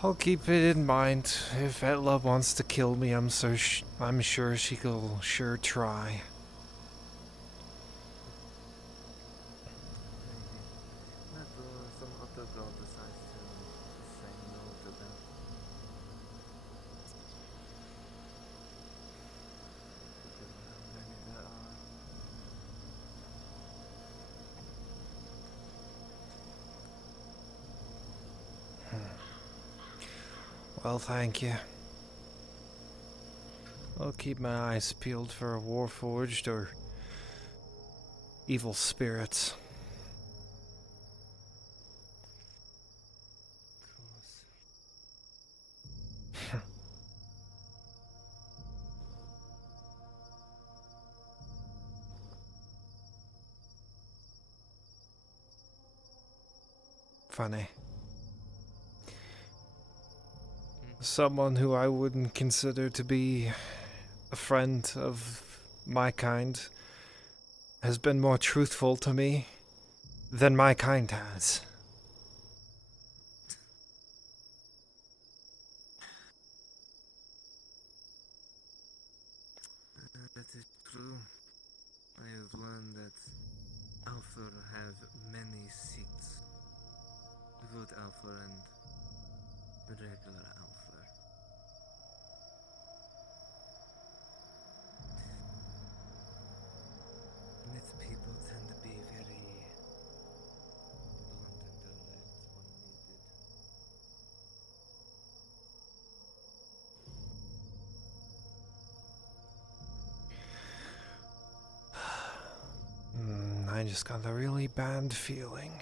I'll keep it in mind. If Etla wants to kill me, I'm sure she'll sure try. Not some other girl decides to say no to them. How many there are. Well, thank you. I'll keep my eyes peeled for a Warforged or evil spirits. funny. Someone who I wouldn't consider to be a friend of my kind has been more truthful to me than my kind has. That is true. I have learned that Alpha have many seats. Good Alpha and regular Alpha. And its people tend to be very blunt and direct when needed. I just got a really bad feeling.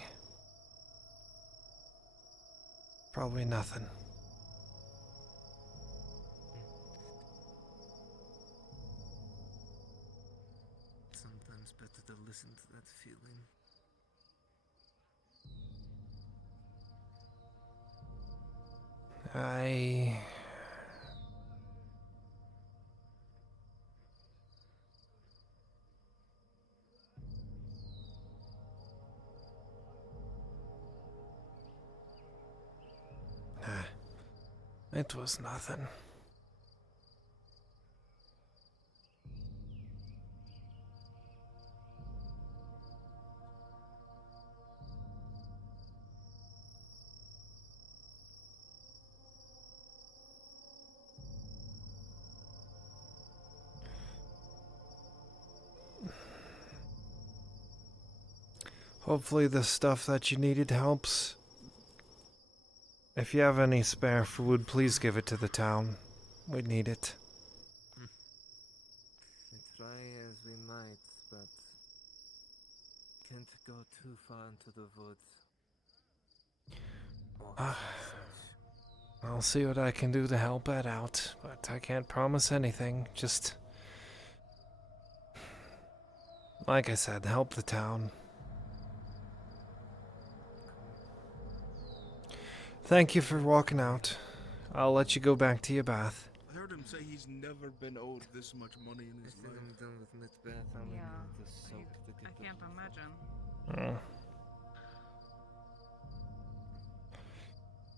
Probably nothing. Sometimes better to listen to that feeling. I... It was nothing. Hopefully the stuff that you needed helps. If you have any spare food, please give it to the town. We need it. We try as we might, but can't go too far into the woods. I'll see what I can do to help Ed out, but I can't promise anything. Just, like I said, help the town. Thank you for walking out. I'll let you go back to your bath. I heard him say he's never been owed this much money in his When life. I'm done with Macbeth, I'm gonna need the soap to get I can't imagine.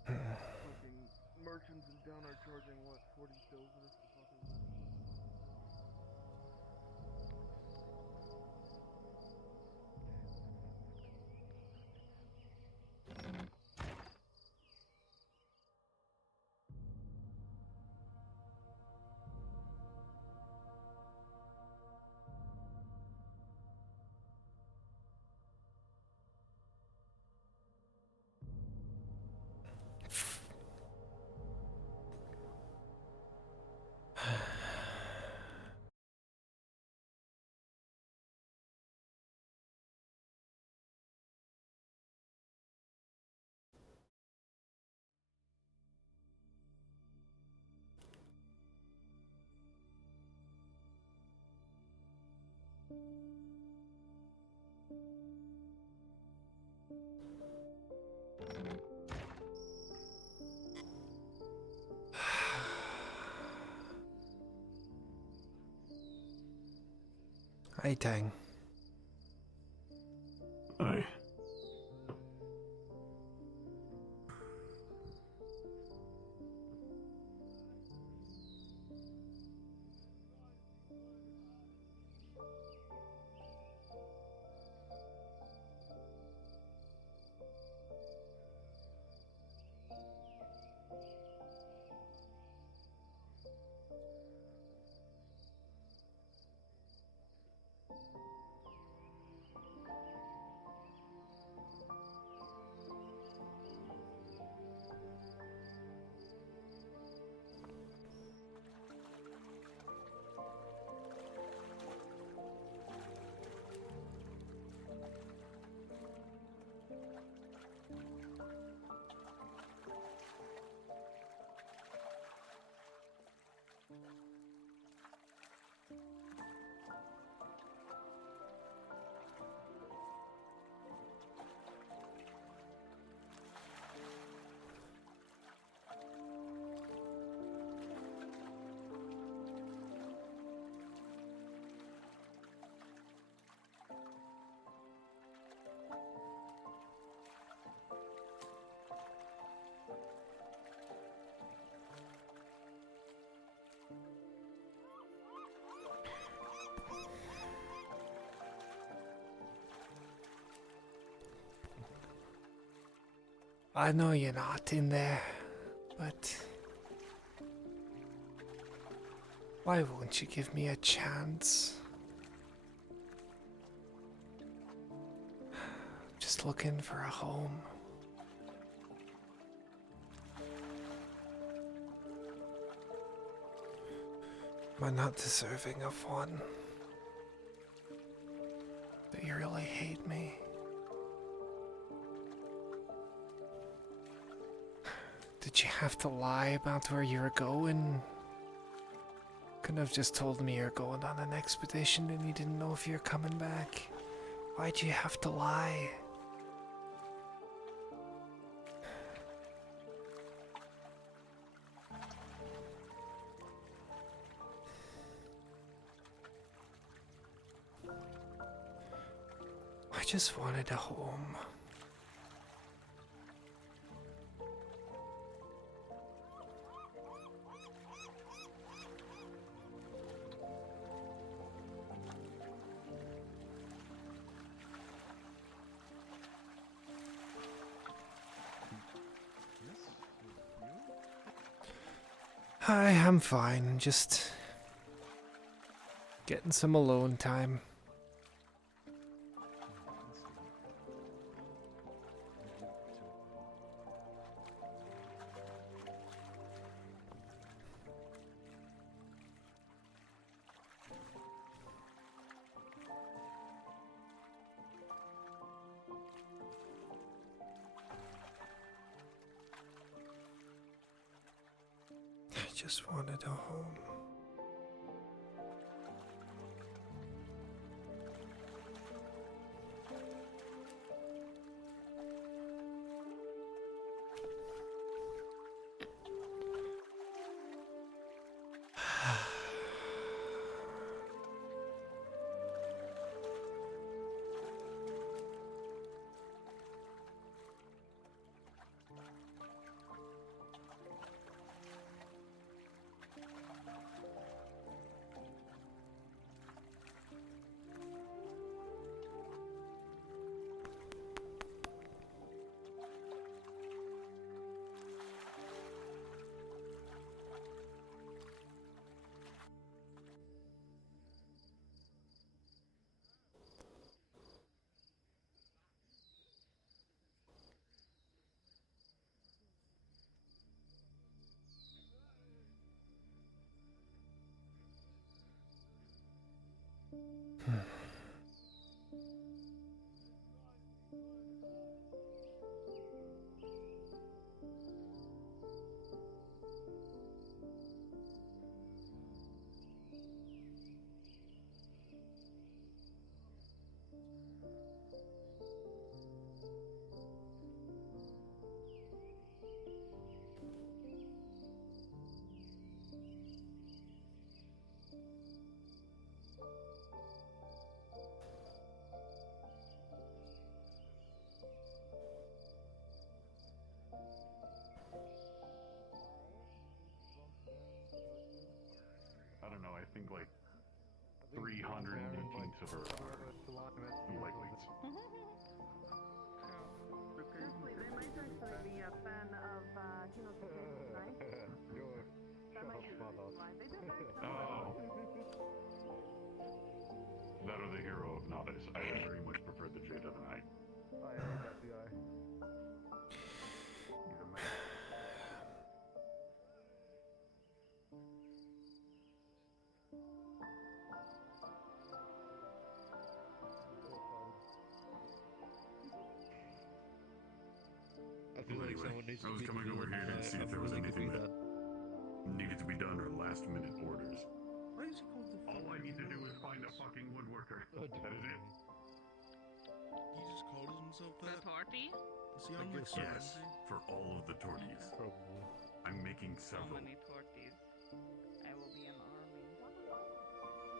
Fucking merchants in town are charging what, 40 silver for fucking. Hey, Tang. Aye. I know you're not in there, but why won't you give me a chance? Just looking for a home. Am I not deserving of one? Do you really hate me? Did you have to lie about where you were going? Couldn't have just told me you're going on an expedition and you didn't know if you're coming back. Why'd you have to lie? I just wanted a home. Hi, I'm fine. Just getting some alone time. I just wanted a home. I don't know, I think like 318 of her likely. Seriously, they might actually be a fan of Hinosuke, right? That might be the reason why. They did like Oh. That or the hero of novice. I very much prefer the Jade of the Night. I hate that guy. He's a man. I feel like Anyway, someone needs I to was be the coming over villain. here to see if there was anything that needed to be done or last minute orders. Why is he called the All I need to do is find a fucking woodworker. That is it. He just calls himself The that? torty? Is he on like Yes, Serenity? for all of the torties. I'm making So several. many torties. I will be an army.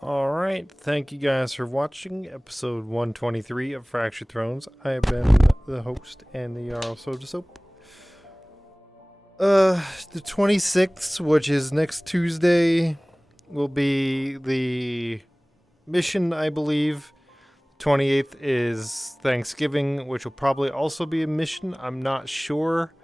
Alright, thank you guys for watching episode 123 of Fractured Thrones. I have been the host and the Jarl Soda Soap. The 26th, which is next Tuesday, will be the mission, I believe. 28th is Thanksgiving, which will probably also be a mission. I'm not sure.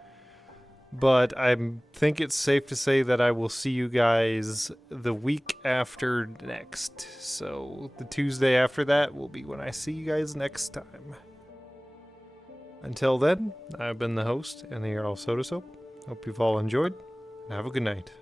But I think it's safe to say that I will see you guys the week after next. So the Tuesday after that will be when I see you guys next time. Until then, I've been the host and the Jarl Soda Soap. Hope you've all enjoyed, and have a good night.